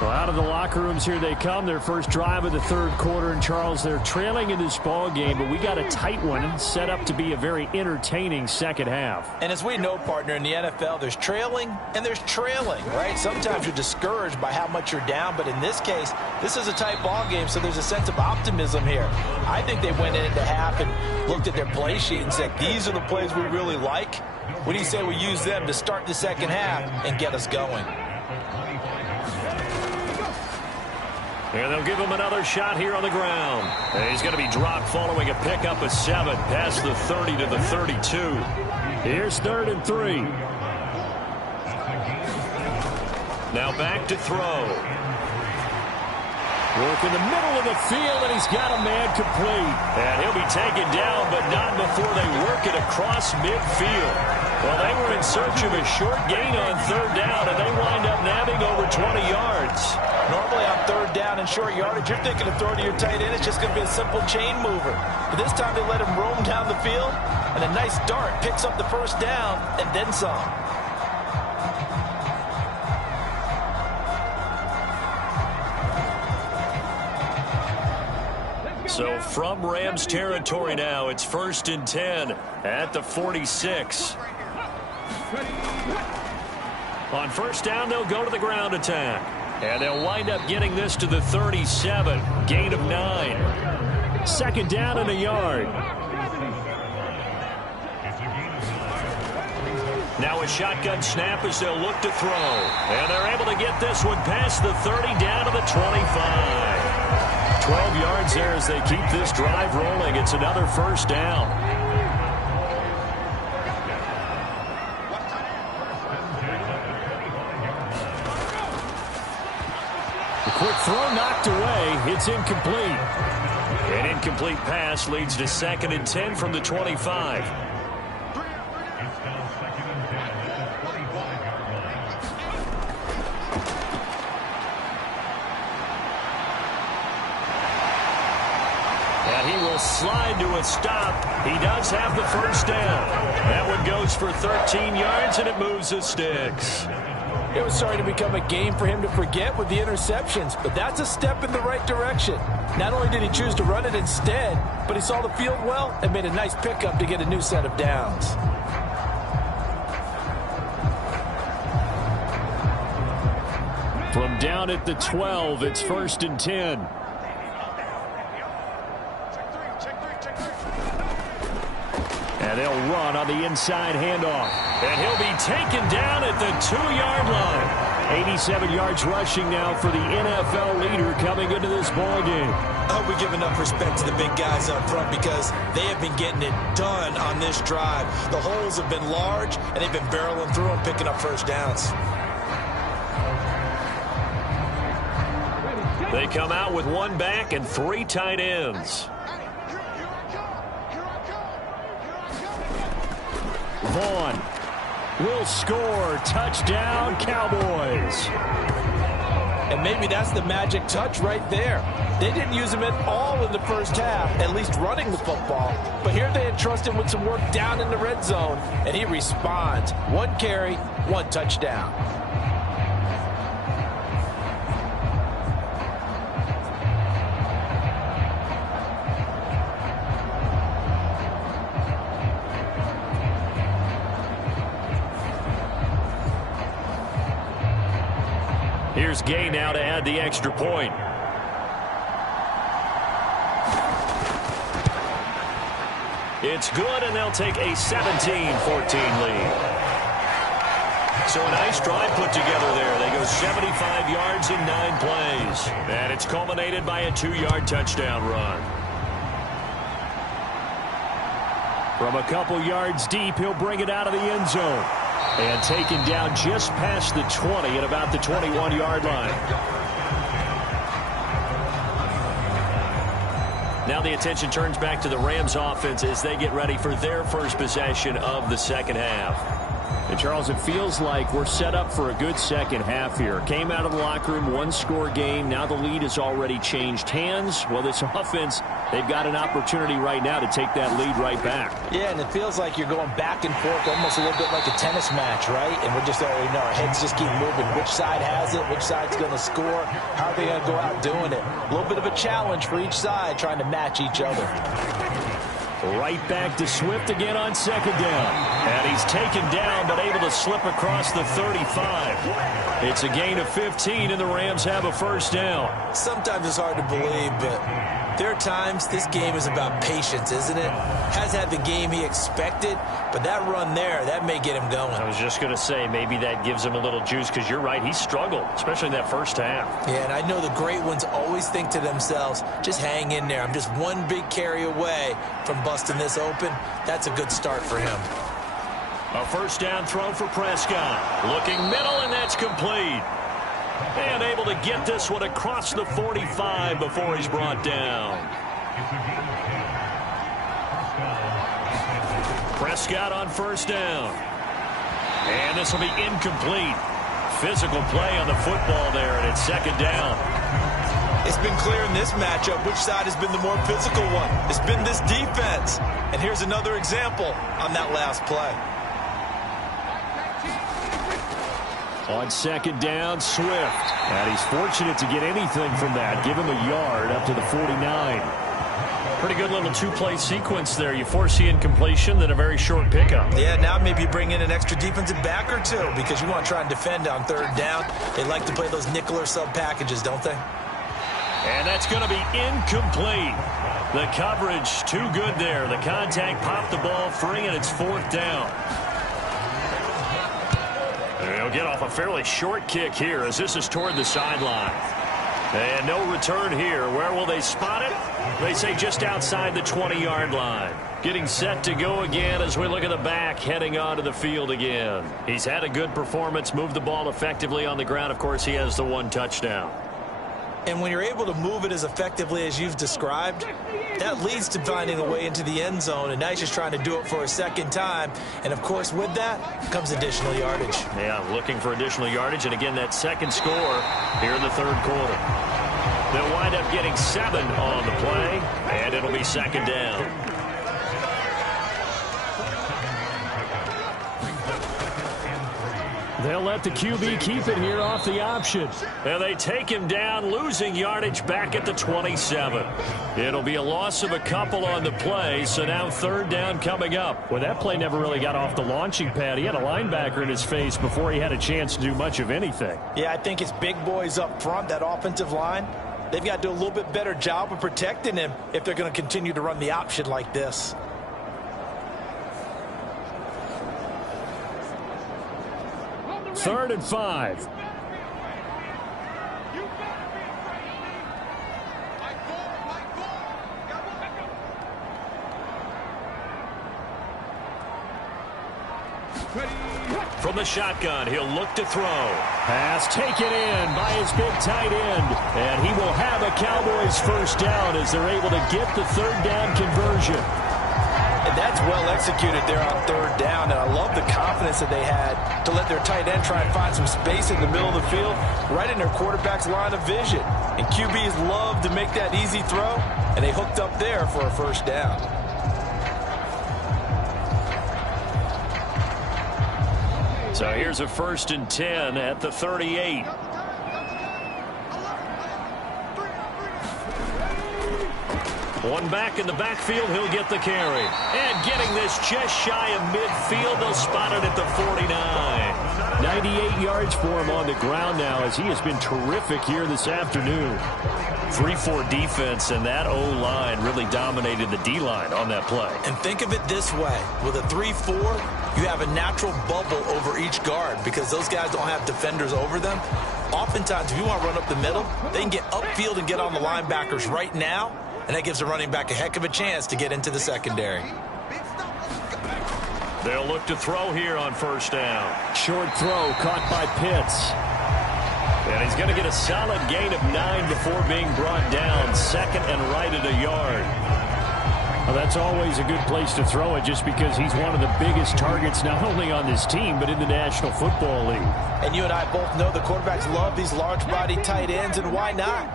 Well, out of the locker rooms here they come, their first drive of the third quarter. And, Charles, they're trailing in this ball game, but we got a tight one set up to be a very entertaining second half. And as we know, partner, in the NFL, there's trailing and there's trailing, right? Sometimes you're discouraged by how much you're down, but in this case, this is a tight ball game, so there's a sense of optimism here. I think they went into half and looked at their play sheet and said, these are the plays we really like. What do you say we use them to start the second half and get us going? And they'll give him another shot here on the ground. And he's going to be dropped following a pickup of 7 past the 30 to the 32. Here's 3rd and 3. Now back to throw. Work in the middle of the field, and he's got a man complete. And he'll be taken down, but not before they work it across midfield. Well, they were in search of a short gain on third down, and they wind up nabbing over 20 yards. Normally on third down and short yardage, you're thinking of throwing to your tight end. It's just going to be a simple chain mover. But this time they let him roam down the field, and a nice dart picks up the first down and then some. So from Rams territory now, it's 1st and 10 at the 46. On first down, they'll go to the ground attack. And they'll wind up getting this to the 37. Gain of 9. Second down and a yard. Now a shotgun snap as they'll look to throw. And they're able to get this one past the 30 down to the 25. 12 yards there as they keep this drive rolling. It's another first down. The quick throw knocked away. It's incomplete. An incomplete pass leads to 2nd and 10 from the 25. He'll slide to a stop. He does have the first down. That one goes for 13 yards, and it moves the sticks. It was starting to become a game for him to forget with the interceptions, but that's a step in the right direction. Not only did he choose to run it instead, but he saw the field well and made a nice pickup to get a new set of downs. From down at the 12, it's 1st and 10. And they'll run on the inside handoff. And he'll be taken down at the 2-yard line. 87 yards rushing now for the NFL leader coming into this ball game. I hope we give enough respect to the big guys up front because they have been getting it done on this drive. The holes have been large, and they've been barreling through and picking up first downs. They come out with one back and 3 tight ends. Vaughn will score. Touchdown, Cowboys. And maybe that's the magic touch right there. They didn't use him at all in the first half, at least running the football. But here they entrust him with some work down in the red zone, and he responds. 1 carry, 1 touchdown. Here's Gay now to add the extra point. It's good, and they'll take a 17-14 lead. So a nice drive put together there. They go 75 yards in 9 plays. And it's culminated by a 2-yard touchdown run. From a couple yards deep, he'll bring it out of the end zone. And taken down just past the 20 at about the 21-yard line. Now the attention turns back to the Rams offense as they get ready for their first possession of the second half. And Charles, it feels like we're set up for a good second half here. Came out of the locker room, 1-score game. Now the lead has already changed hands. Well, this offense, they've got an opportunity right now to take that lead right back. Yeah, and it feels like you're going back and forth almost a little bit like a tennis match, right? And we're just already know our heads just keep moving. Which side has it? Which side's going to score? How are they going to go out doing it? A little bit of a challenge for each side trying to match each other. Right back to Swift again on second down. And he's taken down but able to slip across the 35. It's a gain of 15 and the Rams have a first down. Sometimes it's hard to believe, but there are times this game is about patience, isn't it? Has had the game he expected, but that run there, that may get him going. I was just going to say maybe that gives him a little juice because you're right, he struggled, especially in that first half. Yeah, and I know the great ones always think to themselves, just hang in there. I'm just one big carry away from busting this open. That's a good start for him. A first down throw for Prescott. Looking middle, and that's complete. And able to get this one across the 45 before he's brought down. Prescott on first down. And this will be incomplete. Physical play on the football there, and it's second down. It's been clear in this matchup which side has been the more physical one. It's been this defense. And here's another example on that last play. On second down, Swift. And he's fortunate to get anything from that. Give him a yard up to the 49. Pretty good little 2-play sequence there. You force the incompletion, then a very short pickup. Yeah, now maybe bring in an extra defensive back or two because you want to try and defend on third down. They like to play those nickel or sub packages, don't they? And that's going to be incomplete. The coverage too good there. The contact popped the ball free, and it's fourth down. They'll get off a fairly short kick here as this is toward the sideline. And no return here. Where will they spot it? They say just outside the 20-yard line. Getting set to go again as we look at the back, heading onto the field again. He's had a good performance, moved the ball effectively on the ground. Of course, he has the 1 touchdown. And when you're able to move it as effectively as you've described, that leads to finding a way into the end zone. And now he's just trying to do it for a second time. And, of course, with that comes additional yardage. Yeah, looking for additional yardage. And, again, that second score here in the third quarter. They'll wind up getting 7 on the play, and it'll be second down. They'll let the QB keep it here off the option. And they take him down, losing yardage back at the 27. It'll be a loss of a couple on the play, so now third down coming up. Well, that play never really got off the launching pad. He had a linebacker in his face before he had a chance to do much of anything. Yeah, I think it's big boys up front, that offensive line. They've got to do a little bit better job of protecting him if they're going to continue to run the option like this. Third and 5. From the shotgun, he'll look to throw. Pass taken in by his big tight end. And he will have a Cowboys first down as they're able to get the third down conversion. And that's well executed there on third down. And I love the confidence that they had to let their tight end try and find some space in the middle of the field, right in their quarterback's line of vision. And QBs love to make that easy throw, and they hooked up there for a first down. So here's a 1st and 10 at the 38. One back in the backfield, he'll get the carry. And getting this just shy of midfield, they'll spot it at the 49. 98 yards for him on the ground now as he has been terrific here this afternoon. 3-4 defense, and that O-line really dominated the D-line on that play. And think of it this way. With a 3-4, you have a natural bubble over each guard because those guys don't have defenders over them. Oftentimes, if you want to run up the middle, they can get upfield and get on the linebackers right now, and that gives the running back a heck of a chance to get into the secondary. They'll look to throw here on first down. Short throw caught by Pitts. And he's going to get a solid gain of 9 before being brought down. Second and right at a yard. Well, that's always a good place to throw it just because he's one of the biggest targets not only on this team but in the National Football League. And you and I both know the quarterbacks love these large-body tight ends, and why not?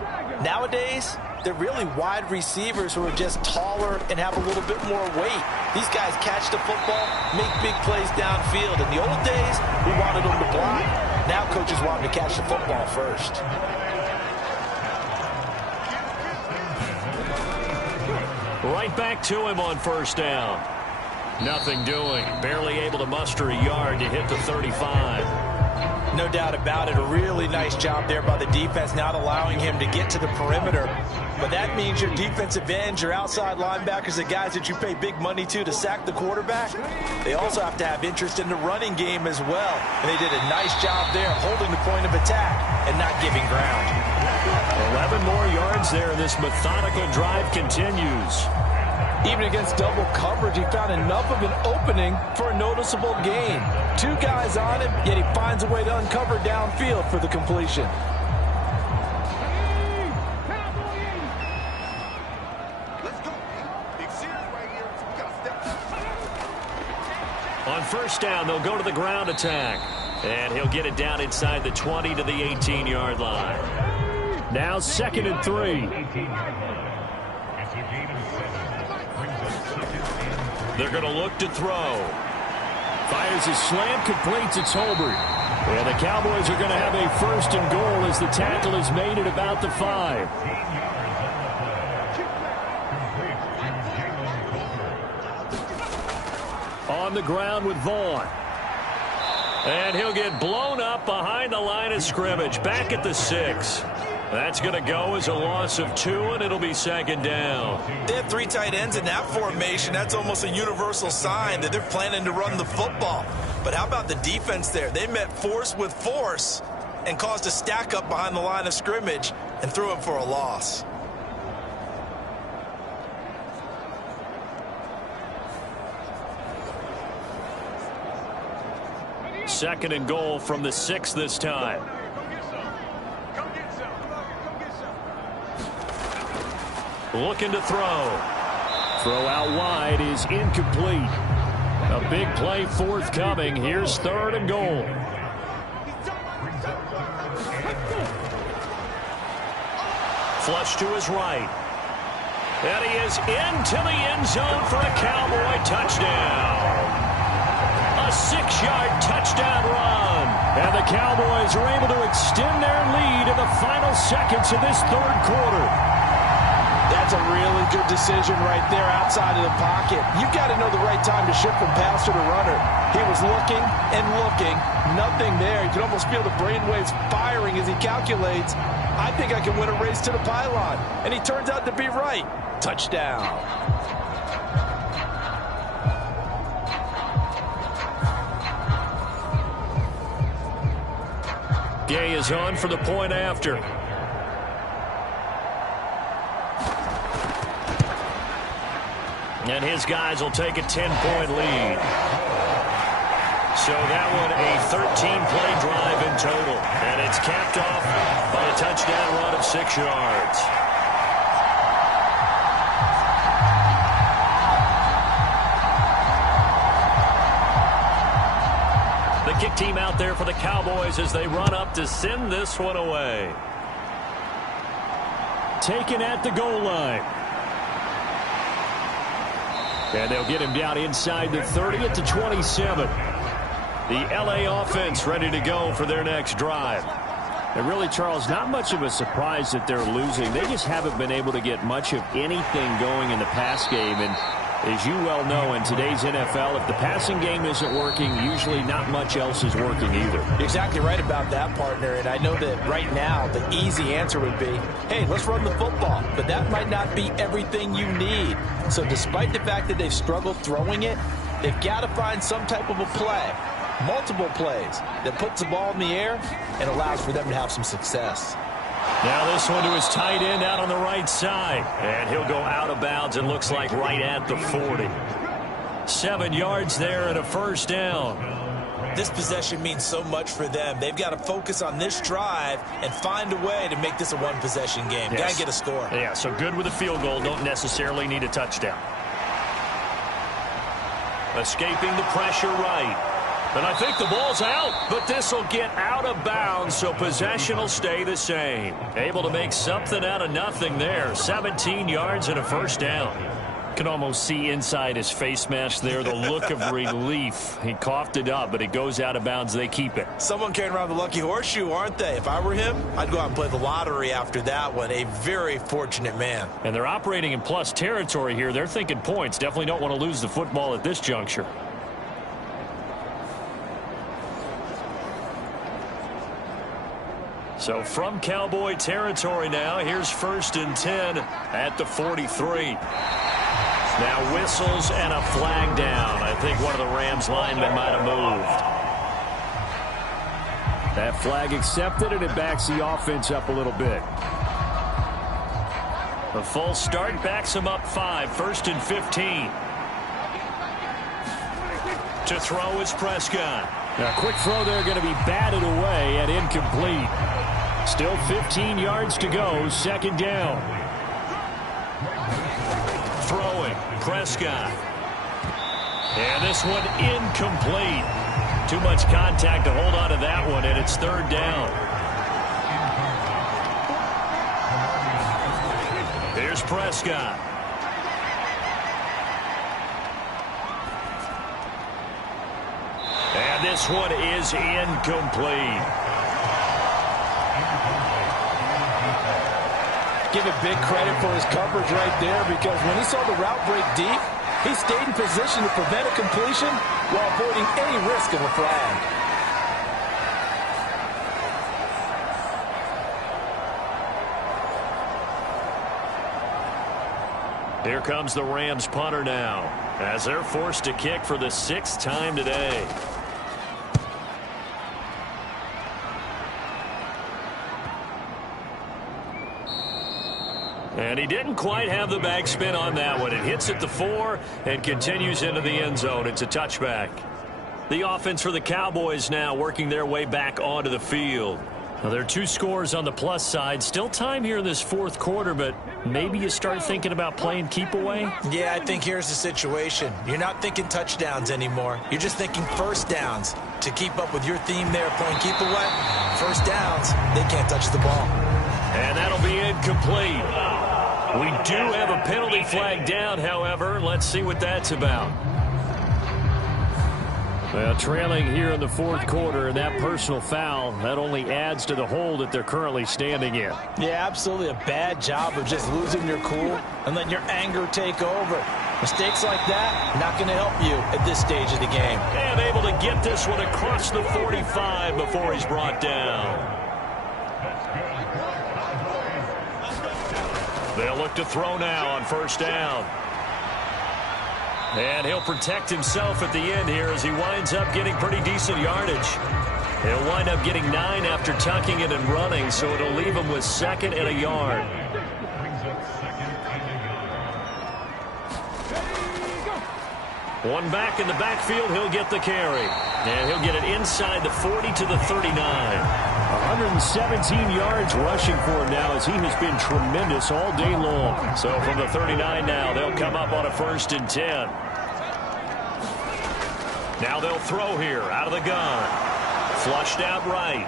Nowadays, they're really wide receivers who are just taller and have a little bit more weight. These guys catch the football, make big plays downfield. In the old days, we wanted them to block. Now coaches want them to catch the football first. Right back to him on first down. Nothing doing. Barely able to muster a yard to hit the 35. No doubt about it. A really nice job there by the defense, not allowing him to get to the perimeter. But that means your defensive ends, your outside linebackers, the guys that you pay big money to sack the quarterback, they also have to have interest in the running game as well. And they did a nice job there holding the point of attack and not giving ground. 11 more yards there, and this methodical drive continues. Even against double coverage, he found enough of an opening for a noticeable gain. 2 guys on him, yet he finds a way to uncover downfield for the completion. On first down, they'll go to the ground attack. And he'll get it down inside the 20 to the 18-yard line. Now 2nd and 3. They're going to look to throw. Fires his slant, completes. It's Holbert. And the Cowboys are going to have a 1st and goal as the tackle is made at about the 5. On the ground with Vaughn. And he'll get blown up behind the line of scrimmage. Back at the 6. That's going to go as a loss of 2, and it'll be second down. They have 3 tight ends in that formation. That's almost a universal sign that they're planning to run the football. But how about the defense there? They met force with force and caused a stack up behind the line of scrimmage and threw him for a loss. Second and goal from the 6 this time. Looking to throw. Throw out wide is incomplete. A big play forthcoming. Here's 3rd and goal. Flush to his right. And he is into the end zone for a Cowboy touchdown. A 6-yard touchdown run. And the Cowboys are able to extend their lead in the final seconds of this third quarter. That's a really good decision right there outside of the pocket. You've got to know the right time to shift from passer to runner. He was looking and looking. Nothing there. You can almost feel the brainwaves firing as he calculates, I think I can win a race to the pylon. And he turns out to be right. Touchdown. Gay is on for the point after. And his guys will take a 10-point lead. So that one a 13-play drive in total. And it's capped off by a touchdown run of 6 yards. The kick team out there for the Cowboys as they run up to send this one away. Taken at the goal line. And they'll get him down inside the 30 at the 27. The LA offense ready to go for their next drive. And really, Charles, not much of a surprise that they're losing. They just haven't been able to get much of anything going in the pass game. And as you well know, in today's NFL, if the passing game isn't working, usually not much else is working either. You're exactly right about that, partner. And I know that right now the easy answer would be, hey, let's run the football. But that might not be everything you need. So despite the fact that they've struggled throwing it, they've got to find some type of a play, multiple plays, that puts the ball in the air and allows for them to have some success. Now this one to his tight end out on the right side. And he'll go out of bounds, it looks like right at the 40. 7 yards there and a first down. This possession means so much for them. They've got to focus on this drive and find a way to make this a one-possession game. Yes. Got to get a score. Yeah, so good with a field goal. Don't necessarily need a touchdown. Escaping the pressure right. And I think the ball's out, but this will get out of bounds, so possession will stay the same. Able to make something out of nothing there. 17 yards and a first down. Can almost see inside his face mask there the look of relief. He coughed it up, but it goes out of bounds. They keep it. Someone carrying around the lucky horseshoe, aren't they? If I were him, I'd go out and play the lottery after that one. A very fortunate man. And they're operating in plus territory here. They're thinking points. Definitely don't want to lose the football at this juncture. So from Cowboy territory now, here's 1st and 10 at the 43. Now whistles and a flag down. I think one of the Rams linemen might have moved. That flag accepted, and it backs the offense up a little bit. A full start backs him up 5. 1st and 15. To throw is Prescott. Now, a quick throw there going to be batted away and incomplete. Still 15 yards to go. 2nd down. Throwing, Prescott. And this one incomplete. Too much contact to hold on to that one, and it's 3rd down. Here's Prescott. And this one is incomplete. Give it big credit for his coverage right there, because when he saw the route break deep, he stayed in position to prevent a completion while avoiding any risk of a flag. Here comes the Rams punter now, as they're forced to kick for the 6th time today. And he didn't quite have the bag spin on that one. It hits at the 4 and continues into the end zone. It's a touchback. The offense for the Cowboys now working their way back onto the field. Well, there are 2 scores on the plus side. Still time here in this 4th quarter, but maybe you start thinking about playing keep away? Yeah, I think here's the situation. You're not thinking touchdowns anymore. You're just thinking first downs. To keep up with your theme there, playing keep away, first downs, they can't touch the ball. And that'll be incomplete. incomplete. We do have a penalty flag down, however. Let's see what that's about. Well, trailing here in the fourth quarter, and that personal foul, that only adds to the hole that they're currently standing in. Yeah, absolutely a bad job of just losing your cool and letting your anger take over. Mistakes like that, not going to help you at this stage of the game. And able to get this one across the 45 before he's brought down. They'll look to throw now on first down. And he'll protect himself at the end here as he winds up getting pretty decent yardage. He'll wind up getting 9 after tucking it and running, so it'll leave him with 2nd and a yard. One back in the backfield, he'll get the carry. And he'll get it inside the 40 to the 39. 117 yards rushing for him now as he has been tremendous all day long. So from the 39 now, they'll come up on a 1st and 10. Now they'll throw here out of the gun. Flushed out right.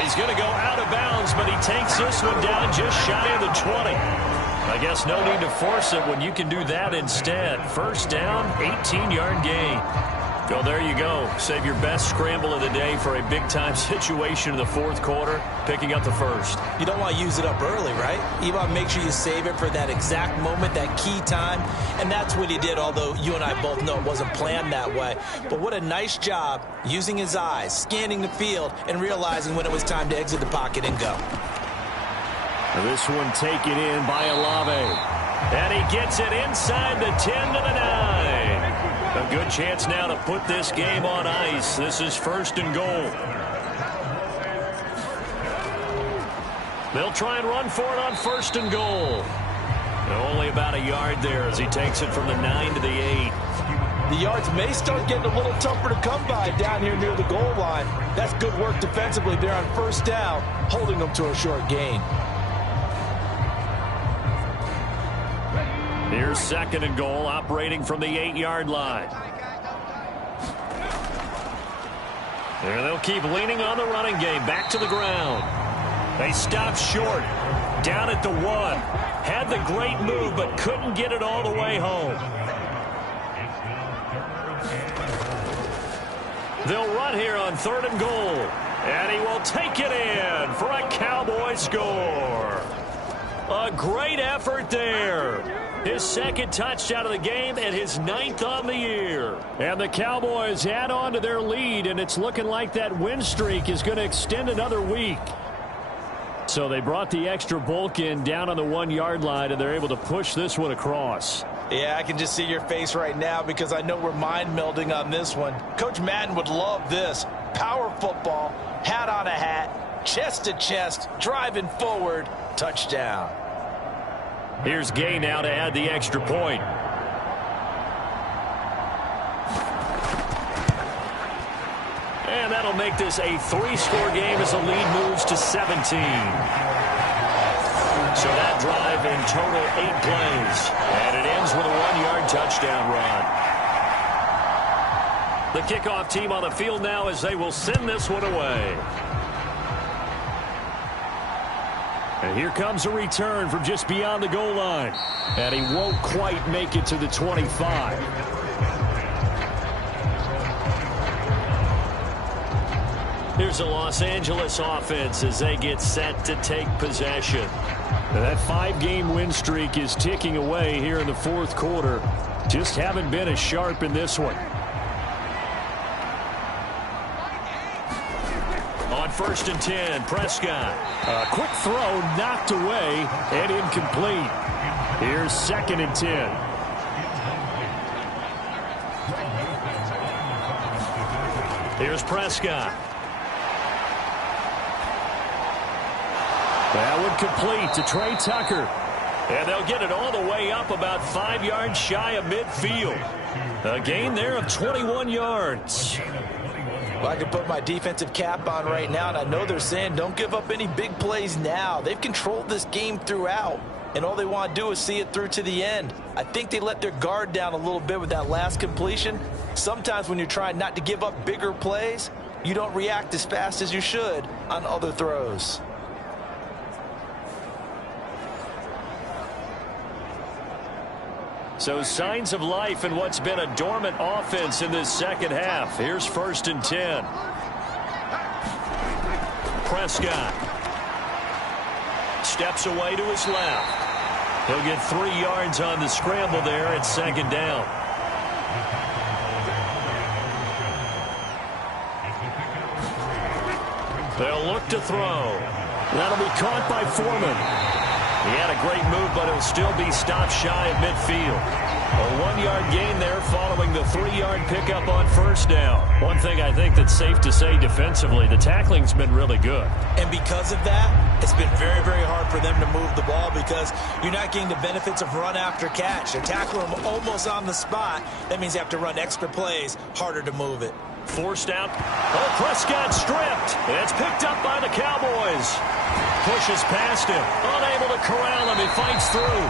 He's going to go out of bounds, but he takes this one down just shy of the 20. I guess no need to force it when you can do that instead. First down, 18-yard gain. Well, there you go. Save your best scramble of the day for a big-time situation in the fourth quarter, picking up the first. You don't want to use it up early, right? You want to make sure you save it for that exact moment, that key time. And that's what he did, although you and I both know it wasn't planned that way. But what a nice job using his eyes, scanning the field, and realizing when it was time to exit the pocket and go. This one taken in by Olave. And he gets it inside the 10 to the 9. A good chance now to put this game on ice. This is 1st and goal. They'll try and run for it on 1st and goal. Only about a yard there as he takes it from the 9 to the 8. The yards may start getting a little tougher to come by down here near the goal line. That's good work defensively there on first down, holding them to a short gain. Here's 2nd and goal, operating from the 8-yard line. There they'll keep leaning on the running game. Back to the ground. They stop short. Down at the 1. Had the great move, but couldn't get it all the way home. They'll run here on 3rd and goal. And he will take it in for a Cowboy score. A great effort there. His 2nd touchdown of the game and his 9th on the year. And the Cowboys add on to their lead, and it's looking like that win streak is going to extend another week. So they brought the extra bulk in down on the 1-yard line, and they're able to push this one across. Yeah, I can just see your face right now because I know we're mind melding on this one. Coach Madden would love this. Power football, hat on a hat, chest to chest, driving forward, touchdown. Here's Gay now to add the extra point. And that'll make this a 3-score game as the lead moves to 17. So that drive in total 8 plays. And it ends with a 1-yard touchdown run. The kickoff team on the field now as they will send this one away. And here comes a return from just beyond the goal line. And he won't quite make it to the 25. Here's the Los Angeles offense as they get set to take possession. And that 5-game win streak is ticking away here in the fourth quarter. Just haven't been as sharp in this one. On 1st and 10, Prescott. A quick throw knocked away and incomplete. Here's 2nd and 10. Here's Prescott. That one complete to Trey Tucker. And they'll get it all the way up about 5 yards shy of midfield. A gain there of 21 yards. Well, I can put my defensive cap on right now, and I know they're saying don't give up any big plays now. They've controlled this game throughout, and all they want to do is see it through to the end. I think they let their guard down a little bit with that last completion. Sometimes when you're trying not to give up bigger plays, you don't react as fast as you should on other throws. So signs of life in what's been a dormant offense in this second half. Here's 1st and 10. Prescott steps away to his left. He'll get 3 yards on the scramble there at 2nd down. They'll look to throw. That'll be caught by Foreman. He had a great move, but he'll still be stopped shy of midfield. A 1-yard gain there following the 3-yard pickup on 1st down. One thing I think that's safe to say defensively, the tackling's been really good. And because of that, it's been very, very hard for them to move the ball because you're not getting the benefits of run after catch. They're tackling them almost on the spot. That means you have to run extra plays, harder to move it. Forced out. Oh, Prescott stripped. It's picked up by the Cowboys. Pushes past him. Unable to corral him. He fights through.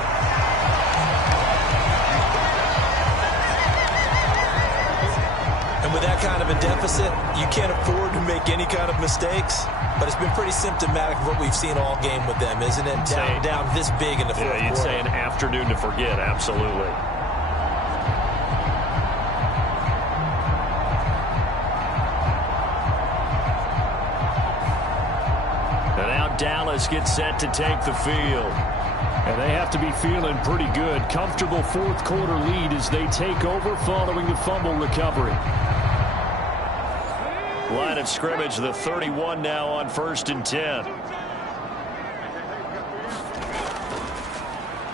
And with that kind of a deficit, you can't afford to make any kind of mistakes. But it's been pretty symptomatic of what we've seen all game with them, isn't it? Down this big in the fourth quarter. You'd say an afternoon to forget. Absolutely. Dallas gets set to take the field. And they have to be feeling pretty good. Comfortable fourth quarter lead as they take over following the fumble recovery. Line of scrimmage, the 31 now on 1st and 10.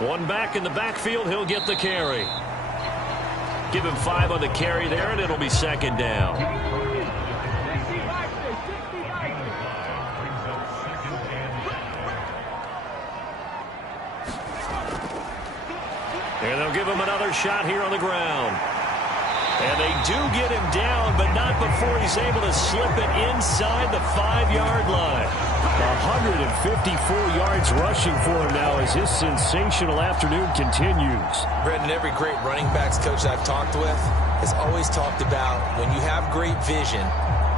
One back in the backfield, he'll get the carry. Give him 5 on the carry there, and it'll be 2nd down. And they'll give him another shot here on the ground. And they do get him down, but not before he's able to slip it inside the 5-yard line. 154 yards rushing for him now as his sensational afternoon continues. Brendan, every great running backs coach I've talked with has always talked about when you have great vision,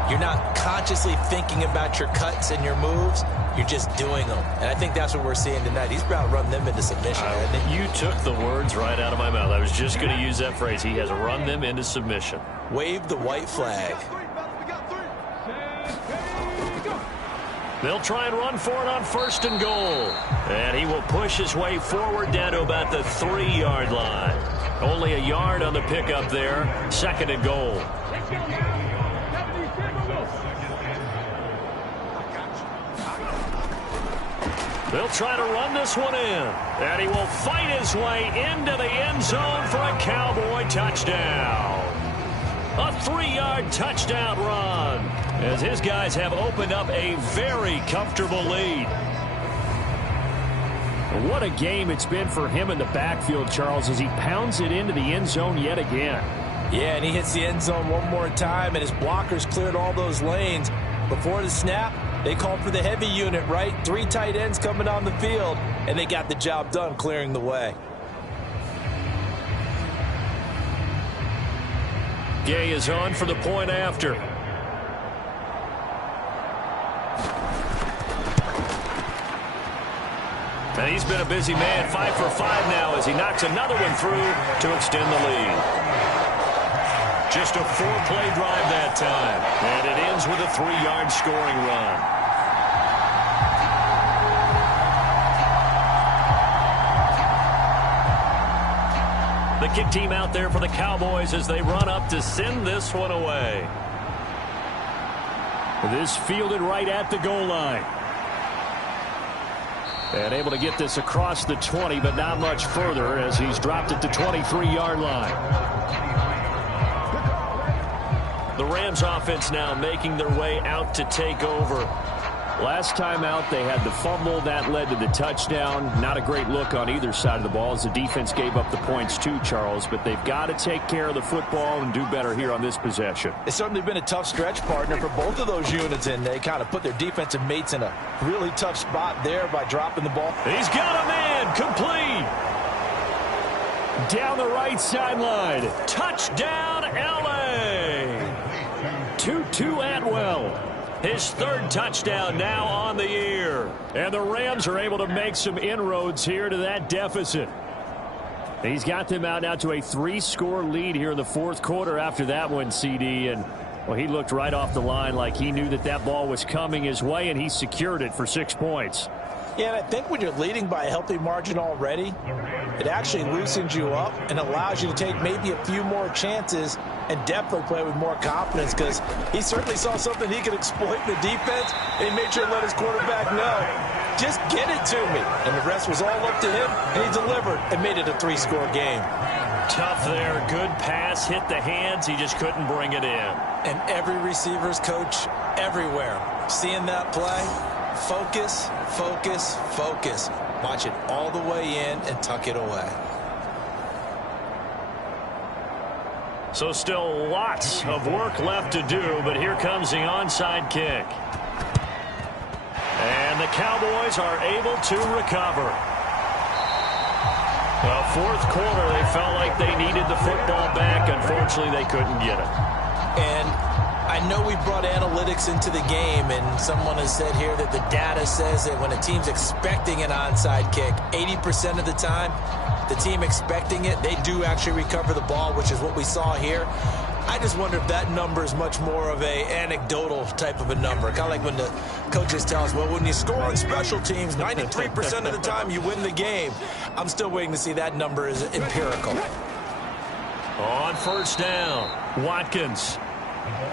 you're not consciously thinking about your cuts and your moves. You're just doing them. And I think that's what we're seeing tonight. He's about to run them into submission. You took the words right out of my mouth. I was just going to use that phrase. He has run them into submission. Wave the white flag. They'll try and run for it on 1st and goal. And he will push his way forward down to about the 3-yard line. Only a yard on the pickup there. 2nd and goal. They'll try to run this one in. And he will fight his way into the end zone for a Cowboy touchdown. A 3-yard touchdown run as his guys have opened up a very comfortable lead. What a game it's been for him in the backfield, Charles, as he pounds it into the end zone yet again. Yeah, and he hits the end zone one more time, and his blockers cleared all those lanes. Before the snap, they called for the heavy unit, right? 3 tight ends coming on the field, and they got the job done clearing the way. Gay is on for the point after. And he's been a busy man, 5 for 5 now as he knocks another one through to extend the lead. Just a 4-play drive that time. And it ends with a 3-yard scoring run. The kick team out there for the Cowboys as they run up to send this one away. This fielded right at the goal line. And able to get this across the 20, but not much further as he's dropped at the 23-yard line. The Rams offense now making their way out to take over. Last time out, they had the fumble. That led to the touchdown. Not a great look on either side of the ball as the defense gave up the points too, Charles. But they've got to take care of the football and do better here on this possession. It's certainly been a tough stretch, partner, for both of those units, and they kind of put their defensive mates in a really tough spot there by dropping the ball. He's got a man complete. Down the right sideline. Touchdown, L.A. Tutu Atwell. His 3rd touchdown now on the year. And the Rams are able to make some inroads here to that deficit. He's got them out now to a 3-score lead here in the fourth quarter after that one, CD. And, well, he looked right off the line like he knew that that ball was coming his way, and he secured it for 6 points. Yeah, and I think when you're leading by a healthy margin already, it actually loosens you up and allows you to take maybe a few more chances and definitely play with more confidence, because he certainly saw something he could exploit in the defense, and he made sure to let his quarterback know, just get it to me. And the rest was all up to him, and he delivered and made it a 3-score game. Tough there. Good pass. Hit the hands. He just couldn't bring it in. And every receiver's coach everywhere, seeing that play, focus, focus, focus. Watch it all the way in and tuck it away. So still lots of work left to do, but here comes the onside kick. And the Cowboys are able to recover. The fourth quarter, they felt like they needed the football back. Unfortunately, they couldn't get it. And I know we brought analytics into the game, and someone has said here that the data says that when a team's expecting an onside kick, 80% of the time, the team expecting it, they do actually recover the ball, which is what we saw here. I just wonder if that number is much more of a anecdotal type of a number. Kind of like when the coaches tell us, well, when you score on special teams, 93% of the time you win the game. I'm still waiting to see that number is empirical. On first down, Watkins.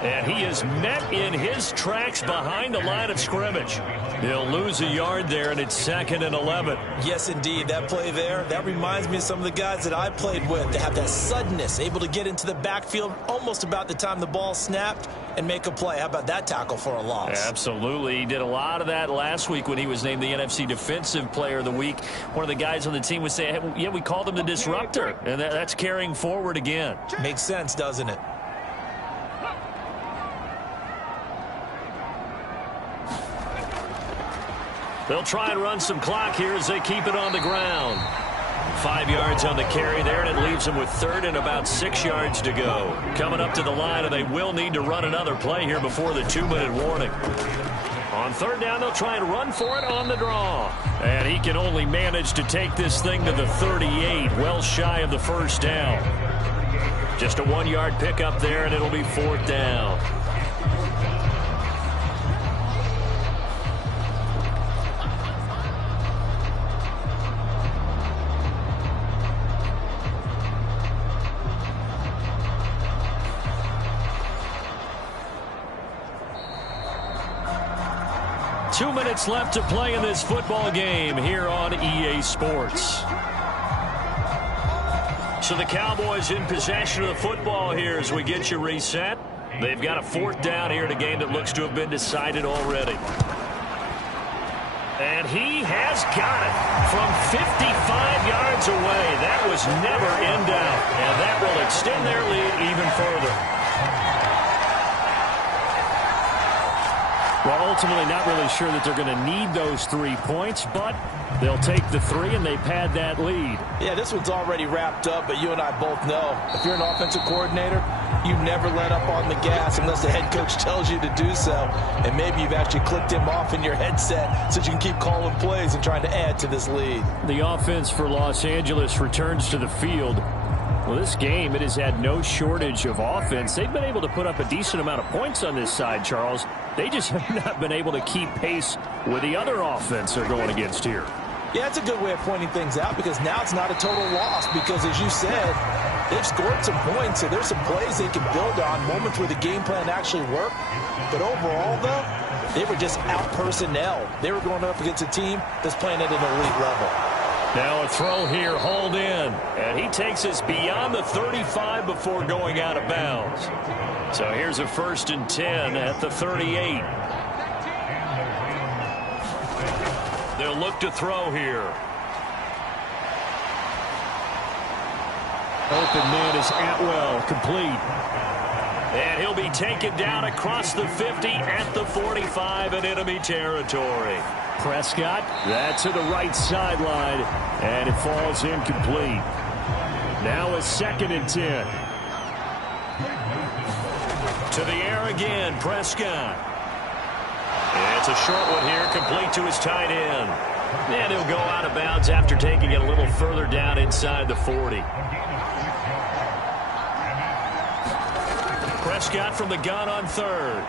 And he is met in his tracks behind the line of scrimmage. He'll lose a yard there, and it's 2nd and 11. Yes, indeed. That play there, that reminds me of some of the guys that I played with. They have that suddenness, able to get into the backfield almost about the time the ball snapped and make a play. How about that tackle for a loss? Absolutely. He did a lot of that last week when he was named the NFC Defensive Player of the Week. One of the guys on the team would say, hey, yeah, we called him the disruptor, and that's carrying forward again. Makes sense, doesn't it? They'll try and run some clock here as they keep it on the ground. 5 yards on the carry there, and it leaves them with 3rd and about 6 yards to go. Coming up to the line, and they will need to run another play here before the 2-minute warning. On 3rd down, they'll try and run for it on the draw. And he can only manage to take this thing to the 38, well shy of the first down. Just a 1-yard pickup there, and it'll be 4th down. Two minutes left to play in this football game here on EA Sports. So the Cowboys in possession of the football here as we get you reset. They've got a 4th down here in a game that looks to have been decided already. And he has got it from 55 yards away. That was never in doubt. And that will extend their lead even further. Well, ultimately not really sure that they're going to need those 3 points, but they'll take the 3 and they pad that lead. Yeah, this one's already wrapped up, but you and I both know if you're an offensive coordinator, you never let up on the gas unless the head coach tells you to do so. And maybe you've actually clicked him off in your headset so you can keep calling plays and trying to add to this lead. The offense for Los Angeles returns to the field. Well, this game, it has had no shortage of offense. They've been able to put up a decent amount of points on this side, Charles. They just have not been able to keep pace with the other offense they're going against here. Yeah, it's a good way of pointing things out because now it's not a total loss because, as you said, they've scored some points, so there's some plays they can build on, moments where the game plan actually worked. But overall, though, they were just out personnel. They were going up against a team that's playing at an elite level. Now a throw here, hauled in. And he takes us beyond the 35 before going out of bounds. So here's a 1st and 10 at the 38. They'll look to throw here. Open man is Atwell, complete. And he'll be taken down across the 50 at the 45 in enemy territory. Prescott, that's to the right sideline, and it falls incomplete. Now a 2nd and 10. To the air again, Prescott. It's a short one here, complete to his tight end. And he'll go out of bounds after taking it a little further down inside the 40. Prescott from the gun on third.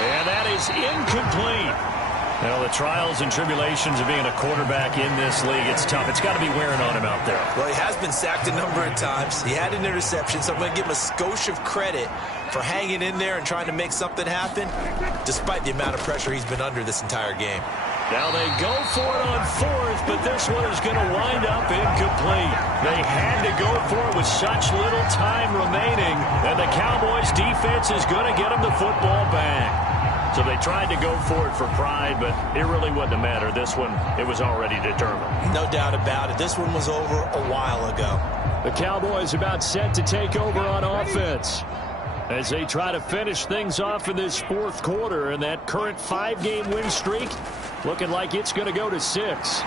And that is incomplete. Well, the trials and tribulations of being a quarterback in this league, it's tough. It's got to be wearing on him out there. Well, he has been sacked a number of times. He had an interception, so I'm going to give him a skosh of credit for hanging in there and trying to make something happen, despite the amount of pressure he's been under this entire game. Now they go for it on fourth, but this one is going to wind up incomplete. They had to go for it with such little time remaining, and the Cowboys' defense is going to get them the football back. So they tried to go for it for pride, but it really wouldn't have mattered. This one, it was already determined. No doubt about it. This one was over a while ago. The Cowboys about set to take over on offense as they try to finish things off in this fourth quarter, and that current 5-game win streak looking like it's going to go to 6.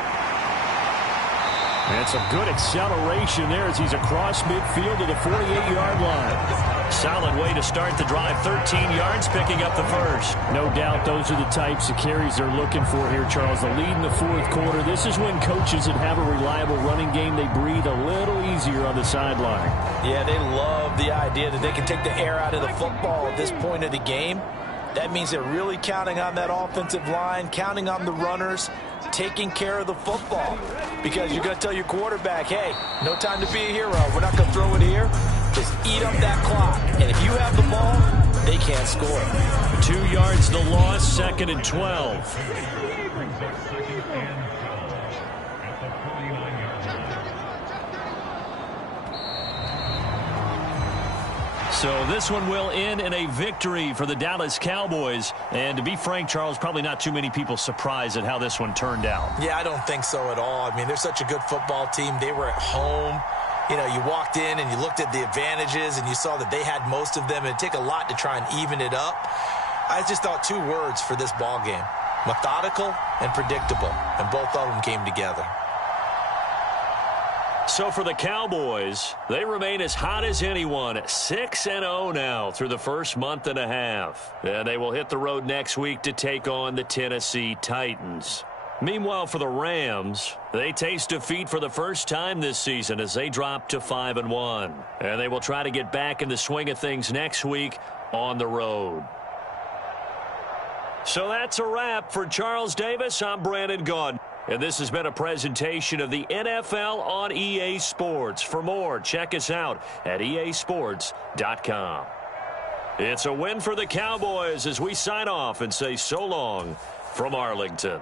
And some good acceleration there as he's across midfield to the 48-yard line. Solid way to start the drive. 13 yards, picking up the first. No doubt those are the types of carries they're looking for here, Charles. The lead in the fourth quarter. This is when coaches that have a reliable running game, they breathe a little easier on the sideline. Yeah, they love the idea that they can take the air out of the football at this point of the game. That means they're really counting on that offensive line, counting on the runners, taking care of the football. Because you're going to tell your quarterback, hey, no time to be a hero. We're not going to throw it here. Just eat up that clock. And if you have the ball, they can't score. 2 yards the loss, 2nd and 12. So this one will end in a victory for the Dallas Cowboys. And to be frank, Charles, probably not too many people surprised at how this one turned out. Yeah, I don't think so at all. I mean, they're such a good football team. They were at home. You know, you walked in and you looked at the advantages and you saw that they had most of them. It'd take a lot to try and even it up. I just thought 2 words for this ball game: methodical and predictable. And both of them came together. So for the Cowboys, they remain as hot as anyone, 6-0 now through the first month and a half. And they will hit the road next week to take on the Tennessee Titans. Meanwhile, for the Rams, they taste defeat for the first time this season as they drop to 5-1. And they will try to get back in the swing of things next week on the road. So that's a wrap. For Charles Davis, I'm Brandon Gaudin. And this has been a presentation of the NFL on EA Sports. For more, check us out at easports.com. It's a win for the Cowboys as we sign off and say so long from Arlington.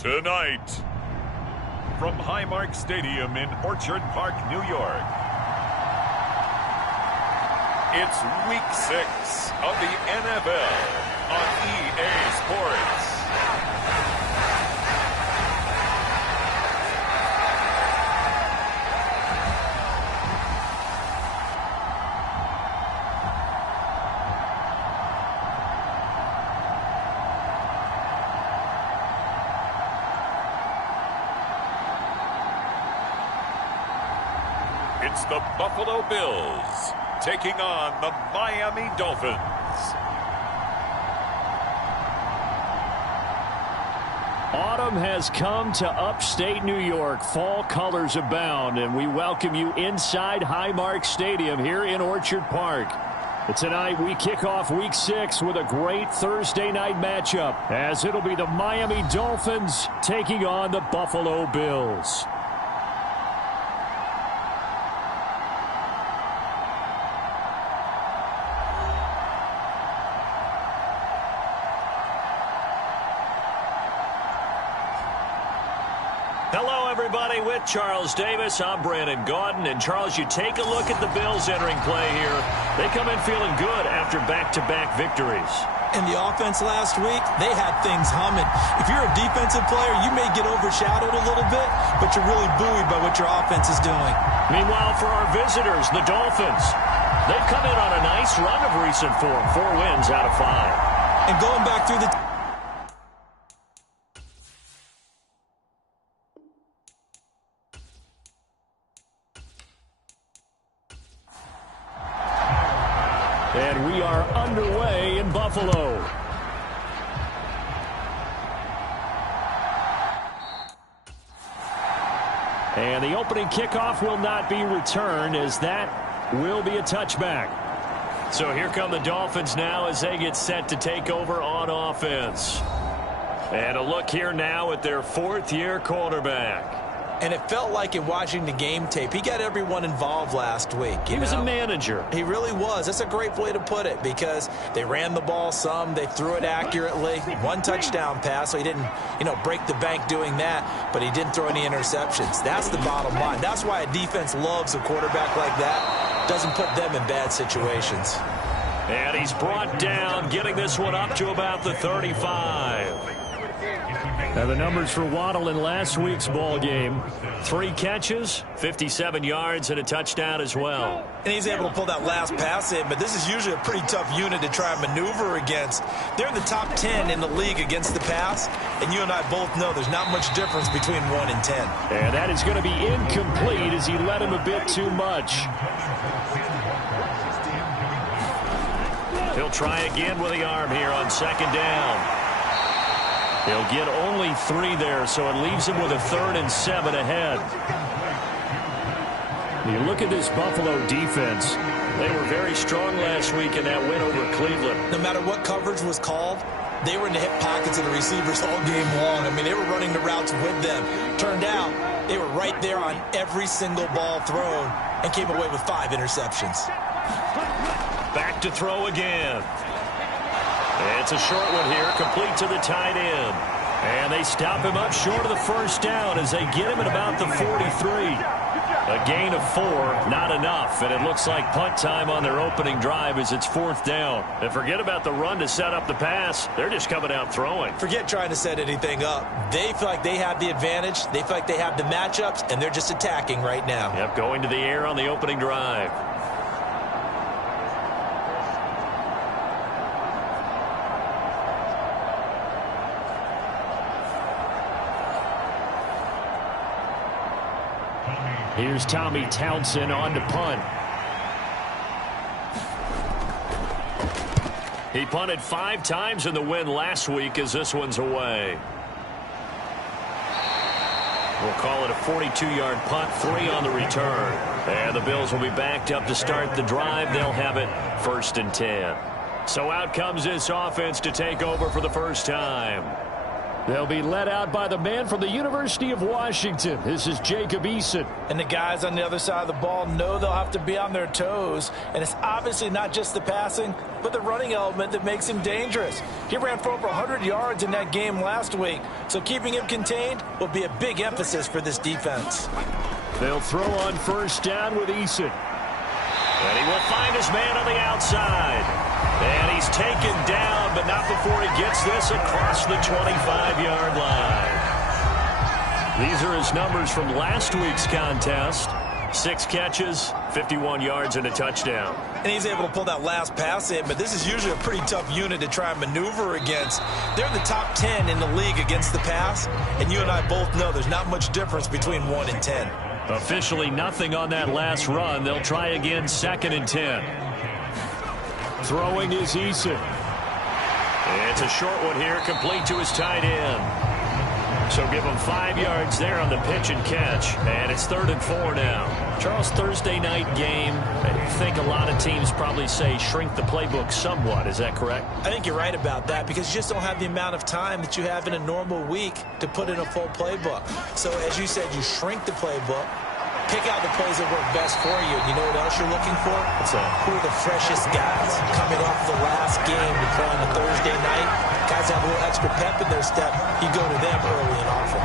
Tonight, from Highmark Stadium in Orchard Park, New York, it's Week 6 of the NFL on EA Sports. It's the Buffalo Bills taking on the Miami Dolphins. Autumn has come to upstate New York. Fall colors abound, and we welcome you inside Highmark Stadium here in Orchard Park. But tonight we kick off Week 6 with a great Thursday night matchup, as it'll be the Miami Dolphins taking on the Buffalo Bills. Hello, everybody. With Charles Davis, I'm Brandon Gaudin. And, Charles, you take a look at the Bills entering play here. They come in feeling good after back-to-back victories. In the offense last week, they had things humming. If you're a defensive player, you may get overshadowed a little bit, but you're really buoyed by what your offense is doing. Meanwhile, for our visitors, the Dolphins, they've come in on a nice run of recent form, 4 wins out of 5. And going back through the And we are underway in Buffalo. And the opening kickoff will not be returned, as that will be a touchback. So here come the Dolphins now as they get set to take over on offense. And a look here now at their 4th-year quarterback. And it felt like in watching the game tape, he got everyone involved last week. He was a manager. He really was. That's a great way to put it, because they ran the ball some, they threw it accurately. 1 touchdown pass, so he didn't, break the bank doing that, but he didn't throw any interceptions. That's the bottom line. That's why a defense loves a quarterback like that. Doesn't put them in bad situations. And he's brought down, getting this one up to about the 35. Now the numbers for Waddle in last week's ball game: 3 catches, 57 yards, and a touchdown as well. And he's able to pull that last pass in, but this is usually a pretty tough unit to try and maneuver against. They're in the top 10 in the league against the pass, and you and I both know there's not much difference between 1 and 10. And that is going to be incomplete, as he led him a bit too much. He'll try again with the arm here on 2nd down. He'll get only 3 there, so it leaves him with a 3rd and 7 ahead. You look at this Buffalo defense. They were very strong last week in that win over Cleveland. No matter what coverage was called, they were in the hip pockets of the receivers all game long. I mean, they were running the routes with them. Turned out, they were right there on every single ball thrown and came away with 5 interceptions. Back to throw again. It's a short one here, complete to the tight end. And they stop him up short of the 1st down as they get him at about the 43. A gain of 4, not enough. And it looks like punt time on their opening drive as it's 4th down. And forget about the run to set up the pass. They're just coming out throwing. Forget trying to set anything up. They feel like they have the advantage. They feel like they have the matchups, and they're just attacking right now. Yep, going to the air on the opening drive. Here's Tommy Townsend on to punt. He punted 5 times in the win last week as this one's away. We'll call it a 42-yard punt, 3 on the return. And the Bills will be backed up to start the drive. They'll have it 1st and 10. So out comes this offense to take over for the first time. They'll be led out by the man from the University of Washington. This is Jacob Eason. And the guys on the other side of the ball know they'll have to be on their toes. And it's obviously not just the passing, but the running element that makes him dangerous. He ran for over 100 yards in that game last week, so keeping him contained will be a big emphasis for this defense. They'll throw on first down with Eason. And he will find his man on the outside. And he's taken down, but not before he gets this across the 25-yard line. These are his numbers from last week's contest. 6 catches, 51 yards, and a touchdown. And he's able to pull that last pass in, but this is usually a pretty tough unit to try and maneuver against. They're in the top 10 in the league against the pass, and you and I both know there's not much difference between 1 and 10. Officially nothing on that last run. They'll try again, 2nd and 10. Throwing is Eason. It's a short one here, complete to his tight end. So give him 5 yards there on the pitch and catch, and it's 3rd and 4 now. Charles, Thursday night game, I think a lot of teams probably say shrink the playbook somewhat. Is that correct? I think you're right about that because you just don't have the amount of time that you have in a normal week to put in a full playbook. So as you said, you shrink the playbook, pick out the plays that work best for you. And you know what else you're looking for? What's that? Who are the freshest guys coming off the last game to play on a Thursday night? Guys have a little extra pep in their step. You go to them early and often.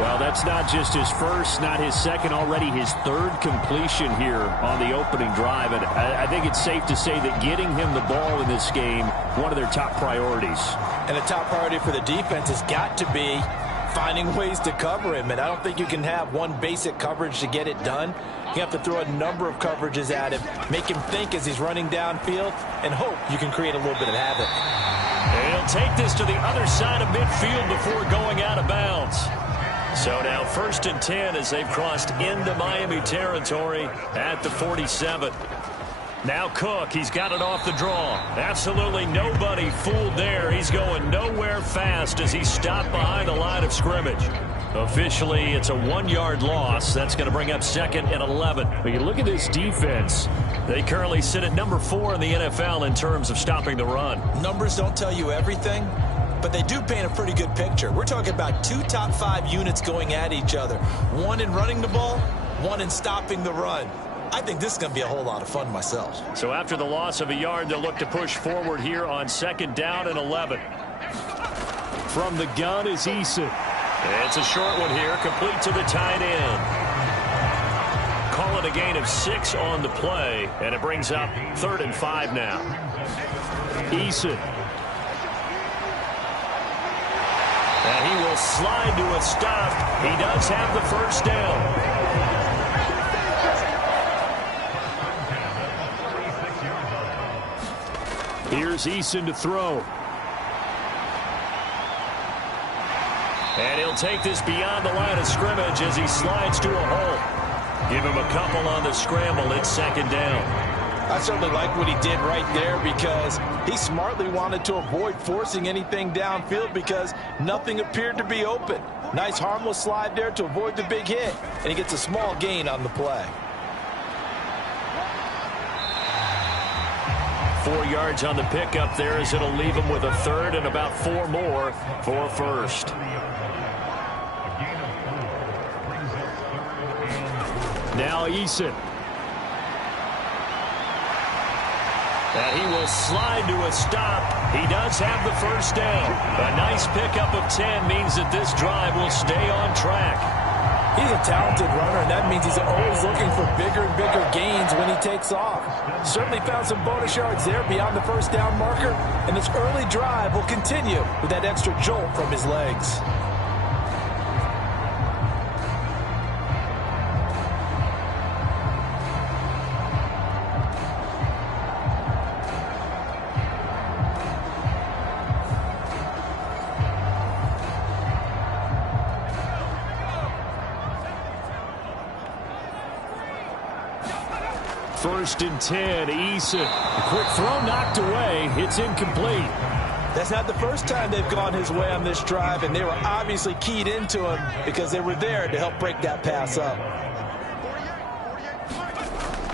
Well, that's not just his first, not his second, already his 3rd completion here on the opening drive. And I think it's safe to say that getting him the ball in this game, one of their top priorities. And the top priority for the defense has got to be finding ways to cover him. And I don't think you can have one basic coverage to get it done. You have to throw a number of coverages at him, make him think as he's running downfield, and hope you can create a little bit of havoc. And he'll take this to the other side of midfield before going out of bounds. So now 1st and 10 as they've crossed into Miami territory at the 47. Now Cook, he's got it off the draw. Absolutely nobody fooled there. He's going nowhere fast as he's stopped behind the line of scrimmage. Officially, it's a 1-yard loss. That's going to bring up 2nd and 11. But you look at this defense. They currently sit at number 4 in the NFL in terms of stopping the run. Numbers don't tell you everything, but they do paint a pretty good picture. We're talking about 2 top 5 units going at each other. 1 in running the ball, 1 in stopping the run. I think this is going to be a whole lot of fun myself. So after the loss of a yard, they'll look to push forward here on 2nd down and 11. From the gun is Eason. It's a short one here, complete to the tight end. Call it a gain of 6 on the play, and it brings up 3rd and 5 now. Eason. And he will slide to a stop. He does have the first down. Here's Eason to throw. And he'll take this beyond the line of scrimmage as he slides to a hole. Give him a couple on the scramble. It's 2nd down. I certainly like what he did right there because he smartly wanted to avoid forcing anything downfield because nothing appeared to be open. Nice harmless slide there to avoid the big hit, and he gets a small gain on the play. 4 yards on the pickup there as it'll leave him with a 3rd and about 4 more for 1st. Now Eason. And he will slide to a stop. He does have the first down. A nice pickup of 10 means that this drive will stay on track. He's a talented runner, and that means he's always looking for bigger and bigger gains when he takes off. Certainly found some bonus yards there beyond the first down marker, and this early drive will continue with that extra jolt from his legs. First and 10, Eason. A quick throw knocked away. It's incomplete. That's not the first time they've gone his way on this drive, and they were obviously keyed into him because they were there to help break that pass up.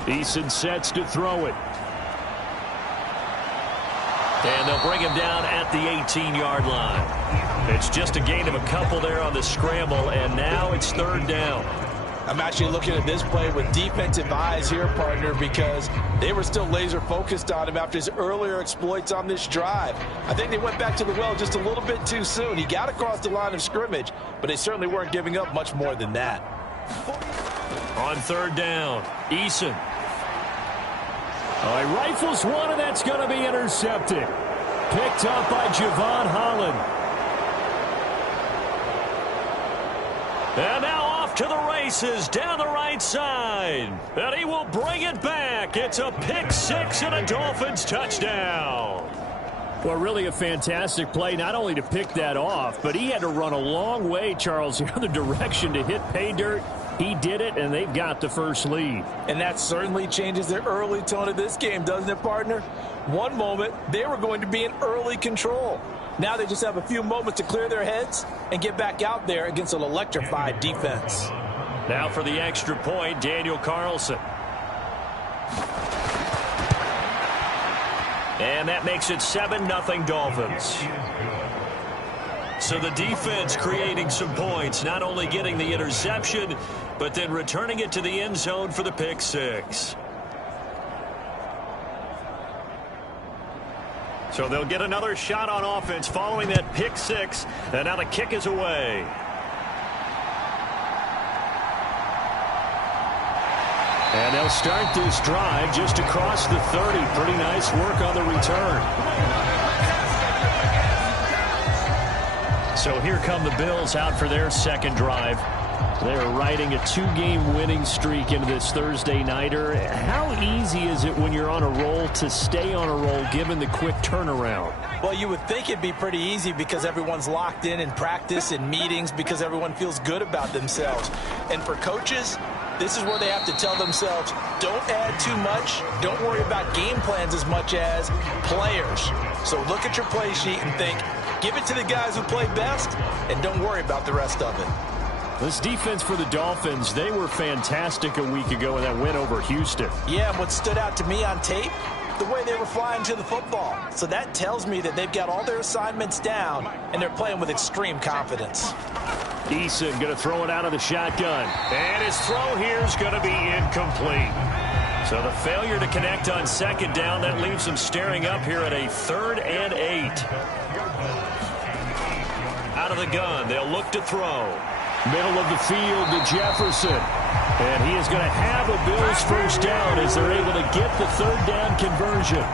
Eason sets to throw it. And they'll bring him down at the 18-yard line. It's just a gain of a couple there on the scramble, and now it's third down. I'm actually looking at this play with defensive eyes here, partner, because they were still laser focused on him after his earlier exploits on this drive. I think they went back to the well just a little bit too soon. He got across the line of scrimmage, but they certainly weren't giving up much more than that. On third down, Eason. He rifles one, and that's going to be intercepted. Picked up by Javon Holland. And now off to the races down the right side. And he will bring it back. It's a pick six and a Dolphins touchdown. Well, really a fantastic play, not only to pick that off, but he had to run a long way, Charles, the other direction to hit pay dirt. He did it, and they've got the first lead. And that certainly changes the early tone of this game, doesn't it, partner? One moment, they were going to be in early control. Now they just have a few moments to clear their heads and get back out there against an electrified defense. Now for the extra point, Daniel Carlson. And that makes it 7-0 Dolphins. So the defense creating some points, not only getting the interception, but then returning it to the end zone for the pick six. So they'll get another shot on offense following that pick six, and now the kick is away. And they'll start this drive just across the 30. Pretty nice work on the return. So here come the Bills out for their second drive. They're riding a two-game winning streak into this Thursday nighter. How easy is it when you're on a roll to stay on a roll given the quick turnaround? Well, you would think it'd be pretty easy because everyone's locked in practice and meetings because everyone feels good about themselves. And for coaches, this is where they have to tell themselves, don't add too much. Don't worry about game plans as much as players. So look at your play sheet and think, give it to the guys who play best, and don't worry about the rest of it. This defense for the Dolphins, they were fantastic a week ago in that win over Houston. Yeah, and what stood out to me on tape, the way they were flying to the football. So that tells me that they've got all their assignments down, and they're playing with extreme confidence. Eason going to throw it out of the shotgun. And his throw here is going to be incomplete. So the failure to connect on second down, that leaves them staring up here at a 3rd and 8. Out of the gun, they'll look to throw. Middle of the field to Jefferson. And he is going to have a Bills first down as they're able to get the 3rd down conversion.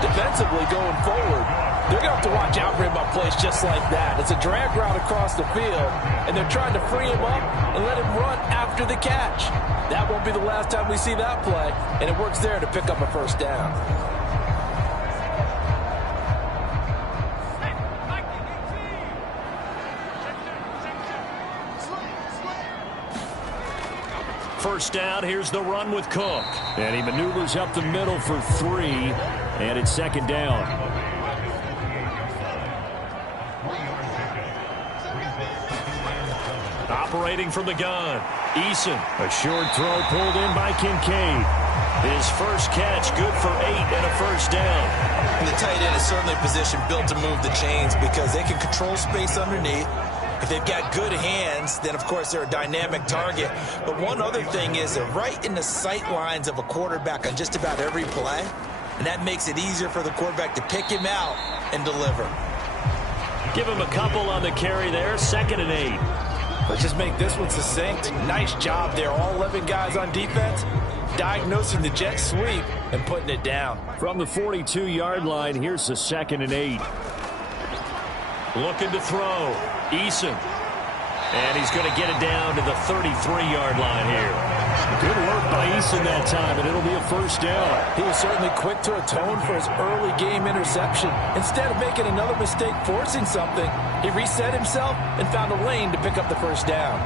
Defensively going forward, they're going to have to watch out for him on plays just like that. It's a drag route across the field, and they're trying to free him up and let him run after the catch. That won't be the last time we see that play, and it works there to pick up a first down. First down, here's the run with Cook. And he maneuvers up the middle for 3, and it's 2nd down. Operating from the gun, Eason. A short throw pulled in by Kincaid. His first catch, good for 8 and a first down. And the tight end is certainly a position built to move the chains because they can control space underneath. If they've got good hands, then, of course, they're a dynamic target. But one other thing is they're right in the sight lines of a quarterback on just about every play, and that makes it easier for the quarterback to pick him out and deliver. Give him a couple on the carry there, 2nd and 8. Let's just make this one succinct. Nice job there. All 11 guys on defense diagnosing the jet sweep and putting it down. From the 42-yard line, here's the 2nd and 8. Looking to throw. Eason. And he's going to get it down to the 33-yard line here. Good work by Eason that time, and it'll be a first down. He was certainly quick to atone for his early game interception. Instead of making another mistake forcing something, he reset himself and found a lane to pick up the first down.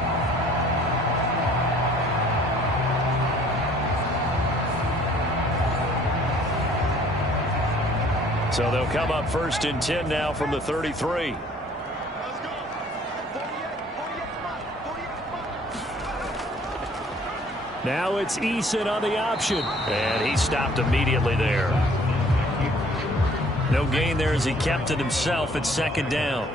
So they'll come up 1st and 10 now from the 33. Now it's Eason on the option. And he stopped immediately there. No gain there as he kept it himself at second down.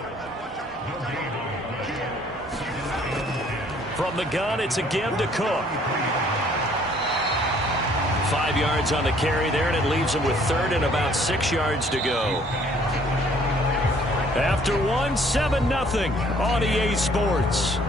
From the gun, it's a give to Cook. 5 yards on the carry there, and it leaves him with third and about 6 yards to go. After 7-0 on EA Sports.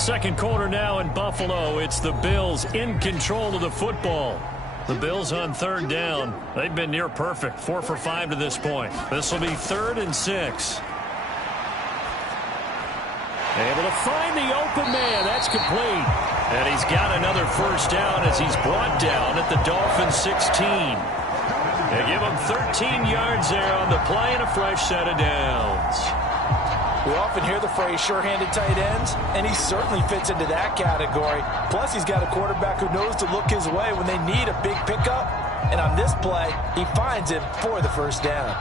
Second quarter now in Buffalo. It's the Bills in control of the football. The Bills on third down. They've been near perfect. 4 for 5 to this point. This will be 3rd and 6. Able to find the open man. That's complete. And he's got another first down as he's brought down at the Dolphins 16. They give him 13 yards there on the play and a fresh set of downs. We often hear the phrase sure-handed tight ends, and he certainly fits into that category. Plus, he's got a quarterback who knows to look his way when they need a big pickup. And on this play, he finds him for the first down.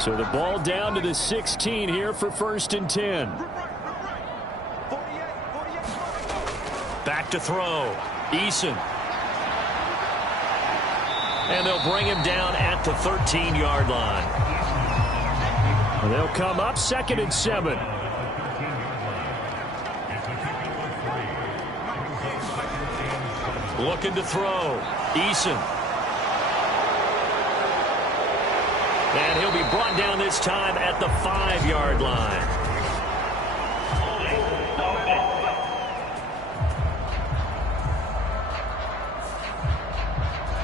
So the ball down to the 16 here for 1st and 10. Back to throw. Eason. And they'll bring him down at the 13-yard line. And they'll come up 2nd and 7. Looking to throw. Eason. And he'll be brought down this time at the 5-yard line.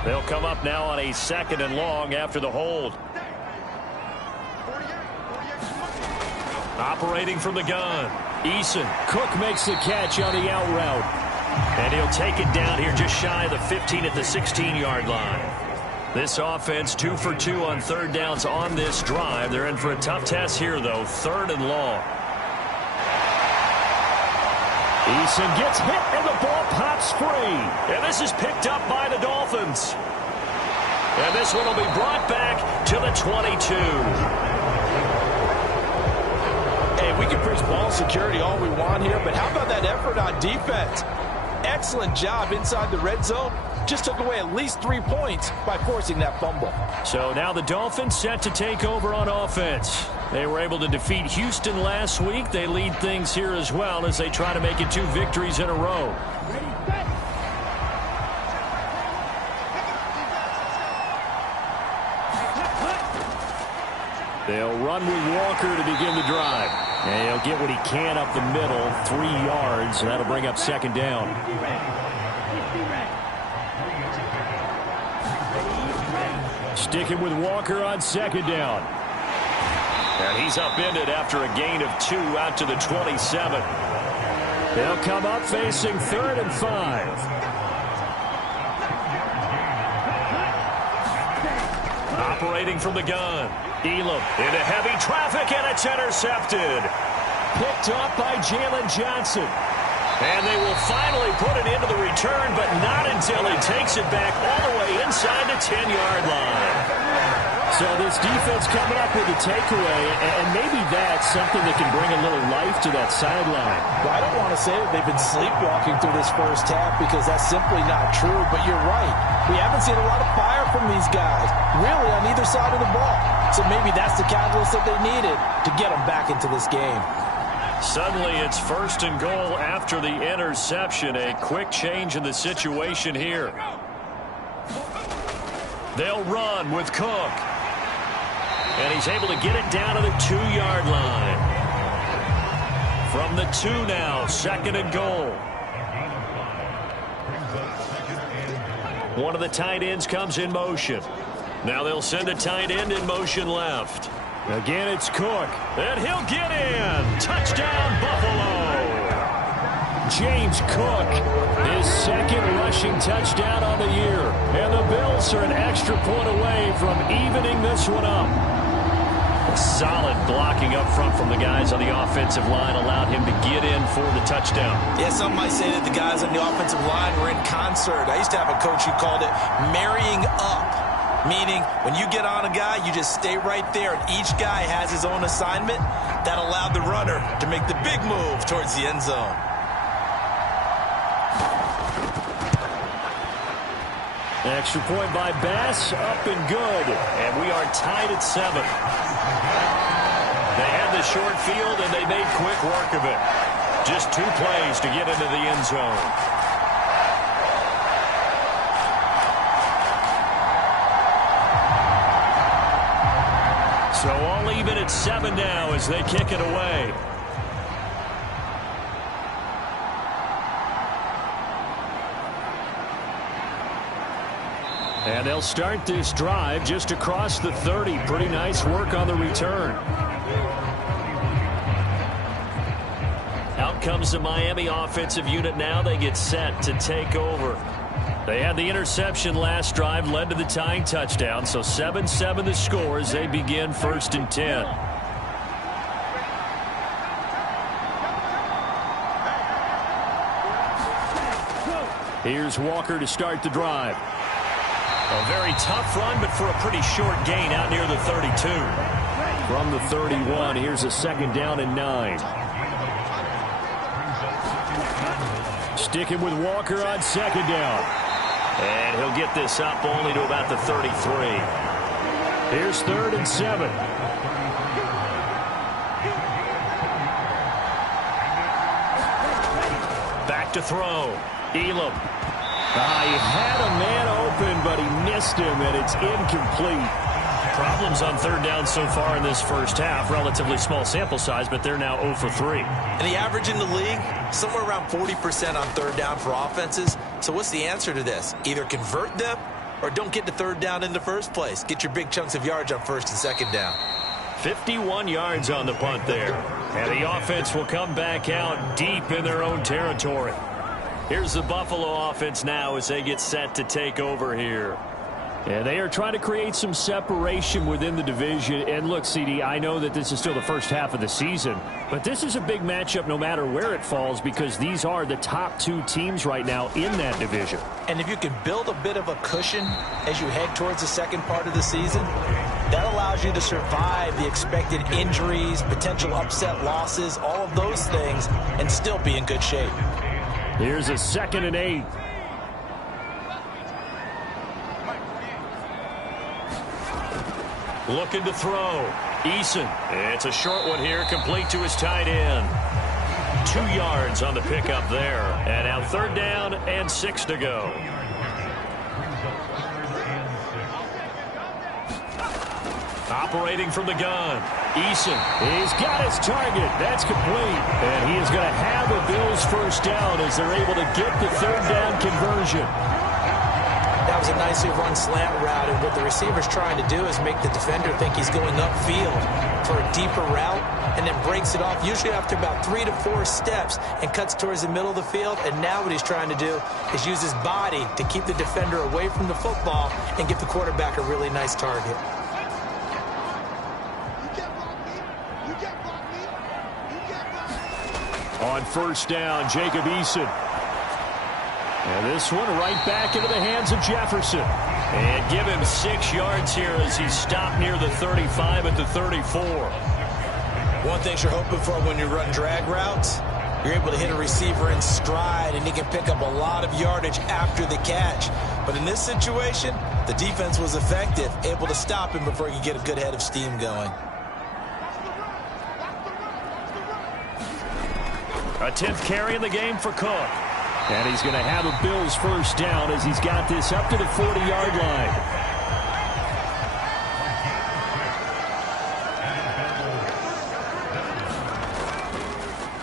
They'll come up now on a 2nd and long after the hold. Operating from the gun. Eason. Cook makes the catch on the out route. And he'll take it down here just shy of the 15 at the 16-yard line. This offense 2 for 2 on third downs on this drive. They're in for a tough test here, though. 3rd and long. Eason gets hit and the ball pops free. And this is picked up by the Dolphins. And this one will be brought back to the 22. Hey, we can preach ball security all we want here, but how about that effort on defense? Excellent job inside the red zone. Just took away at least 3 points by forcing that fumble. So now the Dolphins set to take over on offense. They were able to defeat Houston last week. They lead things here as well as they try to make it 2 victories in a row. They'll run with Walker to begin the drive. And he'll get what he can up the middle, 3 yards, and that'll bring up 2nd down. Sticking with Walker on 2nd down. And he's upended after a gain of 2 out to the 27. They'll come up facing 3rd and 5. Operating from the gun. Elam into heavy traffic, and it's intercepted. Picked up by Jalen Johnson. And they will finally put it into the return, but not until he takes it back all the way inside the 10-yard line. So this defense coming up with a takeaway, and maybe that's something that can bring a little life to that sideline. Well, I don't want to say that they've been sleepwalking through this first half because that's simply not true, but you're right. We haven't seen a lot of fire from these guys, really on either side of the ball. So maybe that's the catalyst that they needed to get them back into this game. Suddenly it's 1st and goal after the interception. A quick change in the situation here. They'll run with Cook. And he's able to get it down to the 2-yard line. From the 2 now, 2nd and goal. One of the tight ends comes in motion. Now they'll send a tight end in motion left. Again, it's Cook. And he'll get in. Touchdown, Buffalo. James Cook, his 2nd rushing touchdown on the year. And the Bills are an extra point away from evening this one up. A solid blocking up front from the guys on the offensive line allowed him to get in for the touchdown. Yeah, some might say that the guys on the offensive line were in concert. I used to have a coach who called it marrying up. Meaning, when you get on a guy, you just stay right there, and each guy has his own assignment. That allowed the runner to make the big move towards the end zone. Extra point by Bass, up and good. And we are tied at 7. They had the short field, and they made quick work of it. Just 2 plays to get into the end zone. So all even at 7 now as they kick it away. And they'll start this drive just across the 30. Pretty nice work on the return. Out comes the Miami offensive unit now. They get set to take over. They had the interception last drive, led to the tying touchdown. So 7-7 the score as they begin 1st and 10. Here's Walker to start the drive. A very tough run, but for a pretty short gain out near the 32. From the 31, here's a 2nd down and 9. Sticking with Walker on 2nd down. And he'll get this up only to about the 33. Here's 3rd and 7. Back to throw. Elam. He had a man open, but he missed him, and it's incomplete. Problems on 3rd down so far in this first half. Relatively small sample size, but they're now 0 for 3. And the average in the league, somewhere around 40% on 3rd down for offenses. So what's the answer to this? Either convert them or don't get to 3rd down in the first place. Get your big chunks of yards on 1st and 2nd down. 51 yards on the punt there. And the offense will come back out deep in their own territory. Here's the Buffalo offense now as they get set to take over here. And they are trying to create some separation within the division. And look, CD, I know that this is still the first half of the season, but this is a big matchup no matter where it falls because these are the top 2 teams right now in that division. And if you can build a bit of a cushion as you head towards the second part of the season, that allows you to survive the expected injuries, potential upset losses, all of those things, and still be in good shape. Here's a 2nd and 8. Looking to throw. Eason. It's a short one here, complete to his tight end. 2 yards on the pickup there. And now 3rd down and 6 to go. Operating from the gun. Eason. He's got his target. That's complete. And he is going to have a Bills 1st down as they're able to get the 3rd down conversion. That was a nicely run slant route, and what the receiver's trying to do is make the defender think he's going upfield for a deeper route, and then breaks it off, usually after about 3 to 4 steps, and cuts towards the middle of the field. And now what he's trying to do is use his body to keep the defender away from the football and give the quarterback a really nice target. On 1st down, Jacob Eason. And this one right back into the hands of Jefferson. And give him 6 yards here as he stopped near the 35 at the 34. One thing you're hoping for when you run drag routes, you're able to hit a receiver in stride, and he can pick up a lot of yardage after the catch. But in this situation, the defense was effective, able to stop him before he could get a good head of steam going. A 10th carry in the game for Cook. And he's going to have a Bills 1st down as he's got this up to the 40-yard line.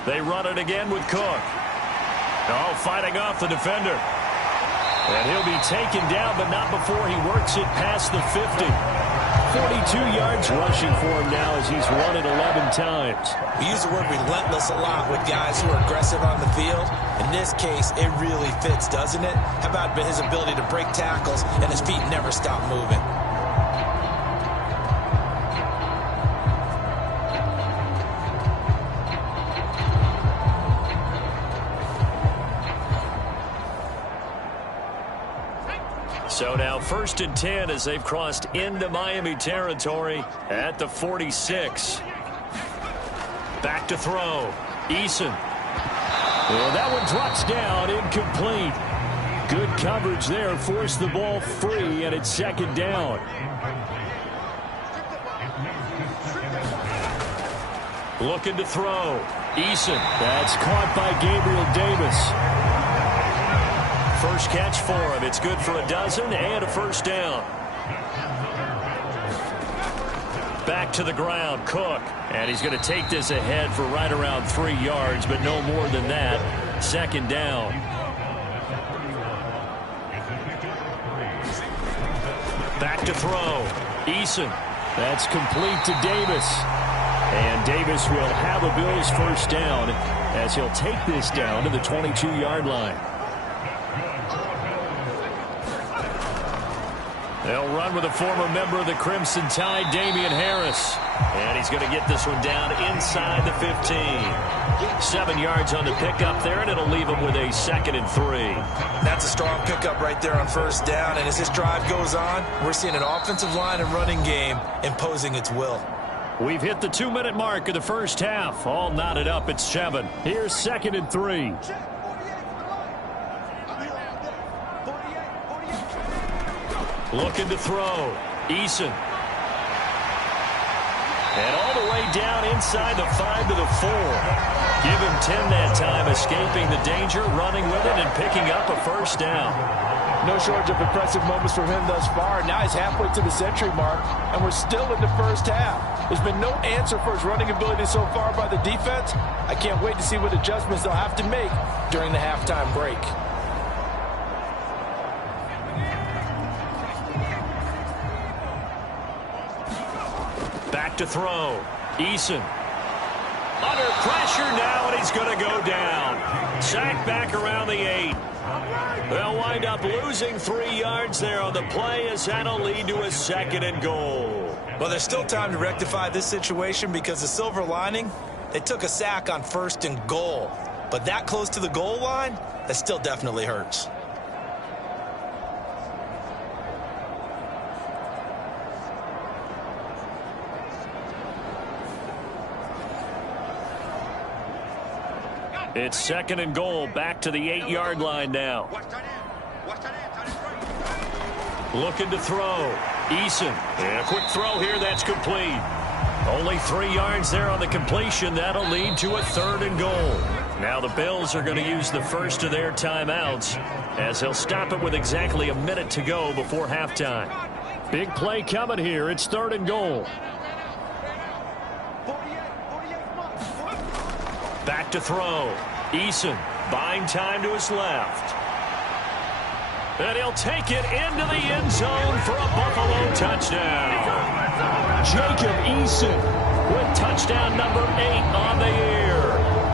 They run it again with Cook. Oh, fighting off the defender. And he'll be taken down, but not before he works it past the 50. 42 yards rushing for him now as he's run it 11 times. We use the word relentless a lot with guys who are aggressive on the field. In this case, it really fits, doesn't it? How about his ability to break tackles and his feet never stop moving? So now 1st and 10 as they've crossed into Miami territory at the 46. Back to throw. Eason. Well, that one drops down, incomplete. Good coverage there, forced the ball free, and it's 2nd down. Looking to throw. Eason. That's caught by Gabriel Davis. First catch for him. It's good for a dozen and a 1st down. Back to the ground, Cook. And he's going to take this ahead for right around 3 yards, but no more than that. 2nd down. Back to throw. Eason. That's complete to Davis. And Davis will have a Bills 1st down as he'll take this down to the 22-yard line. They'll run with a former member of the Crimson Tide, Damian Harris. And he's going to get this one down inside the 15. 7 yards on the pickup there, and it'll leave him with a 2nd and 3. That's a strong pickup right there on 1st down. And as this drive goes on, we're seeing an offensive line and running game imposing its will. We've hit the 2-minute mark of the 1st half. All knotted up at 7. Here's 2nd and 3. Looking to throw. Eason. And all the way down inside the 5 to the 4. Give him 10 that time, escaping the danger, running with it, and picking up a 1st down. No shortage of impressive moments from him thus far. Now he's halfway to the century mark, and we're still in the 1st half. There's been no answer for his running ability so far by the defense. I can't wait to see what adjustments they'll have to make during the halftime break. Back to throw. Eason. Under pressure now, and he's going to go down. Sacked back around the 8. They'll wind up losing 3 yards there on the play as that'll lead to a 2nd and goal. Well, there's still time to rectify this situation because the silver lining, they took a sack on 1st and goal. But that close to the goal line, that still definitely hurts. It's 2nd and goal, back to the 8-yard line now. Looking to throw. Eason. And a quick throw here, that's complete. Only 3 yards there on the completion. That'll lead to a 3rd and goal. Now the Bills are going to use the first of their timeouts as they'll stop it with exactly a minute to go before halftime. Big play coming here. It's 3rd and goal. Back to throw. Eason buying time to his left. And he'll take it into the end zone for a Buffalo touchdown. Jacob Eason with touchdown number 8 on the year.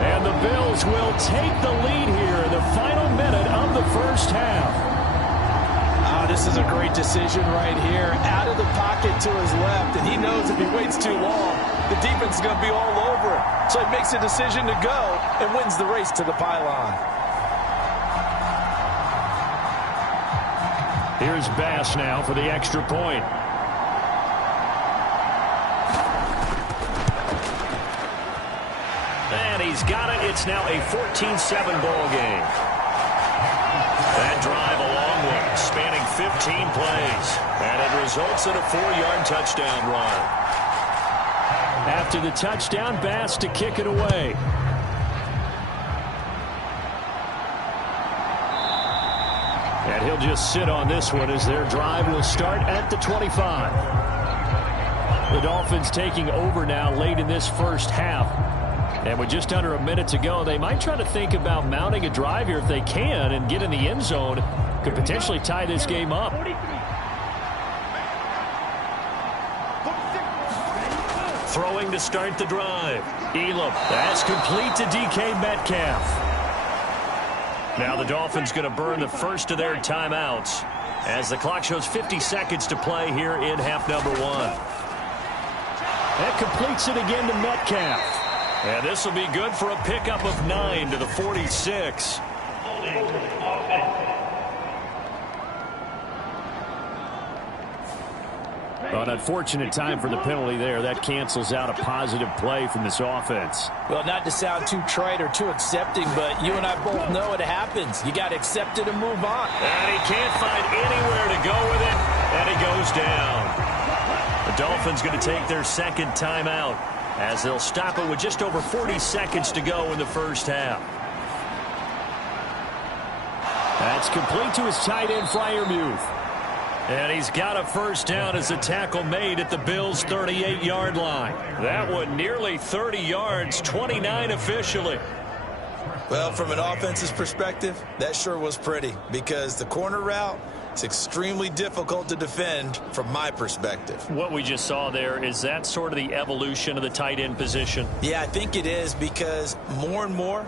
And the Bills will take the lead here in the final minute of the 1st half. This is a great decision right here. Out of the pocket to his left, and he knows if he waits too long, the defense is going to be all over him. So he makes a decision to go and wins the race to the pylon. Here's Bass now for the extra point. And he's got it. It's now a 14-7 ball game. That drive a long one, spanning 15 plays. And it results in a 4-yard touchdown run. After the touchdown, Bass to kick it away. And he'll just sit on this one as their drive will start at the 25. The Dolphins taking over now late in this 1st half. And with just under a minute to go, they might try to think about mounting a drive here if they can and get in the end zone. Could potentially tie this game up. Throwing to start the drive. Elam. That's complete to DK Metcalf. Now the Dolphins going to burn the first of their timeouts as the clock shows 50 seconds to play here in half number 1. That completes it again to Metcalf. And this will be good for a pickup of 9 to the 46. An unfortunate time for the penalty there. That cancels out a positive play from this offense. Well, not to sound too trite or too accepting, but you and I both know it happens. You got to accept it and move on. And he can't find anywhere to go with it, and he goes down. The Dolphins going to take their second timeout as they'll stop it with just over 40 seconds to go in the first half. That's complete to his tight end, Freiermuth. And he's got a first down as a tackle made at the Bills' 38-yard line. That one nearly 30 yards, 29 officially. Well, from an offense's perspective, that sure was pretty because the corner route is extremely difficult to defend from my perspective. What we just saw there, is that sort of the evolution of the tight end position? Yeah, I think it is because more and more,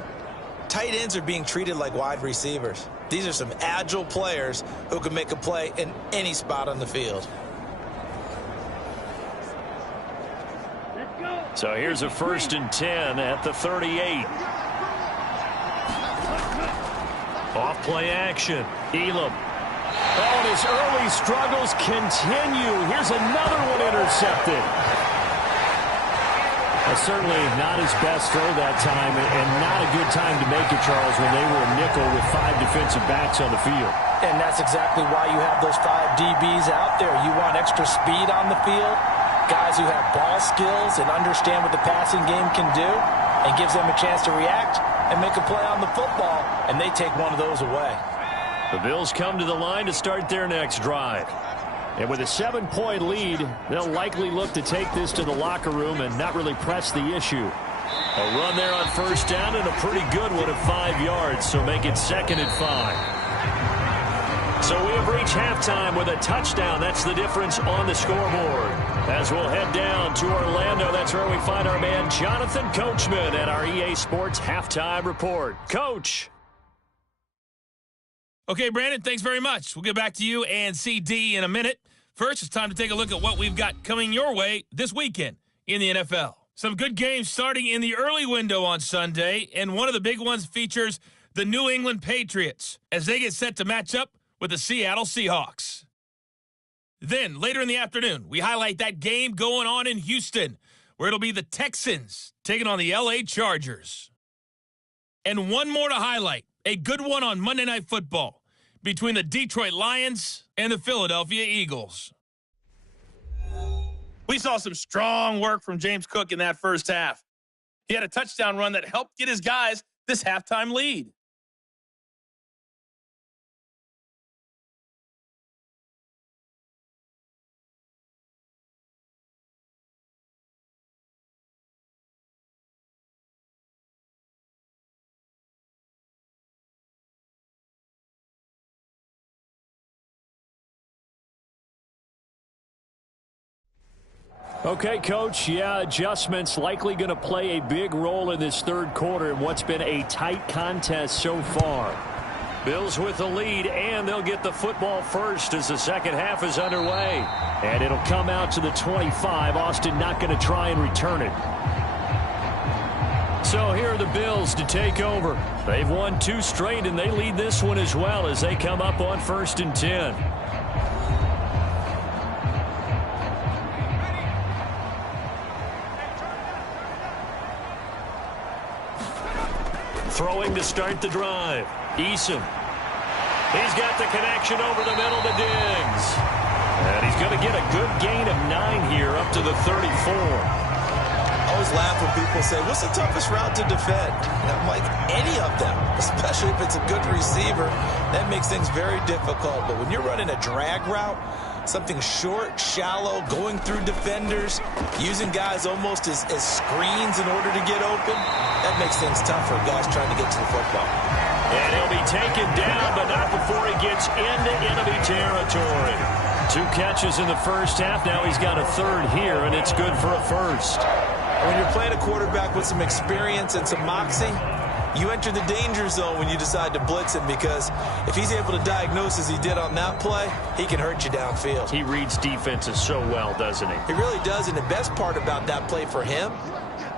tight ends are being treated like wide receivers. These are some agile players who can make a play in any spot on the field. So here's a 1st and 10 at the 38. Off play action. Elam. Oh, and his early struggles continue. Here's another one intercepted. Certainly not his best throw that time, and not a good time to make it, Charles, when they were a nickel with 5 defensive backs on the field. And that's exactly why you have those 5 DBs out there. You want extra speed on the field, guys who have ball skills and understand what the passing game can do, and gives them a chance to react and make a play on the football, and they take one of those away. The Bills come to the line to start their next drive. And with a 7-point lead, they'll likely look to take this to the locker room and not really press the issue. A run there on first down and a pretty good one at 5 yards, so make it 2nd and 5. So we have reached halftime with a touchdown. That's the difference on the scoreboard. As we'll head down to Orlando, that's where we find our man Jonathan Coachman at our EA Sports Halftime Report. Coach. Okay, Brandon, thanks very much. We'll get back to you and CD in a minute. First, it's time to take a look at what we've got coming your way this weekend in the NFL. Some good games starting in the early window on Sunday, and one of the big ones features the New England Patriots as they get set to match up with the Seattle Seahawks. Then, later in the afternoon, we highlight that game going on in Houston, where it'll be the Texans taking on the LA Chargers. And one more to highlight. A good one on Monday Night Football between the Detroit Lions and the Philadelphia Eagles. We saw some strong work from James Cook in that first half. He had a touchdown run that helped get his guys this halftime lead. Okay, Coach, adjustments likely going to play a big role in this third quarter in what's been a tight contest so far. Bills with the lead, and they'll get the football first as the second half is underway. And it'll come out to the 25. Austin not going to try and return it. So here are the Bills to take over. They've won 2 straight, and they lead this one as well as they come up on 1st and 10. Throwing to start the drive. Eason. He's got the connection over the middle to Diggs. And he's going to get a good gain of 9 here up to the 34. I always laugh when people say, what's the toughest route to defend? And I'm like, any of them, especially if it's a good receiver. That makes things very difficult. But when you're running a drag route, something short, shallow, going through defenders, using guys almost as screens in order to get open, that makes things tough for guys trying to get to the football. And he'll be taken down, but not before he gets into enemy territory. 2 catches in the first half. Now he's got a 3rd here, and it's good for a 1st. When you're playing a quarterback with some experience and some moxie, you enter the danger zone when you decide to blitz him, because if he's able to diagnose as he did on that play, he can hurt you downfield. He reads defenses so well, doesn't he? He really does, and the best part about that play for him,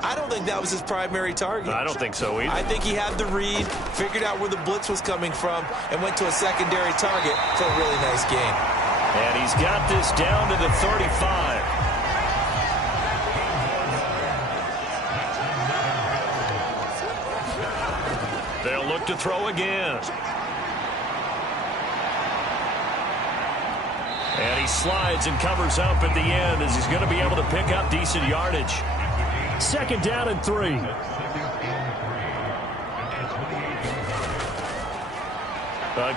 I don't think that was his primary target. I don't think so either. I think he had the read, figured out where the blitz was coming from, and went to a secondary target for a really nice game. And he's got this down to the 35. They'll look to throw again. And he slides and covers up at the end as he's going to be able to pick up decent yardage. 2nd down and 3.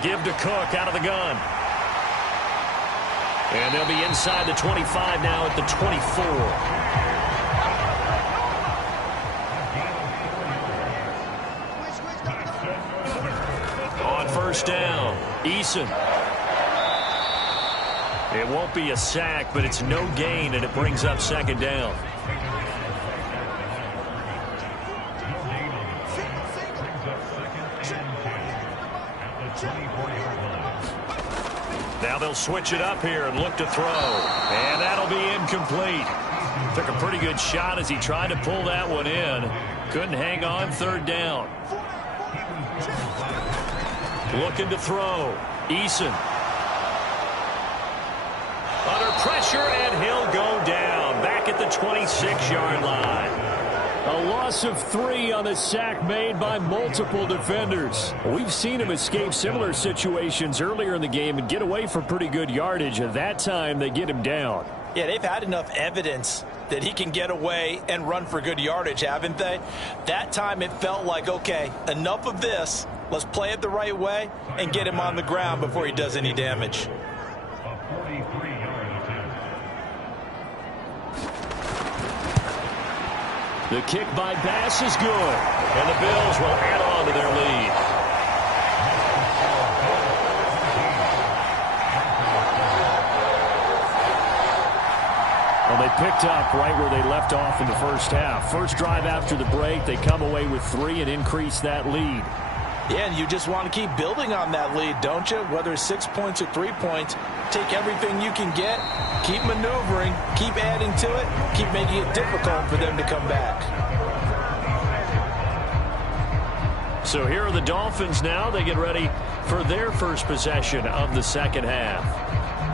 Give to Cook out of the gun. And they'll be inside the 25 now at the 24. On 1st down, Eason. It won't be a sack, but it's no gain, and it brings up 2nd down. Now they'll switch it up here and look to throw. And that'll be incomplete. Took a pretty good shot as he tried to pull that one in. Couldn't hang on. 3rd down. Looking to throw. Eason. Under pressure, and he'll go down. Back at the 26-yard line. A loss of 3 on the sack made by multiple defenders. We've seen him escape similar situations earlier in the game and get away for pretty good yardage. At that time, they get him down. Yeah, they've had enough evidence that he can get away and run for good yardage, haven't they? That time it felt like, okay, enough of this. Let's play it the right way and get him on the ground before he does any damage. The kick by Bass is good. And the Bills will add on to their lead. Well, they picked up right where they left off in the 1st half. First drive after the break, they come away with 3 and increase that lead. Yeah, and you just want to keep building on that lead, don't you? Whether it's 6 points or 3 points, take everything you can get, keep maneuvering, keep adding to it, keep making it difficult for them to come back. So here are the Dolphins now. They get ready for their first possession of the 2nd half.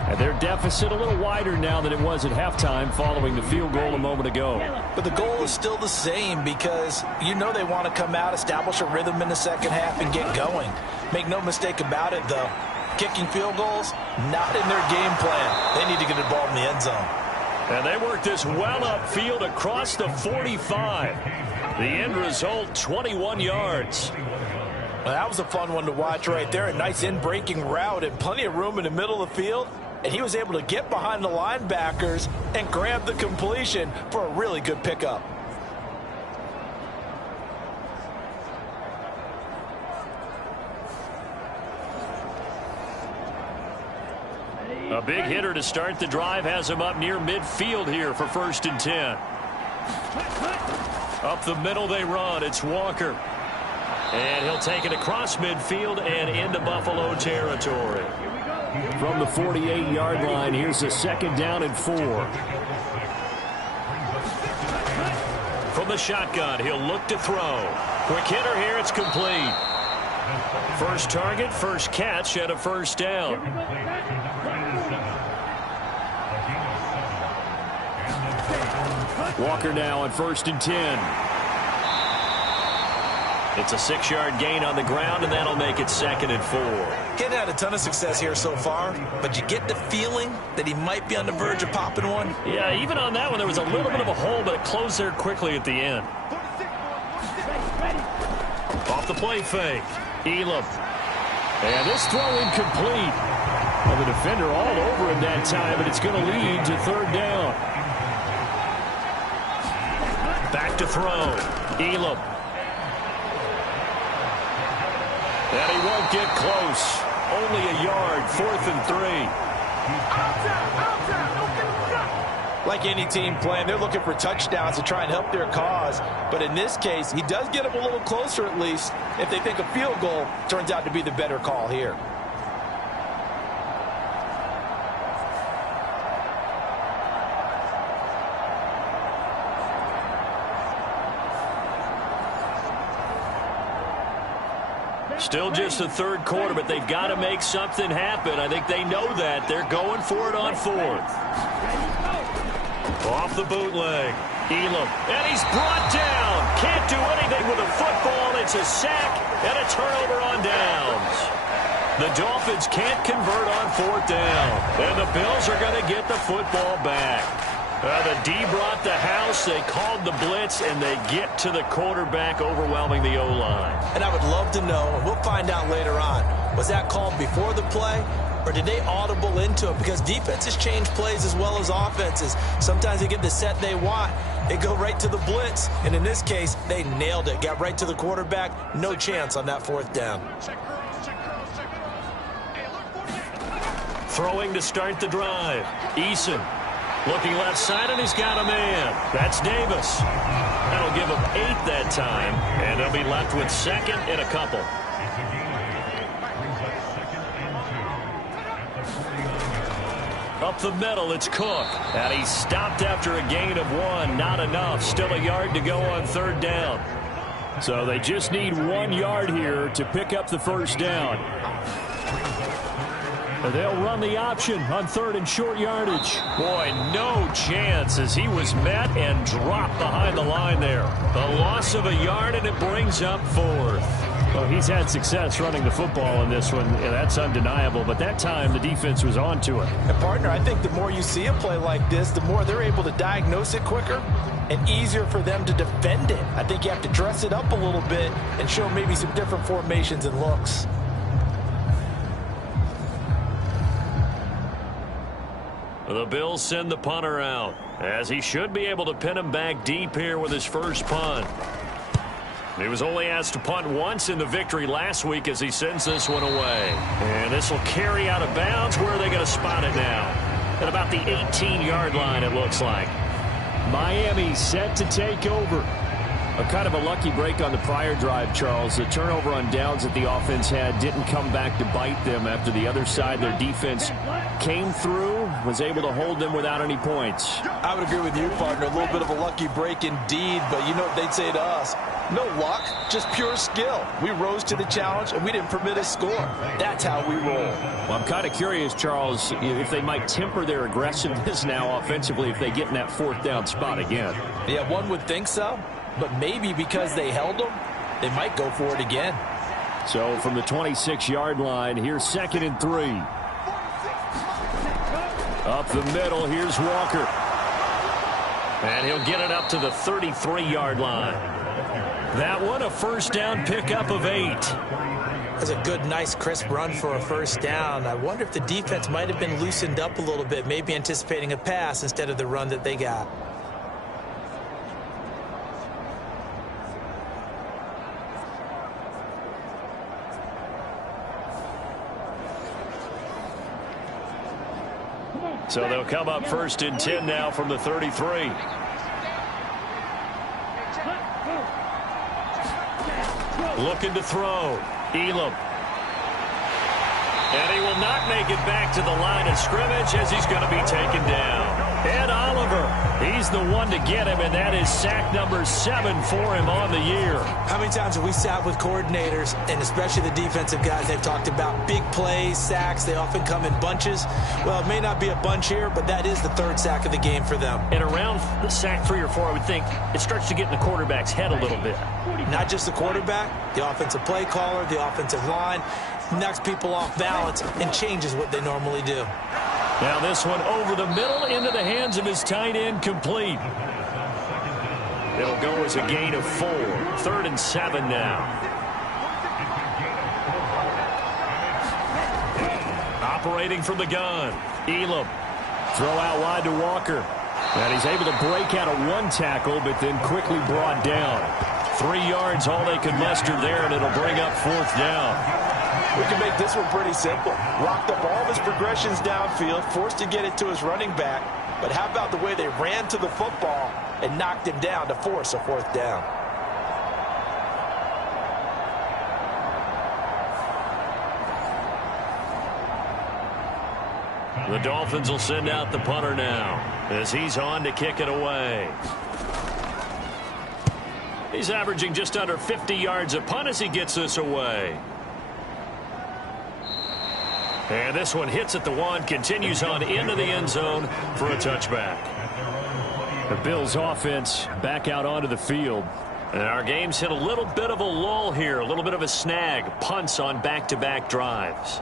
And their deficit a little wider now than it was at halftime following the field goal a moment ago. But the goal is still the same because you know they want to come out, establish a rhythm in the 2nd half, and get going. Make no mistake about it, though. Kicking field goals, not in their game plan. They need to get the ball in the end zone. And they work this well upfield across the 45. The end result, 21 yards. Well, that was a fun one to watch right there. A nice in-breaking route and plenty of room in the middle of the field. And he was able to get behind the linebackers and grab the completion for a really good pickup. A big hitter to start the drive has him up near midfield here for 1st and 10. Up the middle they run. It's Walker. And he'll take it across midfield and into Buffalo territory. From the 48-yard line, here's a 2nd down and 4. From the shotgun, he'll look to throw. Quick hitter here, it's complete. First target, first catch at a 1st down. Walker now on 1st and 10. It's a 6-yard gain on the ground, and that'll make it 2nd and 4. Getting had a ton of success here so far, but you get the feeling that he might be on the verge of popping one. Yeah, even on that one, there was a little bit of a hole, but it closed there quickly at the end. Off the play fake. Elam. And this throw incomplete. Well, the defender all over him that time, but it's going to lead to 3rd down. Back to throw. Elam. And he won't get close. Only a yard, 4th and 3. Like any team playing, they're looking for touchdowns to try and help their cause. But in this case, he does get them a little closer at least if they think a field goal turns out to be the better call here. Still just the third quarter, but they've got to make something happen. I think they know that. They're going for it on fourth. Off the bootleg. Elam, and he's brought down. Can't do anything with a football. It's a sack and a turnover on downs. The Dolphins can't convert on fourth down, and the Bills are going to get the football back. The D brought the house. They called the blitz, and they get to the quarterback, overwhelming the O-line. And I would love to know, and we'll find out later on, was that called before the play? Or did they audible into it? Because defenses change plays as well as offenses. Sometimes they get the set they want. They go right to the blitz. And in this case, they nailed it. Got right to the quarterback. No chance on that fourth down. Throwing to start the drive. Eason looking left side, and he's got a man. That's Davis. That'll give him 8 that time. And they'll be left with second and a couple. Up the middle, it's Cook. And he's stopped after a gain of 1. Not enough. Still a yard to go on third down. So they just need 1 yard here to pick up the first down. They'll run the option on third and short yardage. Boy, no chance as he was met and dropped behind the line there. The loss of a yard, and it brings up fourth. Well, he's had success running the football in this one, and that's undeniable. But that time, the defense was on to it. And, partner, I think the more you see a play like this, the more they're able to diagnose it quicker and easier for them to defend it. I think you have to dress it up a little bit and show maybe some different formations and looks. The Bills send the punter out, as he should be able to pin him back deep here with his first punt. He was only asked to punt once in the victory last week as he sends this one away. And this will carry out of bounds. Where are they going to spot it now? At about the 18-yard line, it looks like. Miami set to take over. A kind of a lucky break on the prior drive, Charles. The turnover on downs that the offense had didn't come back to bite them after the other side. Their defense came through, was able to hold them without any points. I would agree with you, partner. A little bit of a lucky break indeed, but you know what they'd say to us? No luck, just pure skill. We rose to the challenge, and we didn't permit a score. That's how we roll. Well, I'm kind of curious, Charles, if they might temper their aggressiveness now offensively if they get in that fourth down spot again. Yeah, one would think so. But maybe because they held them, they might go for it again. So from the 26-yard line, here's 2nd and 3. Up the middle, here's Walker. And he'll get it up to the 33-yard line. That one, a first down pickup of 8. That's a good, nice, crisp run for a first down. I wonder if the defense might have been loosened up a little bit, maybe anticipating a pass instead of the run that they got. So they'll come up 1st and 10 now from the 33. Looking to throw. Elam. And he will not make it back to the line of scrimmage as he's going to be taken down. Ed Oliver, he's the one to get him, and that is sack number 7 for him on the year. How many times have we sat with coordinators, and especially the defensive guys, they've talked about big plays, sacks. They often come in bunches. Well, it may not be a bunch here, but that is the 3rd sack of the game for them. And around the sack 3 or 4, I would think it starts to get in the quarterback's head a little bit. Not just the quarterback, the offensive play caller, the offensive line, knocks people off balance and changes what they normally do. Now this one over the middle into the hands of his tight end, complete. It'll go as a gain of 4. 3rd and 7 now. Operating from the gun. Elam. Throw out wide to Walker. And he's able to break out of 1 tackle, but then quickly brought down. 3 yards, all they could muster there, and it'll bring up 4th down. We can make this one pretty simple. Locked up all of his progressions downfield, forced to get it to his running back. But how about the way they ran to the football and knocked him down to force a 4th down? The Dolphins will send out the punter now as he's on to kick it away. He's averaging just under 50 yards a punt as he gets this away. And this one hits at the 1, continues on into the end zone for a touchback. The Bills offense back out onto the field. And our game's hit a little bit of a lull here, a little bit of a snag. Punts on back-to-back drives.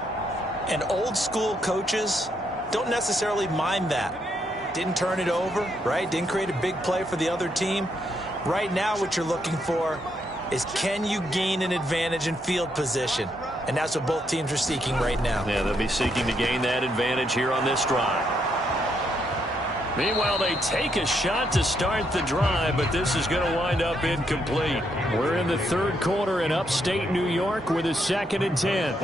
And old school coaches don't necessarily mind that. Didn't turn it over, right? Didn't create a big play for the other team. Right now what you're looking for is, can you gain an advantage in field position? And that's what both teams are seeking right now. Yeah, they'll be seeking to gain that advantage here on this drive. Meanwhile, they take a shot to start the drive, but this is going to wind up incomplete. We're in the third quarter in upstate New York with a 2nd and 10.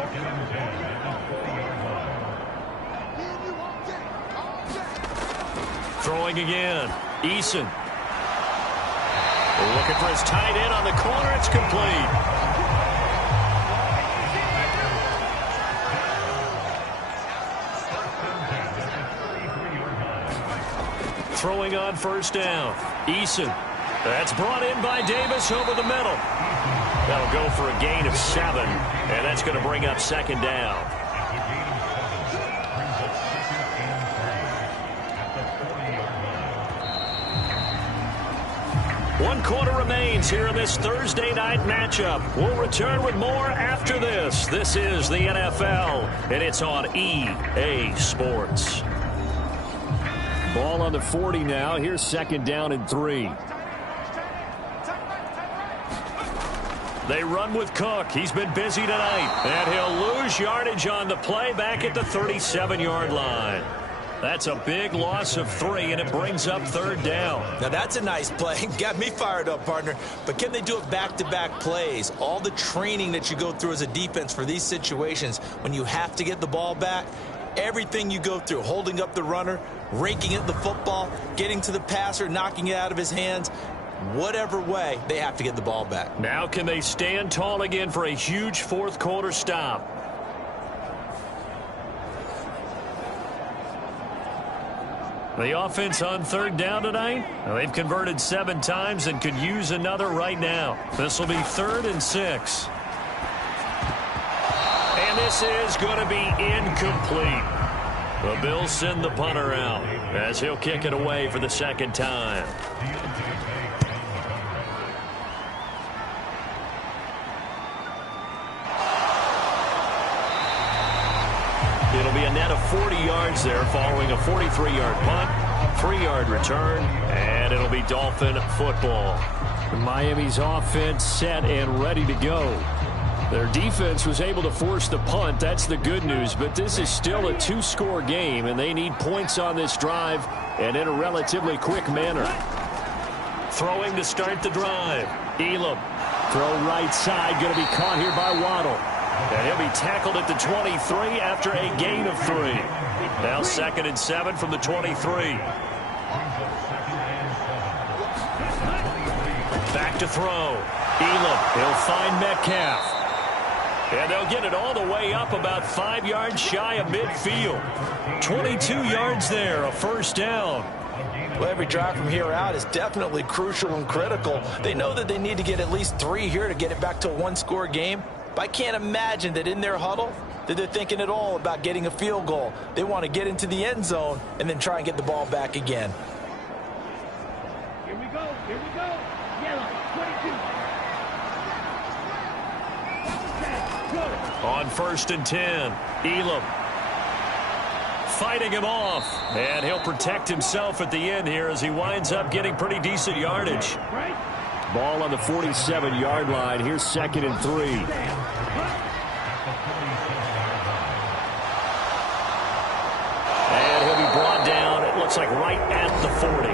Throwing again. Eason. Looking for his tight end on the corner. It's complete. Throwing on first down. Eason. That's brought in by Davis over the middle. That'll go for a gain of 7, and that's going to bring up 2nd down. One quarter remains here in this Thursday night matchup. We'll return with more after this. This is the NFL, and it's on EA Sports. Ball on the 40 now. Here's 2nd down and 3. They run with Cook. He's been busy tonight. And he'll lose yardage on the play back at the 37-yard line. That's a big loss of 3, and it brings up 3rd down. Now that's a nice play. Got me fired up, partner. But can they do it back-to-back plays? All the training that you go through as a defense for these situations, when you have to get the ball back, everything you go through, holding up the runner, raking at the football, getting to the passer, knocking it out of his hands, whatever way, they have to get the ball back. Now can they stand tall again for a huge 4th quarter stop? The offense on 3rd down tonight, well, they've converted 7 times and could use another right now. This will be 3rd and 6. And this is going to be incomplete. The Bills send the punter out as he'll kick it away for the 2nd time. It'll be a net of 40 yards there following a 43-yard punt, 3-yard return, and it'll be Dolphin football. Miami's offense set and ready to go. Their defense was able to force the punt. That's the good news, but this is still a 2-score game, and they need points on this drive and in a relatively quick manner. Throwing to start the drive. Elam. Throw right side, going to be caught here by Waddle. And he'll be tackled at the 23 after a gain of 3. Now 2nd and 7 from the 23. Back to throw. Elam. He'll find Metcalf. And they'll get it all the way up about 5 yards shy of midfield. 22 yards there, a 1st down. Well, every drive from here out is definitely crucial and critical. They know that they need to get at least 3 here to get it back to a 1-score game. But I can't imagine that in their huddle that they're thinking at all about getting a field goal. They want to get into the end zone and then try and get the ball back again. Here we go. Here we go. Yellow, 22. On 1st and 10, Elam fighting him off, and he'll protect himself at the end here as he winds up getting pretty decent yardage. Ball on the 47-yard line. Here's 2nd and 3. And he'll be brought down, it looks like right at the 40.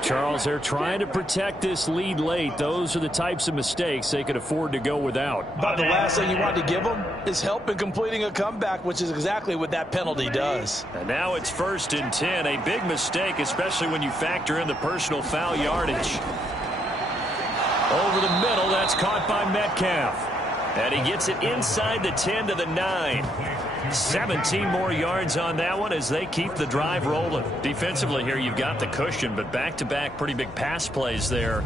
Charles, they're trying to protect this lead late. Those are the types of mistakes they could afford to go without. But the last thing you want to give them is help in completing a comeback, which is exactly what that penalty does. And now it's 1st and 10. A big mistake, especially when you factor in the personal foul yardage. Over the middle, that's caught by Metcalf. And he gets it inside the 10 to the 9. 17 more yards on that one as they keep the drive rolling. Defensively here, you've got the cushion, but back-to-back pretty big pass plays there.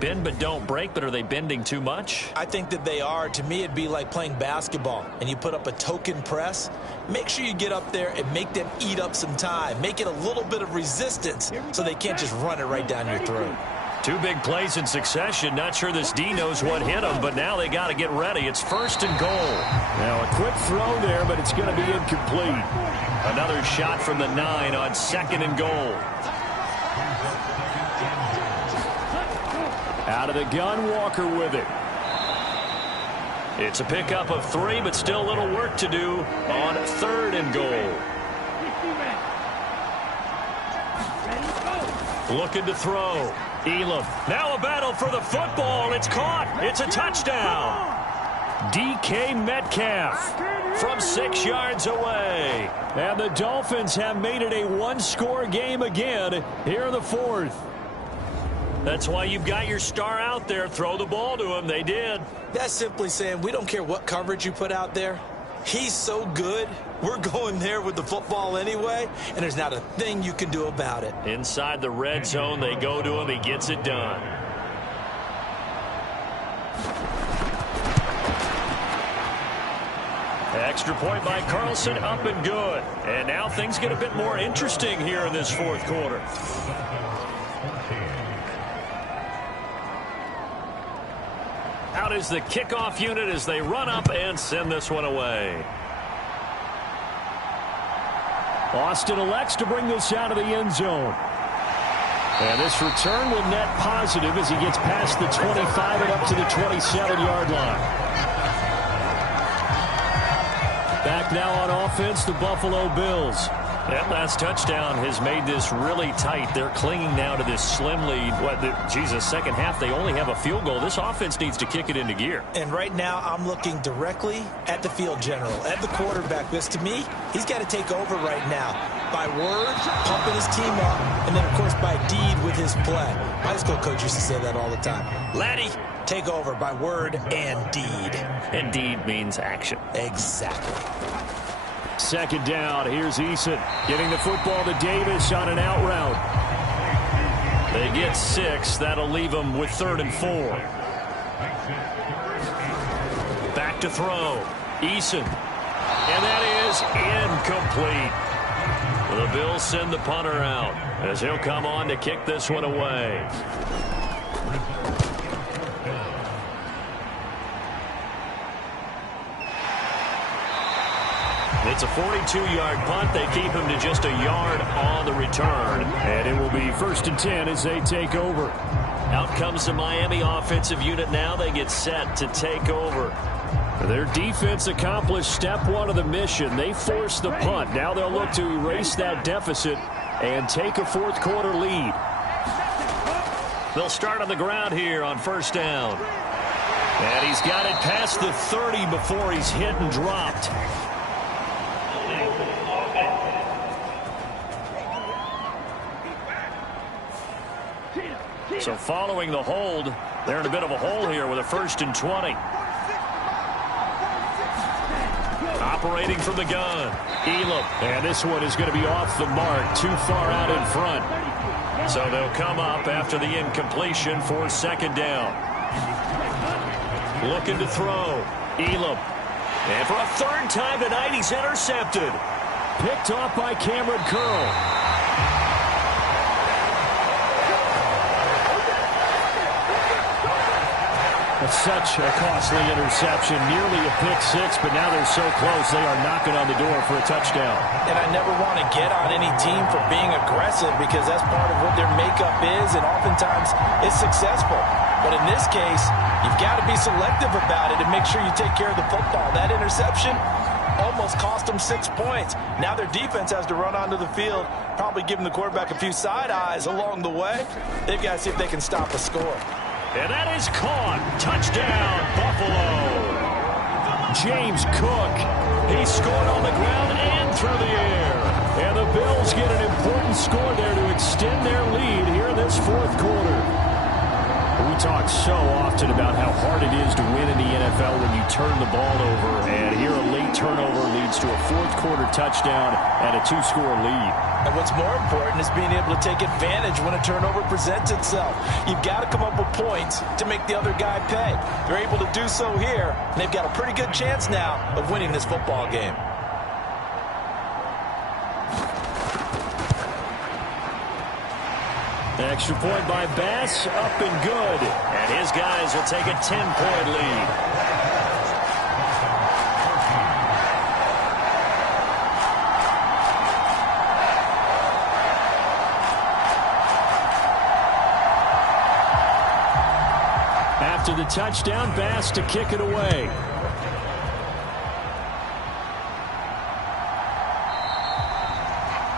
Bend but don't break, but are they bending too much? I think that they are. To me, it'd be like playing basketball, and you put up a token press. Make sure you get up there and make them eat up some time. Make it a little bit of resistance so they can't just run it right down your throat. 2 big plays in succession. Not sure this D knows what hit them, but now they got to get ready. It's 1st and goal. Now a quick throw there, but it's going to be incomplete. Another shot from the 9 on 2nd and goal. Out of the gun, Walker with it. It's a pickup of 3, but still a little work to do on 3rd and goal. Looking to throw. Elam. Now a battle for the football. It's caught. It's a touchdown. DK Metcalf From 6 yards away. And the Dolphins have made it a one-score game again here in the 4th. That's why you've got your star out there. Throw the ball to him. They did. That's simply saying we don't care what coverage you put out there. He's so good, we're going there with the football anyway, and there's not a thing you can do about it. Inside the red zone, they go to him. He gets it done. Extra point by Carlson, up and good. And now things get a bit more interesting here in this 4th quarter. Out is the kickoff unit as they run up and send this one away. Austin elects to bring this out of the end zone. And this return will net positive as he gets past the 25 and up to the 27-yard line. Back now on offense, the Buffalo Bills. That last touchdown has made this really tight. They're clinging now to this slim lead. Second half, they only have a field goal. This offense needs to kick it into gear. And right now, I'm looking directly at the field general, at the quarterback. Because to me, he's got to take over right now. By word, pumping his team up, and then, of course, by deed with his play. My high school coach used to say that all the time. Laddie, take over by word and deed. And deed means action. Exactly. 2nd down. Here's Eason getting the football to Davis on an out route. They get 6. That'll leave them with 3rd and 4. Back to throw. Eason. And that is incomplete. The Bills send the punter out as he'll come on to kick this one away. It's a 42-yard punt. They keep him to just a yard on the return. And it will be 1st and 10 as they take over. Out comes the Miami offensive unit now. They get set to take over. Their defense accomplished step 1 of the mission. They forced the punt. Now they'll look to erase that deficit and take a 4th quarter lead. They'll start on the ground here on 1st down. And he's got it past the 30 before he's hit and dropped. So following the hold, they're in a bit of a hole here with a 1st and 20. Operating from the gun, Elam. And this one is going to be off the mark, too far out in front. So they'll come up after the incompletion for 2nd down. Looking to throw, Elam. And for a 3rd time tonight, he's intercepted. Picked off by Cameron Curl. It's such a costly interception, nearly a pick-6, but now they're so close they are knocking on the door for a touchdown. And I never want to get on any team for being aggressive because that's part of what their makeup is, and oftentimes it's successful. But in this case, you've got to be selective about it and make sure you take care of the football. That interception almost cost them 6 points. Now their defense has to run onto the field, probably giving the quarterback a few side eyes along the way. They've got to see if they can stop a score. And that is caught. Touchdown, Buffalo. James Cook. He scored on the ground and through the air. And the Bills get an important score there to extend their lead here in this 4th quarter. We talk so often about how hard it is to win in the NFL when you turn the ball over. And here a late turnover leads to a fourth-quarter touchdown and a two-score lead. And what's more important is being able to take advantage when a turnover presents itself. You've got to come up with points to make the other guy pay. They're able to do so here, and they've got a pretty good chance now of winning this football game. Extra point by Bass, up and good. And his guys will take a 10-point lead. After the touchdown, Bass to kick it away.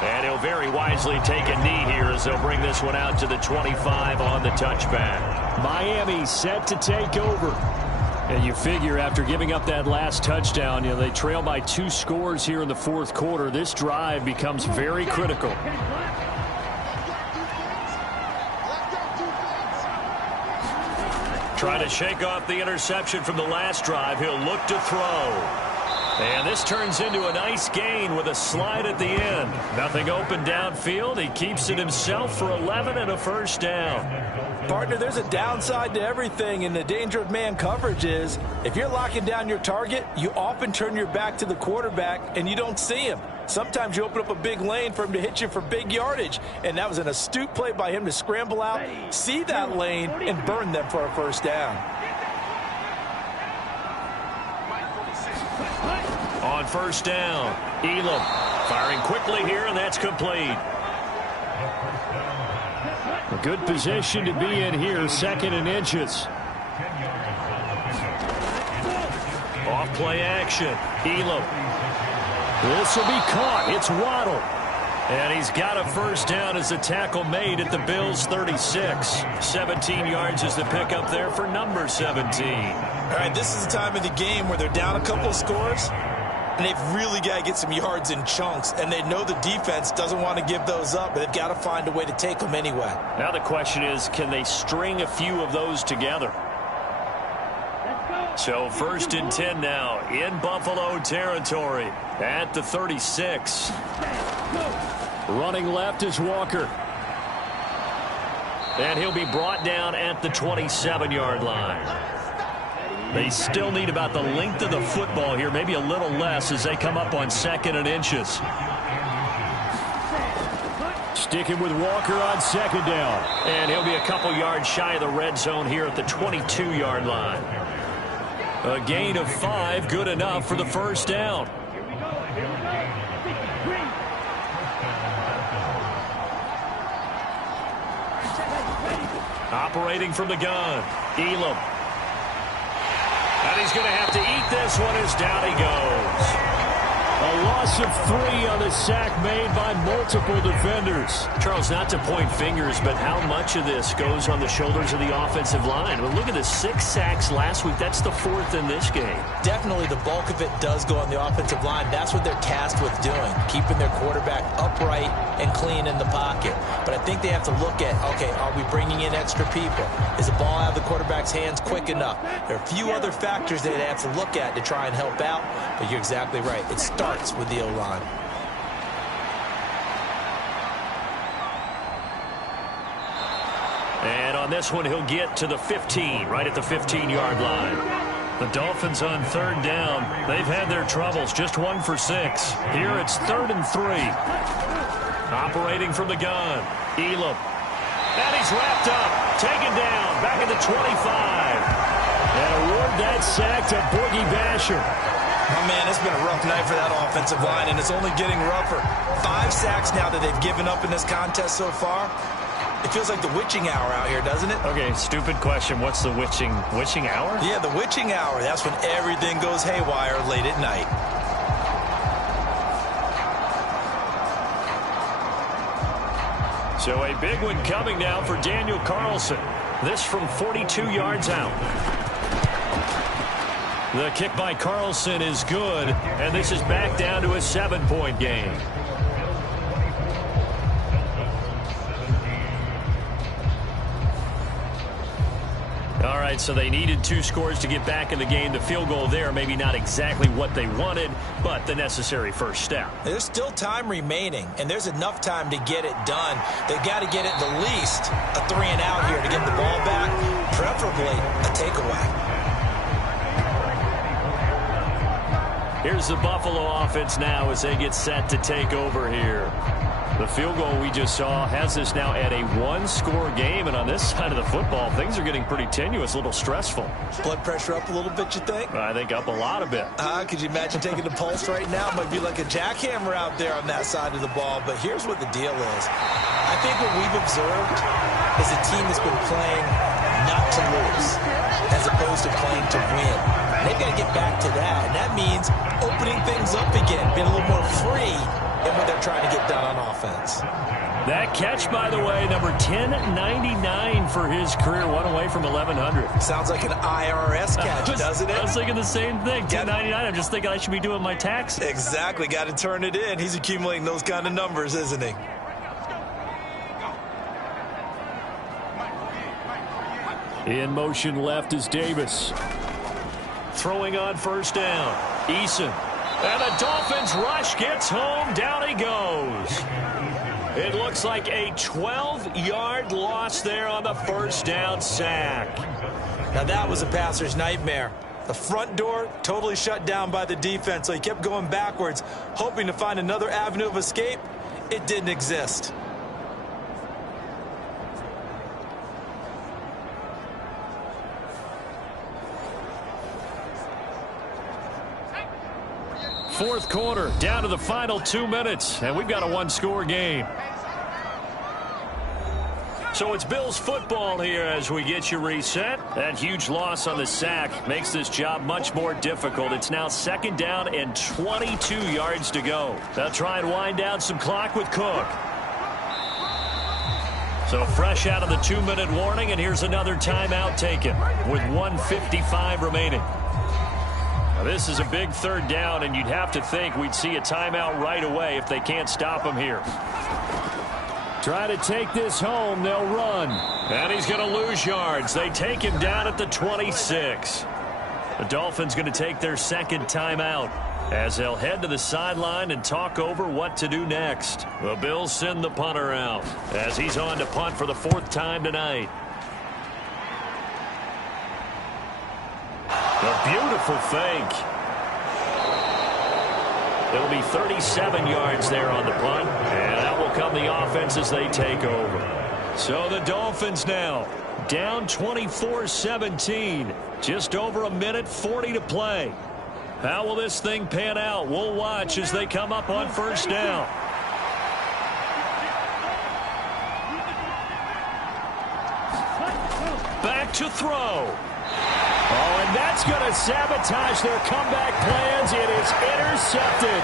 And he'll very wisely take a knee here as they'll bring this one out to the 25 on the touchback. Miami set to take over. And you figure after giving up that last touchdown, they trail by 2 scores here in the fourth quarter. This drive becomes very critical. Trying to shake off the interception from the last drive. He'll look to throw. And this turns into a nice gain with a slide at the end. Nothing open downfield. He keeps it himself for 11 and a first down. Partner, there's a downside to everything, and the danger of man coverage is if you're locking down your target, you often turn your back to the quarterback and you don't see him. Sometimes you open up a big lane for him to hit you for big yardage, and that was an astute play by him to scramble out, see that lane, and burn them for a first down. On first down, Elam firing quickly here, and that's complete. A good position to be in here, 2nd and inches. Off play action, Elam. This will be caught. It's Waddle. And he's got a first down as the tackle made at the Bills' 36. 17 yards is the pickup there for number 17. All right, this is the time of the game where they're down a couple of scores, and they've really got to get some yards in chunks, and they know the defense doesn't want to give those up, but they've got to find a way to take them anyway. Now the question is, can they string a few of those together? So 1st and 10 now in Buffalo territory at the 36. Running left is Walker. And he'll be brought down at the 27-yard line. They still need about the length of the football here, maybe a little less as they come up on 2nd and inches. Sticking with Walker on 2nd down. And he'll be a couple yards shy of the red zone here at the 22-yard line. A gain of 5, good enough for the first down. Operating from the gun, Elam. And he's going to have to eat this one as down he goes. A loss of 3 on the sack made by multiple defenders. Charles, not to point fingers, but how much of this goes on the shoulders of the offensive line? Well, look at the 6 sacks last week. That's the 4th in this game. Definitely the bulk of it does go on the offensive line. That's what they're tasked with doing, keeping their quarterback upright and clean in the pocket. But I think they have to look at, okay, are we bringing in extra people? Is the ball out of the quarterback's hands quick enough? There are a few other factors that they have to look at to try and help out, but you're exactly right. It starts with the O-line. And on this one, he'll get to the 15, right at the 15-yard line. The Dolphins on 3rd down. They've had their troubles, just 1 for 6. Here it's 3rd and 3. Operating from the gun, Elam. And he's wrapped up, taken down, back at the 25. And award that sack to Boogie Basher. Oh, man, it's been a rough night for that offensive line, and it's only getting rougher. 5 sacks now that they've given up in this contest so far. It feels like the witching hour out here, doesn't it? Okay, stupid question. What's the witching hour? Yeah, the witching hour. That's when everything goes haywire late at night. So a big one coming now for Daniel Carlson. This from 42 yards out. The kick by Carlson is good, and this is back down to a 7-point game. All right, so they needed 2 scores to get back in the game. The field goal there, maybe not exactly what they wanted, but the necessary first step. There's still time remaining, and there's enough time to get it done. They've got to get it the least a 3-and-out here to get the ball back, preferably a takeaway. Here's the Buffalo offense now as they get set to take over here. The field goal we just saw has us now at a 1-score game, and on this side of the football, things are getting pretty tenuous, a little stressful. Blood pressure up a little bit, you think? I think up a lot of it. Could you imagine taking the pulse right now? It might be like a jackhammer out there on that side of the ball, but here's what the deal is. I think what we've observed is a team that's been playing not to lose as opposed to playing to win. They've got to get back to that, and that means opening things up again, being a little more free in what they're trying to get done on offense. That catch, by the way, number 1099 for his career, one away from 1,100. Sounds like an IRS catch, doesn't it? I was thinking the same thing, 1099. I'm just thinking I should be doing my taxes. Exactly, got to turn it in. He's accumulating those kind of numbers, isn't he? In motion left is Davis. Throwing on first down. Eason. And the Dolphins rush gets home. Down he goes. It looks like a 12-yard loss there on the first down sack. Now that was a passer's nightmare. The front door totally shut down by the defense, so he kept going backwards, hoping to find another avenue of escape. It didn't exist. Fourth quarter, down to the final 2 minutes, and we've got a 1-score game. So it's Bills football here as we get you reset. That huge loss on the sack makes this job much more difficult. It's now 2nd down and 22 yards to go. They'll try and wind down some clock with Cook. So fresh out of the 2-minute warning, and here's another timeout taken with 1:55 remaining. Now this is a big 3rd down, and you'd have to think we'd see a timeout right away if they can't stop him here. Try to take this home. They'll run. And he's going to lose yards. They take him down at the 26. The Dolphins going to take their 2nd timeout as they'll head to the sideline and talk over what to do next. The Bills send the punter out as he's on to punt for the 4th time tonight. A beautiful fake. It'll be 37 yards there on the punt, and that will come the offense as they take over. So the Dolphins now down 24-17. Just over a minute 40 to play. How will this thing pan out? We'll watch as they come up on first down. Back to throw. Oh, and that's going to sabotage their comeback plans. It is intercepted.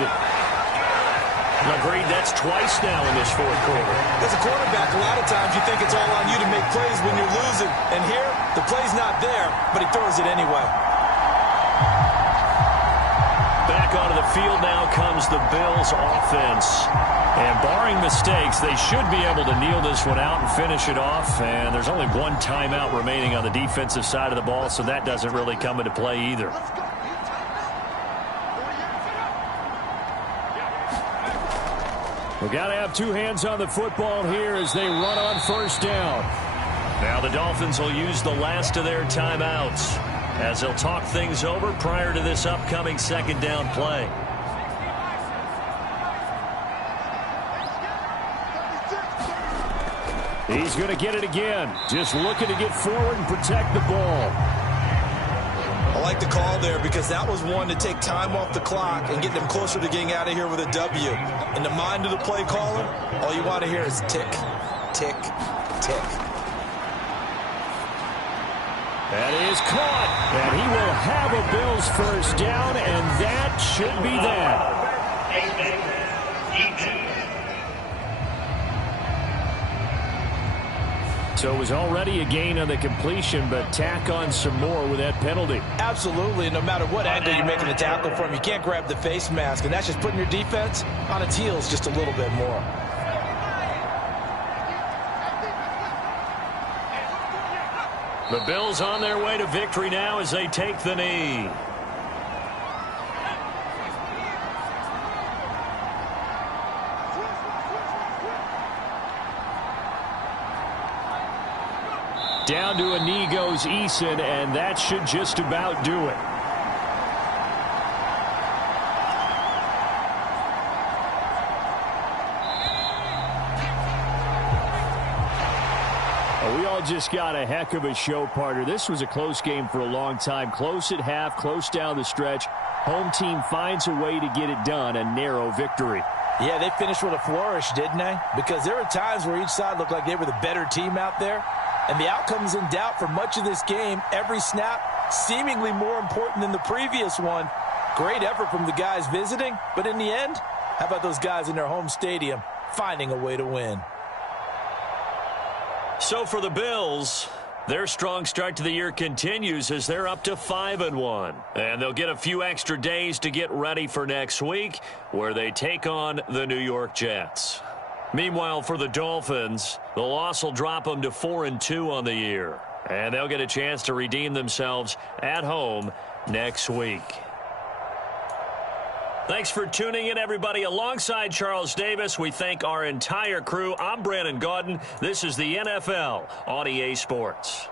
Agreed, that's twice now in this 4th quarter. As a quarterback, a lot of times you think it's all on you to make plays when you're losing. And here, the play's not there, but he throws it anyway. Back onto the field now comes the Bills offense. And barring mistakes, they should be able to kneel this one out and finish it off. And there's only 1 timeout remaining on the defensive side of the ball, so that doesn't really come into play either. We've got to have 2 hands on the football here as they run on first down. Now the Dolphins will use the last of their timeouts as they'll talk things over prior to this upcoming 2nd down play. He's going to get it again. Just looking to get forward and protect the ball. I like the call there because that was one to take time off the clock and get them closer to getting out of here with a W. In the mind of the play caller, all you want to hear is tick, tick, tick. That is caught, and he will have a Bills first down, and that should be that. So it was already a gain on the completion, but tack on some more with that penalty. Absolutely. No matter what angle you're making the tackle from, you can't grab the face mask, and that's just putting your defense on its heels just a little bit more. The Bills on their way to victory now as they take the knee. Down to a knee goes Eason, and that should just about do it. We all just got a heck of a show, partner. This was a close game for a long time. Close at half, close down the stretch. Home team finds a way to get it done, a narrow victory. Yeah, they finished with a flourish, didn't they? Because there were times where each side looked like they were the better team out there. And the outcome's in doubt for much of this game. Every snap seemingly more important than the previous one. Great effort from the guys visiting. But in the end, how about those guys in their home stadium finding a way to win? So for the Bills, their strong start to the year continues as they're up to 5-1. And they'll get a few extra days to get ready for next week, where they take on the New York Jets. Meanwhile, for the Dolphins, the loss will drop them to 4-2 on the year. And they'll get a chance to redeem themselves at home next week. Thanks for tuning in, everybody. Alongside Charles Davis, we thank our entire crew. I'm Brandon Gaudin. This is the NFL on EA Sports.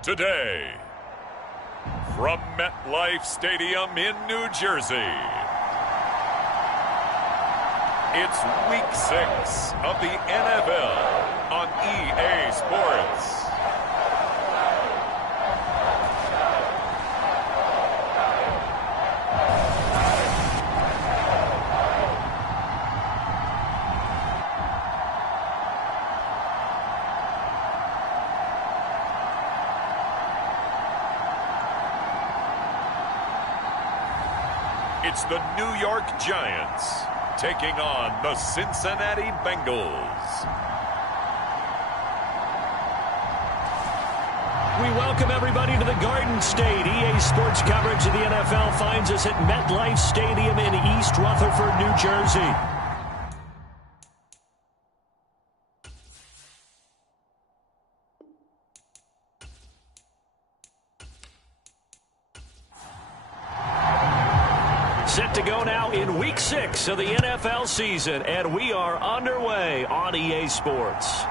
Today, from MetLife Stadium in New Jersey, it's Week 6 of the NFL on EA Sports. It's the New York Giants taking on the Cincinnati Bengals. We welcome everybody to the Garden State. EA Sports coverage of the NFL finds us at MetLife Stadium in East Rutherford, New Jersey. Set to go now in Week 6 of the NFL season, and we are underway on EA Sports.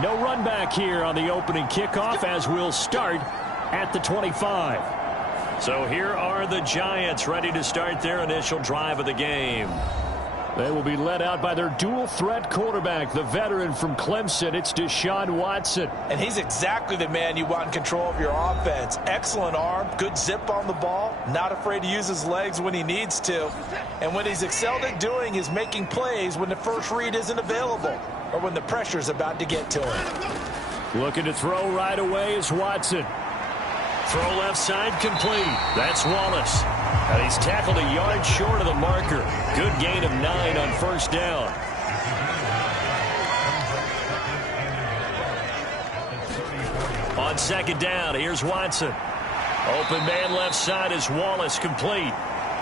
No run back here on the opening kickoff as we'll start at the 25. So here are the Giants ready to start their initial drive of the game. They will be led out by their dual-threat quarterback, the veteran from Clemson. It's Deshaun Watson. And he's exactly the man you want in control of your offense. Excellent arm, good zip on the ball, not afraid to use his legs when he needs to. And what he's excelled at doing is making plays when the first read isn't available or when the pressure's about to get to him. Looking to throw right away is Watson. Throw left side complete. That's Wallace. And he's tackled a yard short of the marker. Good gain of 9 on first down. On second down, here's Watson. Open man left side is Wallace, complete.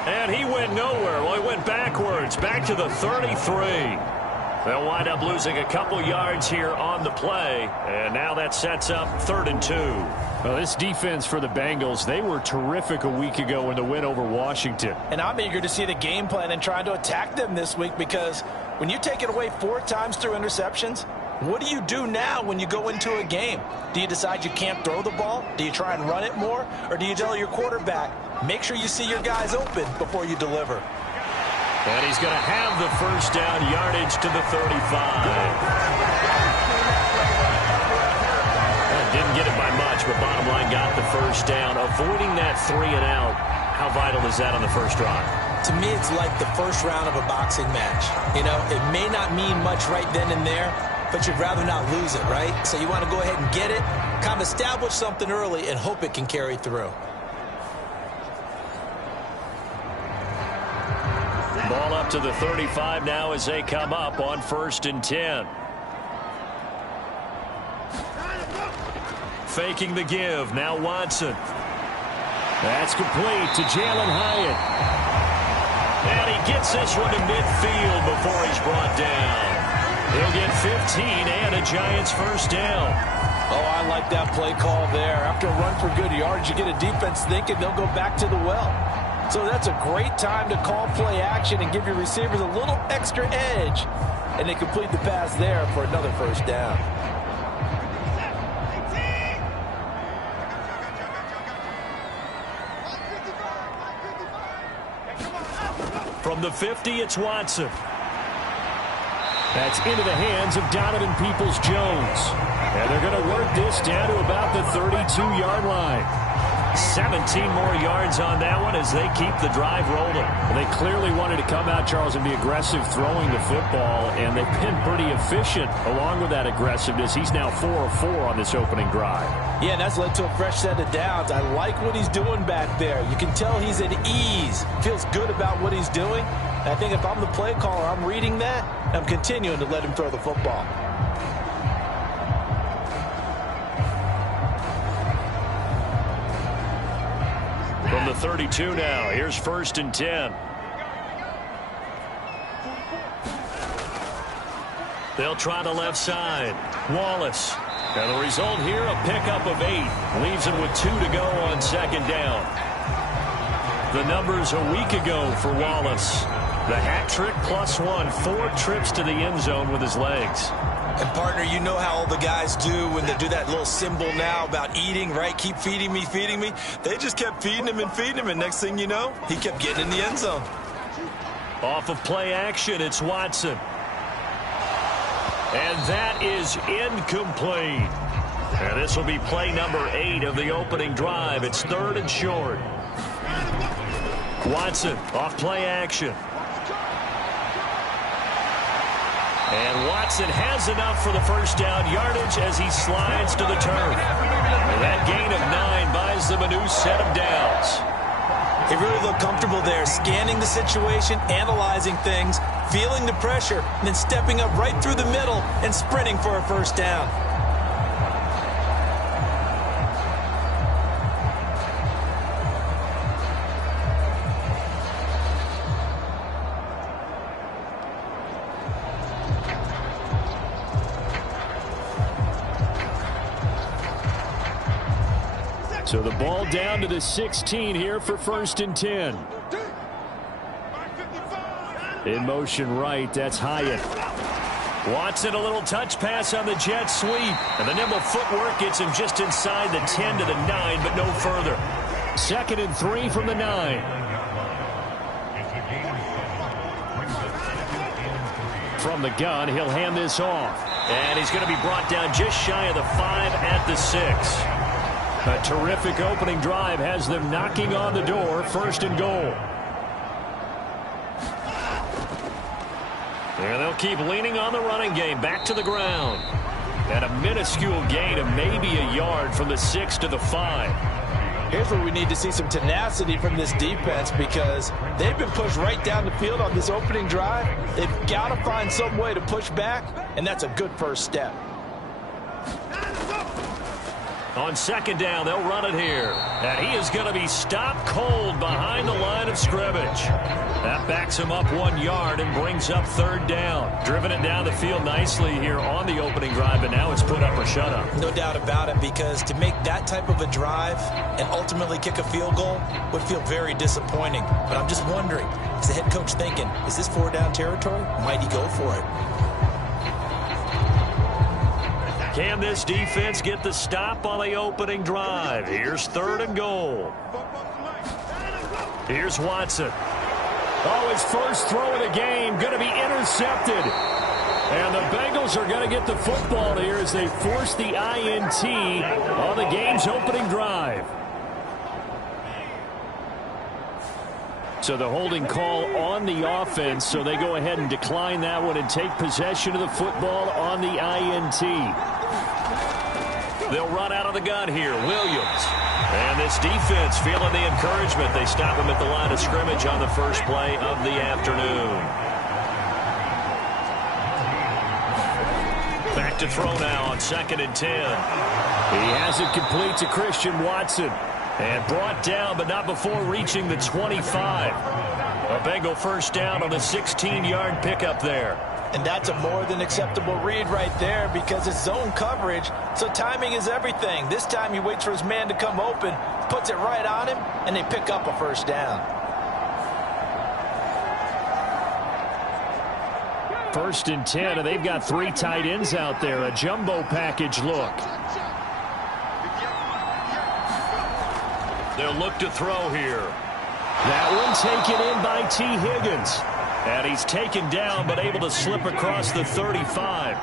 And he went nowhere. Well, he went backwards, back to the 33. They'll wind up losing a couple yards here on the play. And now that sets up 3rd and 2. Well, this defense for the Bengals, they were terrific a week ago in the win over Washington. And I'm eager to see the game plan and trying to attack them this week, because when you take it away 4 times through interceptions, what do you do now when you go into a game? Do you decide you can't throw the ball? Do you try and run it more? Or do you tell your quarterback, make sure you see your guys open before you deliver? And he's going to have the first down, yardage to the 35. Didn't get it by much, but bottom line got the first down. Avoiding that 3 and out, how vital is that on the first drive? To me, it's like the first round of a boxing match. You know, it may not mean much right then and there, but you'd rather not lose it, right? So you want to go ahead and get it, kind of establish something early, and hope it can carry through. Ball up to the 35 now as they come up on 1st and 10. Faking the give. Now Watson. That's complete to Jalen Hyatt. And he gets this one to midfield before he's brought down. He'll get 15 and a Giants first down. Oh, I like that play call there. After a run for good yards, you get a defense thinking they'll go back to the well. So that's a great time to call play action and give your receivers a little extra edge. And they complete the pass there for another first down. From the 50, it's Watson. That's into the hands of Donovan Peoples-Jones. And they're going to work this down to about the 32-yard line. 17 more yards on that one as they keep the drive rolling. They clearly wanted to come out, Charles, and be aggressive throwing the football, and they've been pretty efficient along with that aggressiveness. He's now 4 of 4 on this opening drive. Yeah, and that's led to a fresh set of downs. I like what he's doing back there. You can tell he's at ease, feels good about what he's doing. And I think if I'm the play caller, I'm reading that, and I'm continuing to let him throw the football. From the 32 now, here's 1st and 10. They'll try the left side. Wallace. And the result here, a pickup of 8. Leaves him with 2 to go on 2nd down. The numbers a week ago for Wallace. The hat trick +1. 4 trips to the end zone with his legs. And, partner, you know how all the guys do when they do that little symbol now about eating, right? Keep feeding me, feeding me. They just kept feeding him, and next thing you know, he kept getting in the end zone. Off of play action, it's Watson. And that is incomplete. And this will be play number 8 of the opening drive. It's 3rd and short. Watson off play action. And Watson has enough for the first down yardage as he slides to the turf. And that gain of 9 buys them a new set of downs. He really looked comfortable there, scanning the situation, analyzing things, feeling the pressure, and then stepping up right through the middle and sprinting for a first down. So the ball down to the 16 here for 1st and 10. In motion right, that's Hyatt. Watson, a little touch pass on the jet sweep. And the nimble footwork gets him just inside the 10 to the 9, but no further. 2nd and 3 from the 9. From the gun, he'll hand this off. And he's going to be brought down just shy of the 5 at the 6. A terrific opening drive has them knocking on the door, 1st and goal. And they'll keep leaning on the running game, back to the ground. And a minuscule gain of maybe a yard from the 6 to the 5. Here's where we need to see some tenacity from this defense because they've been pushed right down the field on this opening drive. They've got to find some way to push back, and that's a good first step. On 2nd down, they'll run it here. And he is going to be stopped cold behind the line of scrimmage. That backs him up 1 yard and brings up 3rd down. Driven it down the field nicely here on the opening drive, and now it's put up or shut up. No doubt about it, because to make that type of a drive and ultimately kick a field goal would feel very disappointing. But I'm just wondering, is the head coach thinking, is this 4-down territory? Might he go for it? Can this defense get the stop on the opening drive? Here's 3rd and goal. Here's Watson. Oh, his first throw of the game going to be intercepted. And the Bengals are going to get the football here as they force the INT on the game's opening drive. So the holding call on the offense, so they go ahead and decline that one and take possession of the football on the INT. They'll run out of the gun here. Williams. And this defense feeling the encouragement. They stop him at the line of scrimmage on the first play of the afternoon. Back to throw now on 2nd and 10. He has it complete to Christian Watson. And brought down, but not before reaching the 25. A Bengal first down on a 16-yard pickup there. And that's a more than acceptable read right there because it's zone coverage, so timing is everything. This time he waits for his man to come open, puts it right on him, and they pick up a first down. 1st and 10, and they've got 3 tight ends out there. A jumbo package look. They'll look to throw here. That one taken in by T. Higgins. And he's taken down but able to slip across the 35.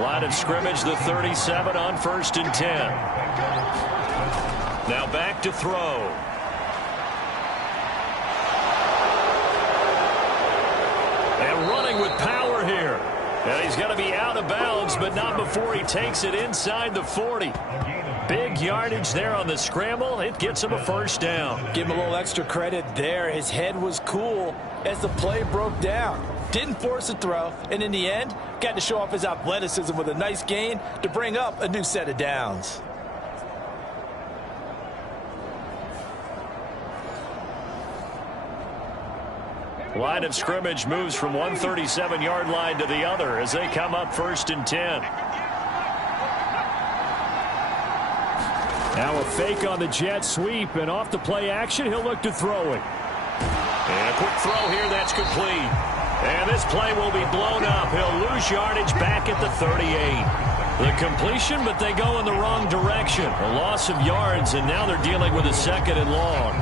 Line of scrimmage, the 37 on 1st and 10. Now back to throw. And running with power here. And he's going to be out of bounds, but not before he takes it inside the 40. Big yardage there on the scramble. It gets him a first down. Give him a little extra credit there. His head was cool as the play broke down. Didn't force a throw, and in the end, got to show off his athleticism with a nice gain to bring up a new set of downs. Line of scrimmage moves from one 37-yard line to the other as they come up 1st and 10. Now a fake on the jet sweep, and off the play action, he'll look to throw it. And a quick throw here, that's complete. And this play will be blown up. He'll lose yardage back at the 38. The completion, but they go in the wrong direction. A loss of yards, and now they're dealing with a 2nd and long.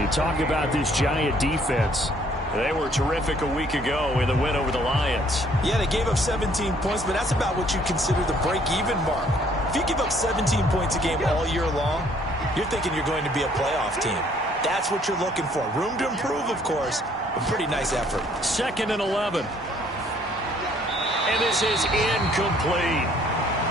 You talk about this Giant defense. They were terrific a week ago in the win over the Lions. Yeah, they gave up 17 points, but that's about what you consider the break-even mark. If you give up 17 points a game all year long, you're thinking you're going to be a playoff team. That's what you're looking for. Room to improve, of course, a pretty nice effort. 2nd and 11. And this is incomplete.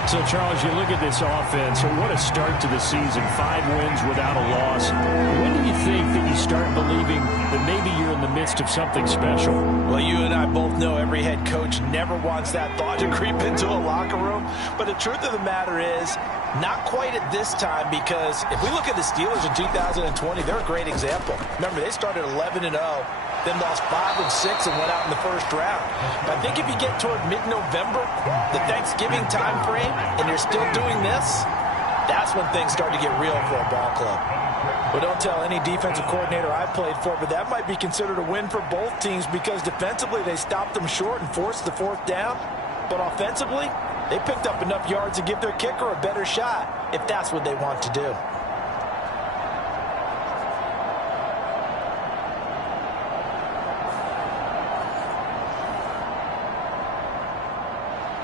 So, Charles, you look at this offense, what a start to the season. 5 wins without a loss. When do you think that you start believing that maybe you're in the midst of something special? Well, you and I both know every head coach never wants that thought to creep into a locker room. But the truth of the matter is, not quite at this time, because if we look at the Steelers in 2020, they're a great example. Remember, they started 11-0. Then lost 5 of 6 and went out in the first round. But I think if you get toward mid-November, the Thanksgiving time frame, and you're still doing this, that's when things start to get real for a ball club. Well, don't tell any defensive coordinator I played for, but that might be considered a win for both teams because defensively they stopped them short and forced the 4th down. But offensively, they picked up enough yards to give their kicker a better shot if that's what they want to do.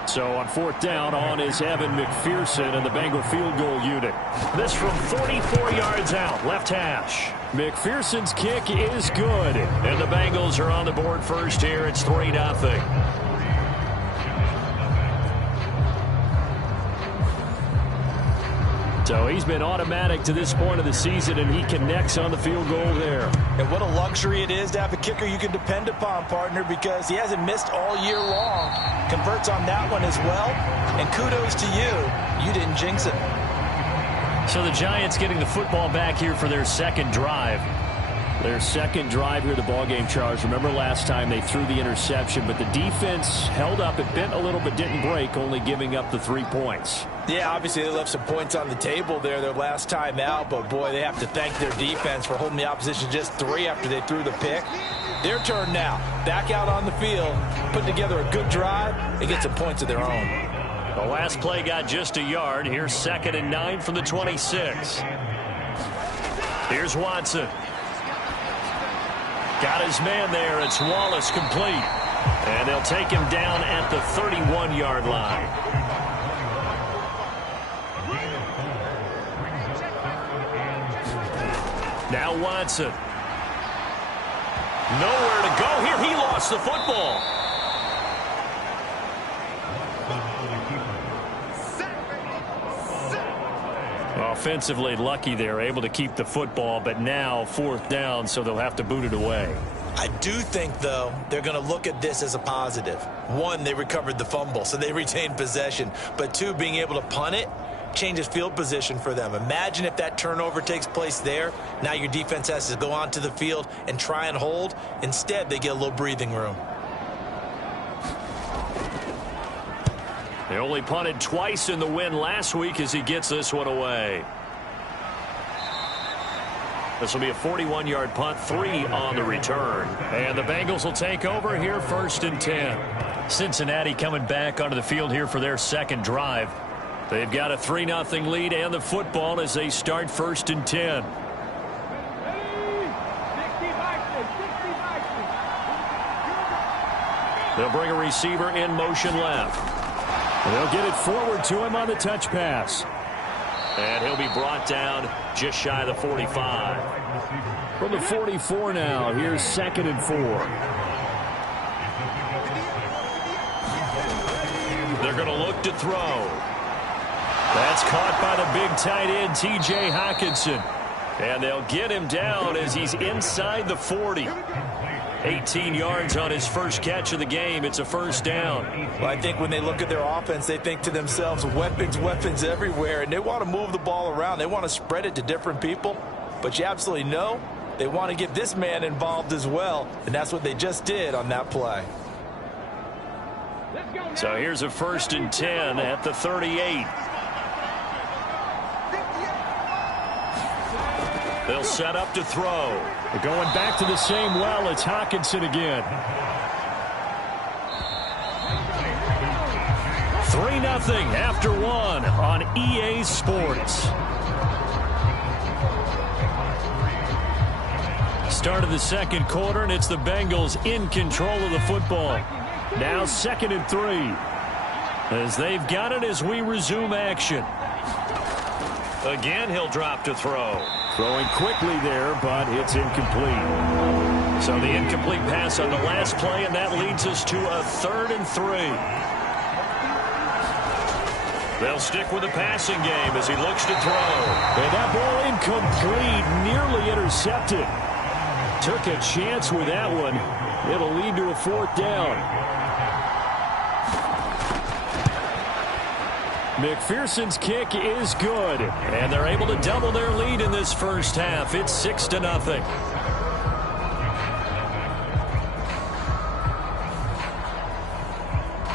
So on 4th down, on is Evan McPherson and the Bengal field goal unit. This from 44 yards out, left hash. McPherson's kick is good. And the Bengals are on the board first here. It's 3-0. So he's been automatic to this point of the season, and he connects on the field goal there. And what a luxury it is to have a kicker you can depend upon, partner, because he hasn't missed all year long. Converts on that one as well. And kudos to you. You didn't jinx it. So the Giants getting the football back here for their 2nd drive. Their 2nd drive here, the ballgame, Charles. Remember last time they threw the interception, but the defense held up. It bent a little but didn't break, only giving up the 3 points. Yeah, obviously they left some points on the table there their last time out, but boy, they have to thank their defense for holding the opposition just 3 after they threw the pick. Their turn now. Back out on the field, put together a good drive, and get some points of their own. The last play got just a yard. Here's 2nd and 9 from the 26. Here's Watson. Got his man there. It's Wallace complete. And they'll take him down at the 31-yard line. Now Watson. Nowhere to go here. He lost the football. Offensively lucky they're able to keep the football, but now 4th down, so they'll have to boot it away. I do think, though, they're going to look at this as a positive. 1, they recovered the fumble, so they retained possession. But 2, being able to punt it changes field position for them. Imagine if that turnover takes place there. Now your defense has to go onto the field and try and hold. Instead, they get a little breathing room. They only punted twice in the win last week as he gets this one away. This will be a 41-yard punt, 3 on the return. And the Bengals will take over here 1st and 10. Cincinnati coming back onto the field here for their 2nd drive. They've got a 3-0 lead and the football as they start 1st and 10. They'll bring a receiver in motion left. They'll get it forward to him on the touch pass. And he'll be brought down just shy of the 45. From the 44 now, here's 2nd and 4. They're going to look to throw. That's caught by the big tight end, T.J. Hockenson. And they'll get him down as he's inside the 40. 18 yards on his first catch of the game. It's a 1st down. Well, I think when they look at their offense, they think to themselves, weapons, weapons everywhere, and they want to move the ball around. They want to spread it to different people, but you absolutely know they want to get this man involved as well, and that's what they just did on that play. So here's a 1st and 10 at the 38. They'll set up to throw. They're going back to the same well. It's Hockenson again. 3-0 after one on EA Sports. Start of the second quarter, and it's the Bengals in control of the football. Now 2nd and 3. As they've got it as we resume action. Again, he'll drop to throw. Throwing quickly there, but it's incomplete. So the incomplete pass on the last play, and that leads us to a 3rd and 3. They'll stick with the passing game as he looks to throw. And that ball incomplete, nearly intercepted. Took a chance with that one. It'll lead to a 4th down. McPherson's kick is good, and they're able to double their lead in this first half. It's 6-0.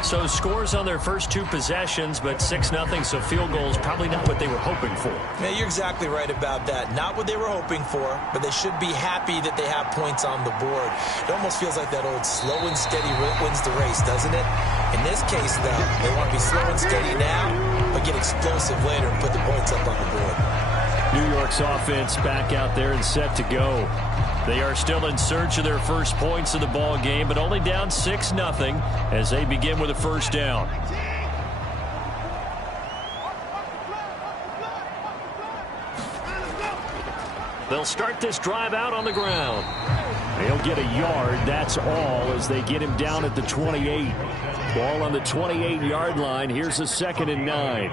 So scores on their first 2 possessions, but 6-0, so field goals probably not what they were hoping for. Yeah, you're exactly right about that. Not what they were hoping for, but they should be happy that they have points on the board. It almost feels like that old slow and steady wins the race, doesn't it? In this case, though, they want to be slow and steady now, but get explosive later and put the points up on the board. New York's offense back out there and set to go. They are still in search of their first points of the ball game, but only down 6-0 as they begin with a first down. They'll start this drive out on the ground. They'll get a yard, that's all, as they get him down at the 28. Ball on the 28-yard line. Here's a 2nd and 9.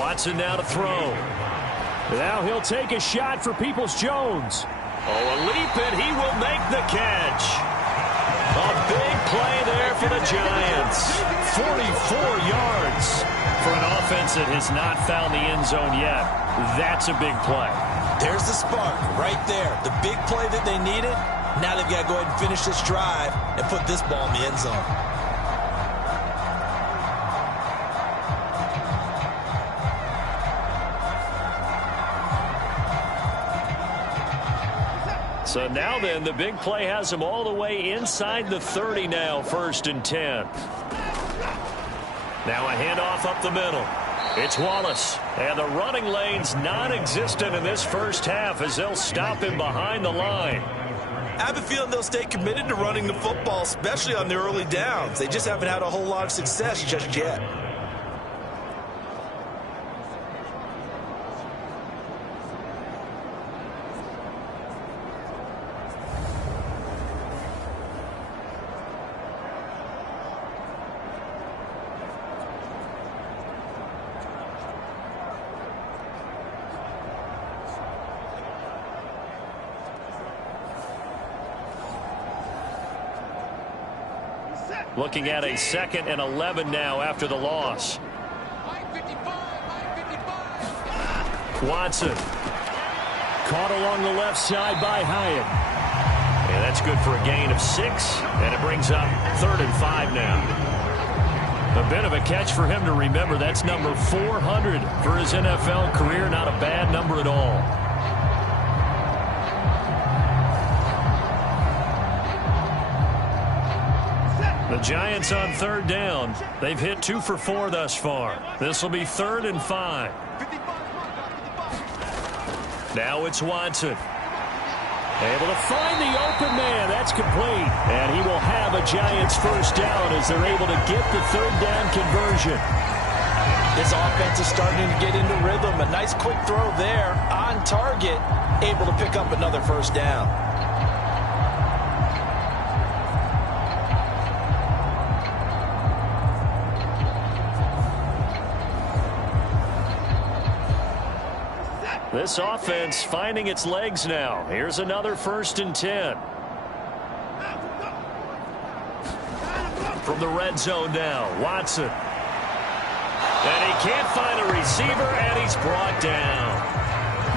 Watson now to throw. Now he'll take a shot for Peoples-Jones. Oh, a leap, and he will make the catch. A big play there for the Giants. 44 yards for an offense that has not found the end zone yet. That's a big play. There's the spark right there. The big play that they needed. Now they've got to go ahead and finish this drive and put this ball in the end zone. So now then, the big play has them all the way inside the 30 now, 1st and 10. Now a handoff up the middle. It's Wallace. And the running lane's non-existent in this first half as they'll stop him behind the line. I have a feeling they'll stay committed to running the football, especially on the early downs. They just haven't had a whole lot of success just yet. Looking at a 2nd and 11 now after the loss. Watson. Caught along the left side by Hyatt. And that's good for a gain of 6. And it brings up 3rd and 5 now. A bit of a catch for him to remember. That's number 400 for his NFL career. Not a bad number at all. The Giants on 3rd down. They've hit 2 for 4 thus far. This will be 3rd and 5. Now it's Watson. Able to find the open man. That's complete. And he will have a Giants first down as they're able to get the 3rd down conversion. This offense is starting to get into rhythm. A nice quick throw there on target. Able to pick up another first down. This offense finding its legs now. Here's another 1st and 10. From the red zone now, Watson. And he can't find a receiver, and he's brought down.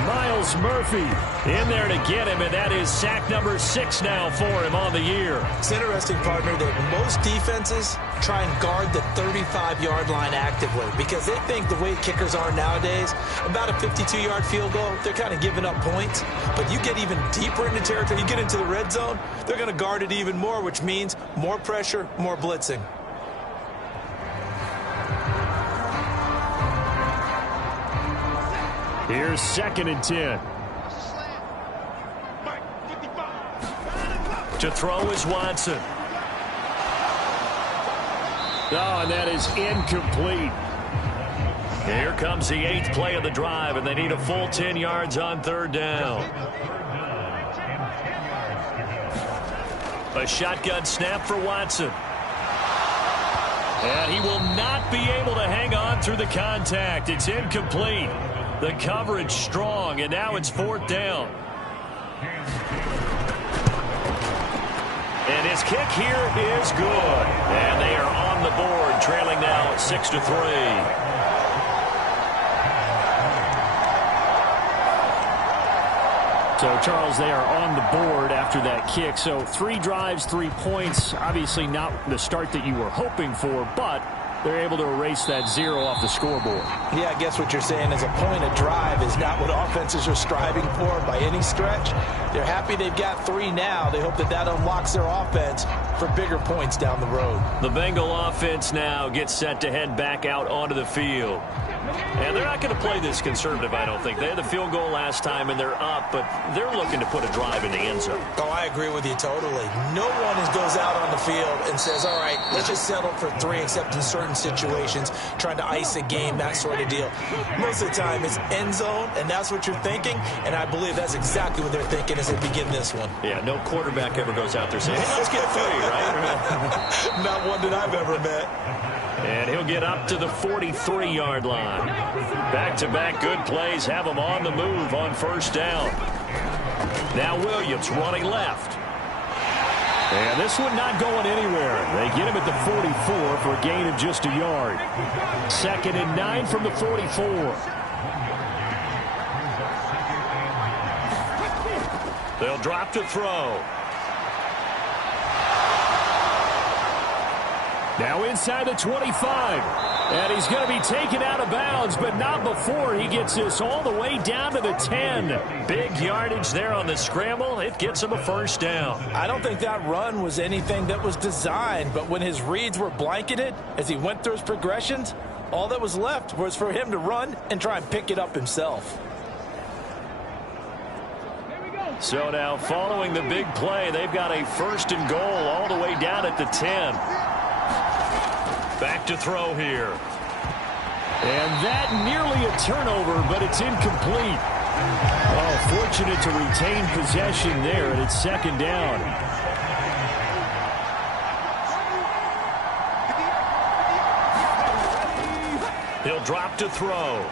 Miles Murphy in there to get him, and that is sack number 6 now for him on the year. It's interesting, partner, that most defenses try and guard the 35-yard line actively because they think the way kickers are nowadays, about a 52-yard field goal, they're kind of giving up points. But you get even deeper into territory, you get into the red zone, they're going to guard it even more, which means more pressure, more blitzing. Here's 2nd and 10. To throw is Watson. Oh, and that is incomplete. Here comes the 8th play of the drive, and they need a full 10 yards on 3rd down. A shotgun snap for Watson. And he will not be able to hang on through the contact. It's incomplete. The coverage strong, and now it's 4th down. And his kick here is good. And they are on the board, trailing now 6-3. So, Charles, they are on the board after that kick. So 3 drives, 3 points. Obviously not the start that you were hoping for, but they're able to erase that 0 off the scoreboard. Yeah, I guess what you're saying is a point a drive is not what offenses are striving for by any stretch. They're happy they've got 3 now. They hope that that unlocks their offense for bigger points down the road. The Bengal offense now gets set to head back out onto the field. And they're not going to play this conservative, I don't think. They had the field goal last time, and they're up, but they're looking to put a drive in the end zone. Oh, I agree with you totally. No one goes out on the field and says, all right, let's just settle for 3, except in certain situations, trying to ice a game, that sort of deal. Most of the time, it's end zone, and that's what you're thinking, and I believe that's exactly what they're thinking as they begin this one. Yeah, no quarterback ever goes out there saying, hey, let's get 3, right? Not one that I've ever met. And he'll get up to the 43-yard line. Back-to-back good plays have him on the move on 1st down. Now Williams running left. And this one not going anywhere. They get him at the 44 for a gain of just a yard. 2nd and 9 from the 44. They'll drop to throw. Now inside the 25. And he's going to be taken out of bounds, but not before he gets this all the way down to the 10. Big yardage there on the scramble. It gets him a 1st down. I don't think that run was anything that was designed, but when his reads were blanketed as he went through his progressions, all that was left was for him to run and try and pick it up himself. So now following the big play, they've got a 1st and goal all the way down at the 10. Back to throw here. And that nearly a turnover, but it's incomplete. Oh, fortunate to retain possession there, and it's 2nd down. He'll drop to throw.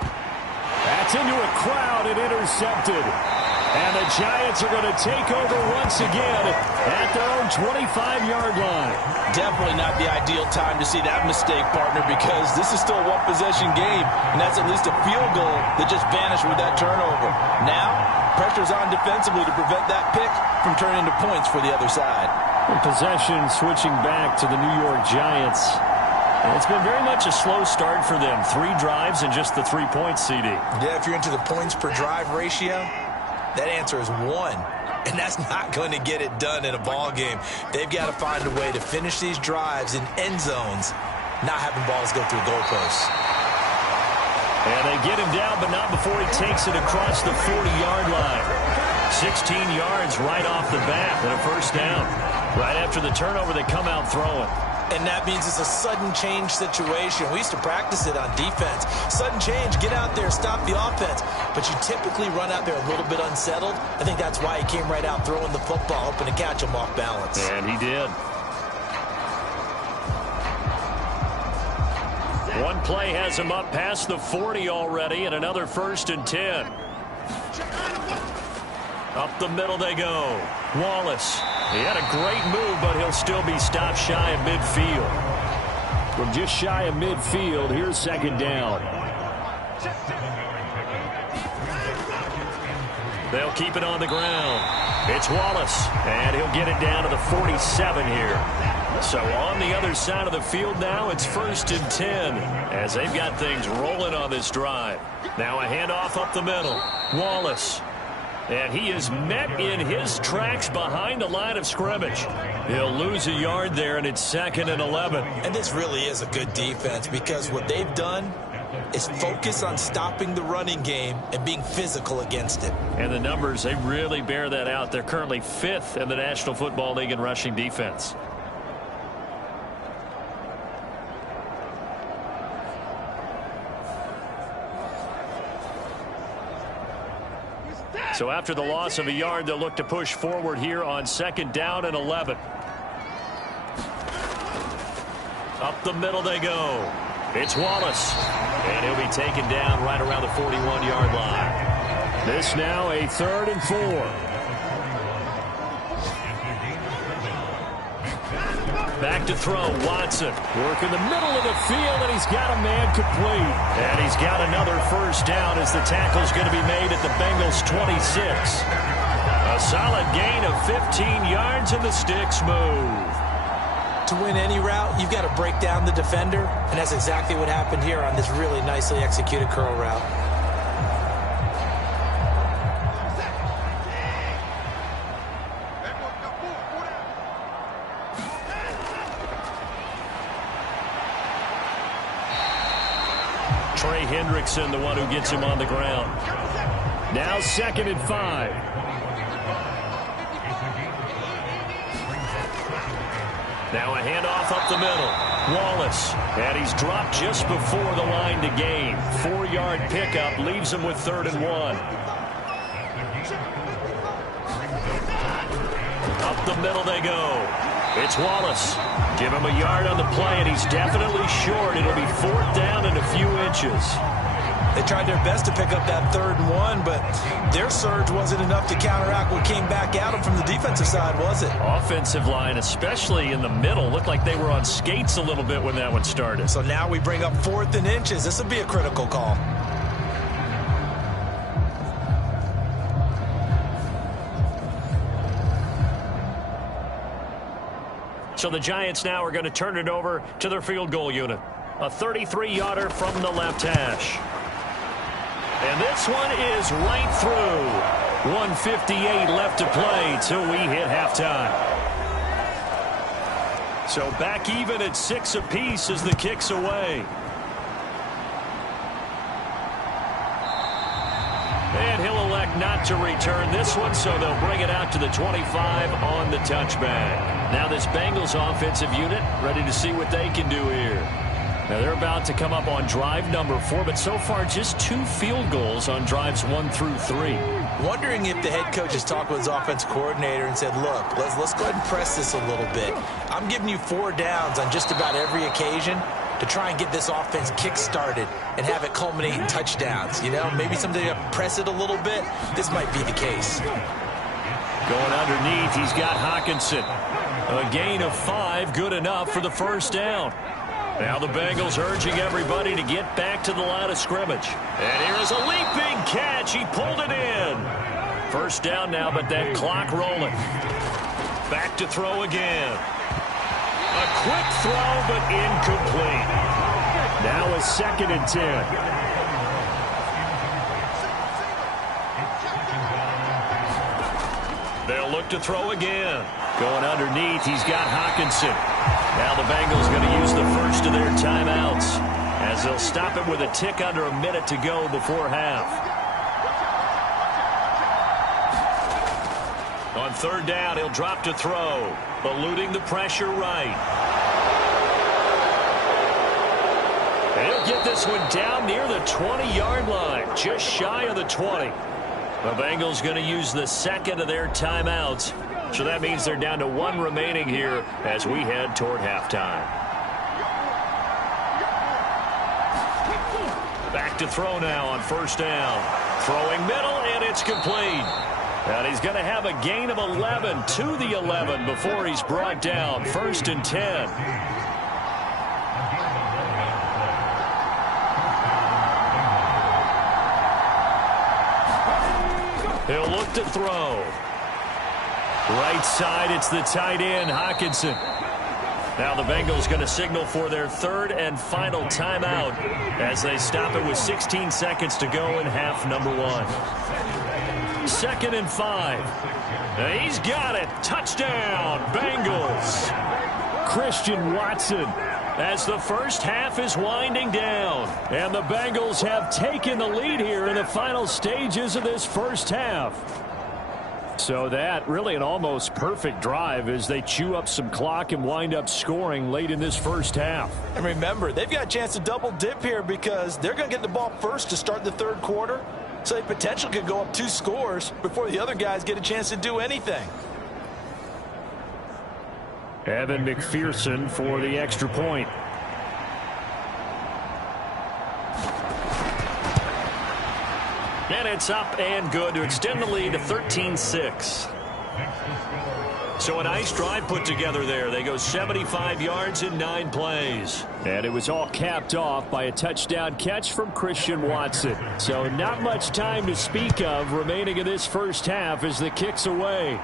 That's into a crowd and intercepted. And the Giants are going to take over once again at their own 25-yard line. Definitely not the ideal time to see that mistake, partner, because this is still a one-possession game, and that's at least a field goal that just vanished with that turnover. Now, pressure's on defensively to prevent that pick from turning into points for the other side. And possession switching back to the New York Giants. And it's been very much a slow start for them. 3 drives and just the 3 points, CD. Yeah, if you're into the points per drive ratio, that answer is 1. And that's not going to get it done in a ball game. They've got to find a way to finish these drives in end zones, not having balls go through goalposts. And they get him down, but not before he takes it across the 40-yard line. 16 yards right off the bat and a 1st down. Right after the turnover, they come out throwing. And that means it's a sudden change situation. We used to practice it on defense. Sudden change, get out there, stop the offense. But you typically run out there a little bit unsettled. I think that's why he came right out throwing the football, hoping to catch him off balance. And he did. One play has him up past the 40 already, and another 1st and 10. Up the middle they go. Wallace. He had a great move, but he'll still be stopped shy of midfield. From just shy of midfield, here's 2nd down. They'll keep it on the ground. It's Wallace, and he'll get it down to the 47 here. So on the other side of the field now, it's 1st and 10 as they've got things rolling on this drive. Now a handoff up the middle. Wallace. And he is met in his tracks behind the line of scrimmage. He'll lose a yard there, and it's 2nd and 11. And this really is a good defense because what they've done is focus on stopping the running game and being physical against it. And the numbers, they really bear that out. They're currently 5th in the National Football League in rushing defense. So after the loss of a yard, they'll look to push forward here on 2nd down and 11. Up the middle they go. It's Wallace. And he'll be taken down right around the 41-yard line. This now a 3rd and 4. Back to throw, Watson. Work in the middle of the field, and he's got a man complete. And he's got another first down as the tackle's going to be made at the Bengals' 26. A solid gain of 15 yards, and the sticks move. To win any route, you've got to break down the defender, and that's exactly what happened here on this really nicely executed curl route. Trey Hendrickson, the one who gets him on the ground. Now 2nd and 5. Now a handoff up the middle. Wallace. And he's dropped just before the line to gain. 4-yard pickup leaves him with 3rd and 1. Up the middle they go. It's Wallace. Give him a yard on the play, and he's definitely short. It'll be 4th down and a few inches. They tried their best to pick up that 3rd and 1, but their surge wasn't enough to counteract what came back at them from the defensive side, was it? Offensive line, especially in the middle, looked like they were on skates a little bit when that one started. So now we bring up 4th and inches. This will be a critical call. So the Giants now are going to turn it over to their field goal unit. A 33-yarder from the left hash. And this one is right through. 1:58 left to play till we hit halftime. So back even at 6 apiece as the kick's away. And he'll elect not to return this one, so they'll bring it out to the 25 on the touchback. Now this Bengals offensive unit ready to see what they can do here. Now they're about to come up on drive number 4, but so far just 2 field goals on drives 1 through 3. Wondering if the head coach has talked with his offense coordinator and said, look, let's go ahead and press this a little bit. I'm giving you 4 downs on just about every occasion to try and get this offense kick-started and have it culminate in touchdowns. You know, maybe someday you press it a little bit. This might be the case. Going underneath, he's got Hawkinson. A gain of 5, good enough for the first down. Now the Bengals urging everybody to get back to the line of scrimmage. And here is a leaping catch. He pulled it in. First down now, but that clock rolling. Back to throw again. A quick throw, but incomplete. Now a 2nd and 10. They'll look to throw again. Going underneath, he's got Hawkinson. Now the Bengals going to use the first of their timeouts as they'll stop it with a tick under a minute to go before half. On 3rd down, he'll drop to throw, eluding the pressure right. And he'll get this one down near the 20-yard line, just shy of the 20. The Bengals going to use the 2nd of their timeouts. So that means they're down to 1 remaining here as we head toward halftime. Back to throw now on 1st down. Throwing middle, and it's complete. And he's going to have a gain of 11 to the 11 before he's brought down. 1st and 10. He'll look to throw. Right side, it's the tight end, Hawkinson. Now the Bengals going to signal for their 3rd and final timeout as they stop it with 16 seconds to go in half number 1. 2nd and 5. He's got it. Touchdown, Bengals. Christian Watson as the first half is winding down. And the Bengals have taken the lead here in the final stages of this first half. So that really an almost perfect drive as they chew up some clock and wind up scoring late in this first half. And remember, they've got a chance to double dip here because they're going to get the ball first to start the third quarter. So they potentially could go up 2 scores before the other guys get a chance to do anything. Evan McPherson for the extra point. And it's up and good to extend the lead to 13-6. So a nice drive put together there. They go 75 yards in 9 plays. And it was all capped off by a touchdown catch from Christian Watson. So not much time to speak of remaining in this first half as the kick's away.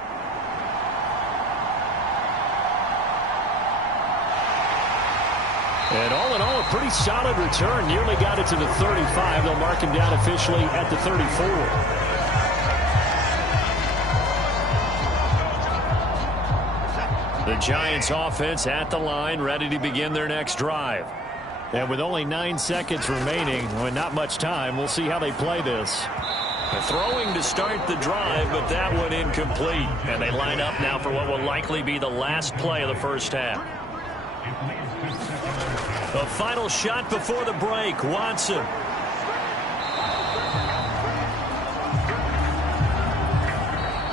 And all in all, a pretty solid return. Nearly got it to the 35. They'll mark him down officially at the 34. The Giants offense at the line, ready to begin their next drive. And with only 9 seconds remaining, well, not much time, we'll see how they play this. Throwing to start the drive, but that one incomplete. And they line up now for what will likely be the last play of the first half. The final shot before the break, Watson.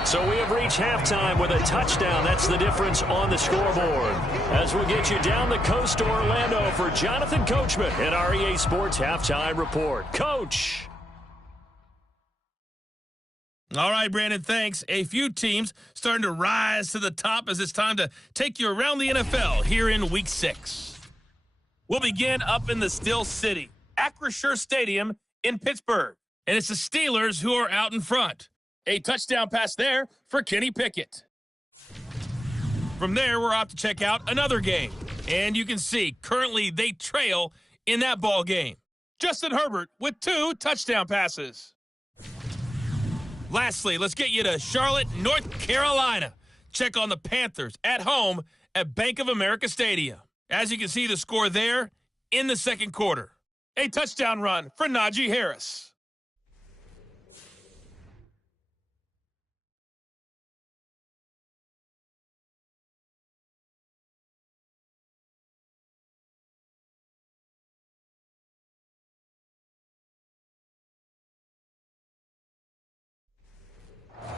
So we have reached halftime with a touchdown. That's the difference on the scoreboard. As we get you down the coast to Orlando for Jonathan Coachman at our EA Sports Halftime Report. Coach. All right, Brandon, thanks. A few teams starting to rise to the top as it's time to take you around the NFL here in Week 6. We'll begin up in the Steel City, Acrisure Stadium in Pittsburgh. And it's the Steelers who are out in front. A touchdown pass there for Kenny Pickett. From there, we're off to check out another game. And you can see, currently they trail in that ball game. Justin Herbert with 2 touchdown passes. Lastly, let's get you to Charlotte, North Carolina. Check on the Panthers at home at Bank of America Stadium. As you can see, the score there in the second quarter. A touchdown run for Najee Harris.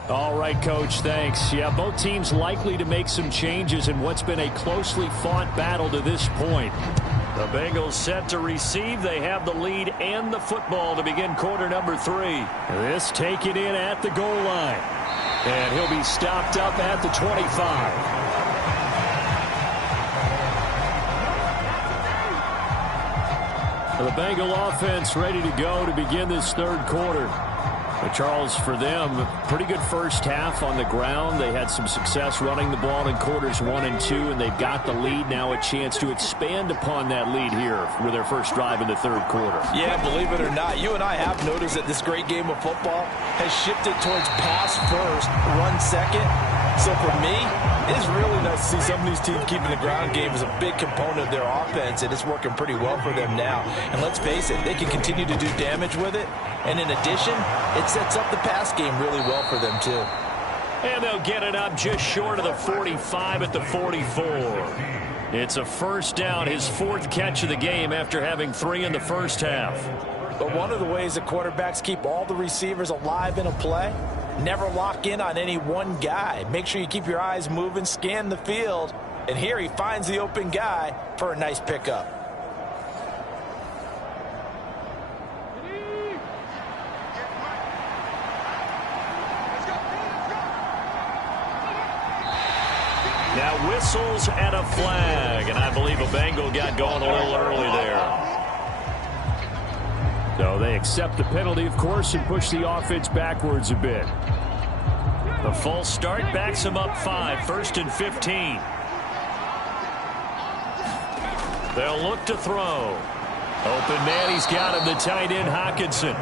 All right, Coach, thanks. Yeah, both teams likely to make some changes in what's been a closely fought battle to this point. The Bengals set to receive. They have the lead and the football to begin quarter number 3. This taken in at the goal line. And he'll be stopped up at the 25. The Bengal offense ready to go to begin this third quarter. But Charles, for them, pretty good first half on the ground. They had some success running the ball in quarters 1 and 2, and they've got the lead now, a chance to expand upon that lead here with their first drive in the third quarter. Yeah, believe it or not, you and I have noticed that this great game of football has shifted towards pass first, run second. So for me, it is really nice to see some of these teams keeping the ground game as a big component of their offense, and it's working pretty well for them now. And let's face it, they can continue to do damage with it. And in addition, it sets up the pass game really well for them, too. And they'll get it up just short of the 45 at the 44. It's a first down, his 4th catch of the game after having 3 in the first half. But one of the ways that quarterbacks keep all the receivers alive in a play, never lock in on any one guy. Make sure you keep your eyes moving, scan the field. And here he finds the open guy for a nice pickup. Now whistles and a flag, and I believe a Bengal got going a little early there. So they accept the penalty, of course, and push the offense backwards a bit. The false start backs him up 5, 1st and 15. They'll look to throw. Open man, he's got him, the tight end, Hockenson.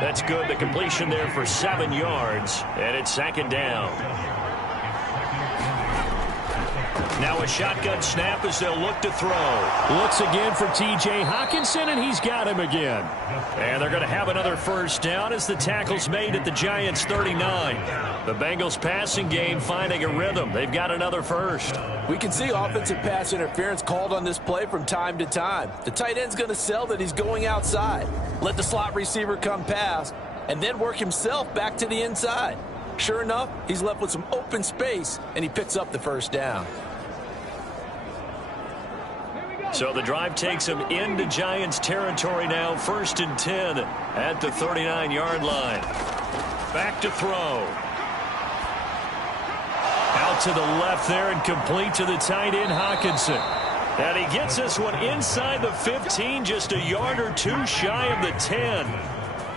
That's good, the completion there for 7 yards, and it's 2nd down. Now a shotgun snap as they'll look to throw. Looks again for T.J. Hockenson, and he's got him again. And they're going to have another first down as the tackle's made at the Giants' 39. The Bengals passing game finding a rhythm. They've got another first. We can see offensive pass interference called on this play from time to time. The tight end's going to sell that he's going outside. Let the slot receiver come past, and then work himself back to the inside. Sure enough, he's left with some open space, and he picks up the first down. So the drive takes him into Giants territory now. 1st and 10 at the 39-yard line. Back to throw. Out to the left there and complete to the tight end, Hockenson. And he gets this one inside the 15, just a yard or two shy of the 10.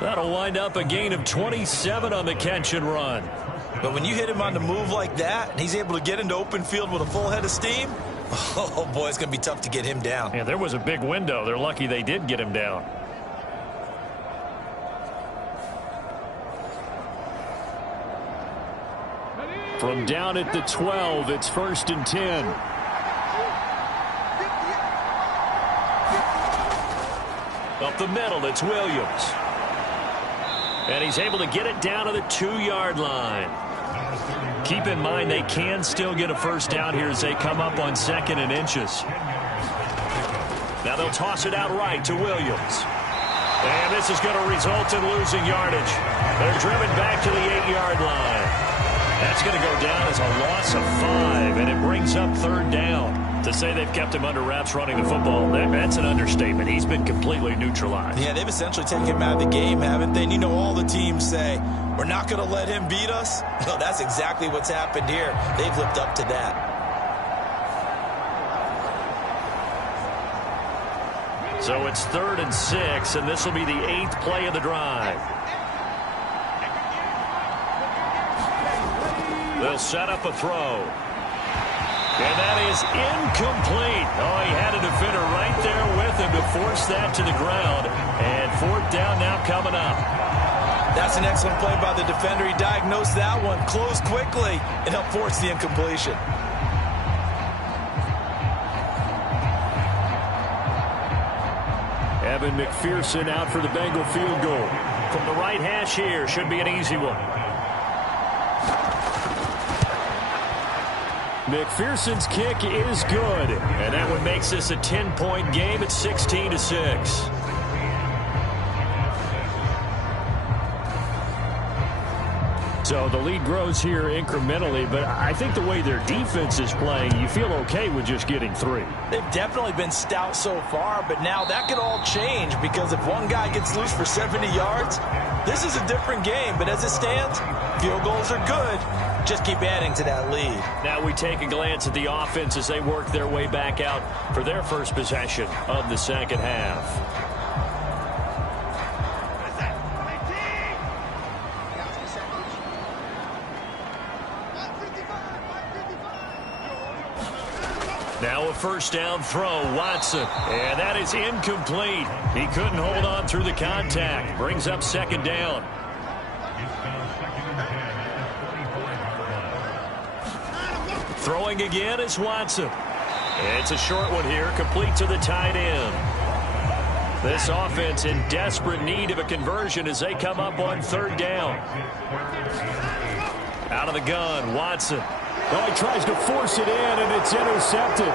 That'll wind up a gain of 27 on the catch and run. But when you hit him on the move like that, and he's able to get into open field with a full head of steam, oh, boy, it's going to be tough to get him down. Yeah, there was a big window. They're lucky they did get him down. From down at the 12, it's 1st and 10. Up the middle, it's Williams. And he's able to get it down to the 2-yard line. Keep in mind they can still get a first down here as they come up on 2nd and inches. Now they'll toss it out right to Williams. And this is going to result in losing yardage. They're driven back to the 8-yard line. That's going to go down as a loss of 5, and it brings up 3rd down. To say they've kept him under wraps running the football, that's an understatement. He's been completely neutralized. Yeah, they've essentially taken him out of the game, haven't they? And you know all the teams say, we're not going to let him beat us. No, that's exactly what's happened here. They've lived up to that. So it's 3rd and 6, and this will be the 8th play of the drive. They'll set up a throw. And that is incomplete. Oh, he had a defender right there with him to force that to the ground. And 4th down now coming up. That's an excellent play by the defender. He diagnosed that one, closed quickly, and helped force the incompletion. Evan McPherson out for the Bengal field goal. From the right hash here, should be an easy one. McPherson's kick is good. And that one makes this a 10-point game at 16-6. So the lead grows here incrementally, but I think the way their defense is playing, you feel okay with just getting 3. They've definitely been stout so far, but now that could all change because if one guy gets loose for 70 yards, this is a different game. But as it stands, field goals are good. Just keep adding to that lead. Now we take a glance at the offense as they work their way back out for their first possession of the second half. Now a first down throw, Watson. And that is incomplete. He couldn't hold on through the contact. Brings up 2nd down. Throwing again is Watson. It's a short one here, complete to the tight end. This offense in desperate need of a conversion as they come up on 3rd down. Out of the gun, Watson. Oh, he tries to force it in, and it's intercepted.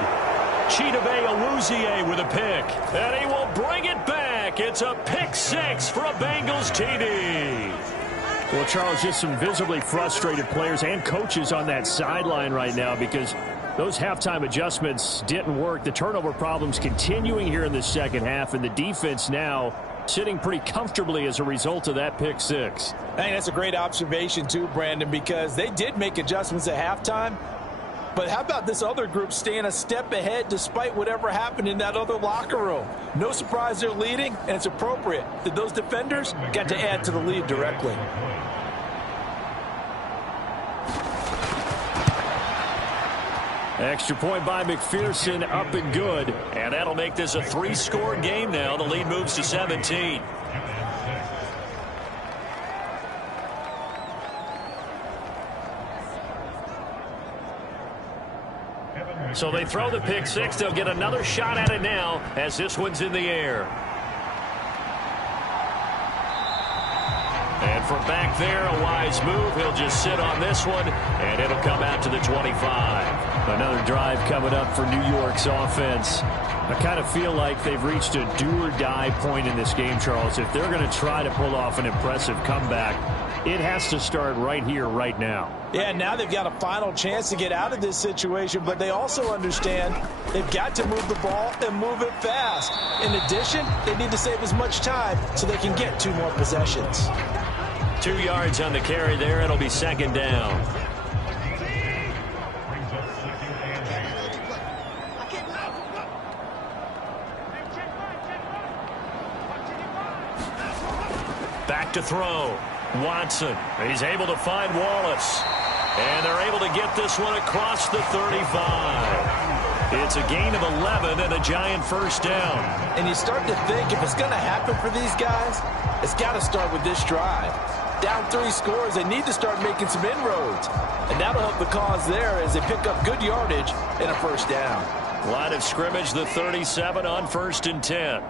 Chidobe Awuzie with a pick. And he will bring it back. It's a pick 6 for a Bengals TD. Well, Charles, just some visibly frustrated players and coaches on that sideline right now because those halftime adjustments didn't work. The turnover problems continuing here in the second half, and the defense now sitting pretty comfortably as a result of that pick 6. I think that's a great observation too, Brandon, because they did make adjustments at halftime. But how about this other group staying a step ahead despite whatever happened in that other locker room? No surprise they're leading, and it's appropriate that those defenders got to add to the lead directly. Extra point by McPherson, up and good. And that'll make this a 3-score game now. The lead moves to 17. So they throw the pick six. They'll get another shot at it now as this one's in the air. And from back there, a wise move. He'll just sit on this one, and it'll come out to the 25. Another drive coming up for New York's offense. I kind of feel like they've reached a do-or-die point in this game, Charles. If they're going to try to pull off an impressive comeback, it has to start right here, right now. Yeah, now they've got a final chance to get out of this situation, but they also understand they've got to move the ball and move it fast. In addition, they need to save as much time so they can get 2 more possessions. 2 yards on the carry there. It'll be second down. Back to throw. Watson. He's able to find Wallace. And they're able to get this one across the 35. It's a gain of 11 and a giant first down. And you start to think if it's going to happen for these guys, it's got to start with this drive. Down 3 scores, they need to start making some inroads. And that'll help the cause there as they pick up good yardage and a first down. Line of scrimmage, the 37 on 1st and 10.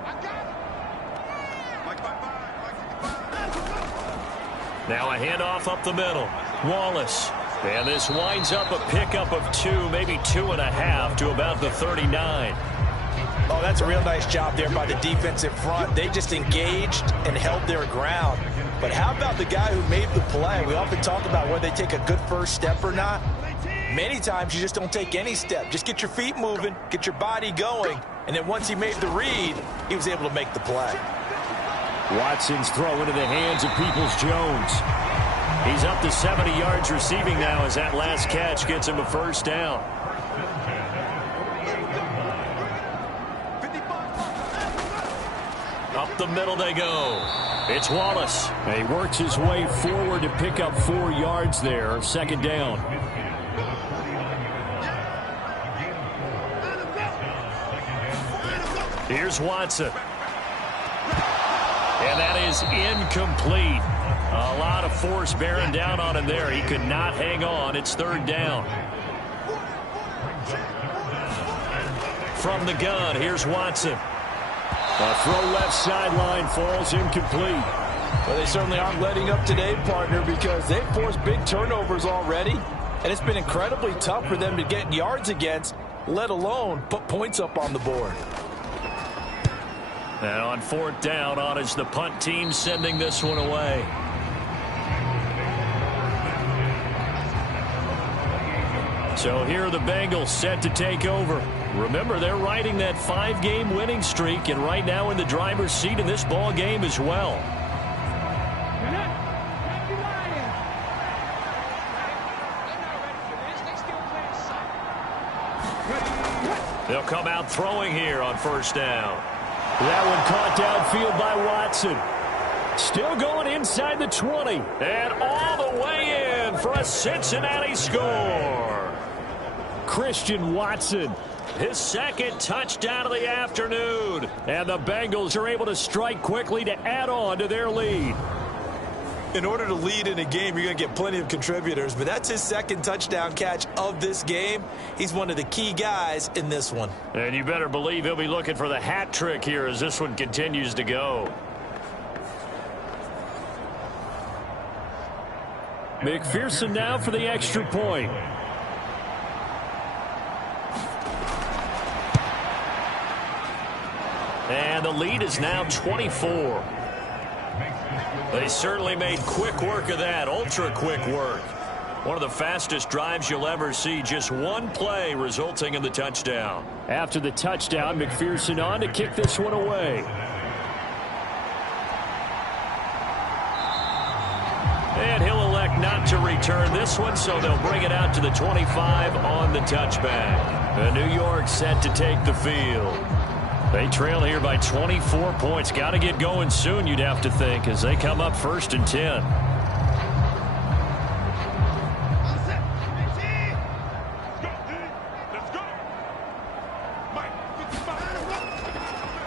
Now a handoff up the middle. Wallace. And this winds up a pickup of 2, maybe 2.5 to about the 39. Oh, that's a real nice job there by the defensive front. They just engaged and held their ground. But how about the guy who made the play? We often talk about whether they take a good first step or not. Many times you just don't take any step. Just get your feet moving, get your body going, and then once he made the read, he was able to make the play. Watson's throw into the hands of Peoples-Jones. He's up to 70 yards receiving now as that last catch gets him a first down. Up the middle they go. It's Wallace. He works his way forward to pick up 4 yards there. Second down. Here's Watson. And that is incomplete. A lot of force bearing down on him there. He could not hang on. It's third down. From the gun, here's Watson. A throw left sideline falls incomplete. Well, they certainly aren't letting up today, partner, because they've forced big turnovers already. And it's been incredibly tough for them to get yards against, let alone put points up on the board. And on 4th down, on is the punt team sending this one away. So here are the Bengals set to take over. Remember, they're riding that 5-game winning streak, and right now in the driver's seat in this ball game as well. They'll come out throwing here on first down. That one caught downfield by Watson. Still going inside the 20. And all the way in for a Cincinnati score. Christian Watson. His second touchdown of the afternoon. And the Bengals are able to strike quickly to add on to their lead. In order to lead in a game, you're going to get plenty of contributors, but that's his second touchdown catch of this game. He's one of the key guys in this one. And you better believe he'll be looking for the hat trick here as this one continues to go. McPherson now for the extra point. And the lead is now 24. They certainly made quick work of that, ultra-quick work. One of the fastest drives you'll ever see, just one play resulting in the touchdown. After the touchdown, McPherson on to kick this one away. And he'll elect not to return this one, so they'll bring it out to the 25 on the touchback. The New York set to take the field. They trail here by 24 points. Got to get going soon, you'd have to think, as they come up 1st and 10.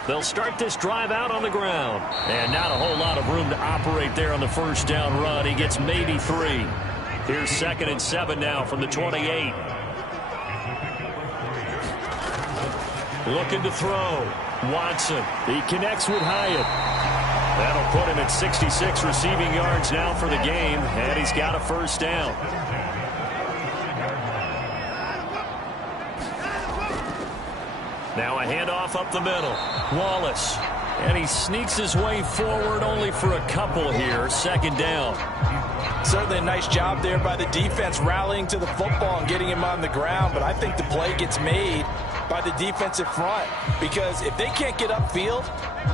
They'll start this drive out on the ground. And not a whole lot of room to operate there on the first down run. He gets maybe 3. Here's 2nd and 7 now from the 28. Looking to throw. Watson. He connects with Hyatt. That'll put him at 66 receiving yards now for the game, and he's got a first down. Now a handoff up the middle. Wallace. And he sneaks his way forward only for a couple here. Second down. Certainly a nice job there by the defense rallying to the football and getting him on the ground, but I think the play gets made by the defensive front, because if they can't get upfield,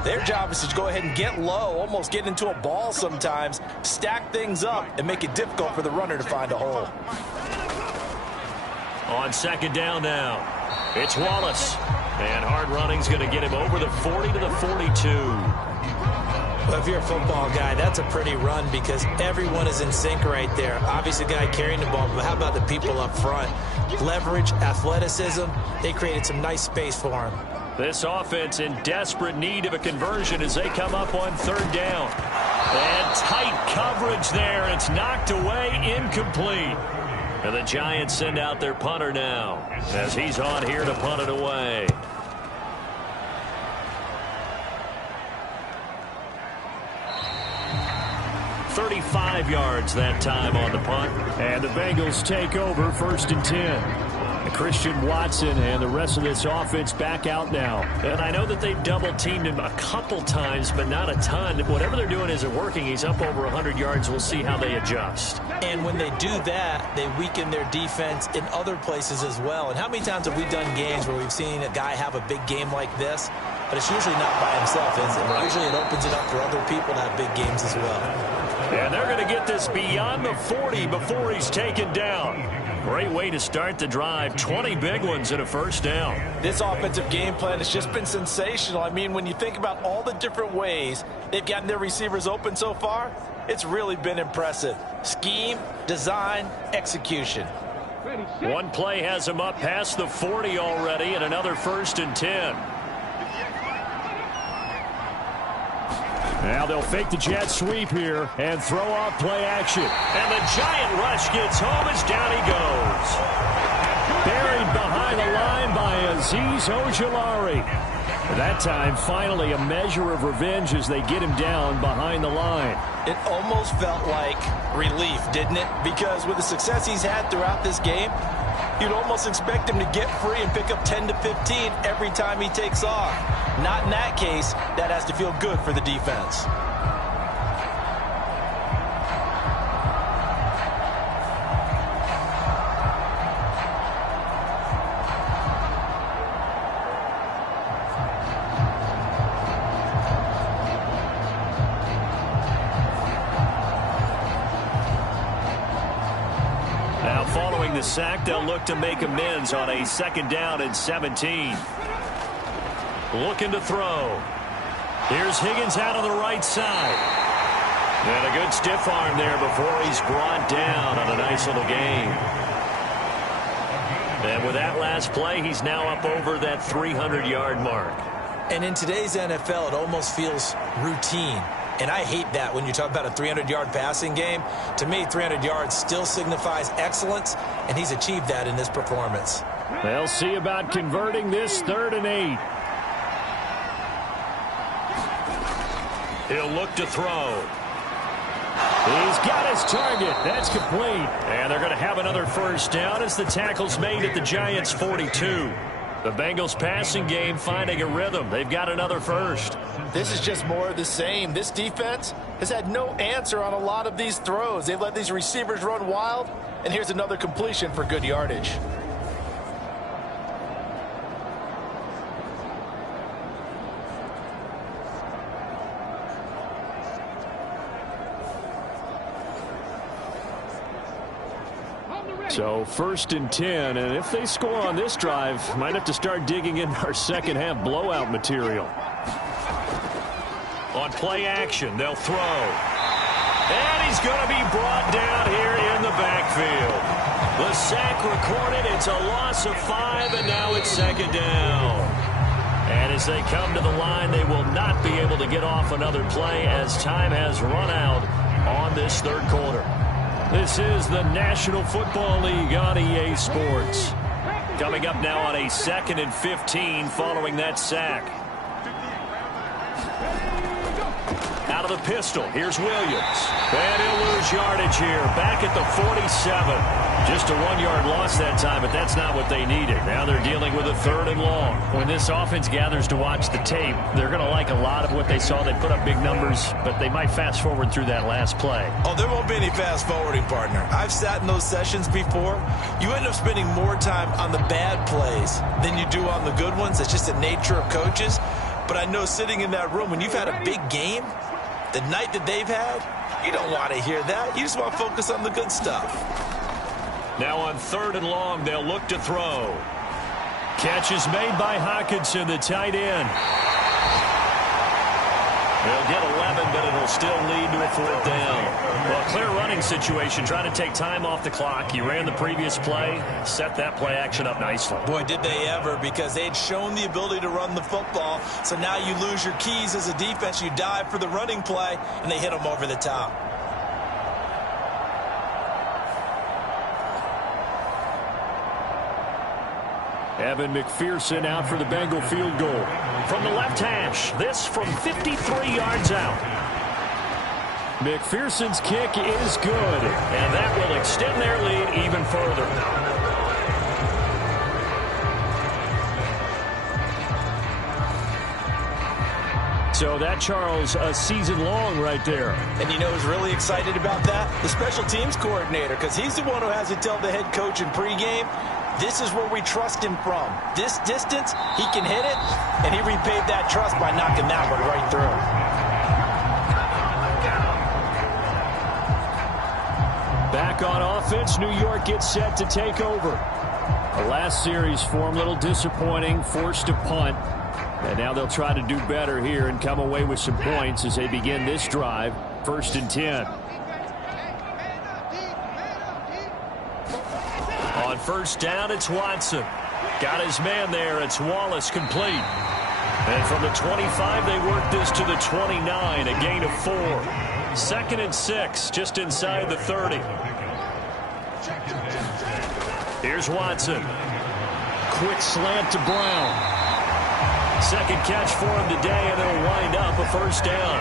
their job is to go ahead and get low, almost get into a ball sometimes, stack things up, and make it difficult for the runner to find a hole. On second down now, it's Wallace. And hard running's going to get him over the 40 to the 42. Well, if you're a football guy, that's a pretty run because everyone is in sync right there. Obviously, the guy carrying the ball, but how about the people up front? Leverage, athleticism, they created some nice space for him. This offense in desperate need of a conversion as they come up on third down. And tight coverage there. It's knocked away, incomplete. And the Giants send out their punter now as he's on here to punt it away. .35 yards that time on the punt. And the Bengals take over 1st and 10. Christian Watson and the rest of this offense back out now. And I know that they've double-teamed him a couple times, but not a ton. Whatever they're doing isn't working. He's up over 100 yards. We'll see how they adjust. And when they do that, they weaken their defense in other places as well. And how many times have we done games where we've seen a guy have a big game like this? But it's usually not by himself, is it? Usually it opens it up for other people to have big games as well. And they're going to get this beyond the 40 before he's taken down. Great way to start the drive. 20 big ones and a first down. This offensive game plan has just been sensational. I mean, when you think about all the different ways they've gotten their receivers open so far, it's really been impressive. Scheme, design, execution. One play has him up past the 40 already and another 1st and 10. Now they'll fake the jet sweep here and throw off play action. And the giant rush gets home as down he goes. Buried behind the line by Azeez Ojulari. That time, finally, a measure of revenge as they get him down behind the line. It almost felt like relief, didn't it? Because with the success he's had throughout this game, you'd almost expect him to get free and pick up 10 to 15 every time he takes off. Not in that case. That has to feel good for the defense. Now following the sack, they'll look to make amends on a 2nd down and 17. Looking to throw. Here's Higgins out on the right side. And a good stiff arm there before he's brought down on a nice little gain. And with that last play, he's now up over that 300-yard mark. And in today's NFL, it almost feels routine. And I hate that when you talk about a 300-yard passing game. To me, 300 yards still signifies excellence, and he's achieved that in this performance. They'll see about converting this 3rd and 8. He'll look to throw. He's got his target. That's complete. And they're going to have another first down as the tackle's made at the Giants' 42. The Bengals passing game finding a rhythm. They've got another first. This is just more of the same. This defense has had no answer on a lot of these throws. They've let these receivers run wild, and here's another completion for good yardage. So 1st and 10, and if they score on this drive, might have to start digging in our second half blowout material. On play action, they'll throw. And he's going to be brought down here in the backfield. The sack recorded. It's a loss of 5, and now it's 2nd down. And as they come to the line, they will not be able to get off another play as time has run out on this 3rd quarter. This is the National Football League on EA Sports. Coming up now on a 2nd and 15 following that sack. Out of the pistol, here's Williams. And he'll lose yardage here, back at the 47. Just a 1-yard loss that time, but that's not what they needed. Now they're dealing with a 3rd and long. When this offense gathers to watch the tape, they're going to like a lot of what they saw. They put up big numbers, but they might fast forward through that last play. Oh, there won't be any fast forwarding, partner. I've sat in those sessions before. You end up spending more time on the bad plays than you do on the good ones. It's just the nature of coaches. But I know sitting in that room, when you've had a big game, the night that they've had, you don't want to hear that. You just want to focus on the good stuff. Now on 3rd and long, they'll look to throw. Catch is made by Hockenson, the tight end. They'll get 11, but it'll still lead to a 4th down. Well, clear running situation, trying to take time off the clock. He ran the previous play, set that play action up nicely. Boy, did they ever, because they'd shown the ability to run the football. So now you lose your keys as a defense. You dive for the running play, and they hit them over the top. Evan McPherson out for the Bengal field goal. From the left hash, this from 53 yards out. McPherson's kick is good. And that will extend their lead even further. So that, Charles, a season long right there. And you know who's really excited about that? The special teams coordinator, because he's the one who has to tell the head coach in pregame, this is where we trust him from. This distance, he can hit it, and he repaid that trust by knocking that one right through. Back on offense, New York gets set to take over. The last series for him, a little disappointing, forced to punt. And now they'll try to do better here and come away with some points as they begin this drive, 1st and 10. On 1st down, it's Watson. Got his man there. It's Wallace complete. And from the 25, they work this to the 29, a gain of 4. 2nd and 6, just inside the 30. Here's Watson. Quick slant to Brown. 2nd catch for him today, and it'll wind up a 1st down.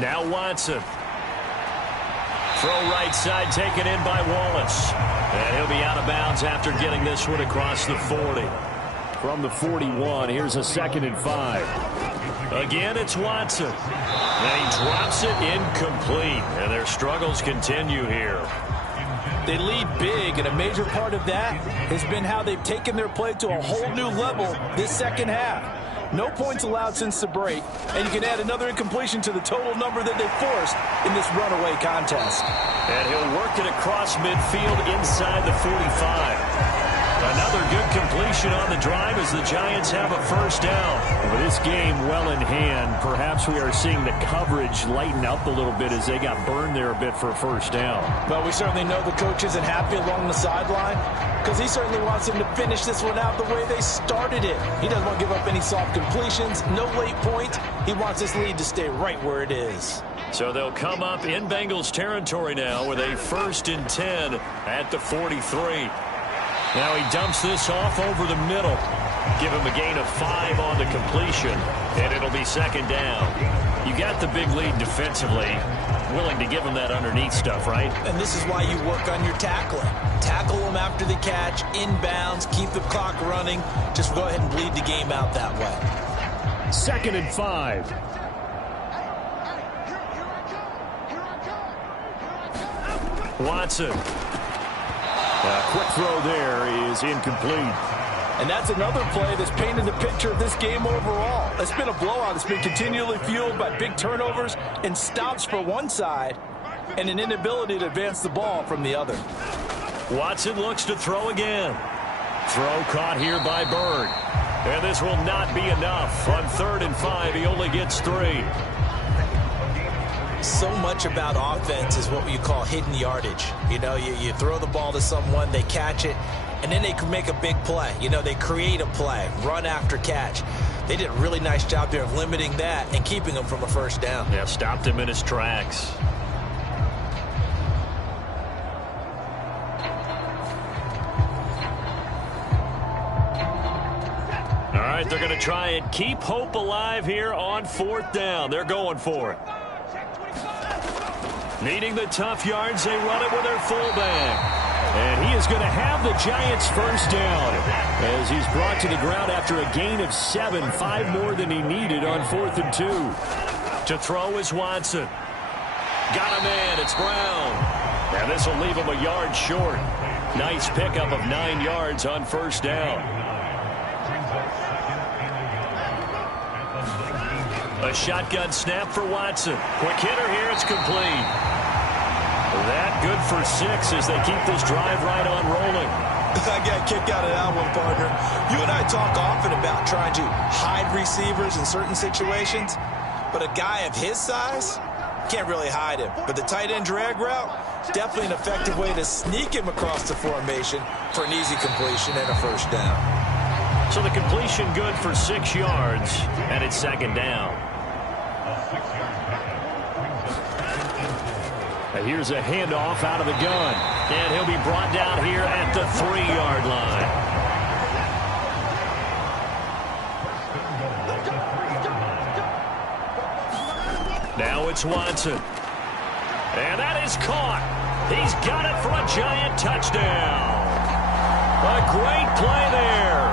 Now Watson. Throw right side taken in by Wallace. And he'll be out of bounds after getting this one across the 40. From the 41, here's a 2nd and 5. Again, it's Watson. And he drops it incomplete. And their struggles continue here. They lead big, and a major part of that has been how they've taken their play to a whole new level this second half. No points allowed since the break, and you can add another incompletion to the total number that they forced in this runaway contest. And he'll work it across midfield inside the 45. Another good completion on the drive as the Giants have a 1st down. With this game well in hand, perhaps we are seeing the coverage lighten up a little bit as they got burned there a bit for a 1st down. But we certainly know the coach isn't happy along the sideline because he certainly wants them to finish this one out the way they started it. He doesn't want to give up any soft completions, no late points. He wants this lead to stay right where it is. So they'll come up in Bengals territory now with a 1st and 10 at the 43. Now he dumps this off over the middle. Give him a gain of 5 on the completion, and it'll be 2nd down. You got the big lead defensively. Willing to give him that underneath stuff, right? And this is why you work on your tackling. Tackle them after the catch, inbounds, keep the clock running. Just go ahead and bleed the game out that way. 2nd and 5. Watson. Quick throw there is incomplete. And that's another play that's painted the picture of this game overall. It's been a blowout. It's been continually fueled by big turnovers and stops for one side and an inability to advance the ball from the other. Watson looks to throw again. Throw caught here by Bird. And this will not be enough. On 3rd and 5, he only gets 3. So much about offense is what you call hidden yardage. You know, you throw the ball to someone, they catch it, and then they can make a big play. You know, they create a play, run after catch. They did a really nice job there of limiting that and keeping him from a 1st down. Yeah, stopped him in his tracks. right, they're going to try and keep hope alive here on 4th down. They're going for it. Needing the tough yards, they run it with their fullback. And he is going to have the Giants first down as he's brought to the ground after a gain of 7, 5 more than he needed on 4th and 2. To throw is Watson. Got a man, it's Brown. And this will leave him a yard short. Nice pickup of 9 yards on first down. A shotgun snap for Watson. Quick hitter here, it's complete. That good for 6 as they keep this drive right on rolling. I got a kick out of that one, partner. You and I talk often about trying to hide receivers in certain situations, but a guy of his size can't really hide him. But the tight end drag route, definitely an effective way to sneak him across the formation for an easy completion and a first down. So the completion good for 6 yards, and it's 2nd down. Here's a handoff out of the gun. And he'll be brought down here at the 3-yard line. Now it's Watson. And that is caught. He's got it for a Giant touchdown. A great play there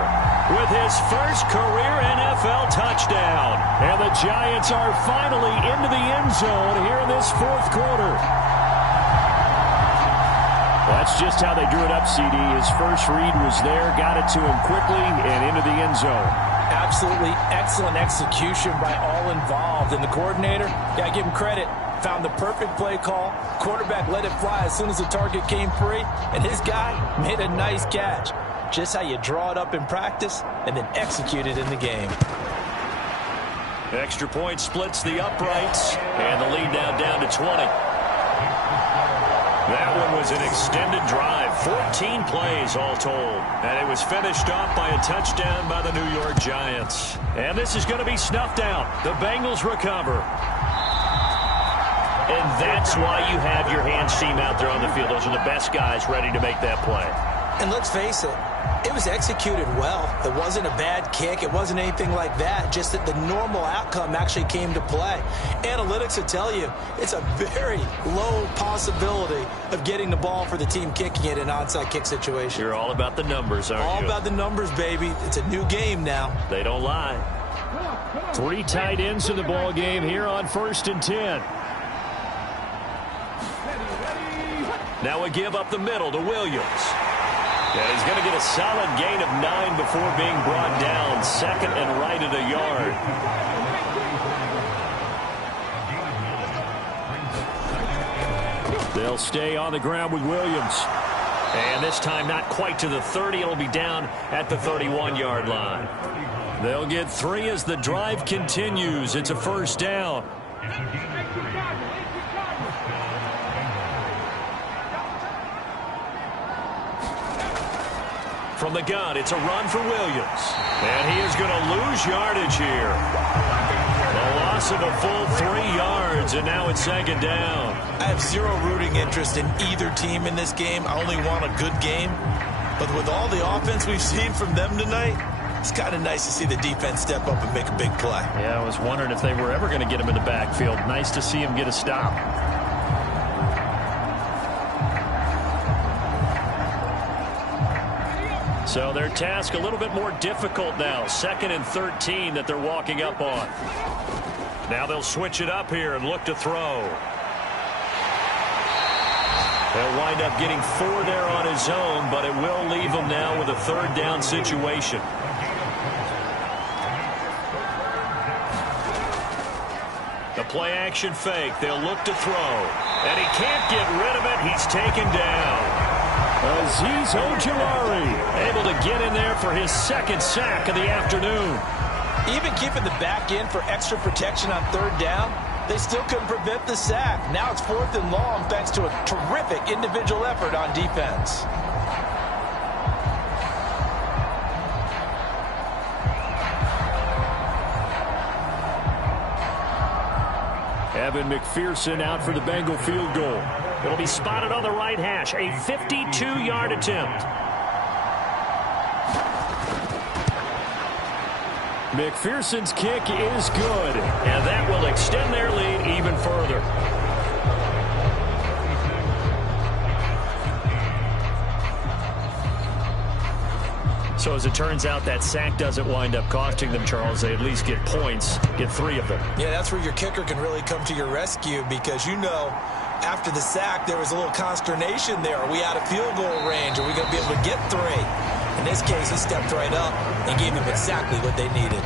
with his first career NFL touchdown. And the Giants are finally into the end zone here in this 4th quarter. That's just how they drew it up, CD. His first read was there, got it to him quickly, and into the end zone. Absolutely excellent execution by all involved. And the coordinator, got to give him credit, found the perfect play call. Quarterback let it fly as soon as the target came free, and his guy made a nice catch. Just how you draw it up in practice and then execute it in the game. Extra point splits the uprights, and the lead now down to 20. That one was an extended drive, 14 plays all told. And it was finished off by a touchdown by the New York Giants. And this is going to be snuffed out. The Bengals recover. And that's why you have your hands team out there on the field. Those are the best guys ready to make that play. And let's face it, it was executed well. It wasn't a bad kick. It wasn't anything like that. Just that the normal outcome actually came to play. Analytics will tell you it's a very low possibility of getting the ball for the team kicking it in an onside kick situation. You're all about the numbers, aren't you? All about the numbers, baby. It's a new game now. They don't lie. 3 tight ends in the ball game here on 1st and 10. Now a give up the middle to Williams. And he's going to get a solid gain of 9 before being brought down. 2nd and right at a yard. They'll stay on the ground with Williams. And this time not quite to the 30. It'll be down at the 31-yard line. They'll get 3 as the drive continues. It's a first down. From the gun, it's a run for Williams. And he is going to lose yardage here. A loss of a full 3 yards, and now it's 2nd down. I have zero rooting interest in either team in this game. I only want a good game. But with all the offense we've seen from them tonight, it's kind of nice to see the defense step up and make a big play. Yeah, I was wondering if they were ever going to get him in the backfield. Nice to see him get a stop. So their task a little bit more difficult now. 2nd and 13 that they're walking up on. Now they'll switch it up here and look to throw. They'll wind up getting 4 there on his own, but it will leave him now with a 3rd down situation. The play action fake. They'll look to throw. And he can't get rid of it. He's taken down. Azeez Ojulari able to get in there for his 2nd sack of the afternoon. Even keeping the back end for extra protection on 3rd down, they still couldn't prevent the sack. Now it's 4th and long thanks to a terrific individual effort on defense. Evan McPherson out for the Bengal field goal. It'll be spotted on the right hash. A 52-yard attempt. McPherson's kick is good. And that will extend their lead even further. So as it turns out, that sack doesn't wind up costing them, Charles. They at least get points, get 3 of them. Yeah, that's where your kicker can really come to your rescue because, you know, after the sack, there was a little consternation there. Are we out of field goal range? Are we going to be able to get 3? In this case, he stepped right up and gave them exactly what they needed.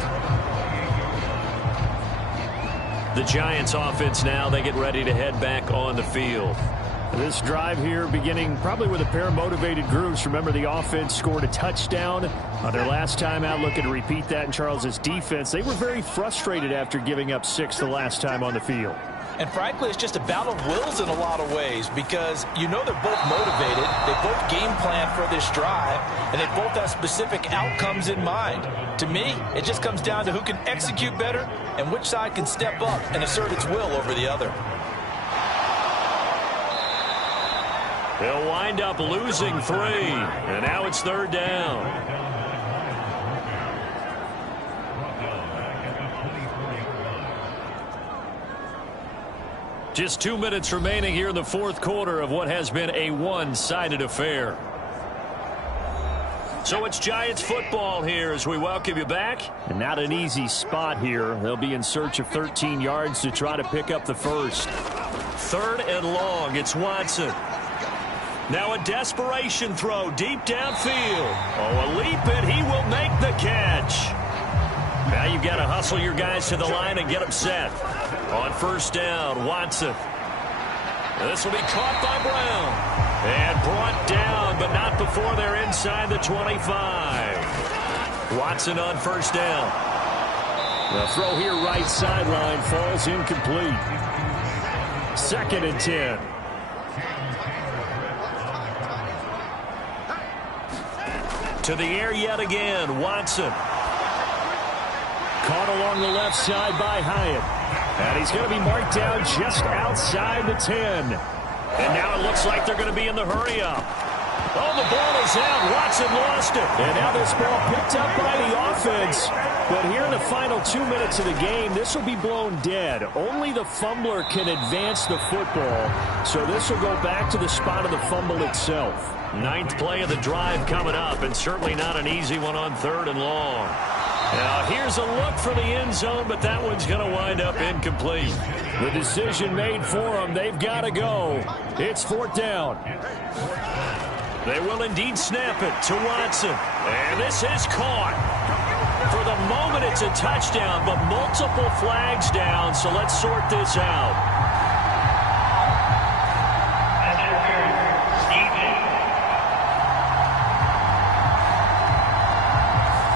The Giants offense now, they get ready to head back on the field. This drive here beginning probably with a pair of motivated groups. Remember, the offense scored a touchdown on their last time out. Looking to repeat that in Charles's defense. They were very frustrated after giving up 6 the last time on the field. And frankly, it's just a battle of wills in a lot of ways because you know they're both motivated. They both game plan for this drive, and they both have specific outcomes in mind. To me, it just comes down to who can execute better and which side can step up and assert its will over the other. They'll wind up losing 3, and now it's 3rd down. Just 2 minutes remaining here in the 4th quarter of what has been a one-sided affair. So it's Giants football here as we welcome you back. And not an easy spot here. They'll be in search of 13 yards to try to pick up the first. 3rd and long. It's Watson. Now a desperation throw deep downfield. Oh, a leap, and he will make the catch. Now you've got to hustle your guys to the line and get them set. On 1st down, Watson. And this will be caught by Brown. And brought down, but not before they're inside the 25. Watson on 1st down. The throw here right sideline falls incomplete. 2nd and 10. To the air yet again, Watson. Caught along the left side by Hyatt. And he's going to be marked down just outside the 10. And now it looks like they're going to be in the hurry-up. Oh, the ball is out. Watson lost it. And now this ball picked up by the offense. But here in the final 2 minutes of the game, this will be blown dead. Only the fumbler can advance the football. So this will go back to the spot of the fumble itself. 9th play of the drive coming up, and certainly not an easy one on 3rd and long. Now here's a look for the end zone, but that one's going to wind up incomplete. The decision made for them. They've got to go. It's 4th down. They will indeed snap it to Watson. And this is caught. For the moment, it's a touchdown, but multiple flags down, so let's sort this out.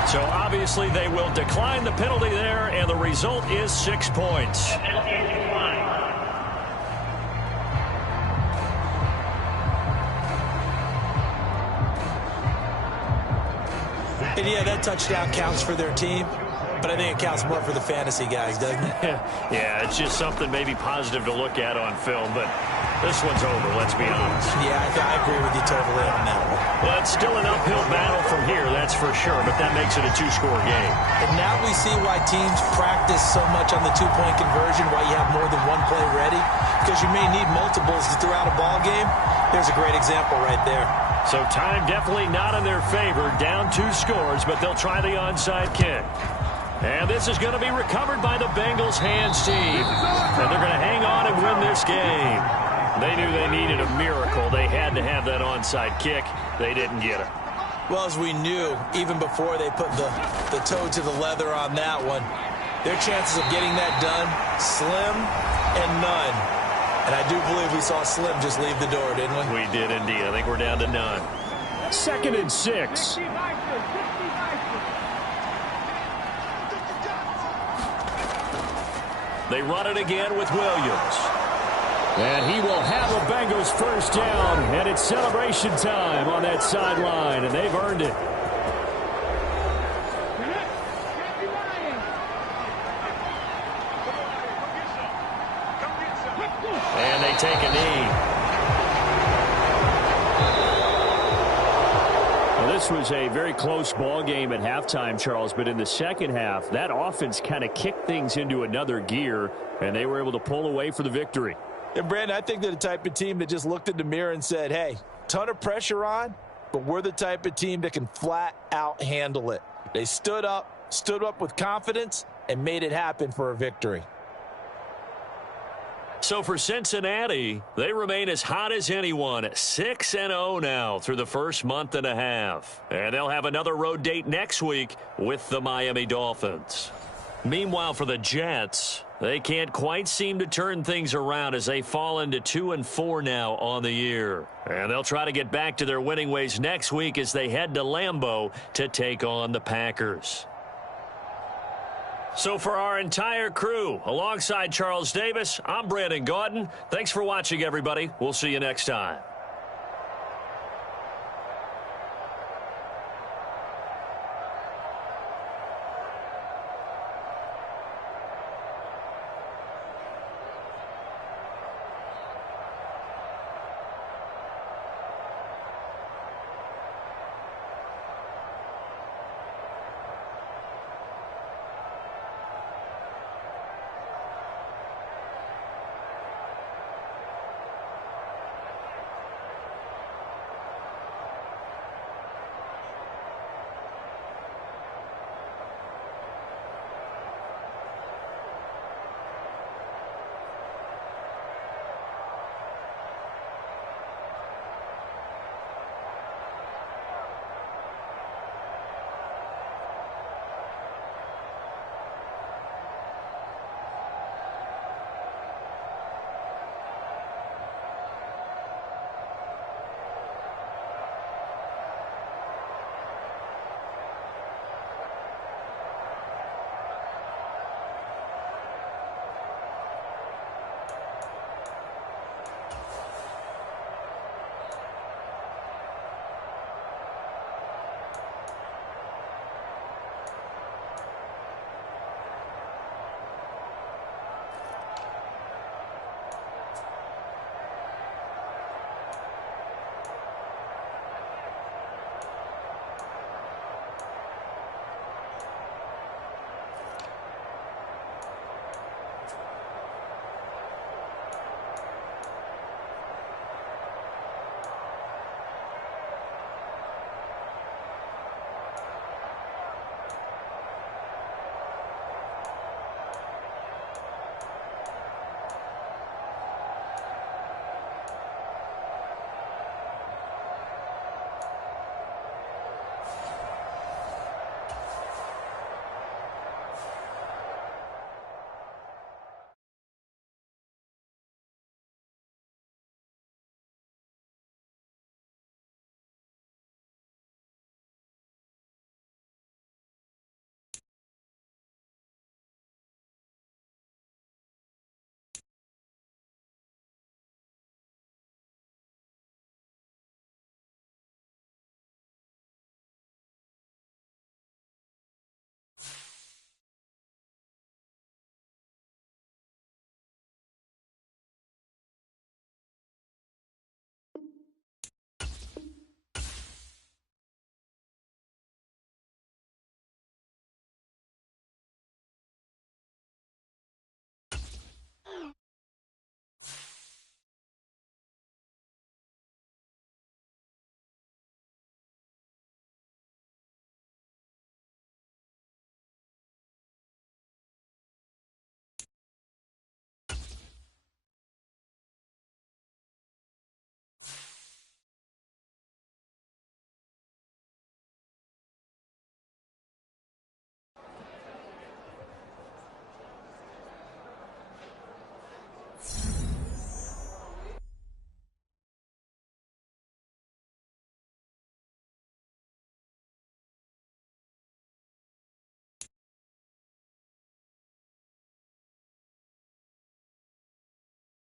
So obviously they will decline the penalty there, and the result is 6 points. And yeah, that touchdown counts for their team, but I think it counts more for the fantasy guys, doesn't it? Yeah, it's just something maybe positive to look at on film, but this one's over, let's be honest. Yeah, I agree with you totally on that one. Well, it's still an uphill battle from here, that's for sure, but that makes it a 2-score game. And now we see why teams practice so much on the 2-point conversion, why you have more than one play ready, because you may need multiples throughout a ball game. There's a great example right there. So time definitely not in their favor, down 2 scores, but they'll try the onside kick. And this is going to be recovered by the Bengals hands team. And they're going to hang on and win this game. They knew they needed a miracle. They had to have that onside kick. They didn't get it. Well, as we knew, even before they put the toe to the leather on that one, their chances of getting that done, slim and none. And I do believe we saw Slim just leave the door, didn't we? We did indeed. I think we're down to none. 2nd and 6. They run it again with Williams. And he will have a Bengals 1st down. And it's celebration time on that sideline. And they've earned it. And they take a knee. Well, this this was a very close ball game at halftime, Charles, but in the second half, that offense kind of kicked things into another gear, and they were able to pull away for the victory. And, Brandon, I think they're the type of team that just looked in the mirror and said, hey, ton of pressure on, but we're the type of team that can flat out handle it. They stood up with confidence, and made it happen for a victory. So for Cincinnati, they remain as hot as anyone, 6-0 now through the first month and a half. And they'll have another road date next week with the Miami Dolphins. Meanwhile, for the Jets, they can't quite seem to turn things around as they fall into 2-4 now on the year. And they'll try to get back to their winning ways next week as they head to Lambeau to take on the Packers. So for our entire crew, alongside Charles Davis, I'm Brandon Gaudin. Thanks for watching, everybody. We'll see you next time.